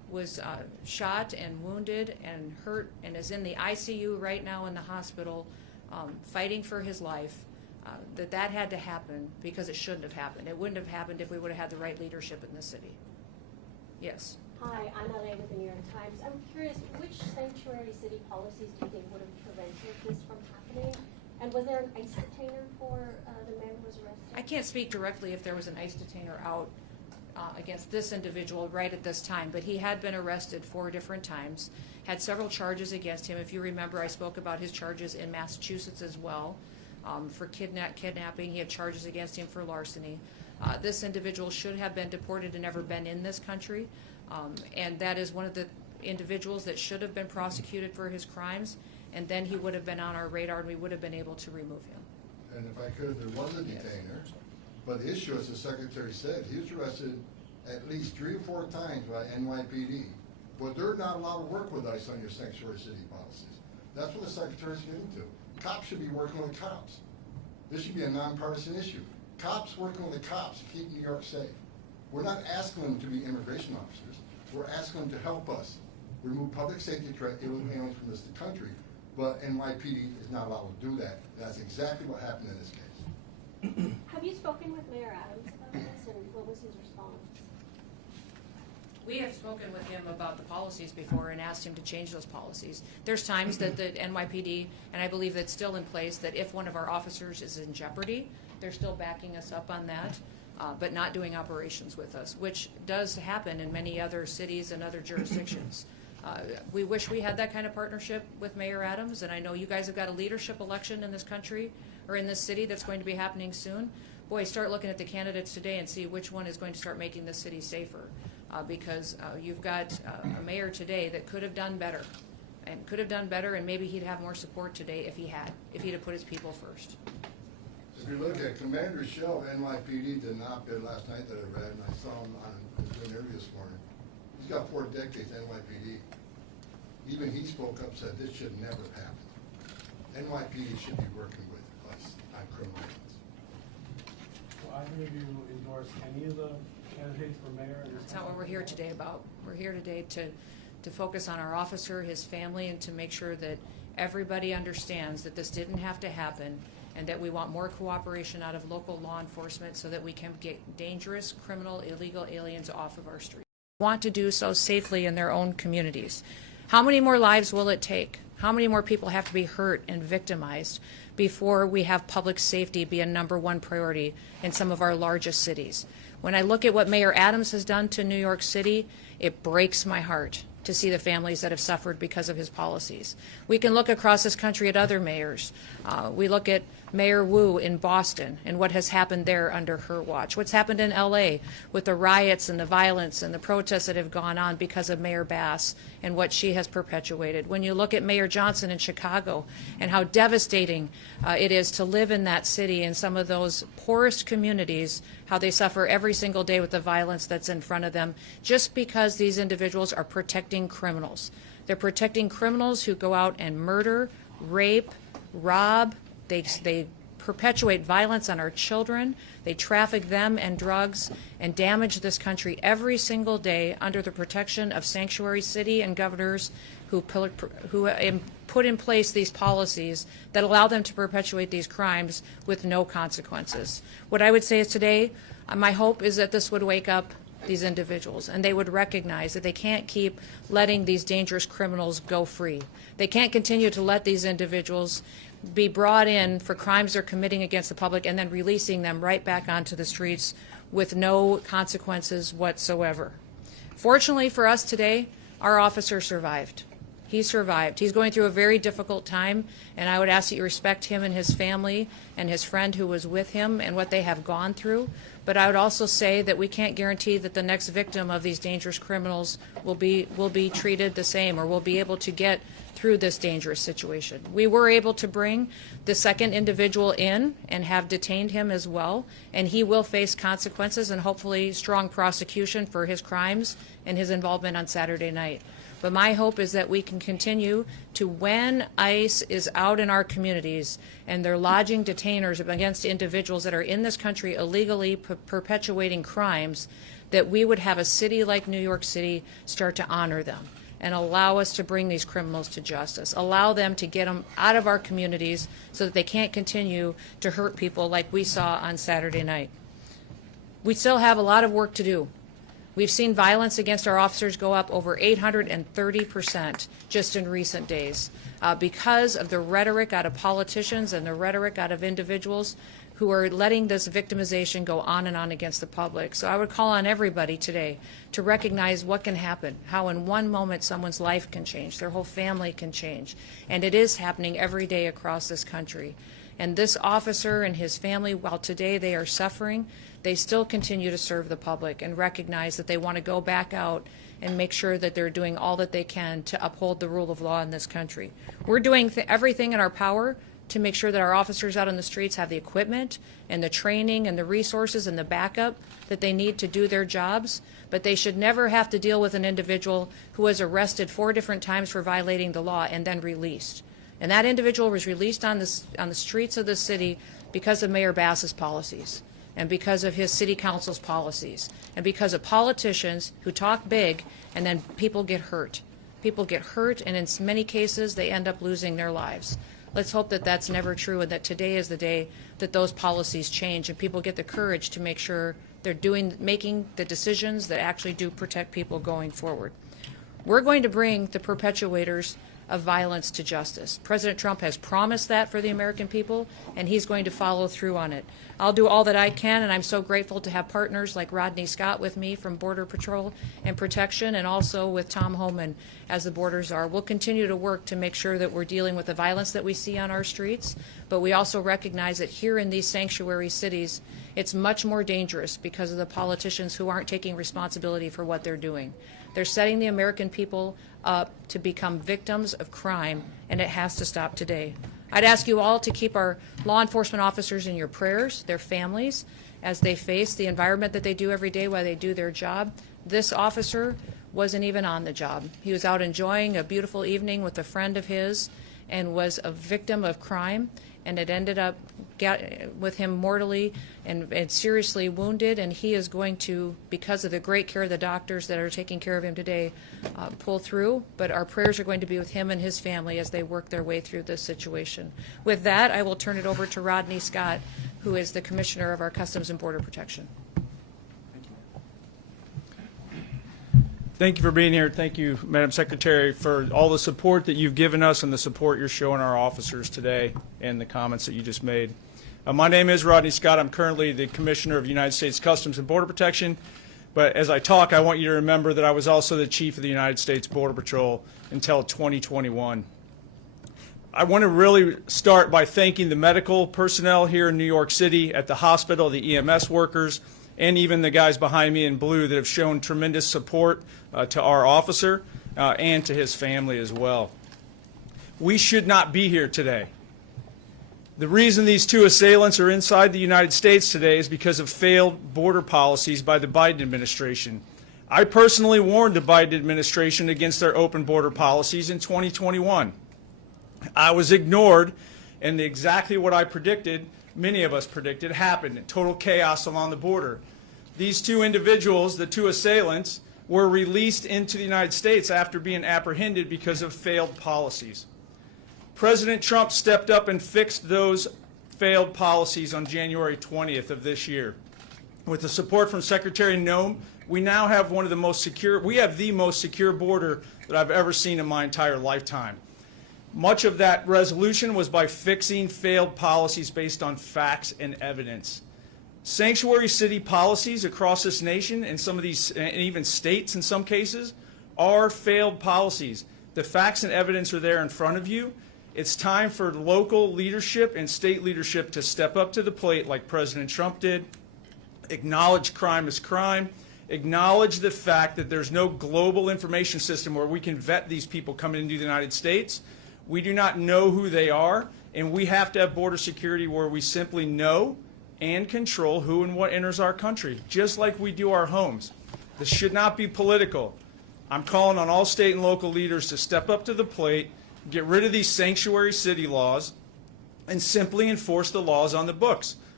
was shot and wounded and hurt and is in the ICU right now in the hospital fighting for his life, that had to happen because it shouldn't have happened. It wouldn't have happened if we would have had the right leadership in the city. Yes. Hi, I'm LA with the New York Times. I'm curious, which sanctuary city policies do you think would have prevented this from happening? And was there an ICE detainer for the man who was arrested? I can't speak directly if there was an ICE detainer out against this individual right at this time, but he had been arrested 4 different times, had several charges against him. If you remember, I spoke about his charges in Massachusetts as well for kidnapping. He had charges against him for larceny. This individual should have been deported and never been in this country, and that is one of the individuals that should have been prosecuted for his crimes, and then he would have been on our radar and we would have been able to remove him. And if I could, there was a detainer, but the issue, as the Secretary said, he was arrested at least 3 or 4 times by NYPD, but they're not allowed to work with ICE on your sanctuary city policies. That's what the Secretary's getting to. Cops should be working with cops. This should be a nonpartisan issue. Cops working with the cops to keep New York safe. We're not asking them to be immigration officers. We're asking them to help us remove public safety threat aliens from this country, but NYPD is not allowed to do that. That's exactly what happened in this case. Have you spoken with Mayor Adams about this, and what was his response? We have spoken with him about the policies before and asked him to change those policies. There's times that the NYPD, and I believe that's still in place, that if one of our officers is in jeopardy, they're still backing us up on that, but not doing operations with us, which does happen in many other cities and other jurisdictions. We wish we had that kind of partnership with Mayor Adams, and I know you guys have got a leadership election in this country, or in this city, that's going to be happening soon. Boy, start looking at the candidates today and see which one is going to start making this city safer, because you've got a mayor today that could have done better, and maybe he'd have more support today if he'd have put his people first. If you look at Commander Shell, NYPD did an op-ed last night that I read, and I saw him on his interview this morning. He's got 4 decades NYPD. Even he spoke up, said this should never happen. NYPD should be working with us on criminal aliens. Will either of you endorse any of the candidates for mayor? That's not what we're here today about. We're here today to focus on our officer, his family, and to make sure that everybody understands that this didn't have to happen, and that we want more cooperation out of local law enforcement so that we can get dangerous, criminal, illegal aliens off of our streets. Want to do so safely in their own communities. How many more lives will it take? How many more people have to be hurt and victimized before we have public safety be a #1 priority in some of our largest cities? When I look at what Mayor Adams has done to New York City, it breaks my heart to see the families that have suffered because of his policies. We can look across this country at other mayors. We look at Mayor Wu in Boston and what has happened there under her watch. What's happened in LA with the riots and the violence and the protests that have gone on because of Mayor Bass and what she has perpetuated. When you look at Mayor Johnson in Chicago and how devastating it is to live in that city, in some of those poorest communities, how they suffer every single day with the violence that's in front of them, just because these individuals are protecting criminals. They're protecting criminals who go out and murder, rape, rob. They perpetuate violence on our children. They traffic them and drugs and damage this country every single day under the protection of sanctuary city and governors who put in place these policies that allow them to perpetuate these crimes with no consequences. What I would say is today, my hope is that this would wake up these individuals, and they would recognize that they can't keep letting these dangerous criminals go free. They can't continue to let these individuals be brought in for crimes they're committing against the public and then releasing them right back onto the streets with no consequences whatsoever. Fortunately for us today, our officer survived. He survived. He's going through a very difficult time, and I would ask that you respect him and his family and his friend who was with him and what they have gone through. But I would also say that we can't guarantee that the next victim of these dangerous criminals will be treated the same or will be able to get through this dangerous situation. We were able to bring the second individual in and have detained him as well, and he will face consequences and hopefully strong prosecution for his crimes and his involvement on Saturday night. But my hope is that we can continue to, when ICE is out in our communities and they're lodging detainers against individuals that are in this country illegally perpetuating crimes, that we would have a city like New York City start to honor them and allow us to bring these criminals to justice, allow them to get them out of our communities so that they can't continue to hurt people like we saw on Saturday night. We still have a lot of work to do. We've seen violence against our officers go up over 830% just in recent days because of the rhetoric out of politicians and the rhetoric out of individuals who are letting this victimization go on and on against the public. So I would call on everybody today to recognize what can happen, how in one moment someone's life can change, their whole family can change. And it is happening every day across this country. And this officer and his family, while today they are suffering, they still continue to serve the public and recognize that they want to go back out and make sure that they're doing all that they can to uphold the rule of law in this country. We're doing everything in our power to make sure that our officers out on the streets have the equipment and the training and the resources and the backup that they need to do their jobs, but they should never have to deal with an individual who was arrested 4 different times for violating the law and then released. And that individual was released on the streets of the city because of Mayor Bass's policies and because of his city council's policies and because of politicians who talk big and then people get hurt. People get hurt, and in many cases they end up losing their lives. Let's hope that that's never true and that today is the day that those policies change and people get the courage to make sure they're making the decisions that actually do protect people going forward. We're going to bring the perpetuators of violence to justice. President Trump has promised that for the American people, and he's going to follow through on it. I'll do all that I can, and I'm so grateful to have partners like Rodney Scott with me from Border Patrol and Protection, and also with Tom Homeland as the Border Czar. We'll continue to work to make sure that we're dealing with the violence that we see on our streets, but we also recognize that here in these sanctuary cities, it's much more dangerous because of the politicians who aren't taking responsibility for what they're doing. They're setting the American people up to become victims of crime, and it has to stop today. I'd ask you all to keep our law enforcement officers in your prayers, their families, as they face the environment that they do every day while they do their job. This officer wasn't even on the job. He was out enjoying a beautiful evening with a friend of his and was a victim of crime, and it ended up with him mortally and seriously wounded, and he is going to, because of the great care of the doctors that are taking care of him today, pull through. But our prayers are going to be with him and his family as they work their way through this situation. With that, I will turn it over to Rodney Scott, who is the Commissioner of our Customs and Border Protection. Thank you for being here. Thank you, Madam Secretary, for all the support that you've given us and the support you're showing our officers today and the comments that you just made. My name is Rodney Scott. I'm currently the Commissioner of United States Customs and Border Protection. But as I talk, I want you to remember that I was also the Chief of the United States Border Patrol until 2021. I want to really start by thanking the medical personnel here in New York City at the hospital, the EMS workers, and even the guys behind me in blue that have shown tremendous support to our officer and to his family as well. We should not be here today. The reason these 2 assailants are inside the United States today is because of failed border policies by the Biden administration. I personally warned the Biden administration against their open border policies in 2021. I was ignored, and exactly what I predicted, many of us predicted, happened. Total chaos along the border. These 2 individuals, the 2 assailants, were released into the United States after being apprehended because of failed policies. President Trump stepped up and fixed those failed policies on January 20th of this year. With the support from Secretary Noem, we now have the most secure border that I've ever seen in my entire lifetime. Much of that resolution was by fixing failed policies based on facts and evidence. Sanctuary city policies across this nation, and some of these, and even states in some cases, are failed policies. The facts and evidence are there in front of you. It's time for local leadership and state leadership to step up to the plate like President Trump did, acknowledge crime as crime, acknowledge the fact that there's no global information system where we can vet these people coming into the United States. We do not know who they are, and we have to have border security where we simply know and control who and what enters our country, just like we do our homes. This should not be political. I'm calling on all state and local leaders to step up to the plate, get rid of these sanctuary city laws, and simply enforce the laws on the books.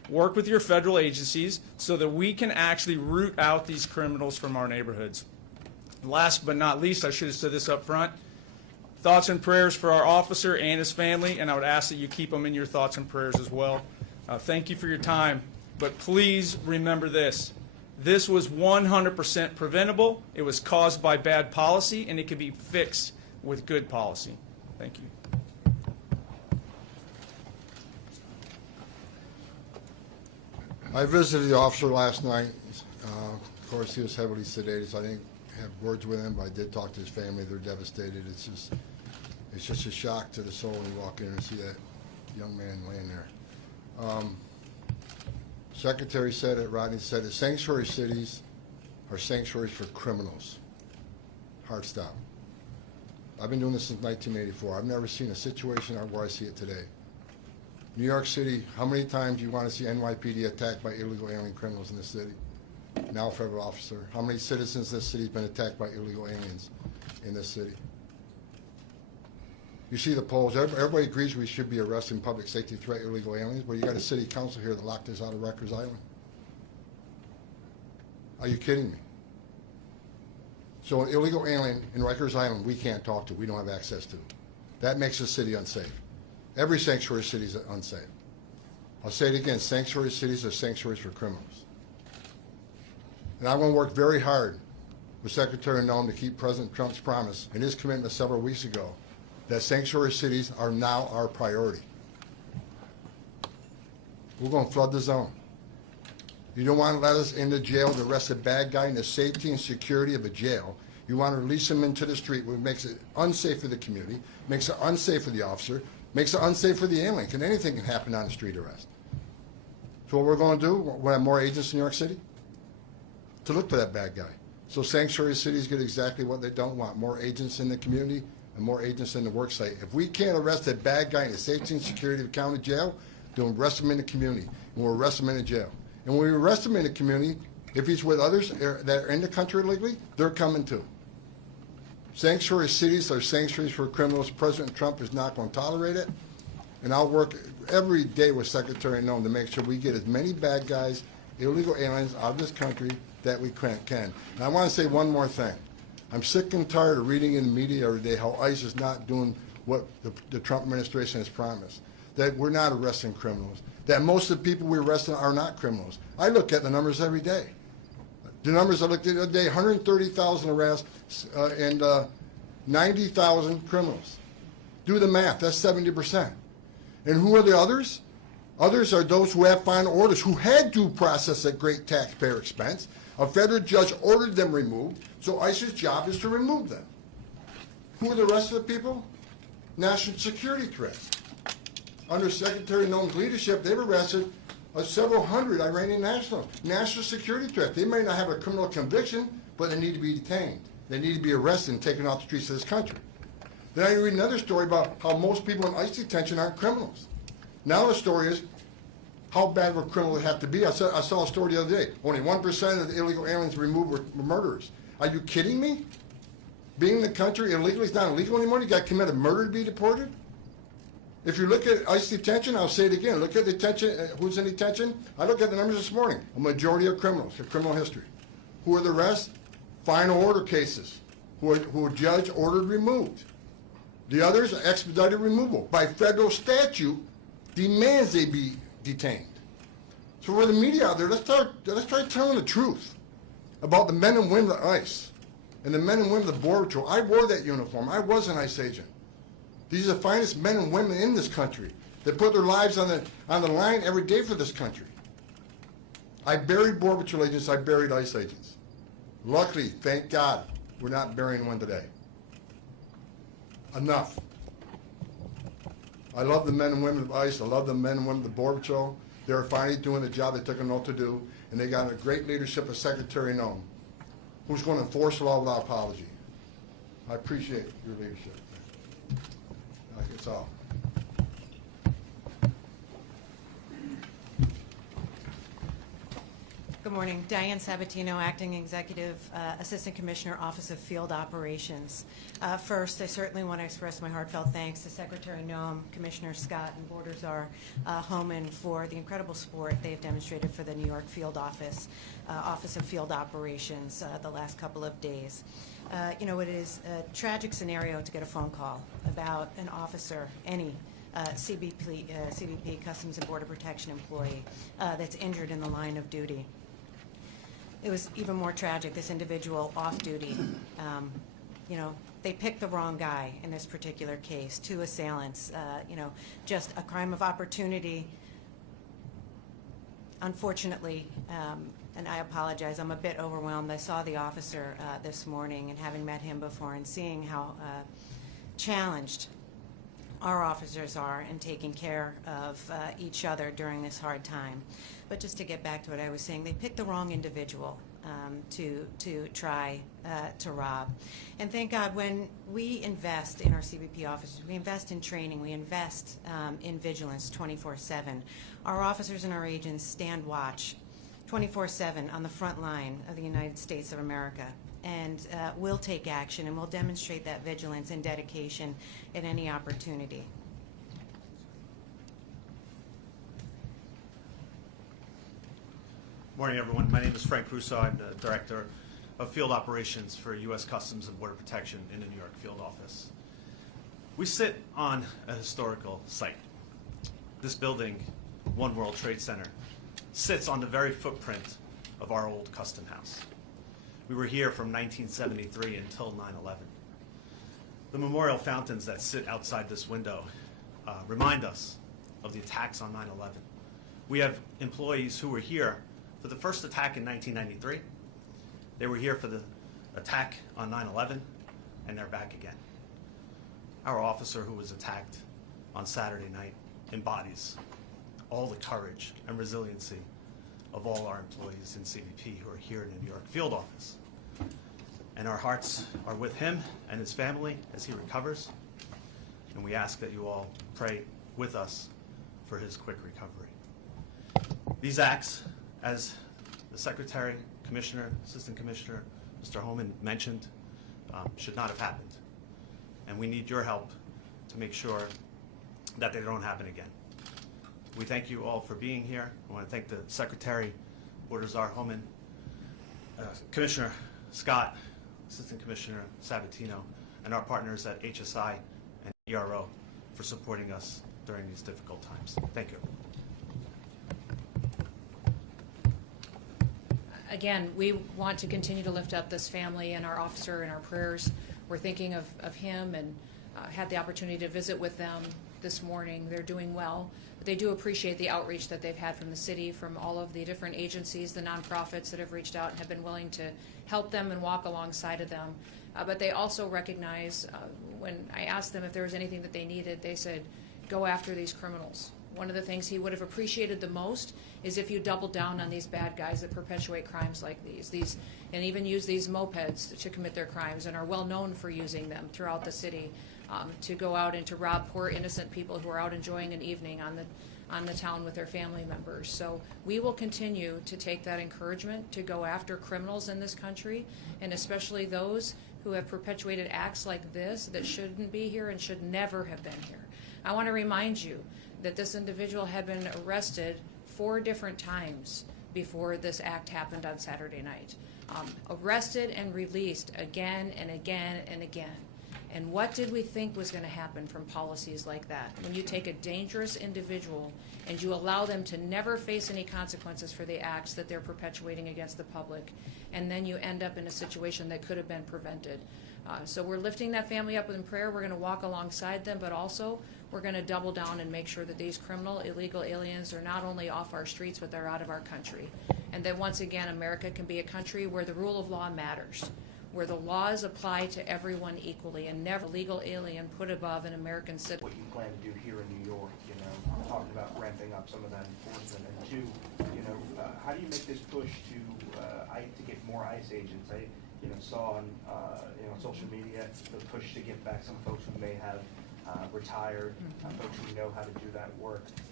work with your federal agencies so that we can actually root out these criminals from our neighborhoods. Last but not least, I should have said this up front, thoughts and prayers for our officer and his family, and I would ask that you keep them in your thoughts and prayers as well. Thank you for your time, but please remember this. This was 100% preventable. It was caused by bad policy, and it can be fixed with good policy. Thank you. I visited the officer last night. Of course, he was heavily sedated, so I didn't have words with him, but I did talk to his family. They're devastated. It's just a shock to the soul when you walk in and see that young man laying there. Secretary said it, Rodney said it, sanctuary cities are sanctuaries for criminals. Hard stop. I've been doing this since 1984. I've never seen a situation where I see it today. New York City, how many times do you want to see NYPD attacked by illegal alien criminals in this city? Now a federal officer. How many citizens in this city have been attacked by illegal aliens in this city? You see the polls. Everybody agrees we should be arresting public safety threat illegal aliens, but you got a city council here that locked us out of Rikers Island. Are you kidding me? So an illegal alien in Rikers Island we can't talk to, we don't have access to. That makes the city unsafe. Every sanctuary city is unsafe. I'll say it again, sanctuary cities are sanctuaries for criminals. And I'm going to work very hard with Secretary Noem to keep President Trump's promise and his commitment several weeks ago that sanctuary cities are now our priority. We're going to flood the zone. You don't want to let us into jail to arrest a bad guy in the safety and security of a jail. You want to release him into the street, which makes it unsafe for the community, makes it unsafe for the officer, makes it unsafe for the alien. Anything can happen on a street arrest. So what we're going to do, we'll have more agents in New York City to look for that bad guy. So sanctuary cities get exactly what they don't want, more agents in the community and more agents in the work site. If we can't arrest a bad guy in the safety and security of the county jail, then we'll arrest him in the community, and we'll arrest him in the jail. And when we arrest him in the community, if he's with others that are in the country illegally, they're coming too. Sanctuary cities are sanctuaries for criminals. President Trump is not going to tolerate it. And I'll work every day with Secretary Noem to make sure we get as many bad guys, illegal aliens out of this country that we can. And I want to say one more thing. I'm sick and tired of reading in the media every day how ICE is not doing what the Trump administration has promised, that we're not arresting criminals, that most of the people we're arresting are not criminals. I look at the numbers every day. The numbers I looked at the other day, 130,000 arrests and 90,000 criminals. Do the math, that's 70%. And who are the others? Others are those who have final orders, who had due process at great taxpayer expense. A federal judge ordered them removed, so ICE's job is to remove them. Who are the rest of the people? National security threats. Under Secretary Noem's leadership, they've arrested several hundred Iranian nationals. National security threat. They may not have a criminal conviction, but they need to be detained. They need to be arrested and taken off the streets of this country. Then I read another story about how most people in ICE detention aren't criminals. Now the story is, how bad would criminals have to be? I saw a story the other day. Only 1% of the illegal aliens removed were murderers. Are you kidding me? Being in the country illegally is not illegal anymore? You got to commit a murder to be deported? If you look at ICE detention, I'll say it again, look at detention, who's in detention? I looked at the numbers this morning. A majority of criminals, a criminal history. Who are the rest? Final order cases, who a judge ordered removed. The others are expedited removal. By federal statute, demands they be detained. So for the media out there, let's try telling the truth about the men and women of ICE and the men and women of the Border Patrol. I wore that uniform. I was an ICE agent. These are the finest men and women in this country that put their lives on the line every day for this country. I buried Border Patrol agents. I buried ICE agents. Luckily, thank God, we're not burying one today. Enough. I love the men and women of ICE. I love the men and women of the Border Patrol. They're finally doing the job they took an oath to do, and they got a great leadership of Secretary Noem, who's going to enforce the law without apology. I appreciate your leadership. That's all. Good Good morning. Diane Sabatino, Acting Executive Assistant Commissioner, Office of Field Operations. First, I certainly want to express my heartfelt thanks to Secretary Noem, Commissioner Scott, and Border Czar Homeland for the incredible support they have demonstrated for the New York Field Office, Office of Field Operations the last couple of days. You know, it is a tragic scenario to get a phone call about an officer, any CBP, Customs and Border Protection employee, that's injured in the line of duty. It was even more tragic, this individual off duty. You know, they picked the wrong guy in this particular case, 2 assailants, you know, just a crime of opportunity. Unfortunately, and I apologize, I'm a bit overwhelmed. I saw the officer this morning, and having met him before and seeing how challenged our officers are in taking care of each other during this hard time. But just to get back to what I was saying, they picked the wrong individual to try to rob. And thank God, when we invest in our CBP officers, we invest in training, we invest in vigilance 24/7. Our officers and our agents stand watch 24/7 on the front line of the United States of America. And we'll take action, and we'll demonstrate that vigilance and dedication at any opportunity. Morning, everyone. My name is Frank Russo. I'm the Director of Field Operations for U.S. Customs and Border Protection in the New York Field Office. We sit on a historical site. This building, One World Trade Center, sits on the very footprint of our old custom house. We were here from 1973 until 9/11. The memorial fountains that sit outside this window remind us of the attacks on 9/11. We have employees who were here for the first attack in 1993. They were here for the attack on 9/11, and they're back again. Our officer who was attacked on Saturday night embodies all the courage and resiliency of all our employees in CBP who are here in the New York Field Office. And our hearts are with him and his family as he recovers, and we ask that you all pray with us for his quick recovery. These acts, as the Secretary, Commissioner, Assistant Commissioner, Mr. Homeland mentioned, should not have happened. And we need your help to make sure that they don't happen again. We thank you all for being here. I want to thank the Secretary, Border Czar Homeland, Commissioner Scott, Assistant Commissioner Sabatino, and our partners at HSI and ERO for supporting us during these difficult times. Thank you. Again, we want to continue to lift up this family and our officer in our prayers. We're thinking of him, and had the opportunity to visit with them this morning. They're doing well, but they do appreciate the outreach that they've had from the city, from all of the different agencies, the nonprofits that have reached out and have been willing to help them and walk alongside of them. But they also recognize, when I asked them if there was anything that they needed, they said, go after these criminals. One of the things he would have appreciated the most is if you doubled down on these bad guys that perpetuate crimes like these and even use these mopeds to commit their crimes and are well known for using them throughout the city to go out and to rob poor innocent people who are out enjoying an evening on the town with their family members. So we will continue to take that encouragement to go after criminals in this country, and especially those who have perpetuated acts like this that shouldn't be here and should never have been here. I want to remind you that this individual had been arrested 4 different times before this act happened on Saturday night. Arrested and released again and again and again. And what did we think was going to happen from policies like that? When you take a dangerous individual and you allow them to never face any consequences for the acts that they're perpetuating against the public, and then you end up in a situation that could have been prevented. So we're lifting that family up in prayer. We're going to walk alongside them, but also we're going to double down and make sure that these criminal, illegal aliens are not only off our streets, but they're out of our country. And that once again, America can be a country where the rule of law matters, where the laws apply to everyone equally, and never a legal alien put above an American citizen. What you plan to do here in New York, you know, talking about ramping up some of that enforcement, and 2, you know, how do you make this push to get more ICE agents? I saw on social media the push to get back some folks who may have retired, folks who know how to do that work.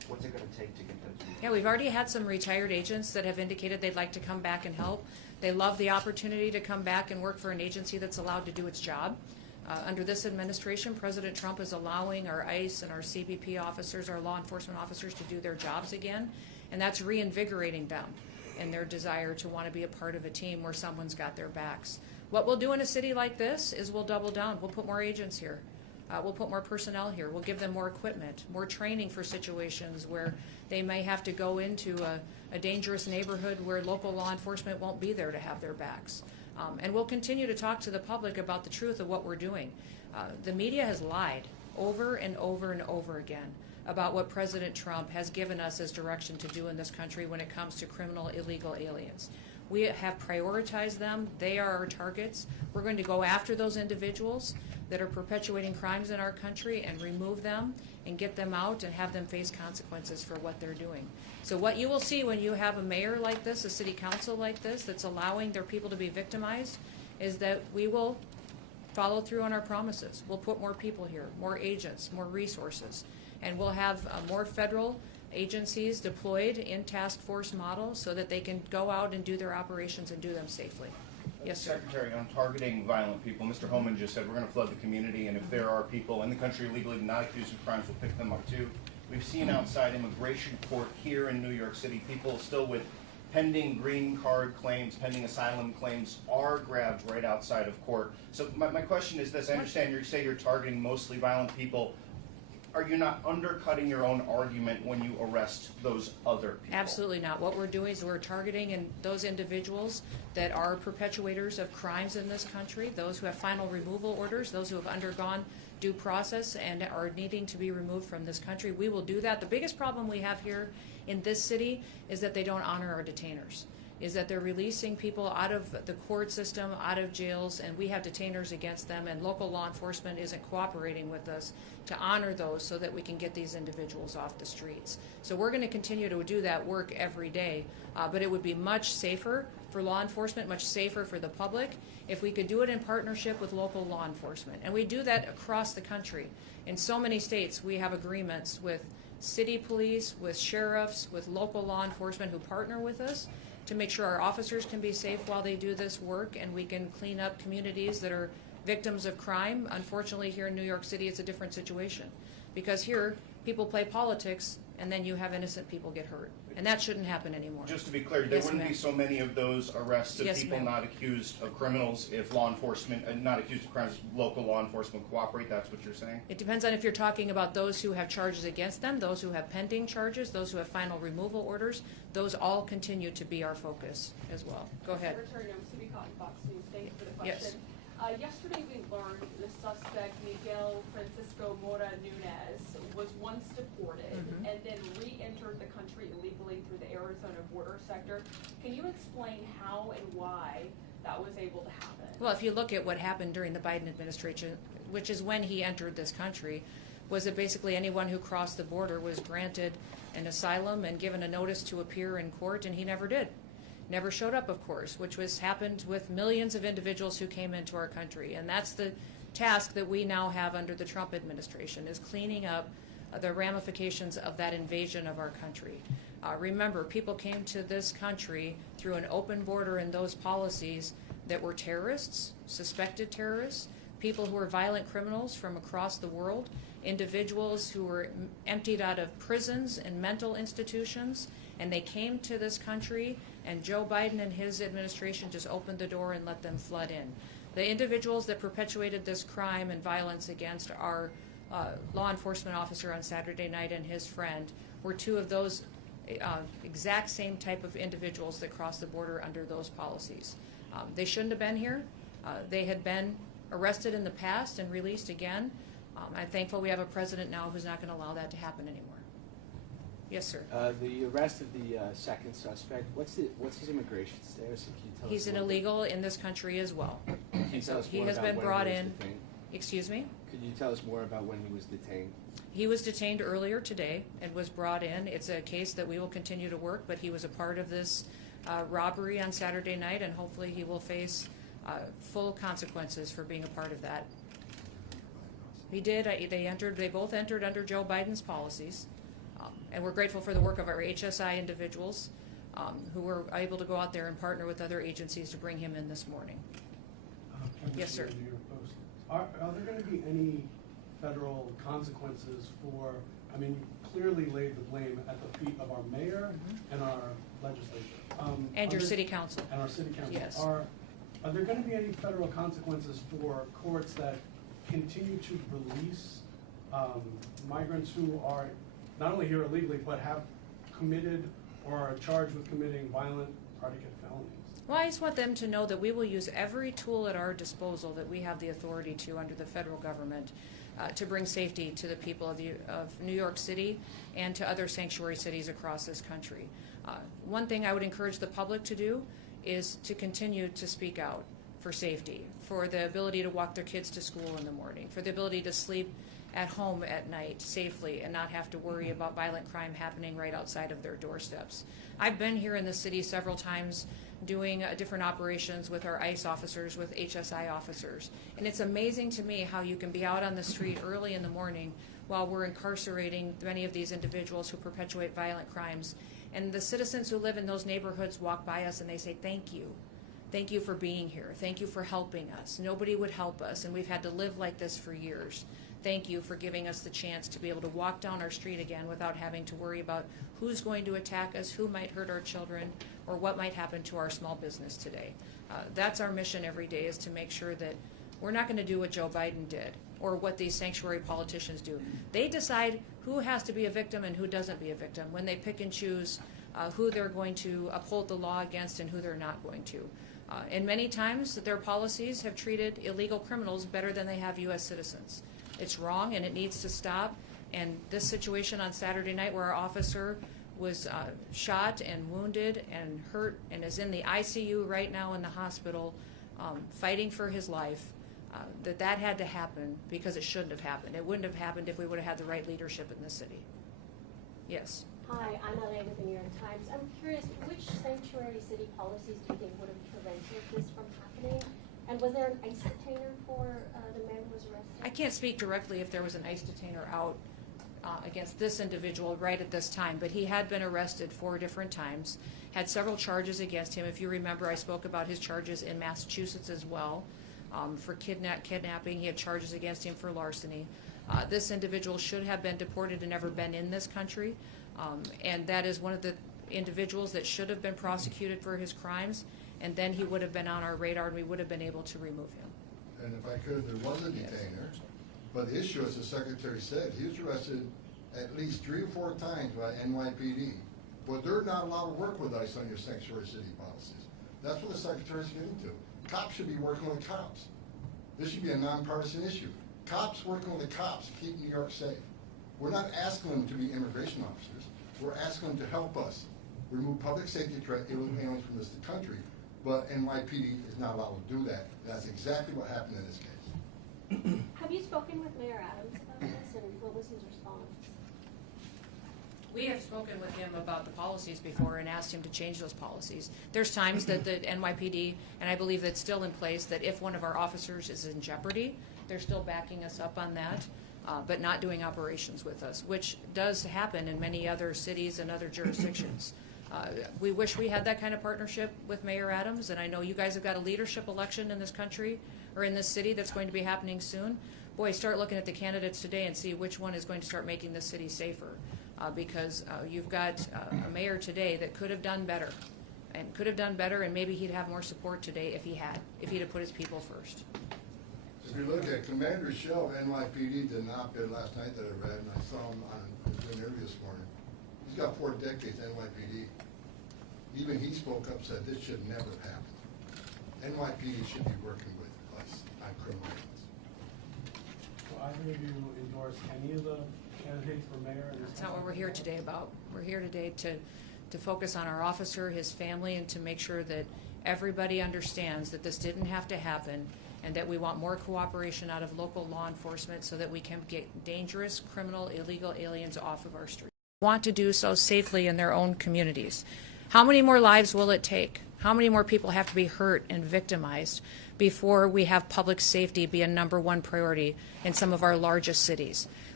what's it gonna take to get them to? Yeah, we've already had some retired agents that have indicated they'd like to come back and help. They love the opportunity to come back and work for an agency that's allowed to do its job. Under this administration, President Trump is allowing our ICE and our CBP officers, our law enforcement officers, to do their jobs again, and that's reinvigorating them in their desire to want to be a part of a team where someone's got their backs. What we'll do in a city like this is we'll double down. We'll put more agents here. We'll put more personnel here. We'll give them more equipment, more training for situations where they may have to go into a dangerous neighborhood where local law enforcement won't be there to have their backs. And we'll continue to talk to the public about the truth of what we're doing. The media has lied over and over and over again about what President Trump has given us as direction to do in this country when it comes to criminal illegal aliens. We have prioritized them. They are our targets. We're going to go after those individuals that are perpetuating crimes in our country and remove them and get them out and have them face consequences for what they're doing. So what you will see when you have a mayor like this, a city council like this, that's allowing their people to be victimized, is that we will follow through on our promises. We'll put more people here, more agents, more resources, and we'll have more federal agencies deployed in task force model so that they can go out and do their operations and do them safely. Yes, sir. Secretary, on targeting violent people, Mr. Homeland just said we're going to flood the community, and if there are people in the country legally not accused of crimes, we'll pick them up too. We've seen outside immigration court here in New York City, people still with pending green card claims, pending asylum claims are grabbed right outside of court. So my question is this: I understand you say you're targeting mostly violent people. Are you not undercutting your own argument when you arrest those other people? Absolutely not. What we're doing is we're targeting those individuals that are perpetuators of crimes in this country, those who have final removal orders, those who have undergone due process and are needing to be removed from this country. We will do that. The biggest problem we have here in this city is that they don't honor our detainers, is that they're releasing people out of the court system, out of jails, and we have detainers against them, and local law enforcement isn't cooperating with us to honor those so that we can get these individuals off the streets. So we're going to continue to do that work every day, but it would be much safer for law enforcement, much safer for the public, if we could do it in partnership with local law enforcement. And we do that across the country. In so many states, we have agreements with city police, with sheriffs, with local law enforcement who partner with us to make sure our officers can be safe while they do this work, and we can clean up communities that are victims of crime. Unfortunately, here in New York City, it's a different situation, because here people play politics and then you have innocent people get hurt, and that shouldn't happen anymore. Just to be clear, there wouldn't be so many of those arrests of Yes, people ma'am. not accused of criminals if law enforcement, not accused of crimes, local law enforcement cooperate. That's what you're saying? It depends on if you're talking about those who have charges against them, those who have pending charges, those who have final removal orders. Those all continue to be our focus as well. Go ahead. Secretary Noem, City Cotton, Fox News. Thank you for the Yes. question. Yesterday we learned the suspect, Miguel Francisco Mora Nunez, was once deported and then re-entered the country illegally through the Arizona border sector. Can you explain how and why that was able to happen? Well, if you look at what happened during the Biden administration, which is when he entered this country, was that basically anyone who crossed the border was granted an asylum and given a notice to appear in court, and he never did. Never showed up, of course, which was happened with millions of individuals who came into our country. And that's the task that we now have under the Trump administration, is cleaning up the ramifications of that invasion of our country. Remember, people came to this country through an open border and those policies that were terrorists, suspected terrorists, people who were violent criminals from across the world, individuals who were emptied out of prisons and mental institutions, and they came to this country, and Joe Biden and his administration just opened the door and let them flood in. The individuals that perpetuated this crime and violence against our law enforcement officer on Saturday night and his friend were two of those exact same type of individuals that crossed the border under those policies. They shouldn't have been here. They had been arrested in the past and released again. I'm thankful we have a president now who's not going to allow that to happen anymore. Yes, sir. The arrest of the second suspect, what's his immigration status? Can you tell us He's an more about- illegal in this country as well. Can you So tell us he more has about been when brought he was in. detained? Excuse me? Could you tell us more about when he was detained? He was detained earlier today and was brought in. It's a case that we will continue to work, but he was a part of this robbery on Saturday night, and hopefully he will face full consequences for being a part of that. He did. They both entered under Joe Biden's policies. And we're grateful for the work of our HSI individuals who were able to go out there and partner with other agencies to bring him in this morning. Yes, sir. New York Post. Are there going to be any federal consequences for, I mean, you clearly laid the blame at the feet of our mayor and our legislature. And your city council. And our city council. Yes. Are there going to be any federal consequences for courts that continue to release migrants who are not only here illegally, but have committed or are charged with committing violent predicate felonies? Well, I just want them to know that we will use every tool at our disposal that we have the authority to under the federal government to bring safety to the people of New York City and to other sanctuary cities across this country. One thing I would encourage the public to do is to continue to speak out for safety, for the ability to walk their kids to school in the morning, for the ability to sleep at home at night safely and not have to worry about violent crime happening right outside of their doorsteps. I've been here in the city several times doing different operations with our ICE officers, with HSI officers. And it's amazing to me how you can be out on the street early in the morning while we're incarcerating many of these individuals who perpetuate violent crimes. And the citizens who live in those neighborhoods walk by us and they say, thank you. Thank you for being here. Thank you for helping us. Nobody would help us, and we've had to live like this for years. Thank you for giving us the chance to be able to walk down our street again without having to worry about who's going to attack us, who might hurt our children, or what might happen to our small business today. That's our mission every day, is to make sure that we're not going to do what Joe Biden did or what these sanctuary politicians do. They decide who has to be a victim and who doesn't be a victim when they pick and choose who they're going to uphold the law against and who they're not going to. And many times their policies have treated illegal criminals better than they have U.S. citizens. It's wrong and it needs to stop. And this situation on Saturday night where our officer was shot and wounded and hurt and is in the ICU right now in the hospital fighting for his life, that had to happen because it shouldn't have happened. It wouldn't have happened if we would have had the right leadership in the city. Yes. Hi, I'm LA with the New York Times. I'm curious, which sanctuary city policies do you think would have prevented this from happening? And was there an ICE detainer for the man who was arrested? I can't speak directly if there was an ICE detainer out against this individual right at this time, but he had been arrested 4 different times, had several charges against him. If you remember, I spoke about his charges in Massachusetts as well for kidnapping. He had charges against him for larceny. This individual should have been deported and never been in this country, and that is one of the individuals that should have been prosecuted for his crimes, and then he would have been on our radar and we would have been able to remove him. And if I could, there was a detainer, but the issue, as the Secretary said, he was arrested at least 3 or 4 times by NYPD, but they're not allowed to work with ICE on your sanctuary city policies. That's what the Secretary's getting to. Cops should be working with cops. This should be a nonpartisan issue. Cops working with the cops to keep New York safe. We're not asking them to be immigration officers. We're asking them to help us remove public safety threat aliens from this country, but NYPD is not allowed to do that. That's exactly what happened in this case. Have you spoken with Mayor Adams about this, and what was his response? We have spoken with him about the policies before and asked him to change those policies. There's times that the NYPD, and I believe that's still in place, that if one of our officers is in jeopardy, they're still backing us up on that, but not doing operations with us, which does happen in many other cities and other jurisdictions. We wish we had that kind of partnership with Mayor Adams, and I know you guys have got a leadership election in this country or in this city that's going to be happening soon. Boy, start looking at the candidates today and see which one is going to start making this city safer, because you've got a mayor today that could have done better, and maybe he'd have more support today if he'd have put his people first. If you look at Commander Shell, NYPD did an op-ed last night that I read, and I saw him on an interview this morning. He's got 4 decades NYPD. Even he spoke up, said this should never happen. NYPD should be working with us on criminal aliens. Will either of you endorse any of the candidates for mayor? That's not what we're here today about. We're here today to focus on our officer, his family, and to make sure that everybody understands that this didn't have to happen, and that we want more cooperation out of local law enforcement so that we can get dangerous, criminal, illegal aliens off of our streets. Want to do so safely in their own communities. How many more lives will it take? How many more people have to be hurt and victimized before we have public safety be a #1 priority in some of our largest cities?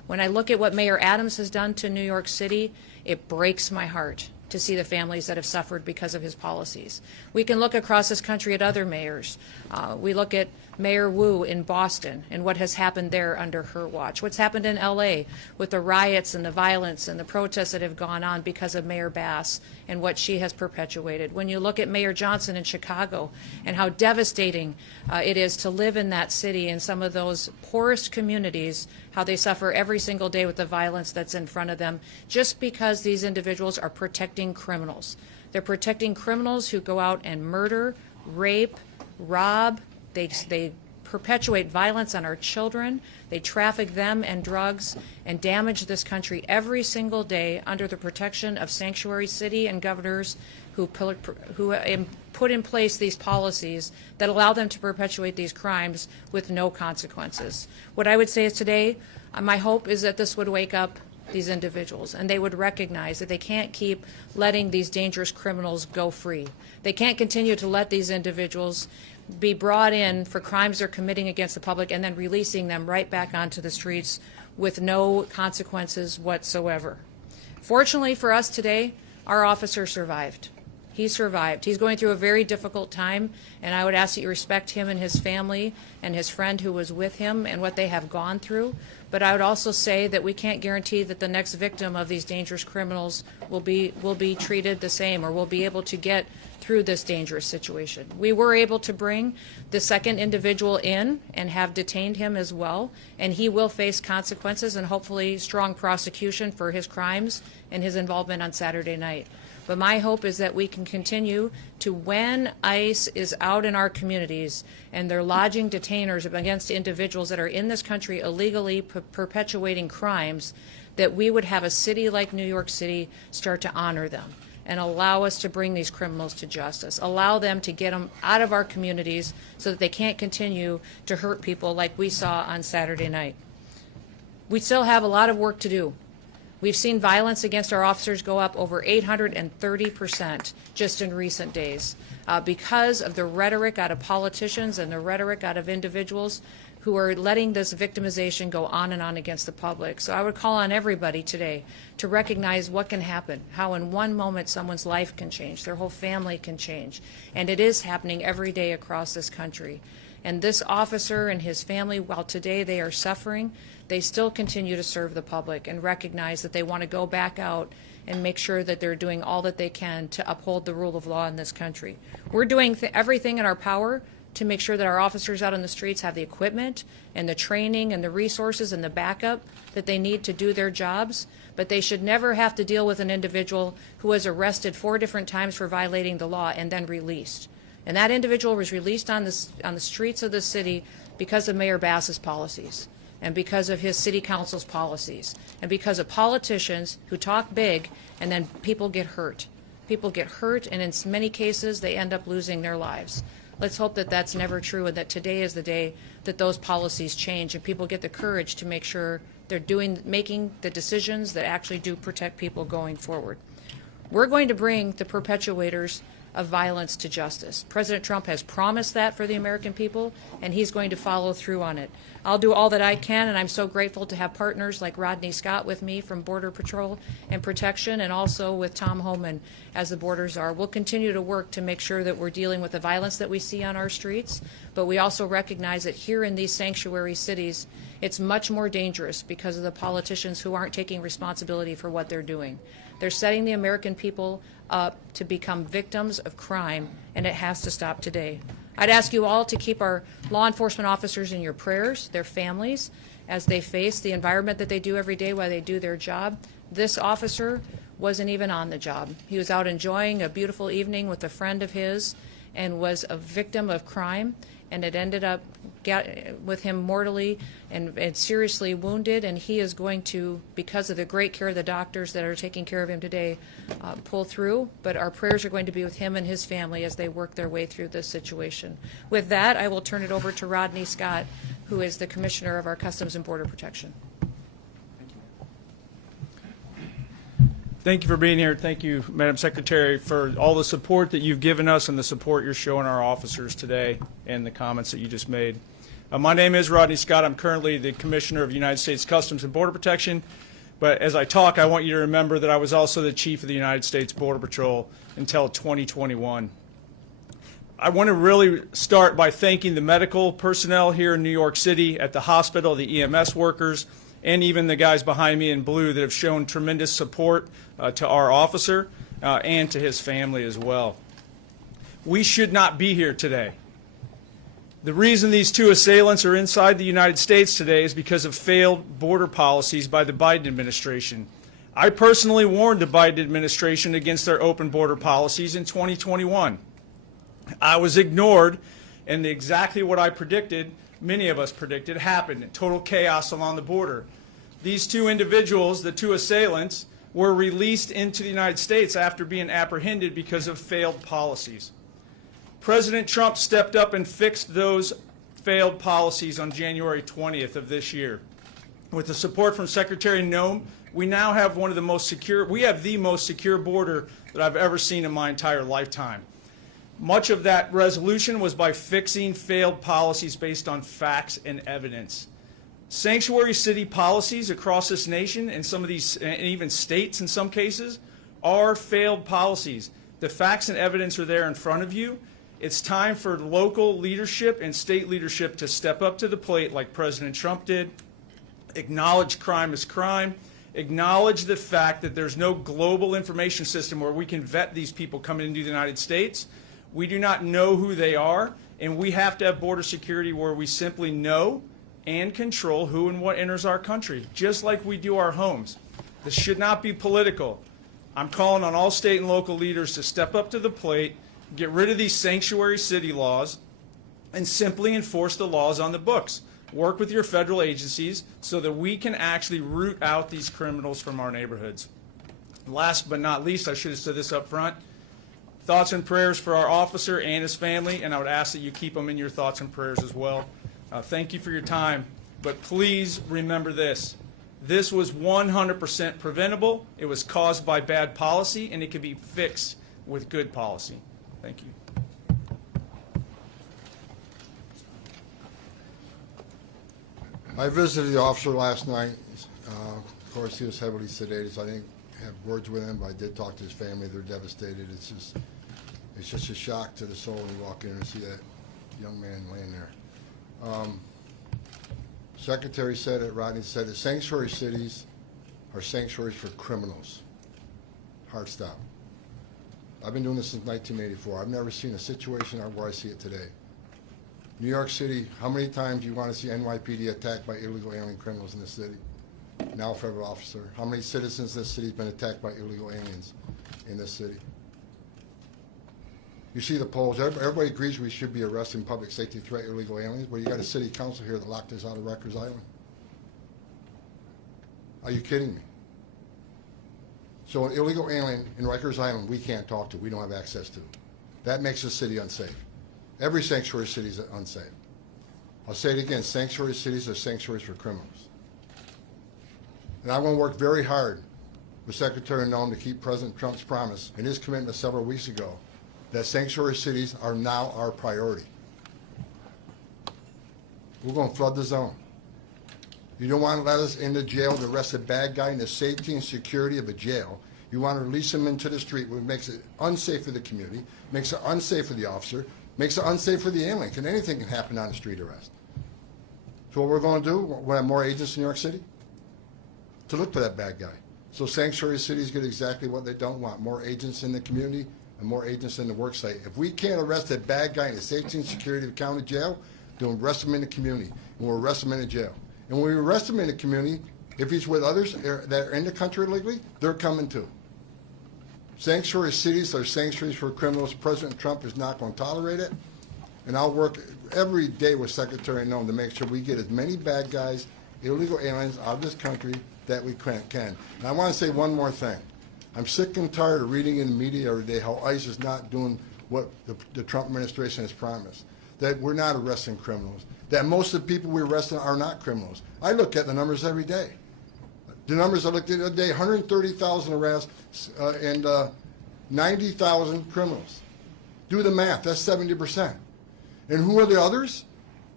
When I look at what Mayor Adams has done to New York City, it breaks my heart to see the families that have suffered because of his policies. We can look across this country at other mayors. We look at Mayor Wu in Boston and what has happened there under her watch. What's happened in LA with the riots and the violence and the protests that have gone on because of Mayor Bass and what she has perpetuated. When you look at Mayor Johnson in Chicago and how devastating it is to live in that city and some of those poorest communities, how they suffer every single day with the violence that's in front of them, just because these individuals are protecting criminals. They're protecting criminals who go out and murder, rape, rob. They perpetuate violence on our children. They traffic them and drugs and damage this country every single day under the protection of sanctuary city and governors who put in place these policies that allow them to perpetuate these crimes with no consequences. What I would say is today, my hope is that this would wake up these individuals and they would recognize that they can't keep letting these dangerous criminals go free. They can't continue to let these individuals be brought in for crimes they're committing against the public and then releasing them right back onto the streets with no consequences whatsoever. Fortunately for us today, our officer survived. He survived. He's going through a very difficult time, and I would ask that you respect him and his family and his friend who was with him and what they have gone through. But I would also say that we can't guarantee that the next victim of these dangerous criminals will be treated the same or will be able to get through this dangerous situation. We were able to bring the second individual in and have detained him as well, and he will face consequences and hopefully strong prosecution for his crimes and his involvement on Saturday night. But my hope is that we can continue to, when ICE is out in our communities and they're lodging detainers against individuals that are in this country illegally perpetuating crimes, that we would have a city like New York City start to honor them and allow us to bring these criminals to justice, allow them to get them out of our communities so that they can't continue to hurt people like we saw on Saturday night. We still have a lot of work to do. We've seen violence against our officers go up over 830% just in recent days because of the rhetoric out of politicians and the rhetoric out of individuals who are letting this victimization go on and on against the public. So I would call on everybody today to recognize what can happen, how in one moment someone's life can change, their whole family can change. And it is happening every day across this country. And this officer and his family, while today they are suffering, they still continue to serve the public and recognize that they want to go back out and make sure that they're doing all that they can to uphold the rule of law in this country. We're doing everything in our power to make sure that our officers out on the streets have the equipment and the training and the resources and the backup that they need to do their jobs, but they should never have to deal with an individual who was arrested 4 different times for violating the law and then released. And that individual was released on the streets of the city because of Mayor Bass's policies and because of his city council's policies and because of politicians who talk big and then people get hurt. People get hurt, and in many cases they end up losing their lives. Let's hope that that's never true and that today is the day that those policies change and people get the courage to make sure they're making the decisions that actually do protect people going forward. We're going to bring the perpetuators of violence to justice. President Trump has promised that for the American people, and he's going to follow through on it. I'll do all that I can, and I'm so grateful to have partners like Rodney Scott with me from Border Patrol and Protection, and also with Tom Homeland as the border czar. We'll continue to work to make sure that we're dealing with the violence that we see on our streets, but we also recognize that here in these sanctuary cities, it's much more dangerous because of the politicians who aren't taking responsibility for what they're doing. They're setting the American people up to become victims of crime, and it has to stop today. I'd ask you all to keep our law enforcement officers in your prayers, their families, as they face the environment that they do every day while they do their job. This officer wasn't even on the job. He was out enjoying a beautiful evening with a friend of his and was a victim of crime, and it ended up with him mortally and seriously wounded, and he is going to, because of the great care of the doctors that are taking care of him today, pull through. But our prayers are going to be with him and his family as they work their way through this situation. With that, I will turn it over to Rodney Scott, who is the Commissioner of our Customs and Border Protection. Thank you for being here. Thank you, Madam Secretary, for all the support that you've given us and the support you're showing our officers today and the comments that you just made. My name is Rodney Scott. I'm currently the Commissioner of United States Customs and Border Protection. But as I talk, I want you to remember that I was also the Chief of the United States Border Patrol until 2021. I want to really start by thanking the medical personnel here in New York City at the hospital, the EMS workers, and even the guys behind me in blue that have shown tremendous support to our officer and to his family as well. We should not be here today. The reason these two assailants are inside the United States today is because of failed border policies by the Biden administration. I personally warned the Biden administration against their open border policies in 2021. I was ignored, and exactly what I predicted, many of us predicted, happened. Total chaos along the border. These two individuals, the two assailants, were released into the United States after being apprehended because of failed policies. President Trump stepped up and fixed those failed policies on January 20th of this year. With the support from Secretary Noem, we now have one of the most secure, we have the most secure border that I've ever seen in my entire lifetime. Much of that resolution was by fixing failed policies based on facts and evidence. Sanctuary city policies across this nation, and some of these, and even states in some cases, are failed policies. The facts and evidence are there in front of you. It's time for local leadership and state leadership to step up to the plate like President Trump did, acknowledge crime as crime, acknowledge the fact that there's no global information system where we can vet these people coming into the United States. We do not know who they are, and we have to have border security where we simply know and control who and what enters our country, just like we do our homes. This should not be political. I'm calling on all state and local leaders to step up to the plate, get rid of these sanctuary city laws, and simply enforce the laws on the books. Work with your federal agencies so that we can actually root out these criminals from our neighborhoods. Last but not least, I should have said this up front, thoughts and prayers for our officer and his family, and I would ask that you keep them in your thoughts and prayers as well. Thank you for your time, but please remember this. This was 100% preventable. It was caused by bad policy, and it can be fixed with good policy. Thank you. I visited the officer last night. Of course, he was heavily sedated, so I didn't have words with him, but I did talk to his family. They're devastated. It's just a shock to the soul when you walk in and see that young man laying there. Secretary said it, Rodney said it, sanctuary cities are sanctuaries for criminals. Hard stop. I've been doing this since 1984. I've never seen a situation where I see it today. New York City, how many times do you want to see NYPD attacked by illegal alien criminals in this city? Now federal officer. How many citizens in this city have been attacked by illegal aliens in this city? You see the polls. Everybody agrees we should be arresting public safety threat illegal aliens, but you got a city council here that locked us out of Rikers Island. Are you kidding me? So an illegal alien in Rikers Island we can't talk to, we don't have access to. That makes the city unsafe. Every sanctuary city is unsafe. I'll say it again, sanctuary cities are sanctuaries for criminals. And I'm going to work very hard with Secretary Noem to keep President Trump's promise and his commitment several weeks ago that sanctuary cities are now our priority. We're going to flood the zone. You don't want to let us into jail to arrest a bad guy in the safety and security of a jail. You want to release him into the street, which makes it unsafe for the community, makes it unsafe for the officer, makes it unsafe for the alien, because anything can happen on a street arrest. So what we're going to do, we'll have more agents in New York City to look for that bad guy. So sanctuary cities get exactly what they don't want, more agents in the community and more agents in the work site. If we can't arrest that bad guy in the safety and security of the county jail, then we'll arrest him in the community, and we'll arrest him in the jail. And when we arrest him in the community, if he's with others that are in the country illegally, they're coming too. Sanctuary cities are sanctuaries for criminals. President Trump is not going to tolerate it. And I'll work every day with Secretary Noem to make sure we get as many bad guys, illegal aliens out of this country that we can. And I want to say one more thing. I'm sick and tired of reading in the media every day how ICE is not doing what the Trump administration has promised, that we're not arresting criminals, that most of the people we're arresting are not criminals. I look at the numbers every day. The numbers I looked at the other day, 130,000 arrests and 90,000 criminals. Do the math, that's 70%. And who are the others?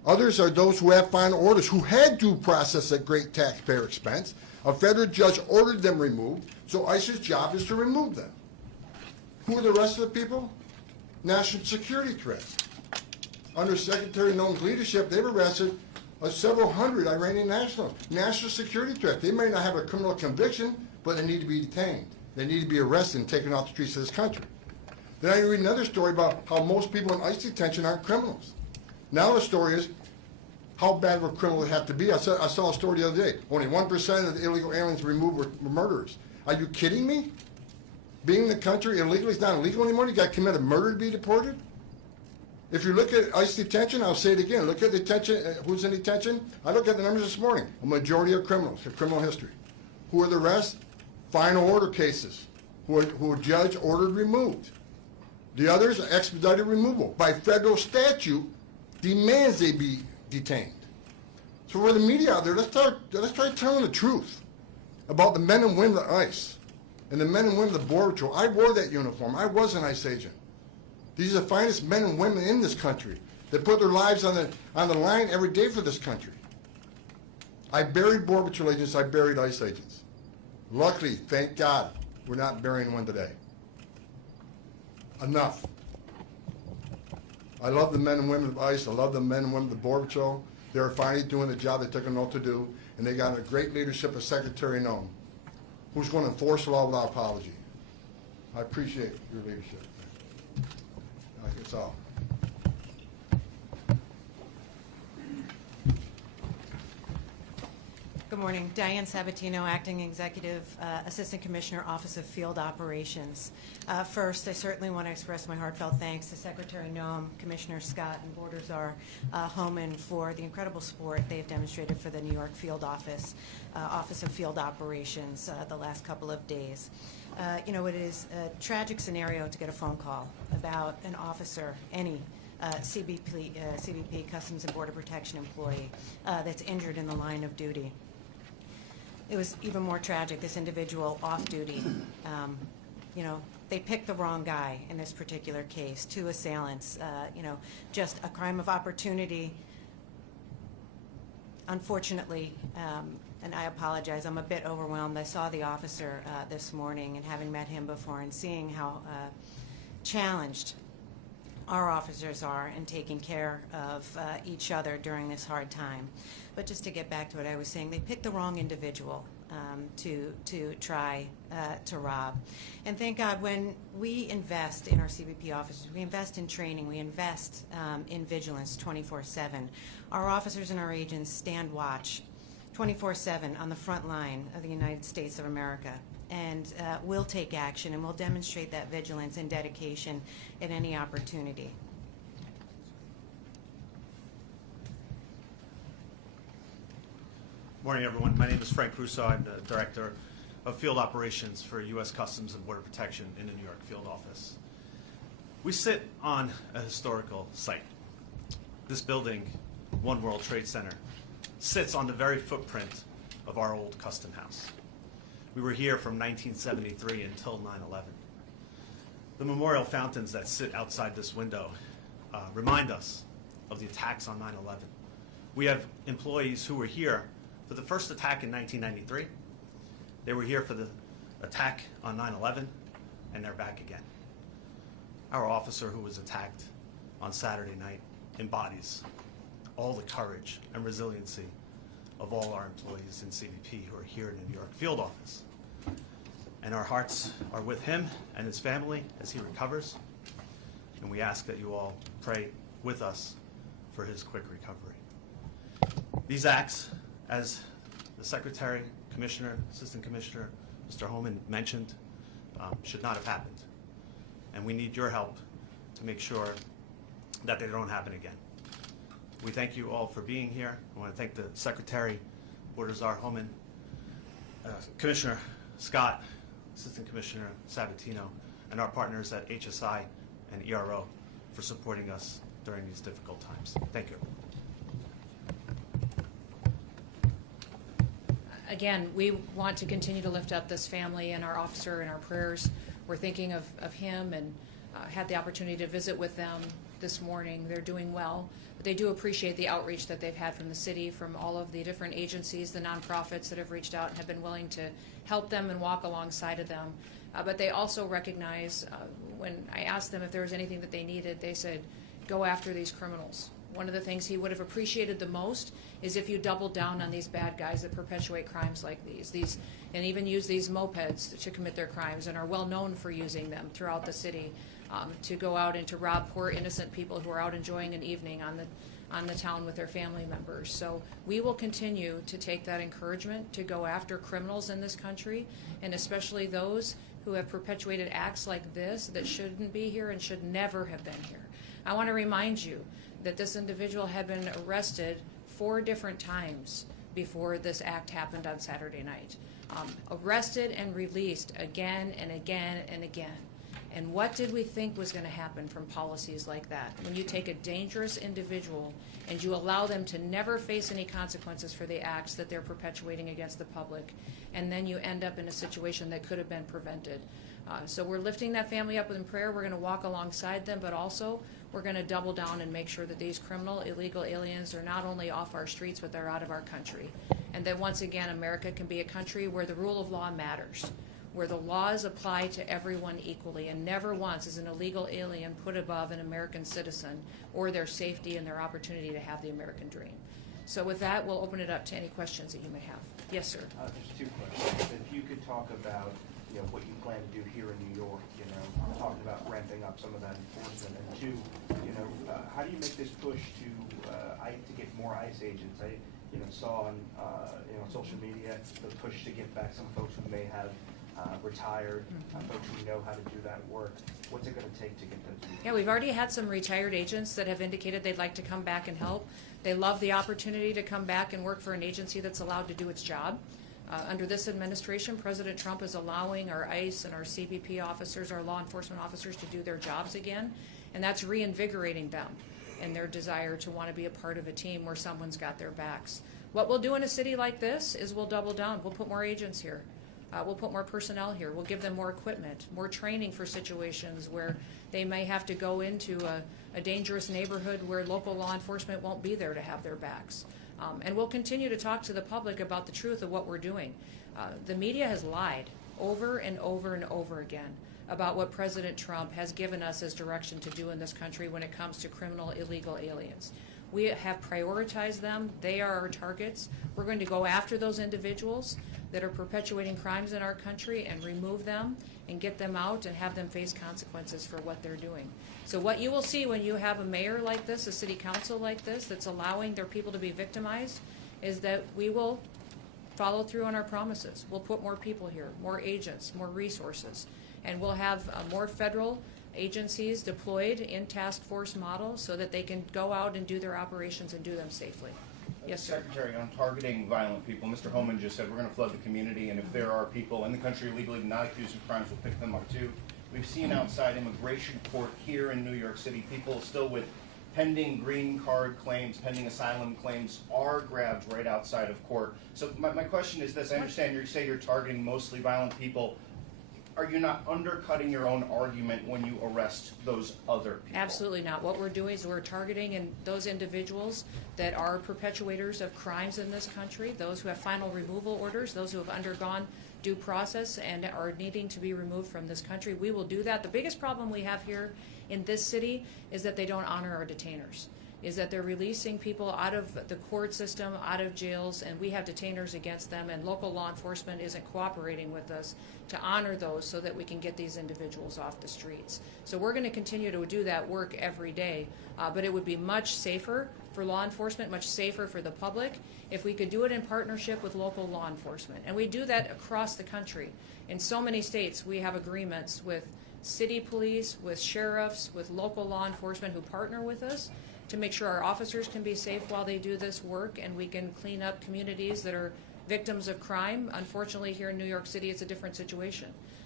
Others are those who have final orders, who had due process at great taxpayer expense. A federal judge ordered them removed, so ICE's job is to remove them. Who are the rest of the people? National security threats. Under Secretary Noem's leadership, they've arrested several hundred Iranian nationals. National security threat. They may not have a criminal conviction, but they need to be detained. They need to be arrested and taken off the streets of this country. Then I read another story about how most people in ICE detention aren't criminals. Now the story is, how bad of a criminal they have to be. I saw a story the other day. Only 1% of the illegal aliens removed were murderers. Are you kidding me? Being in the country illegally is not illegal anymore? You got to commit a murder to be deported? If you look at ICE detention, I'll say it again, look at detention, who's in detention? I looked at the numbers this morning. A majority of criminals have criminal history. Who are the rest? Final order cases, who a judge ordered removed. The others are expedited removal. By federal statute, demands they be detained. So for the media out there, let's try telling the truth about the men and women of ICE and the men and women of the Border Patrol. I wore that uniform. I was an ICE agent. These are the finest men and women in this country that put their lives on the line every day for this country. I buried Border Patrol agents. I buried ICE agents. Luckily, thank God, we're not burying one today. Enough. I love the men and women of ICE. I love the men and women of the Border Patrol. They're finally doing the job they took an oath to do, and they got a great leadership of Secretary Noem, who's going to enforce the law without apology. I appreciate your leadership. That's all. Good morning. Diane Sabatino, Acting Executive Assistant Commissioner, Office of Field Operations. First, I certainly want to express my heartfelt thanks to Secretary Noem, Commissioner Scott, and Border Czar Homeland for the incredible support they have demonstrated for the New York Field Office, Office of Field Operations the last couple of days. You know, it is a tragic scenario to get a phone call about an officer, any CBP, Customs and Border Protection employee, that's injured in the line of duty. It was even more tragic, this individual off duty. You know, they picked the wrong guy in this particular case, two assailants, you know, just a crime of opportunity. Unfortunately, and I apologize, I'm a bit overwhelmed. I saw the officer this morning, and having met him before and seeing how challenged our officers are in taking care of each other during this hard time. But just to get back to what I was saying, they picked the wrong individual to try to rob. And thank God, when we invest in our CBP officers, we invest in training, we invest in vigilance 24/7. Our officers and our agents stand watch 24/7 on the front line of the United States of America. And we'll take action, and we'll demonstrate that vigilance and dedication at any opportunity. Morning, everyone. My name is Frank Russo. I'm the Director of Field Operations for U.S. Customs and Border Protection in the New York Field Office. We sit on a historical site. This building, One World Trade Center, sits on the very footprint of our old custom house. We were here from 1973 until 9/11. The memorial fountains that sit outside this window remind us of the attacks on 9/11. We have employees who were here for the first attack in 1993. They were here for the attack on 9/11, and they're back again. Our officer who was attacked on Saturday night embodies all the courage and resiliency of all our employees in CBP who are here in the New York Field Office. And our hearts are with him and his family as he recovers, and we ask that you all pray with us for his quick recovery. These acts, as the Secretary, Commissioner, Assistant Commissioner, Mr. Homeland mentioned, should not have happened. And we need your help to make sure that they don't happen again. We thank you all for being here. I want to thank the Secretary, Border Czar Homeland, Commissioner Scott, Assistant Commissioner Sabatino, and our partners at HSI and ERO for supporting us during these difficult times. Thank you. Again, we want to continue to lift up this family and our officer in our prayers. We're thinking of him and had the opportunity to visit with them this morning. They're doing well, but they do appreciate the outreach that they've had from the city, from all of the different agencies, the nonprofits that have reached out and have been willing to help them and walk alongside of them. But they also recognize, when I asked them if there was anything that they needed, they said, go after these criminals. One of the things he would have appreciated the most is if you doubled down on these bad guys that perpetuate crimes like these and even use these mopeds to commit their crimes and are well known for using them throughout the city to go out and to rob poor innocent people who are out enjoying an evening on the town with their family members. So we will continue to take that encouragement to go after criminals in this country, and especially those who have perpetuated acts like this that shouldn't be here and should never have been here. I want to remind you that this individual had been arrested 4 different times before this act happened on Saturday night. Arrested and released again and again and again. And what did we think was going to happen from policies like that? When you take a dangerous individual and you allow them to never face any consequences for the acts that they're perpetuating against the public, and then you end up in a situation that could have been prevented. So we're lifting that family up in prayer. We're going to walk alongside them, but also we're going to double down and make sure that these criminal, illegal aliens are not only off our streets, but they're out of our country. And that once again, America can be a country where the rule of law matters, where the laws apply to everyone equally, and never once is an illegal alien put above an American citizen or their safety and their opportunity to have the American dream. So with that, we'll open it up to any questions that you may have. Yes, sir. There's 2 questions. If you could talk about what you plan to do here in New York, talking about ramping up some of that enforcement, and 2, how do you make this push to get more ICE agents? I saw on social media the push to get back some folks who may have retired, folks who know how to do that work. What's it going to take to get them to do that? Yeah, we've already had some retired agents that have indicated they'd like to come back and help. They love the opportunity to come back and work for an agency that's allowed to do its job. Under this administration, President Trump is allowing our ICE and our CBP officers, our law enforcement officers, to do their jobs again, and that's reinvigorating them in their desire to want to be a part of a team where someone's got their backs. What we'll do in a city like this is we'll double down. We'll put more agents here. We'll put more personnel here. We'll give them more equipment, more training for situations where they may have to go into a dangerous neighborhood where local law enforcement won't be there to have their backs. And we'll continue to talk to the public about the truth of what we're doing. The media has lied over and over and over again about what President Trump has given us as direction to do in this country when it comes to criminal, illegal aliens. We have prioritized them. They are our targets. We're going to go after those individuals that are perpetuating crimes in our country and remove them and get them out and have them face consequences for what they're doing. So what you will see when you have a mayor like this, a city council like this, that's allowing their people to be victimized, is that we will follow through on our promises. We'll put more people here, more agents, more resources, and we'll have more federal agencies deployed in task force models so that they can go out and do their operations and do them safely. Yes, sir. Secretary, on targeting violent people, Mr. Homeland just said we're going to flood the community, and if there are people in the country legally not accused of crimes, we'll pick them up too. We've seen outside immigration court here in New York City, people still with pending green card claims, pending asylum claims are grabbed right outside of court. So my question is this: I understand you say you're targeting mostly violent people. Are you not undercutting your own argument when you arrest those other people? Absolutely not. What we're doing is we're targeting those individuals that are perpetuators of crimes in this country, those who have final removal orders, those who have undergone due process and are needing to be removed from this country. We will do that. The biggest problem we have here in this city is that they don't honor our detainers, is that they're releasing people out of the court system, out of jails, and we have detainers against them, and local law enforcement isn't cooperating with us to honor those so that we can get these individuals off the streets. So we're going to continue to do that work every day, but it would be much safer for law enforcement, much safer for the public, if we could do it in partnership with local law enforcement. And we do that across the country. In so many states, we have agreements with city police, with sheriffs, with local law enforcement who partner with us to make sure our officers can be safe while they do this work, and we can clean up communities that are victims of crime. Unfortunately, here in New York City, it's a different situation.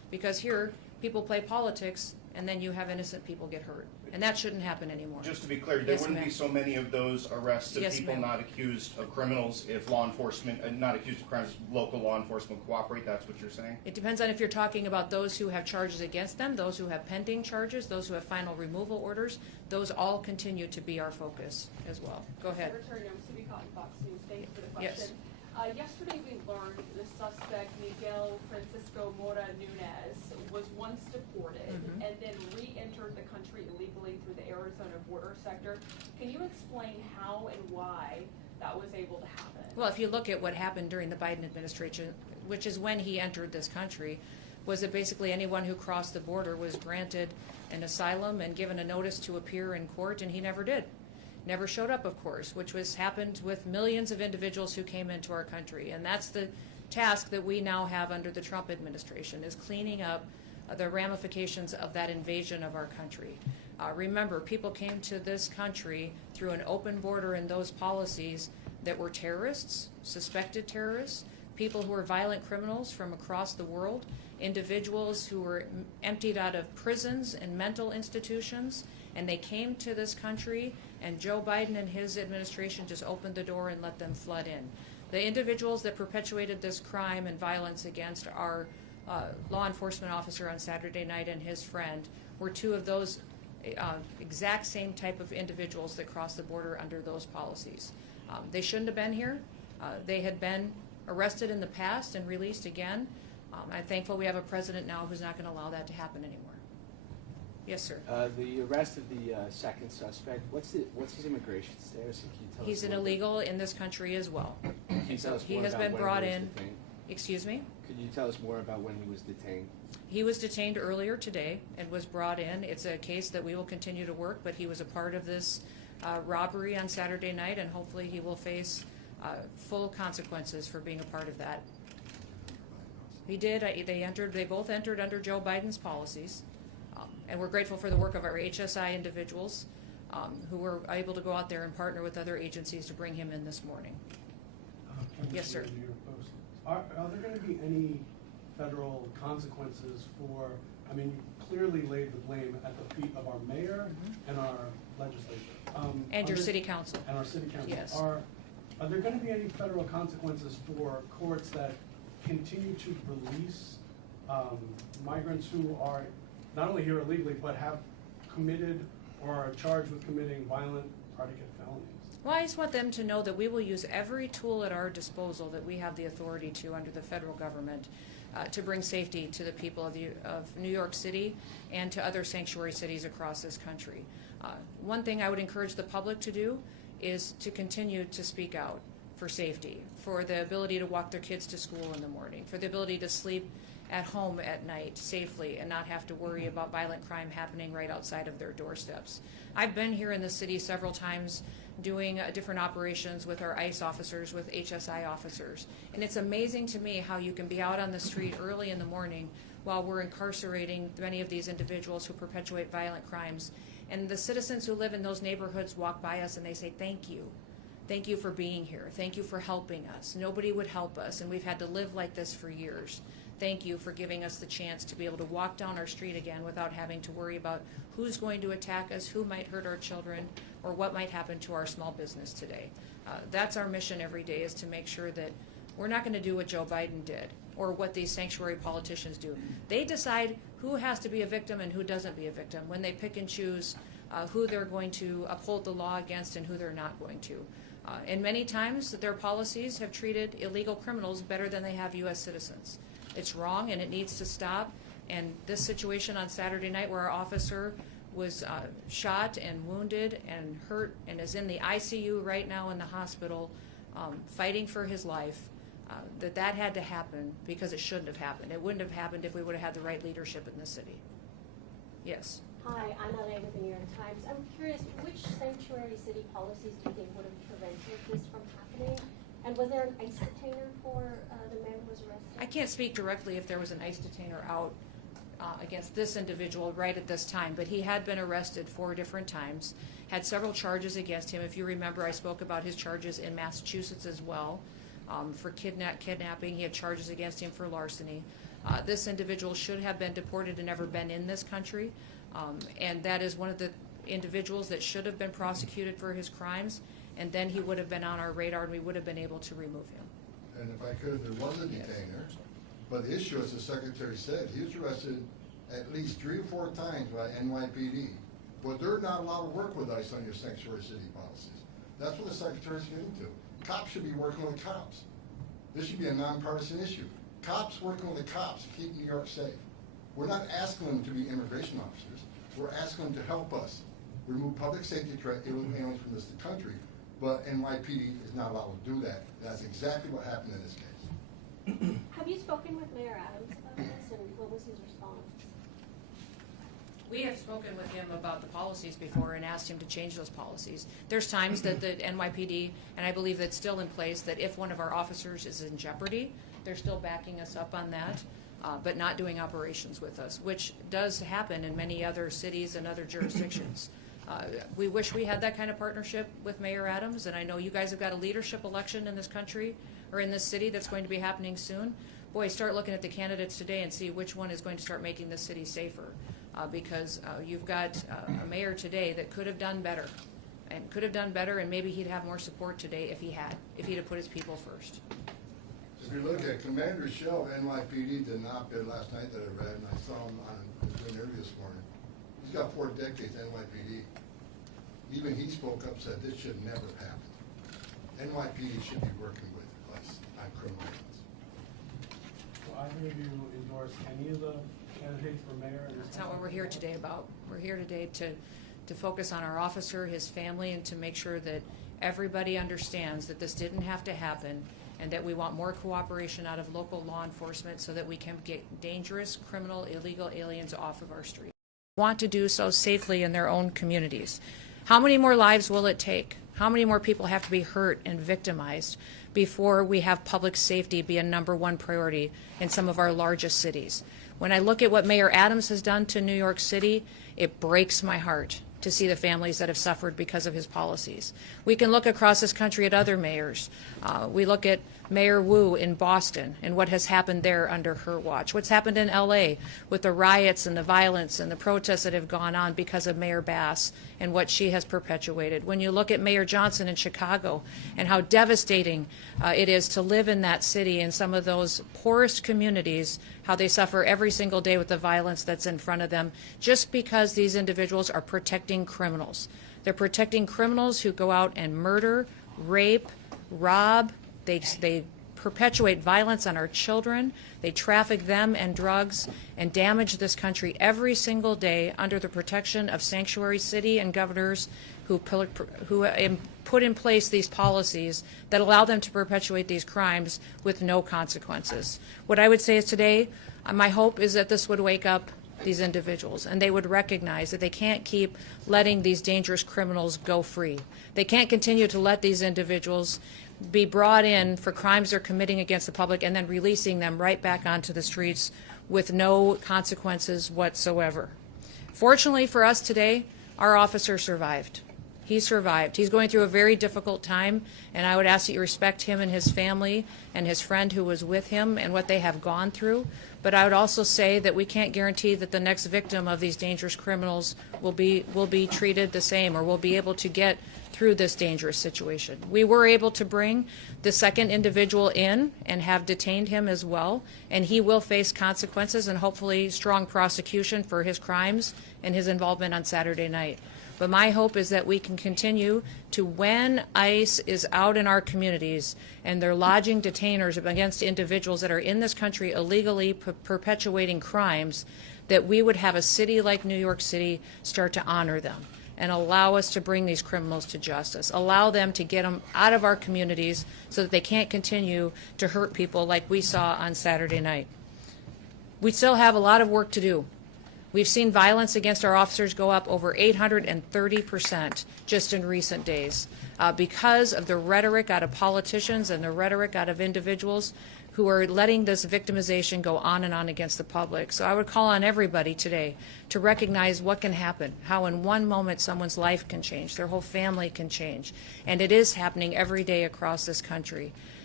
Because here, people play politics, and then you have innocent people get hurt. And that shouldn't happen anymore. Just to be clear, there Yes, wouldn't be ma'am. so many of those arrests of Yes, people ma'am. not accused of criminals if law enforcement, not accused of crimes, local law enforcement cooperate, that's what you're saying? It depends on if you're talking about those who have charges against them, those who have pending charges, those who have final removal orders. Those all continue to be our focus as well. Go ahead. Secretary Noem, City Cotton Fox News, thank you for the Yes. question. Yesterday we learned the suspect, Miguel Francisco Mora Nunez, was once deported Mhm. and then re-entered the country illegally through the Arizona border sector. Can you explain how and why that was able to happen? Well, if you look at what happened during the Biden administration, which is when he entered this country, was that basically anyone who crossed the border was granted an asylum and given a notice to appear in court, and he never did. Never showed up, of course, which was happened with millions of individuals who came into our country. And that's the task that we now have under the Trump administration, is cleaning up the ramifications of that invasion of our country. Remember, people came to this country through an open border and those policies that were terrorists, suspected terrorists, people who were violent criminals from across the world, individuals who were emptied out of prisons and mental institutions, and they came to this country, and Joe Biden and his administration just opened the door and let them flood in. The individuals that perpetuated this crime and violence against our law enforcement officer on Saturday night and his friend were two of those exact same type of individuals that crossed the border under those policies. They shouldn't have been here. They had been arrested in the past and released again. I'm thankful we have a president now who's not going to allow that to happen anymore. Yes, sir. The arrest of the second suspect, what's his immigration status? Can you tell He's us an more? illegal in this country as well. Can you tell us He more has about been when brought he was in. detained? Excuse me? Could you tell us more about when he was detained? He was detained earlier today and was brought in. It's a case that we will continue to work, but he was a part of this robbery on Saturday night, and hopefully he will face full consequences for being a part of that. He did. They both entered under Joe Biden's policies, and we're grateful for the work of our HSI individuals who were able to go out there and partner with other agencies to bring him in this morning. Yes, sir. New York Post. Are there going to be any federal consequences for, I mean, you clearly laid the blame at the feet of our mayor and our legislature. And your are there- city council. And our city council. Yes. Are there going to be any federal consequences for courts that continue to release migrants who are not only here illegally, but have committed or are charged with committing violent predicate felonies? Well, I just want them to know that we will use every tool at our disposal that we have the authority to under the federal government to bring safety to the people of New York City and to other sanctuary cities across this country. One thing I would encourage the public to do is to continue to speak out for safety, for the ability to walk their kids to school in the morning, for the ability to sleep at home at night safely and not have to worry about violent crime happening right outside of their doorsteps. I've been here in the city several times doing different operations with our ICE officers, with HSI officers. And it's amazing to me how you can be out on the street early in the morning while we're incarcerating many of these individuals who perpetuate violent crimes. And the citizens who live in those neighborhoods walk by us and they say, "Thank you. Thank you for being here. Thank you for helping us. Nobody would help us, and we've had to live like this for years. Thank you for giving us the chance to be able to walk down our street again without having to worry about who's going to attack us, who might hurt our children, or what might happen to our small business today." That's our mission every day, is to make sure that we're not going to do what Joe Biden did or what these sanctuary politicians do. They decide who has to be a victim and who doesn't be a victim when they pick and choose who they're going to uphold the law against and who they're not going to. And many times their policies have treated illegal criminals better than they have U.S. citizens. It's wrong and it needs to stop. And this situation on Saturday night where our officer was shot and wounded and hurt and is in the ICU right now in the hospital fighting for his life, that had to happen because it shouldn't have happened. It wouldn't have happened if we would have had the right leadership in the city. Yes. Hi, I'm Elaine with the New York Times. I'm curious, which sanctuary city policies do you think would have prevented this from happening? And was there an ICE detainer for the man who was arrested? I can't speak directly if there was an ICE detainer out against this individual right at this time, but he had been arrested 4 different times, had several charges against him. If you remember, I spoke about his charges in Massachusetts as well for kidnapping. He had charges against him for larceny. This individual should have been deported and never been in this country, and that is one of the individuals that should have been prosecuted for his crimes, and then he would have been on our radar and we would have been able to remove him. And if I could, there was a detainer, but the issue, as the Secretary said, he was arrested at least 3 or 4 times by NYPD, but they're not allowed to work with ICE on your sanctuary city policies. That's what the Secretary's getting to. Cops should be working with cops. This should be a nonpartisan issue. Cops working with the cops to keep New York safe. We're not asking them to be immigration officers. We're asking them to help us remove public safety threat aliens from this country, but NYPD is not allowed to do that. That's exactly what happened in this case. Have you spoken with Mayor Adams about this, and what was his response? We have spoken with him about the policies before and asked him to change those policies. There's times that the NYPD, and I believe that's still in place, that if one of our officers is in jeopardy, they're still backing us up on that, but not doing operations with us, which does happen in many other cities and other jurisdictions. We wish we had that kind of partnership with Mayor Adams, and I know you guys have got a leadership election in this country, or in this city, that's going to be happening soon. Boy, start looking at the candidates today and see which one is going to start making this city safer. Because you've got a mayor today that could have done better, and maybe he'd have more support today if he'd have put his people first. If you look at Commander Shell, NYPD did an op-ed last night that I read, and I saw him on his interview this morning. He's got 4 decades NYPD. Even he spoke up, said this should never happen. NYPD should be working with us on criminal aliens. So either of you endorse any of the candidates for mayor? That's not what we're here today about. We're here today to focus on our officer, his family, and to make sure that everybody understands that this didn't have to happen, and that we want more cooperation out of local law enforcement so that we can get dangerous, criminal, illegal aliens off of our streets. Want to do so safely in their own communities. How many more lives will it take? How many more people have to be hurt and victimized before we have public safety be a #1 priority in some of our largest cities? When I look at what Mayor Adams has done to New York City, it breaks my heart to see the families that have suffered because of his policies. We can look across this country at other mayors. We look at Mayor Wu in Boston and what has happened there under her watch. What's happened in LA with the riots and the violence and the protests that have gone on because of Mayor Bass and what she has perpetuated. When you look at Mayor Johnson in Chicago and how devastating it is to live in that city, in some of those poorest communities, how they suffer every single day with the violence that's in front of them, just because these individuals are protecting criminals. They're protecting criminals who go out and murder, rape, rob. They perpetuate violence on our children. They traffic them and drugs and damage this country every single day under the protection of sanctuary city and governors who put in place these policies that allow them to perpetuate these crimes with no consequences. What I would say is today, my hope is that this would wake up these individuals, and they would recognize that they can't keep letting these dangerous criminals go free. They can't continue to let these individuals be brought in for crimes they're committing against the public and then releasing them right back onto the streets with no consequences whatsoever. Fortunately for us today, our officer survived. He survived. He's going through a very difficult time, and I would ask that you respect him and his family and his friend who was with him and what they have gone through. But I would also say that we can't guarantee that the next victim of these dangerous criminals will be treated the same or will be able to get through this dangerous situation. We were able to bring the second individual in and have detained him as well, and he will face consequences and hopefully strong prosecution for his crimes and his involvement on Saturday night. But my hope is that we can continue to, when ICE is out in our communities and they're lodging detainers against individuals that are in this country illegally perpetuating crimes, that we would have a city like New York City start to honor them and allow us to bring these criminals to justice, allow them to get them out of our communities so that they can't continue to hurt people like we saw on Saturday night. We still have a lot of work to do. We've seen violence against our officers go up over 830% just in recent days because of the rhetoric out of politicians and the rhetoric out of individuals who are letting this victimization go on and on against the public. So I would call on everybody today to recognize what can happen, how in one moment someone's life can change, their whole family can change, and it is happening every day across this country.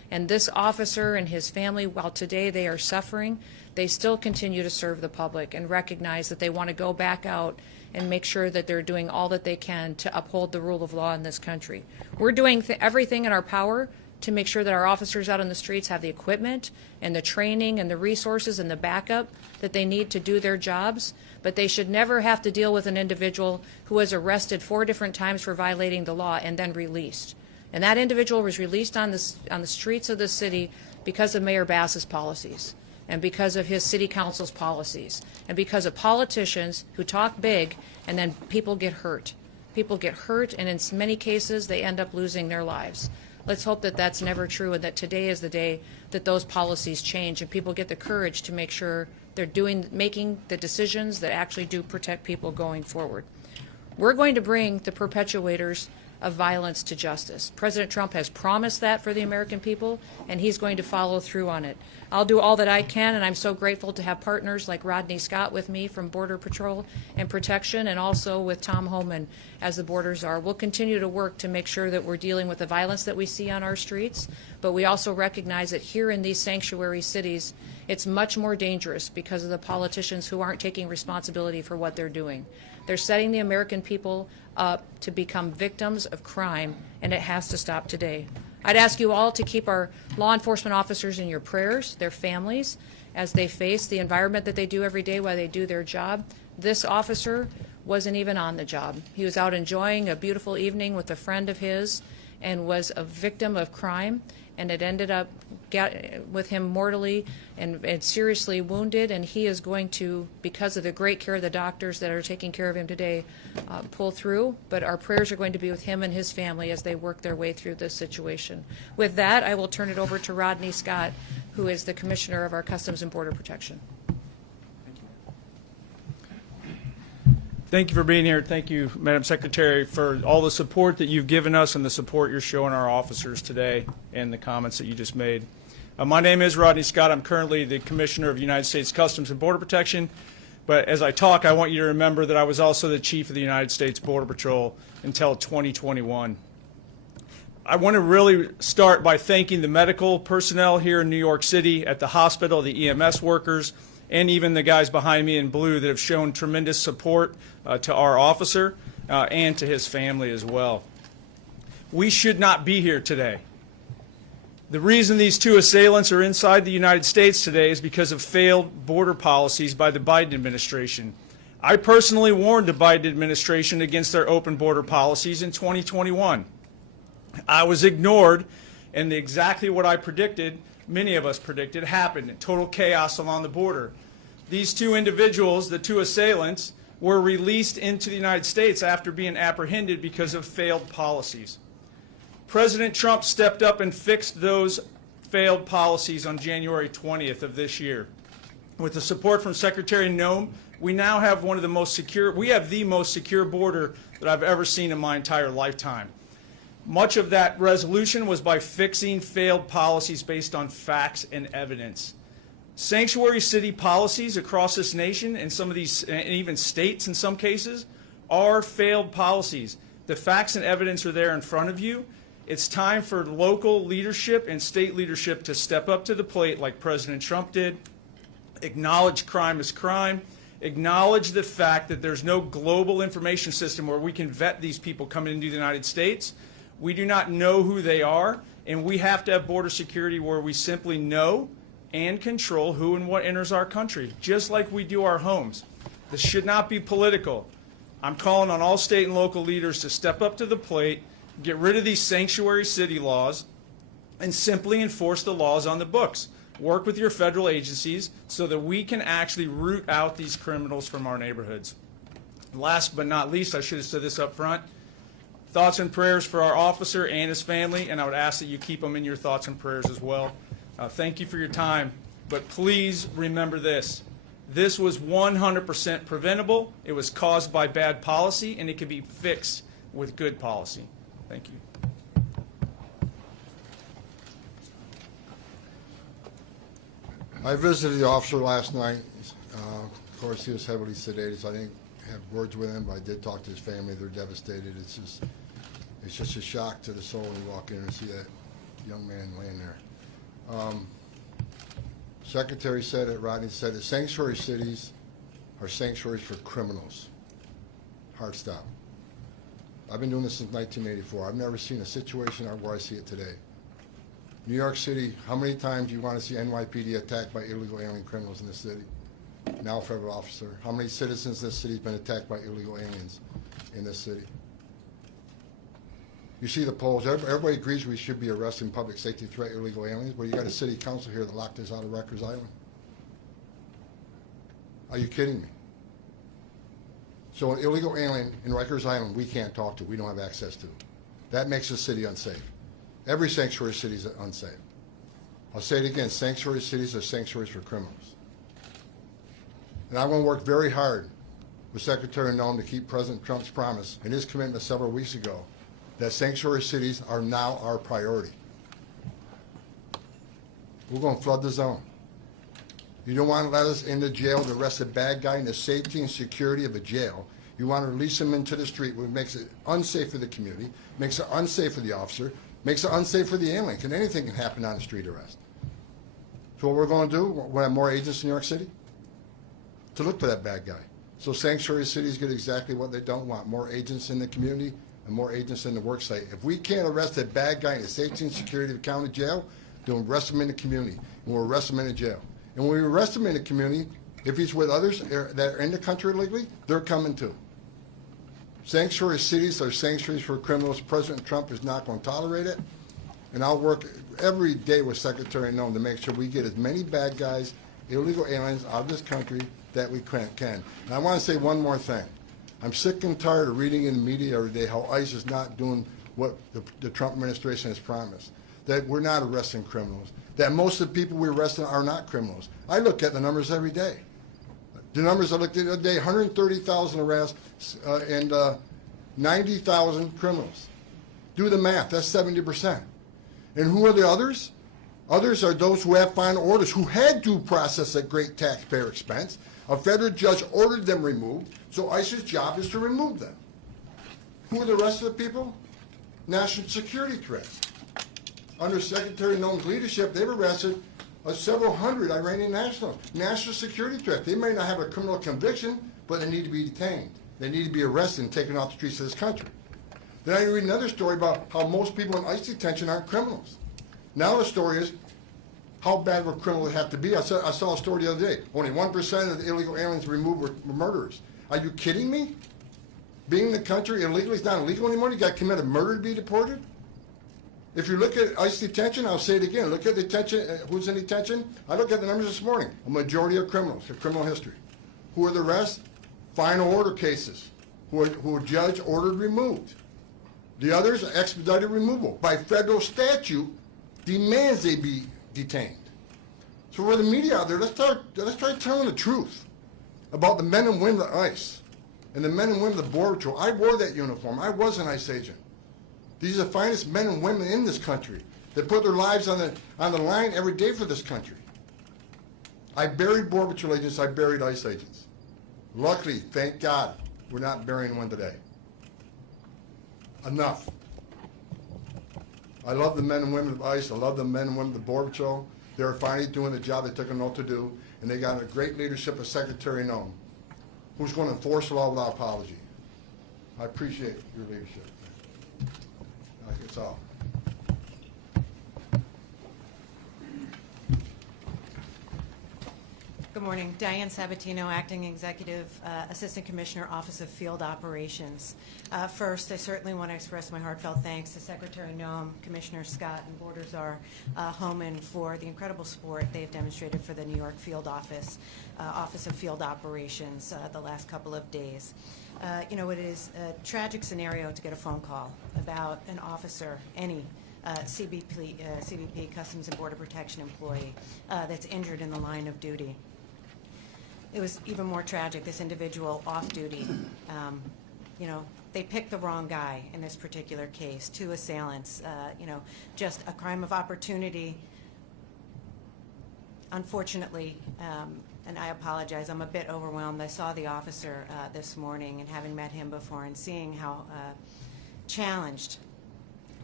And this officer and his family, while today they are suffering, they still continue to serve the public and recognize that they want to go back out and make sure that they're doing all that they can to uphold the rule of law in this country. We're doing everything in our power to make sure that our officers out on the streets have the equipment and the training and the resources and the backup that they need to do their jobs, but they should never have to deal with an individual who was arrested 4 different times for violating the law and then released. And that individual was released on the streets of the city because of Mayor Bass's policies, and because of his city council's policies, and because of politicians who talk big and then people get hurt. People get hurt, and in many cases they end up losing their lives. Let's hope that that's never true, and that today is the day that those policies change and people get the courage to make sure they're making the decisions that actually do protect people going forward. We're going to bring the perpetuators of violence to justice. President Trump has promised that for the American people, and he's going to follow through on it. I'll do all that I can, and I'm so grateful to have partners like Rodney Scott with me from Border Patrol and Protection, and also with Tom Homeland as the Border Czar. We'll continue to work to make sure that we're dealing with the violence that we see on our streets, but we also recognize that here in these sanctuary cities, it's much more dangerous because of the politicians who aren't taking responsibility for what they're doing. They're setting the American people up to become victims of crime, and it has to stop today. I'd ask you all to keep our law enforcement officers in your prayers, their families, as they face the environment that they do every day while they do their job. This officer wasn't even on the job. He was out enjoying a beautiful evening with a friend of his and was a victim of crime, and it ended up with him mortally and seriously wounded, and he is going to, because of the great care of the doctors that are taking care of him today, pull through. But our prayers are going to be with him and his family as they work their way through this situation. With that, I will turn it over to Rodney Scott, who is the Commissioner of our Customs and Border Protection. Thank you for being here. Thank you, Madam Secretary, for all the support that you've given us and the support you're showing our officers today and the comments that you just made. My name is Rodney Scott. I'm currently the Commissioner of United States Customs and Border Protection. But as I talk, I want you to remember that I was also the Chief of the United States Border Patrol until 2021. I want to really start by thanking the medical personnel here in New York City, at the hospital, the EMS workers, and even the guys behind me in blue that have shown tremendous support to our officer and to his family as well. We should not be here today. The reason these 2 assailants are inside the United States today is because of failed border policies by the Biden administration. I personally warned the Biden administration against their open border policies in 2021. I was ignored, and exactly what I predicted, many of us predicted, happened. Total chaos along the border. These 2 individuals, the 2 assailants, were released into the United States after being apprehended because of failed policies. President Trump stepped up and fixed those failed policies on January 20th of this year. With the support from Secretary Noem, we now have one of the most secure, we have the most secure border that I've ever seen in my entire lifetime. Much of that resolution was by fixing failed policies based on facts and evidence. Sanctuary city policies across this nation, and some of these, and even states in some cases, are failed policies. The facts and evidence are there in front of you. It's time for local leadership and state leadership to step up to the plate like President Trump did, acknowledge crime as crime, acknowledge the fact that there's no global information system where we can vet these people coming into the United States. We do not know who they are, and we have to have border security where we simply know and control who and what enters our country, just like we do our homes. This should not be political. I'm calling on all state and local leaders to step up to the plate, get rid of these sanctuary city laws, and simply enforce the laws on the books. Work with your federal agencies so that we can actually root out these criminals from our neighborhoods. Last but not least, I should have said this up front, thoughts and prayers for our officer and his family, and I would ask that you keep them in your thoughts and prayers as well. Thank you for your time, but please remember this. This was 100% preventable. It was caused by bad policy, and it can be fixed with good policy. Thank you. I visited the officer last night. Of course, he was heavily sedated, so I didn't have words with him, but I did talk to his family. They're devastated. It's just a shock to the soul when you walk in and see that young man laying there. Secretary said it, Rodney said it, sanctuary cities are sanctuaries for criminals. Hard stop. I've been doing this since 1984. I've never seen a situation where I see it today. New York City, how many times do you want to see NYPD attacked by illegal alien criminals in this city? Now a federal officer. How many citizens in this city have been attacked by illegal aliens in this city? You see the polls. Everybody agrees we should be arresting public safety threat illegal aliens, but you got a city council here that locked us out of Rikers Island. Are you kidding me? So an illegal alien in Rikers Island we can't talk to, we don't have access to. That makes the city unsafe. Every sanctuary city is unsafe. I'll say it again, sanctuary cities are sanctuaries for criminals. And I'm going to work very hard with Secretary Noem to keep President Trump's promise and his commitment several weeks ago that sanctuary cities are now our priority. We're going to flood the zone. You don't want to let us into jail to arrest a bad guy in the safety and security of a jail. You want to release him into the street, which makes it unsafe for the community, makes it unsafe for the officer, makes it unsafe for the alien. Anything can happen on a street arrest. So what we're going to do, we'll have more agents in New York City to look for that bad guy. So sanctuary cities get exactly what they don't want, more agents in the community and more agents in the work site. If we can't arrest a bad guy in the safety and security of the county jail, then we'll arrest him in the community, and we'll arrest him in the jail. And when we arrest him in the community, if he's with others that are in the country illegally, they're coming too. Sanctuary cities are sanctuaries for criminals. President Trump is not going to tolerate it. And I'll work every day with Secretary Noem to make sure we get as many bad guys, illegal aliens out of this country that we can. And I want to say one more thing. I'm sick and tired of reading in the media every day how ICE is not doing what the Trump administration has promised, that we're not arresting criminals, that most of the people we're arresting are not criminals. I look at the numbers every day. The numbers I looked at the other day, 130,000 arrests and 90,000 criminals. Do the math, that's 70%. And who are the others? Others are those who have final orders, who had due process at great taxpayer expense. A federal judge ordered them removed, so ICE's job is to remove them. Who are the rest of the people? National security threats. Under Secretary Noem's leadership, they've arrested several hundred Iranian nationals. National security threat. They may not have a criminal conviction, but they need to be detained. They need to be arrested and taken off the streets of this country. Then I read another story about how most people in ICE detention aren't criminals. Now the story is, how bad would criminals have to be? I saw a story the other day. Only 1% of the illegal aliens removed were murderers. Are you kidding me? Being in the country illegally is not illegal anymore? You got to commit a murder to be deported? If you look at ICE detention, I'll say it again, look at detention, who's in detention? I looked at the numbers this morning. A majority are criminals, have criminal history. Who are the rest? Final order cases, who are judge ordered removed. The others are expedited removal. By federal statute, demands they be detained. So for the media out there, let's try telling the truth about the men and women of ICE and the men and women of the Border Patrol. I wore that uniform. I was an ICE agent. These are the finest men and women in this country that put their lives on the line every day for this country. I buried Border Patrol agents. I buried ICE agents. Luckily, thank God, we're not burying one today. Enough. I love the men and women of ICE. I love the men and women of the Border Patrol. They're finally doing the job they took an oath to do, and they got a great leadership of Secretary Noem, who's going to enforce the law without apology. I appreciate your leadership. That's all. Good morning. Diane Sabatino, Acting Executive Assistant Commissioner, Office of Field Operations. First, I certainly want to express my heartfelt thanks to Secretary Noem, Commissioner Scott, and Border Czar Homeland for the incredible support they've demonstrated for the New York Field Office, Office of Field Operations the last couple of days. You know, it is a tragic scenario to get a phone call about an officer, any CBP, Customs and Border Protection employee, that's injured in the line of duty. It was even more tragic, this individual off duty. You know, they picked the wrong guy in this particular case, two assailants, you know, just a crime of opportunity. Unfortunately, and I apologize, I'm a bit overwhelmed. I saw the officer this morning, and having met him before and seeing how challenged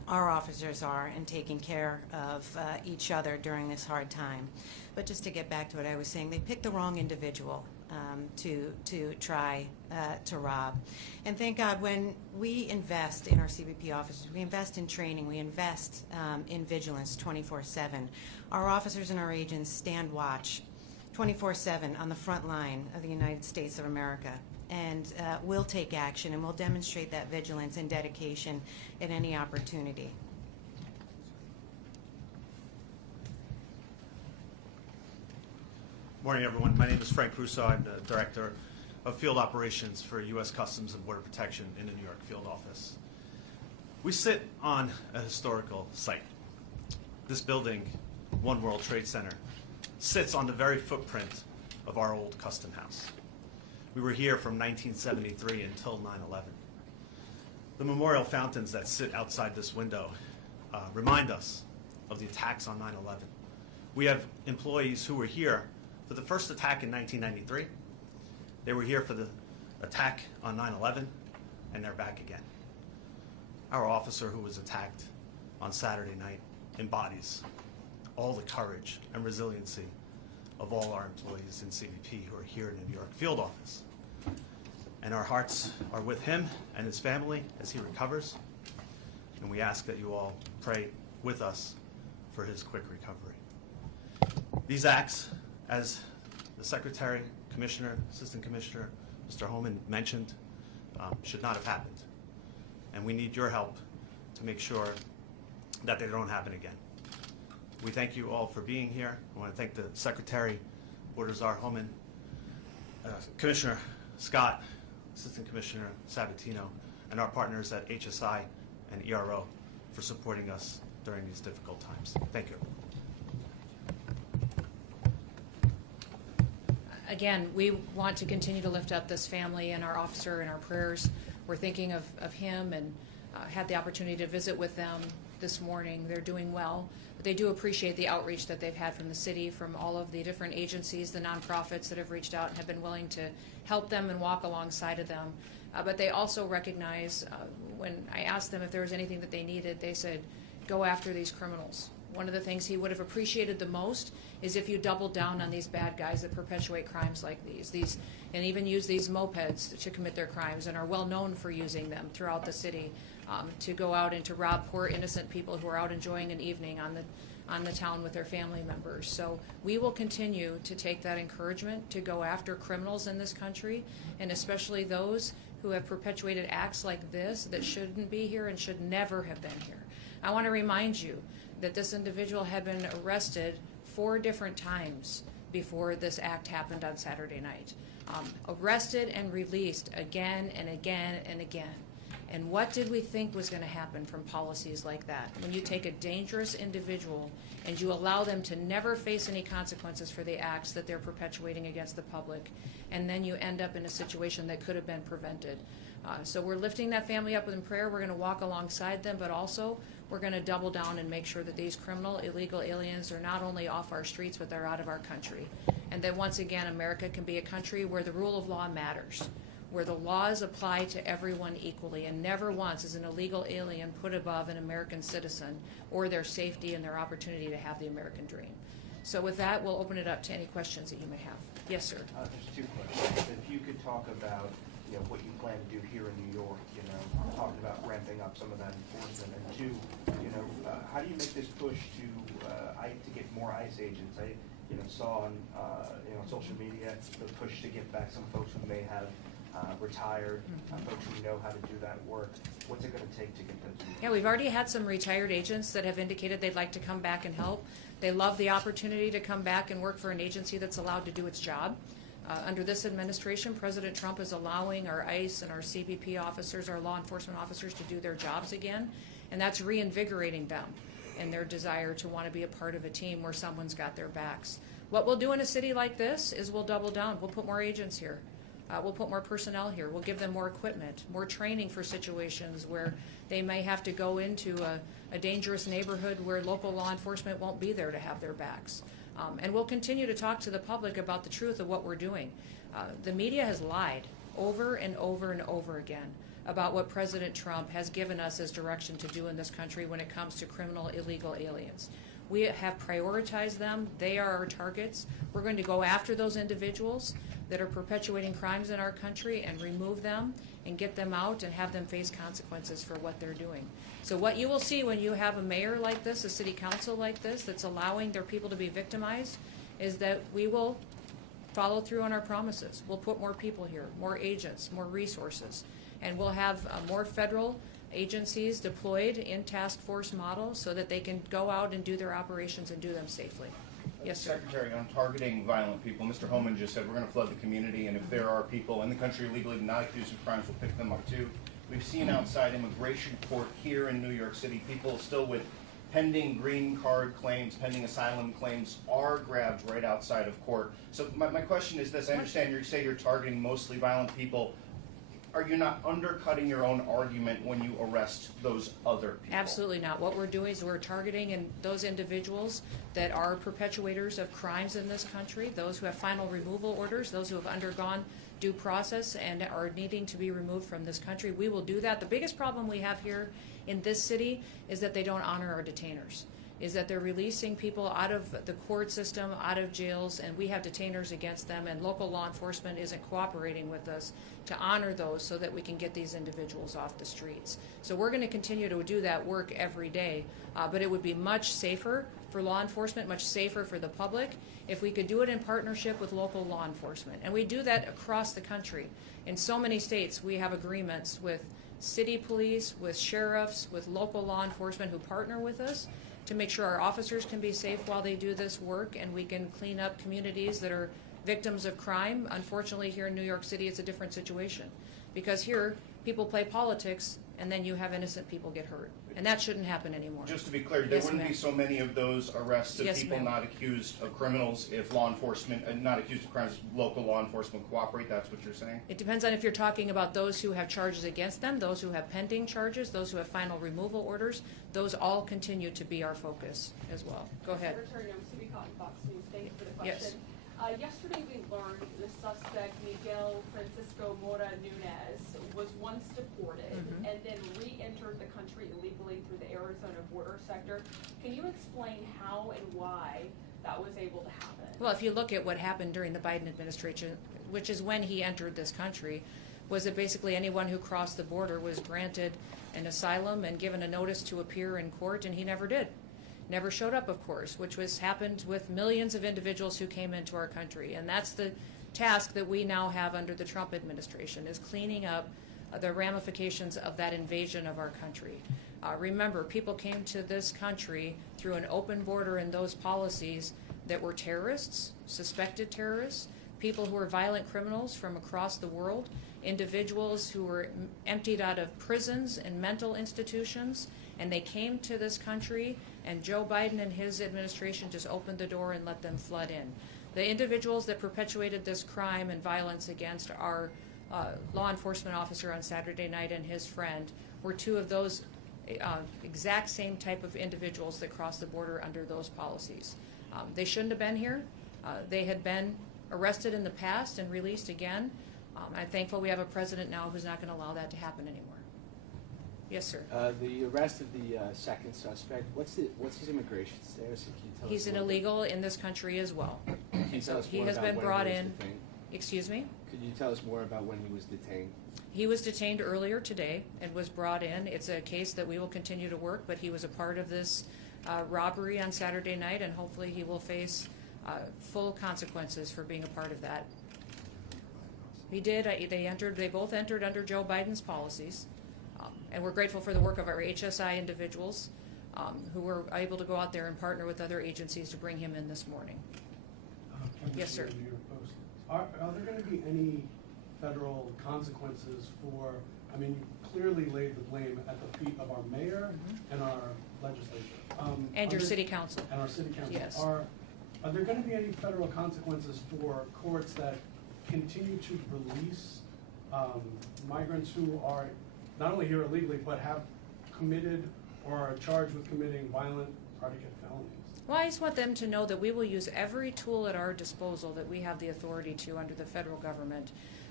our officers are in taking care of each other during this hard time. But just to get back to what I was saying, they picked the wrong individual to try to rob. And thank God, when we invest in our CBP officers, we invest in training, we invest in vigilance 24/7. Our officers and our agents stand watch 24/7 on the front line of the United States of America, and we'll take action and we'll demonstrate that vigilance and dedication at any opportunity. Morning, everyone. My name is Frank Russo. I'm the Director of Field Operations for U.S. Customs and Border Protection in the New York Field Office. We sit on a historical site. This building, One World Trade Center, sits on the very footprint of our old custom house. We were here from 1973 until 9/11. The memorial fountains that sit outside this window remind us of the attacks on 9/11. We have employees who were here for the first attack in 1993. They were here for the attack on 9/11, and they're back again. Our officer who was attacked on Saturday night embodies all the courage and resiliency of all our employees in CBP who are here in the New York Field Office. And our hearts are with him and his family as he recovers, and we ask that you all pray with us for his quick recovery. These acts, as the Secretary, Commissioner, Assistant Commissioner, Mr. Homeland mentioned, should not have happened. And we need your help to make sure that they don't happen again. We thank you all for being here. I want to thank the Secretary, Borders-Czar Homeland, Commissioner Scott, Assistant Commissioner Sabatino, and our partners at HSI and ERO for supporting us during these difficult times. Thank you. Again, we want to continue to lift up this family and our officer in our prayers. We're thinking of him and had the opportunity to visit with them this morning. They're doing well, but they do appreciate the outreach that they've had from the city, from all of the different agencies, the nonprofits that have reached out and have been willing to help them and walk alongside of them. But they also recognize, when I asked them if there was anything that they needed, they said, go after these criminals. One of the things he would have appreciated the most is if you doubled down on these bad guys that perpetuate crimes like these and even use these mopeds to commit their crimes and are well known for using them throughout the city to go out and to rob poor innocent people who are out enjoying an evening on the town with their family members. So we will continue to take that encouragement to go after criminals in this country, and especially those who have perpetuated acts like this that shouldn't be here and should never have been here. I want to remind you that this individual had been arrested 4 different times before this act happened on Saturday night. Arrested and released again and again and again. And what did we think was going to happen from policies like that? When you take a dangerous individual and you allow them to never face any consequences for the acts that they're perpetuating against the public, and then you end up in a situation that could have been prevented. So we're lifting that family up in prayer. We're going to walk alongside them, but also we're going to double down and make sure that these criminal, illegal aliens are not only off our streets, but they're out of our country. And that once again, America can be a country where the rule of law matters, where the laws apply to everyone equally, and never once is an illegal alien put above an American citizen or their safety and their opportunity to have the American dream. So with that, we'll open it up to any questions that you may have. Yes, sir. There's 2 questions. If you could talk about, what you plan to do here in New York, talking about ramping up some of that enforcement, and 2, how do you make this push to get more ICE agents? I, saw on, social media the push to get back some folks who may have retired, folks who know how to do that work. What's it going to take to get those people? Yeah, we've already had some retired agents that have indicated they'd like to come back and help. They love the opportunity to come back and work for an agency that's allowed to do its job. Under this administration, President Trump is allowing our ICE and our CBP officers, our law enforcement officers, to do their jobs again, and that's reinvigorating them in their desire to want to be a part of a team where someone's got their backs. What we'll do in a city like this is we'll double down. We'll put more agents here. We'll put more personnel here. We'll give them more equipment, more training for situations where they may have to go into a dangerous neighborhood where local law enforcement won't be there to have their backs. And we'll continue to talk to the public about the truth of what we're doing. The media has lied over and over and over again about what President Trump has given us as direction to do in this country when it comes to criminal illegal aliens. We have prioritized them. They are our targets. We're going to go after those individuals that are perpetuating crimes in our country and remove them and get them out and have them face consequences for what they're doing. So what you will see when you have a mayor like this, a city council like this, that's allowing their people to be victimized, is that we will follow through on our promises. We'll put more people here, more agents, more resources, and we'll have more federal agencies deployed in task force model so that they can go out and do their operations and do them safely. Yes, sir. Secretary, on targeting violent people, Mr. Homeland just said we're going to flood the community, and if there are people in the country illegally not accused of crimes, we'll pick them up too. We've seen outside immigration court here in New York City, people still with pending green card claims, pending asylum claims are grabbed right outside of court. So my question is this: I understand you say you're targeting mostly violent people. Are you not undercutting your own argument when you arrest those other people? Absolutely not. What we're doing is we're targeting those individuals that are perpetuators of crimes in this country, those who have final removal orders, those who have undergone due process and are needing to be removed from this country. We will do that. The biggest problem we have here in this city is that they don't honor our detainers, is that they're releasing people out of the court system, out of jails, and we have detainers against them, and local law enforcement isn't cooperating with us to honor those so that we can get these individuals off the streets. So we're going to continue to do that work every day, but it would be much safer for law enforcement, much safer for the public, if we could do it in partnership with local law enforcement. And we do that across the country. In so many states, we have agreements with city police, with sheriffs, with local law enforcement who partner with us to make sure our officers can be safe while they do this work, and we can clean up communities that are victims of crime. Unfortunately, here in New York City, it's a different situation, because here people play politics and then you have innocent people get hurt, and that shouldn't happen anymore. Just to be clear, there wouldn't be so many of those arrests of people not accused of criminals if law enforcement, not accused of crimes, local law enforcement cooperate. That's what you're saying? It depends on if you're talking about those who have charges against them, those who have pending charges, those who have final removal orders. Those all continue to be our focus as well. Go ahead. Secretary Noem, City Cotton Fox News. Thank you for the question. Yes. Yesterday we learned the suspect, Miguel Francisco Mora Nunez, was once deported and then re-entered the country illegally through the Arizona border sector. Can you explain how and why that was able to happen? Well, if you look at what happened during the Biden administration, which is when he entered this country, was that basically anyone who crossed the border was granted an asylum and given a notice to appear in court, and he never did. Never showed up, of course, which happened with millions of individuals who came into our country. And that's the task that we now have under the Trump administration, is cleaning up the ramifications of that invasion of our country. Remember, people came to this country through an open border and those policies that were terrorists, suspected terrorists, people who were violent criminals from across the world, individuals who were emptied out of prisons and mental institutions, and they came to this country, and Joe Biden and his administration just opened the door and let them flood in. The individuals that perpetuated this crime and violence against our law enforcement officer on Saturday night and his friend were two of those exact same type of individuals that crossed the border under those policies. They shouldn't have been here. They had been arrested in the past and released again. I'm thankful we have a president now who's not going to allow that to happen anymore. Yes, sir. The arrest of the second suspect, what's his immigration status? Can you tell He's us an more illegal in this country as well. Can you tell us He more has about been when brought he was in. detained? Excuse me? Could you tell us more about when he was detained? He was detained earlier today and was brought in. It's a case that we will continue to work, but he was a part of this robbery on Saturday night, and hopefully he will face full consequences for being a part of that. He did. They both entered under Joe Biden's policies, and we're grateful for the work of our HSI individuals who were able to go out there and partner with other agencies to bring him in this morning. Yes, sir. Are there going to be any federal consequences for, I mean, you clearly laid the blame at the feet of our mayor and our legislature. And your city council. And our city council. Yes. Are there going to be any federal consequences for courts that continue to release migrants who are not only here illegally, but have committed or are charged with committing violent predicate felonies? Well, I just want them to know that we will use every tool at our disposal that we have the authority to under the federal government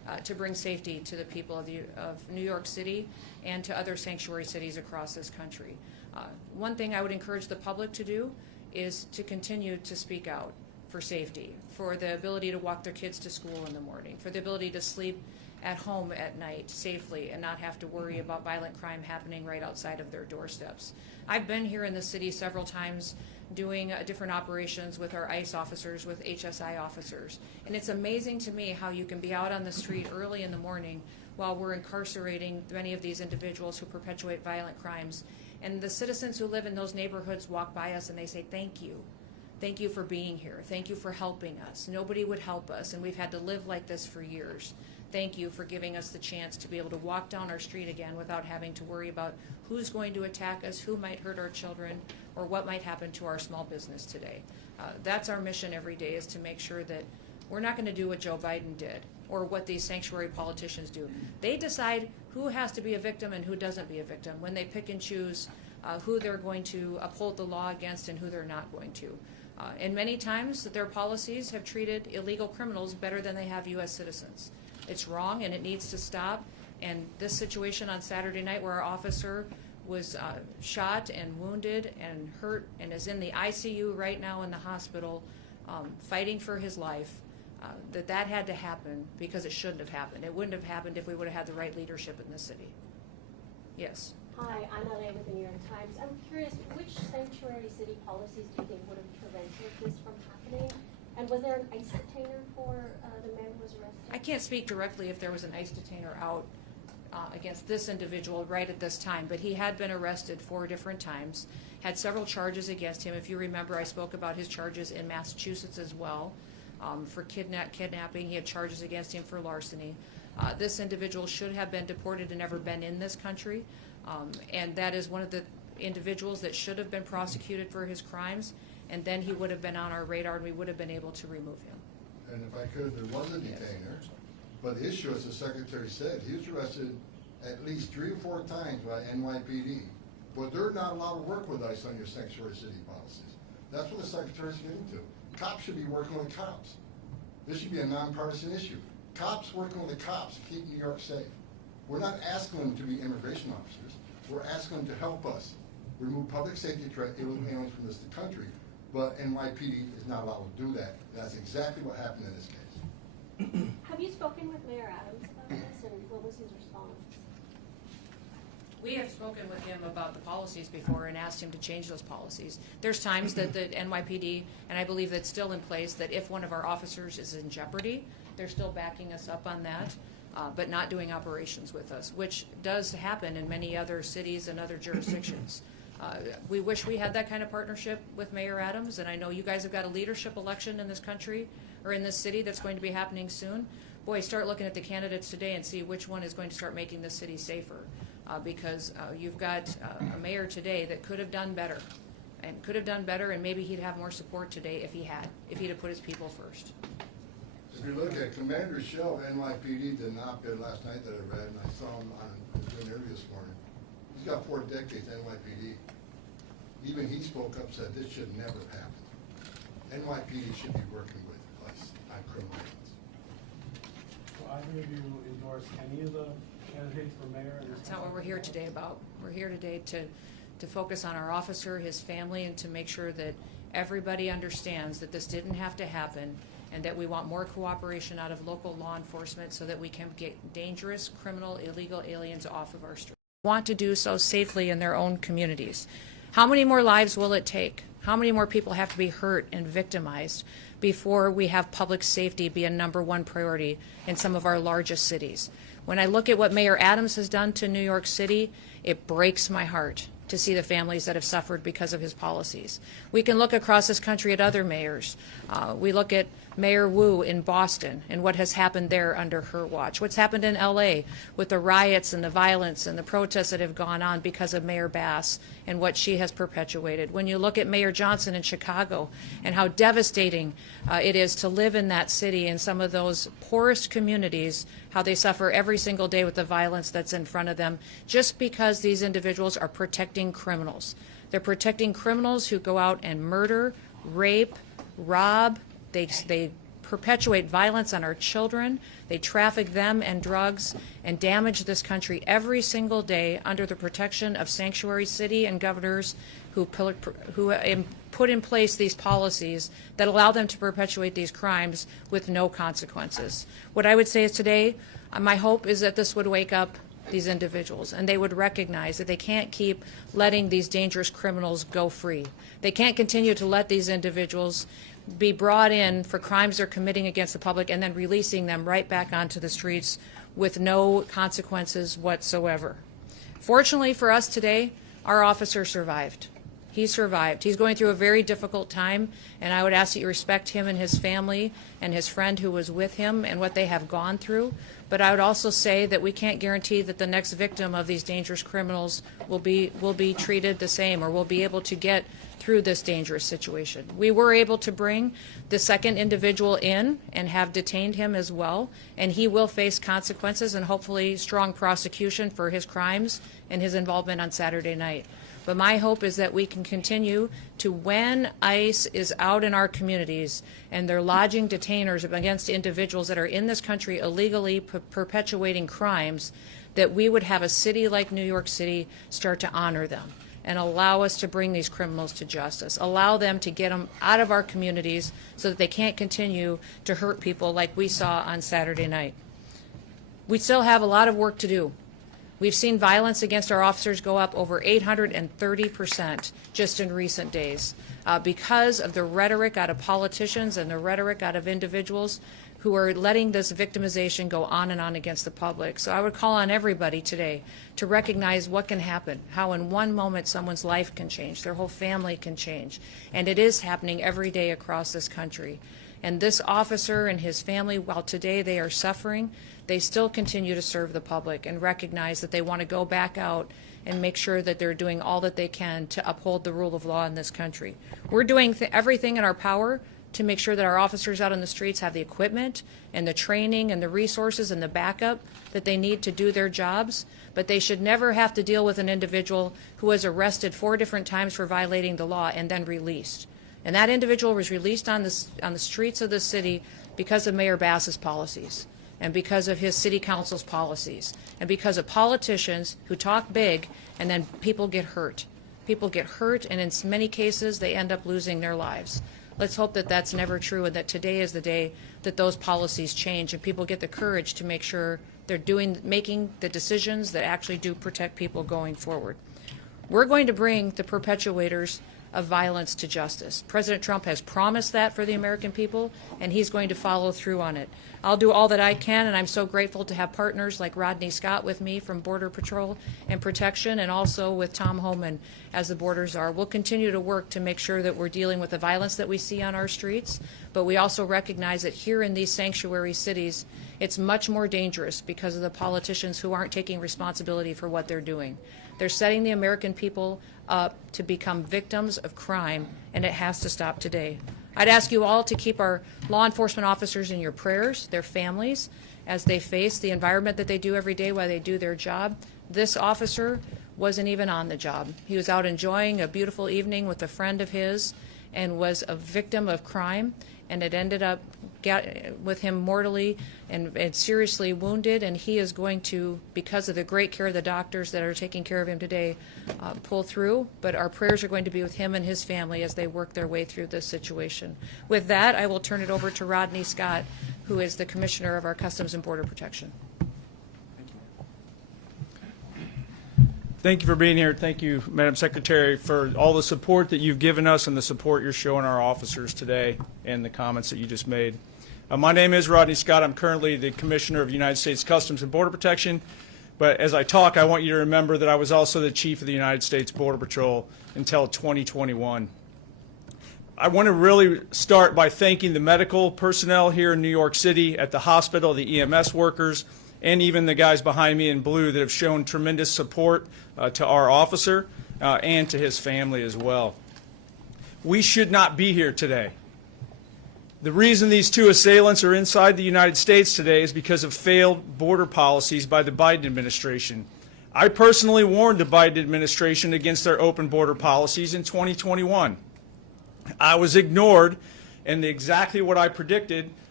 to bring safety to the people of New York City and to other sanctuary cities across this country. One thing I would encourage the public to do is to continue to speak out for safety, for the ability to walk their kids to school in the morning, for the ability to sleep at home at night safely and not have to worry about violent crime happening right outside of their doorsteps. I've been here in the city several times doing different operations with our ICE officers, with HSI officers, and it's amazing to me how you can be out on the street early in the morning while we're incarcerating many of these individuals who perpetuate violent crimes, and the citizens who live in those neighborhoods walk by us and they say, "Thank you. Thank you for being here. Thank you for helping us. Nobody would help us, and we've had to live like this for years. Thank you for giving us the chance to be able to walk down our street again without having to worry about who's going to attack us, who might hurt our children, or what might happen to our small business today." That's our mission every day, is to make sure that we're not going to do what Joe Biden did or what these sanctuary politicians do. They decide who has to be a victim and who doesn't be a victim when they pick and choose who they're going to uphold the law against and who they're not going to. And many times their policies have treated illegal criminals better than they have U.S. citizens. It's wrong and it needs to stop. And this situation on Saturday night where our officer was shot and wounded and hurt and is in the ICU right now in the hospital fighting for his life, that had to happen because it shouldn't have happened. It wouldn't have happened if we would have had the right leadership in the city. Yes. Hi, I'm LA with the New York Times. I'm curious, which sanctuary city policies do you think would have prevented this from happening? And was there an ICE detainer for the man who was arrested? I can't speak directly if there was an ICE detainer out against this individual right at this time, but he had been arrested 4 different times, had several charges against him. If you remember, I spoke about his charges in Massachusetts as well for kidnapping. He had charges against him for larceny. This individual should have been deported and never been in this country, and that is one of the individuals that should have been prosecuted for his crimes, and then he would have been on our radar and we would have been able to remove him. And if I could, there was a detainer, but the issue, as the Secretary said, he was arrested at least 3 or 4 times by NYPD, but they're not allowed to work with ICE on your sanctuary city policies. That's what the Secretary's getting to. Cops should be working with cops. This should be a nonpartisan issue. Cops working with the cops to keep New York safe. We're not asking them to be immigration officers. We're asking them to help us remove public safety threat aliens from this country, but NYPD is not allowed to do that. That's exactly what happened in this case. Have you spoken with Mayor Adams about this, and what was his response? We have spoken with him about the policies before and asked him to change those policies. There's times that the NYPD, and I believe that's still in place, that if one of our officers is in jeopardy, they're still backing us up on that, but not doing operations with us, which does happen in many other cities and other jurisdictions. We wish we had that kind of partnership with Mayor Adams, and I know you guys have got a leadership election in this country or in this city that's going to be happening soon. Boy, start looking at the candidates today and see which one is going to start making this city safer, because you've got a mayor today that could have done better, and maybe he'd have more support today if he'd have put his people first. If you look at Commander Shell, NYPD did an op-ed last night that I read, and I saw him on an interview this morning. He's got 4 decades NYPD. Even he spoke up, said this should never happen. NYPD should be working with us on criminal aliens. So either of you endorse any of the candidates for mayor? That's not what we're here today about. We're here today to focus on our officer, his family, and to make sure that everybody understands that this didn't have to happen, and that we want more cooperation out of local law enforcement so that we can get dangerous, criminal, illegal aliens off of our streets. Want to do so safely in their own communities. How many more lives will it take? How many more people have to be hurt and victimized before we have public safety be a #1 priority in some of our largest cities? When I look at what Mayor Adams has done to New York City, it breaks my heart to see the families that have suffered because of his policies. We can look across this country at other mayors. We look at Mayor Wu in Boston and what has happened there under her watch. What's happened in LA with the riots and the violence and the protests that have gone on because of Mayor Bass and what she has perpetuated. When you look at Mayor Johnson in Chicago and how devastating it is to live in that city and some of those poorest communities, how they suffer every single day with the violence that's in front of them, just because these individuals are protecting criminals. They're protecting criminals who go out and murder, rape, rob. They perpetuate violence on our children. They traffic them and drugs and damage this country every single day under the protection of sanctuary city and governors who put in place these policies that allow them to perpetuate these crimes with no consequences. What I would say is today, my hope is that this would wake up these individuals and they would recognize that they can't keep letting these dangerous criminals go free. They can't continue to let these individuals be brought in for crimes they're committing against the public and then releasing them right back onto the streets with no consequences whatsoever. Fortunately for us today, our officer survived. He survived. He's going through a very difficult time, and I would ask that you respect him and his family and his friend who was with him and what they have gone through. But I would also say that we can't guarantee that the next victim of these dangerous criminals will be treated the same or will be able to get through this dangerous situation. We were able to bring the second individual in and have detained him as well, and he will face consequences and hopefully strong prosecution for his crimes and his involvement on Saturday night. But my hope is that we can continue to, when ICE is out in our communities and they're lodging detainers against individuals that are in this country illegally perpetuating crimes, that we would have a city like New York City start to honor them and allow us to bring these criminals to justice, allow them to get them out of our communities so that they can't continue to hurt people like we saw on Saturday night. We still have a lot of work to do. We've seen violence against our officers go up over 830% just in recent days because of the rhetoric out of politicians and the rhetoric out of individuals who are letting this victimization go on and on against the public. So I would call on everybody today to recognize what can happen, how in one moment someone's life can change, their whole family can change. And it is happening every day across this country. And this officer and his family, while today they are suffering, they still continue to serve the public and recognize that they want to go back out and make sure that they're doing all that they can to uphold the rule of law in this country. We're doing everything in our power to make sure that our officers out on the streets have the equipment and the training and the resources and the backup that they need to do their jobs, but they should never have to deal with an individual who was arrested 4 different times for violating the law and then released. And that individual was released on the streets of the city because of Mayor Bass's policies and because of his city council's policies and because of politicians who talk big and then people get hurt. People get hurt, and in many cases they end up losing their lives. Let's hope that that's never true and that today is the day that those policies change and people get the courage to make sure they're making the decisions that actually do protect people going forward. We're going to bring the perpetuators of violence to justice. President Trump has promised that for the American people, and he's going to follow through on it. I'll do all that I can, and I'm so grateful to have partners like Rodney Scott with me from Border Patrol and Protection, and also with Tom Homeland as the Border Czar. We'll continue to work to make sure that we're dealing with the violence that we see on our streets, but we also recognize that here in these sanctuary cities, it's much more dangerous because of the politicians who aren't taking responsibility for what they're doing. They're setting the American people up to become victims of crime, and it has to stop today. I'd ask you all to keep our law enforcement officers in your prayers, their families, as they face the environment that they do every day while they do their job. This officer wasn't even on the job. He was out enjoying a beautiful evening with a friend of his and was a victim of crime, and it ended up with him mortally and seriously wounded, and he is going to, because of the great care of the doctors that are taking care of him today, pull through. But our prayers are going to be with him and his family as they work their way through this situation. With that, I will turn it over to Rodney Scott, who is the Commissioner of our Customs and Border Protection. Thank you for being here. Thank you, Madam Secretary, for all the support that you've given us and the support you're showing our officers today and the comments that you just made. My name is Rodney Scott. I'm currently the Commissioner of United States Customs and Border Protection. But as I talk, I want you to remember that I was also the Chief of the United States Border Patrol until 2021. I want to really start by thanking the medical personnel here in New York City at the hospital, the EMS workers, and even the guys behind me in blue that have shown tremendous support to our officer and to his family as well. We should not be here today. The reason these 2 assailants are inside the United States today is because of failed border policies by the Biden administration. I personally warned the Biden administration against their open border policies in 2021. I was ignored, and exactly what I predicted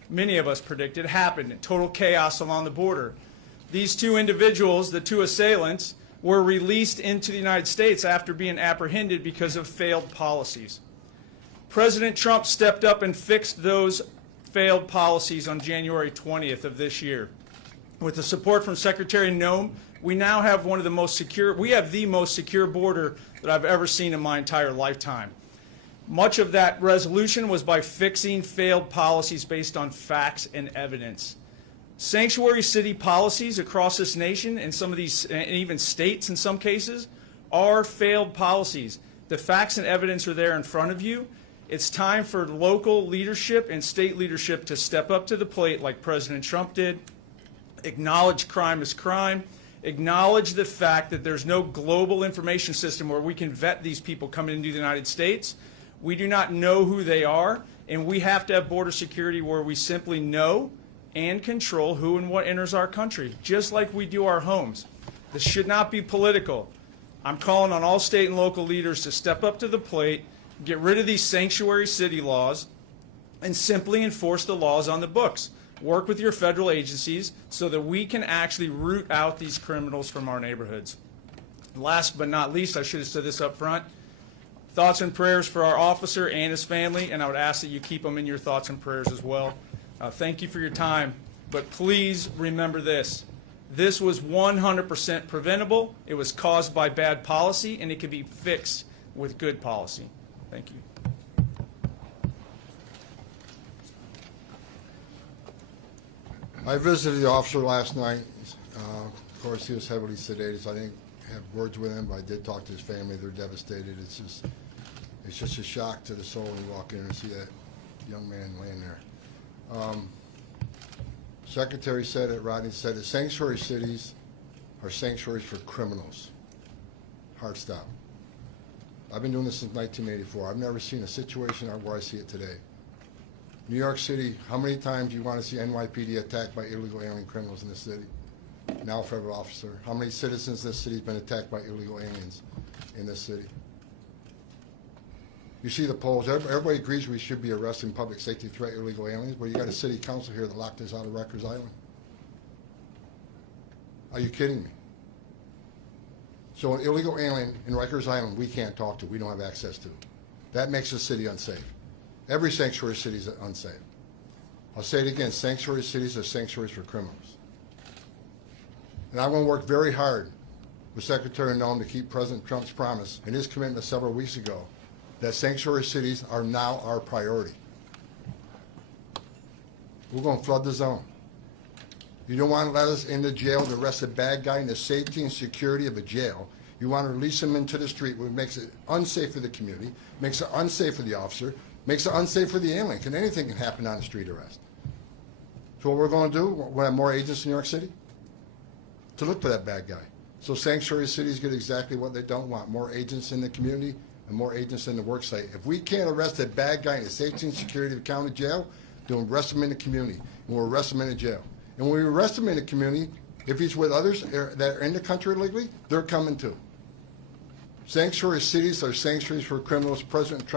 many of us predicted happened, total chaos along the border. These two individuals, the two assailants, were released into the United States after being apprehended because of failed policies. President Trump stepped up and fixed those failed policies on January 20th of this year. With the support from Secretary Noem, we now have one of the most secure, we have the most secure border that I've ever seen in my entire lifetime. Much of that resolution was by fixing failed policies based on facts and evidence. Sanctuary city policies across this nation, and some of these, and even states in some cases, are failed policies. The facts and evidence are there in front of you. It's time for local leadership and state leadership to step up to the plate like President Trump did, acknowledge crime as crime, acknowledge the fact that there's no global information system where we can vet these people coming into the United States. We do not know who they are, and we have to have border security where we simply know and control who and what enters our country, just like we do our homes. This should not be political. I'm calling on all state and local leaders to step up to the plate, get rid of these sanctuary city laws, and simply enforce the laws on the books. Work with your federal agencies so that we can actually root out these criminals from our neighborhoods. Last but not least, I should have said this up front, thoughts and prayers for our officer and his family, and I would ask that you keep them in your thoughts and prayers as well. Thank you for your time, but please remember this. This was 100% preventable. It was caused by bad policy, and it can be fixed with good policy. Thank you. I visited the officer last night. Of course, he was heavily sedated, so I didn't have words with him, but I did talk to his family. They're devastated. It's just a shock to the soul when you walk in and see that young man laying there. Secretary said it, Rodney said it, sanctuary cities are sanctuaries for criminals. Hard stop. I've been doing this since 1984. I've never seen a situation where I see it today. New York City, how many times do you want to see NYPD attacked by illegal alien criminals in this city? Now a federal officer. How many citizens in this city have been attacked by illegal aliens in this city? You see the polls. Everybody agrees we should be arresting public safety threat illegal aliens, but you got a city council here that locked us out of Rikers Island. Are you kidding me? So an illegal alien in Rikers Island we can't talk to, we don't have access to. That makes the city unsafe. Every sanctuary city is unsafe. I'll say it again, sanctuary cities are sanctuaries for criminals. And I'm going to work very hard with Secretary Noem to keep President Trump's promise and his commitment several weeks ago that sanctuary cities are now our priority. We're going to flood the zone. You don't want to let us into jail to arrest a bad guy in the safety and security of a jail. You want to release him into the street, which makes it unsafe for the community, makes it unsafe for the officer, makes it unsafe for the alien. Anything can happen on a street arrest. So what we're going to do, we're going to have more agents in New York City to look for that bad guy. So sanctuary cities get exactly what they don't want, more agents in the community and more agents in the work site. If we can't arrest a bad guy in the safety and security of the county jail, then we'll arrest him in the community, and we'll arrest him in the jail. And when we arrest him in the community, if he's with others that are in the country illegally, they're coming too. Sanctuary cities are sanctuaries for criminals. President Trump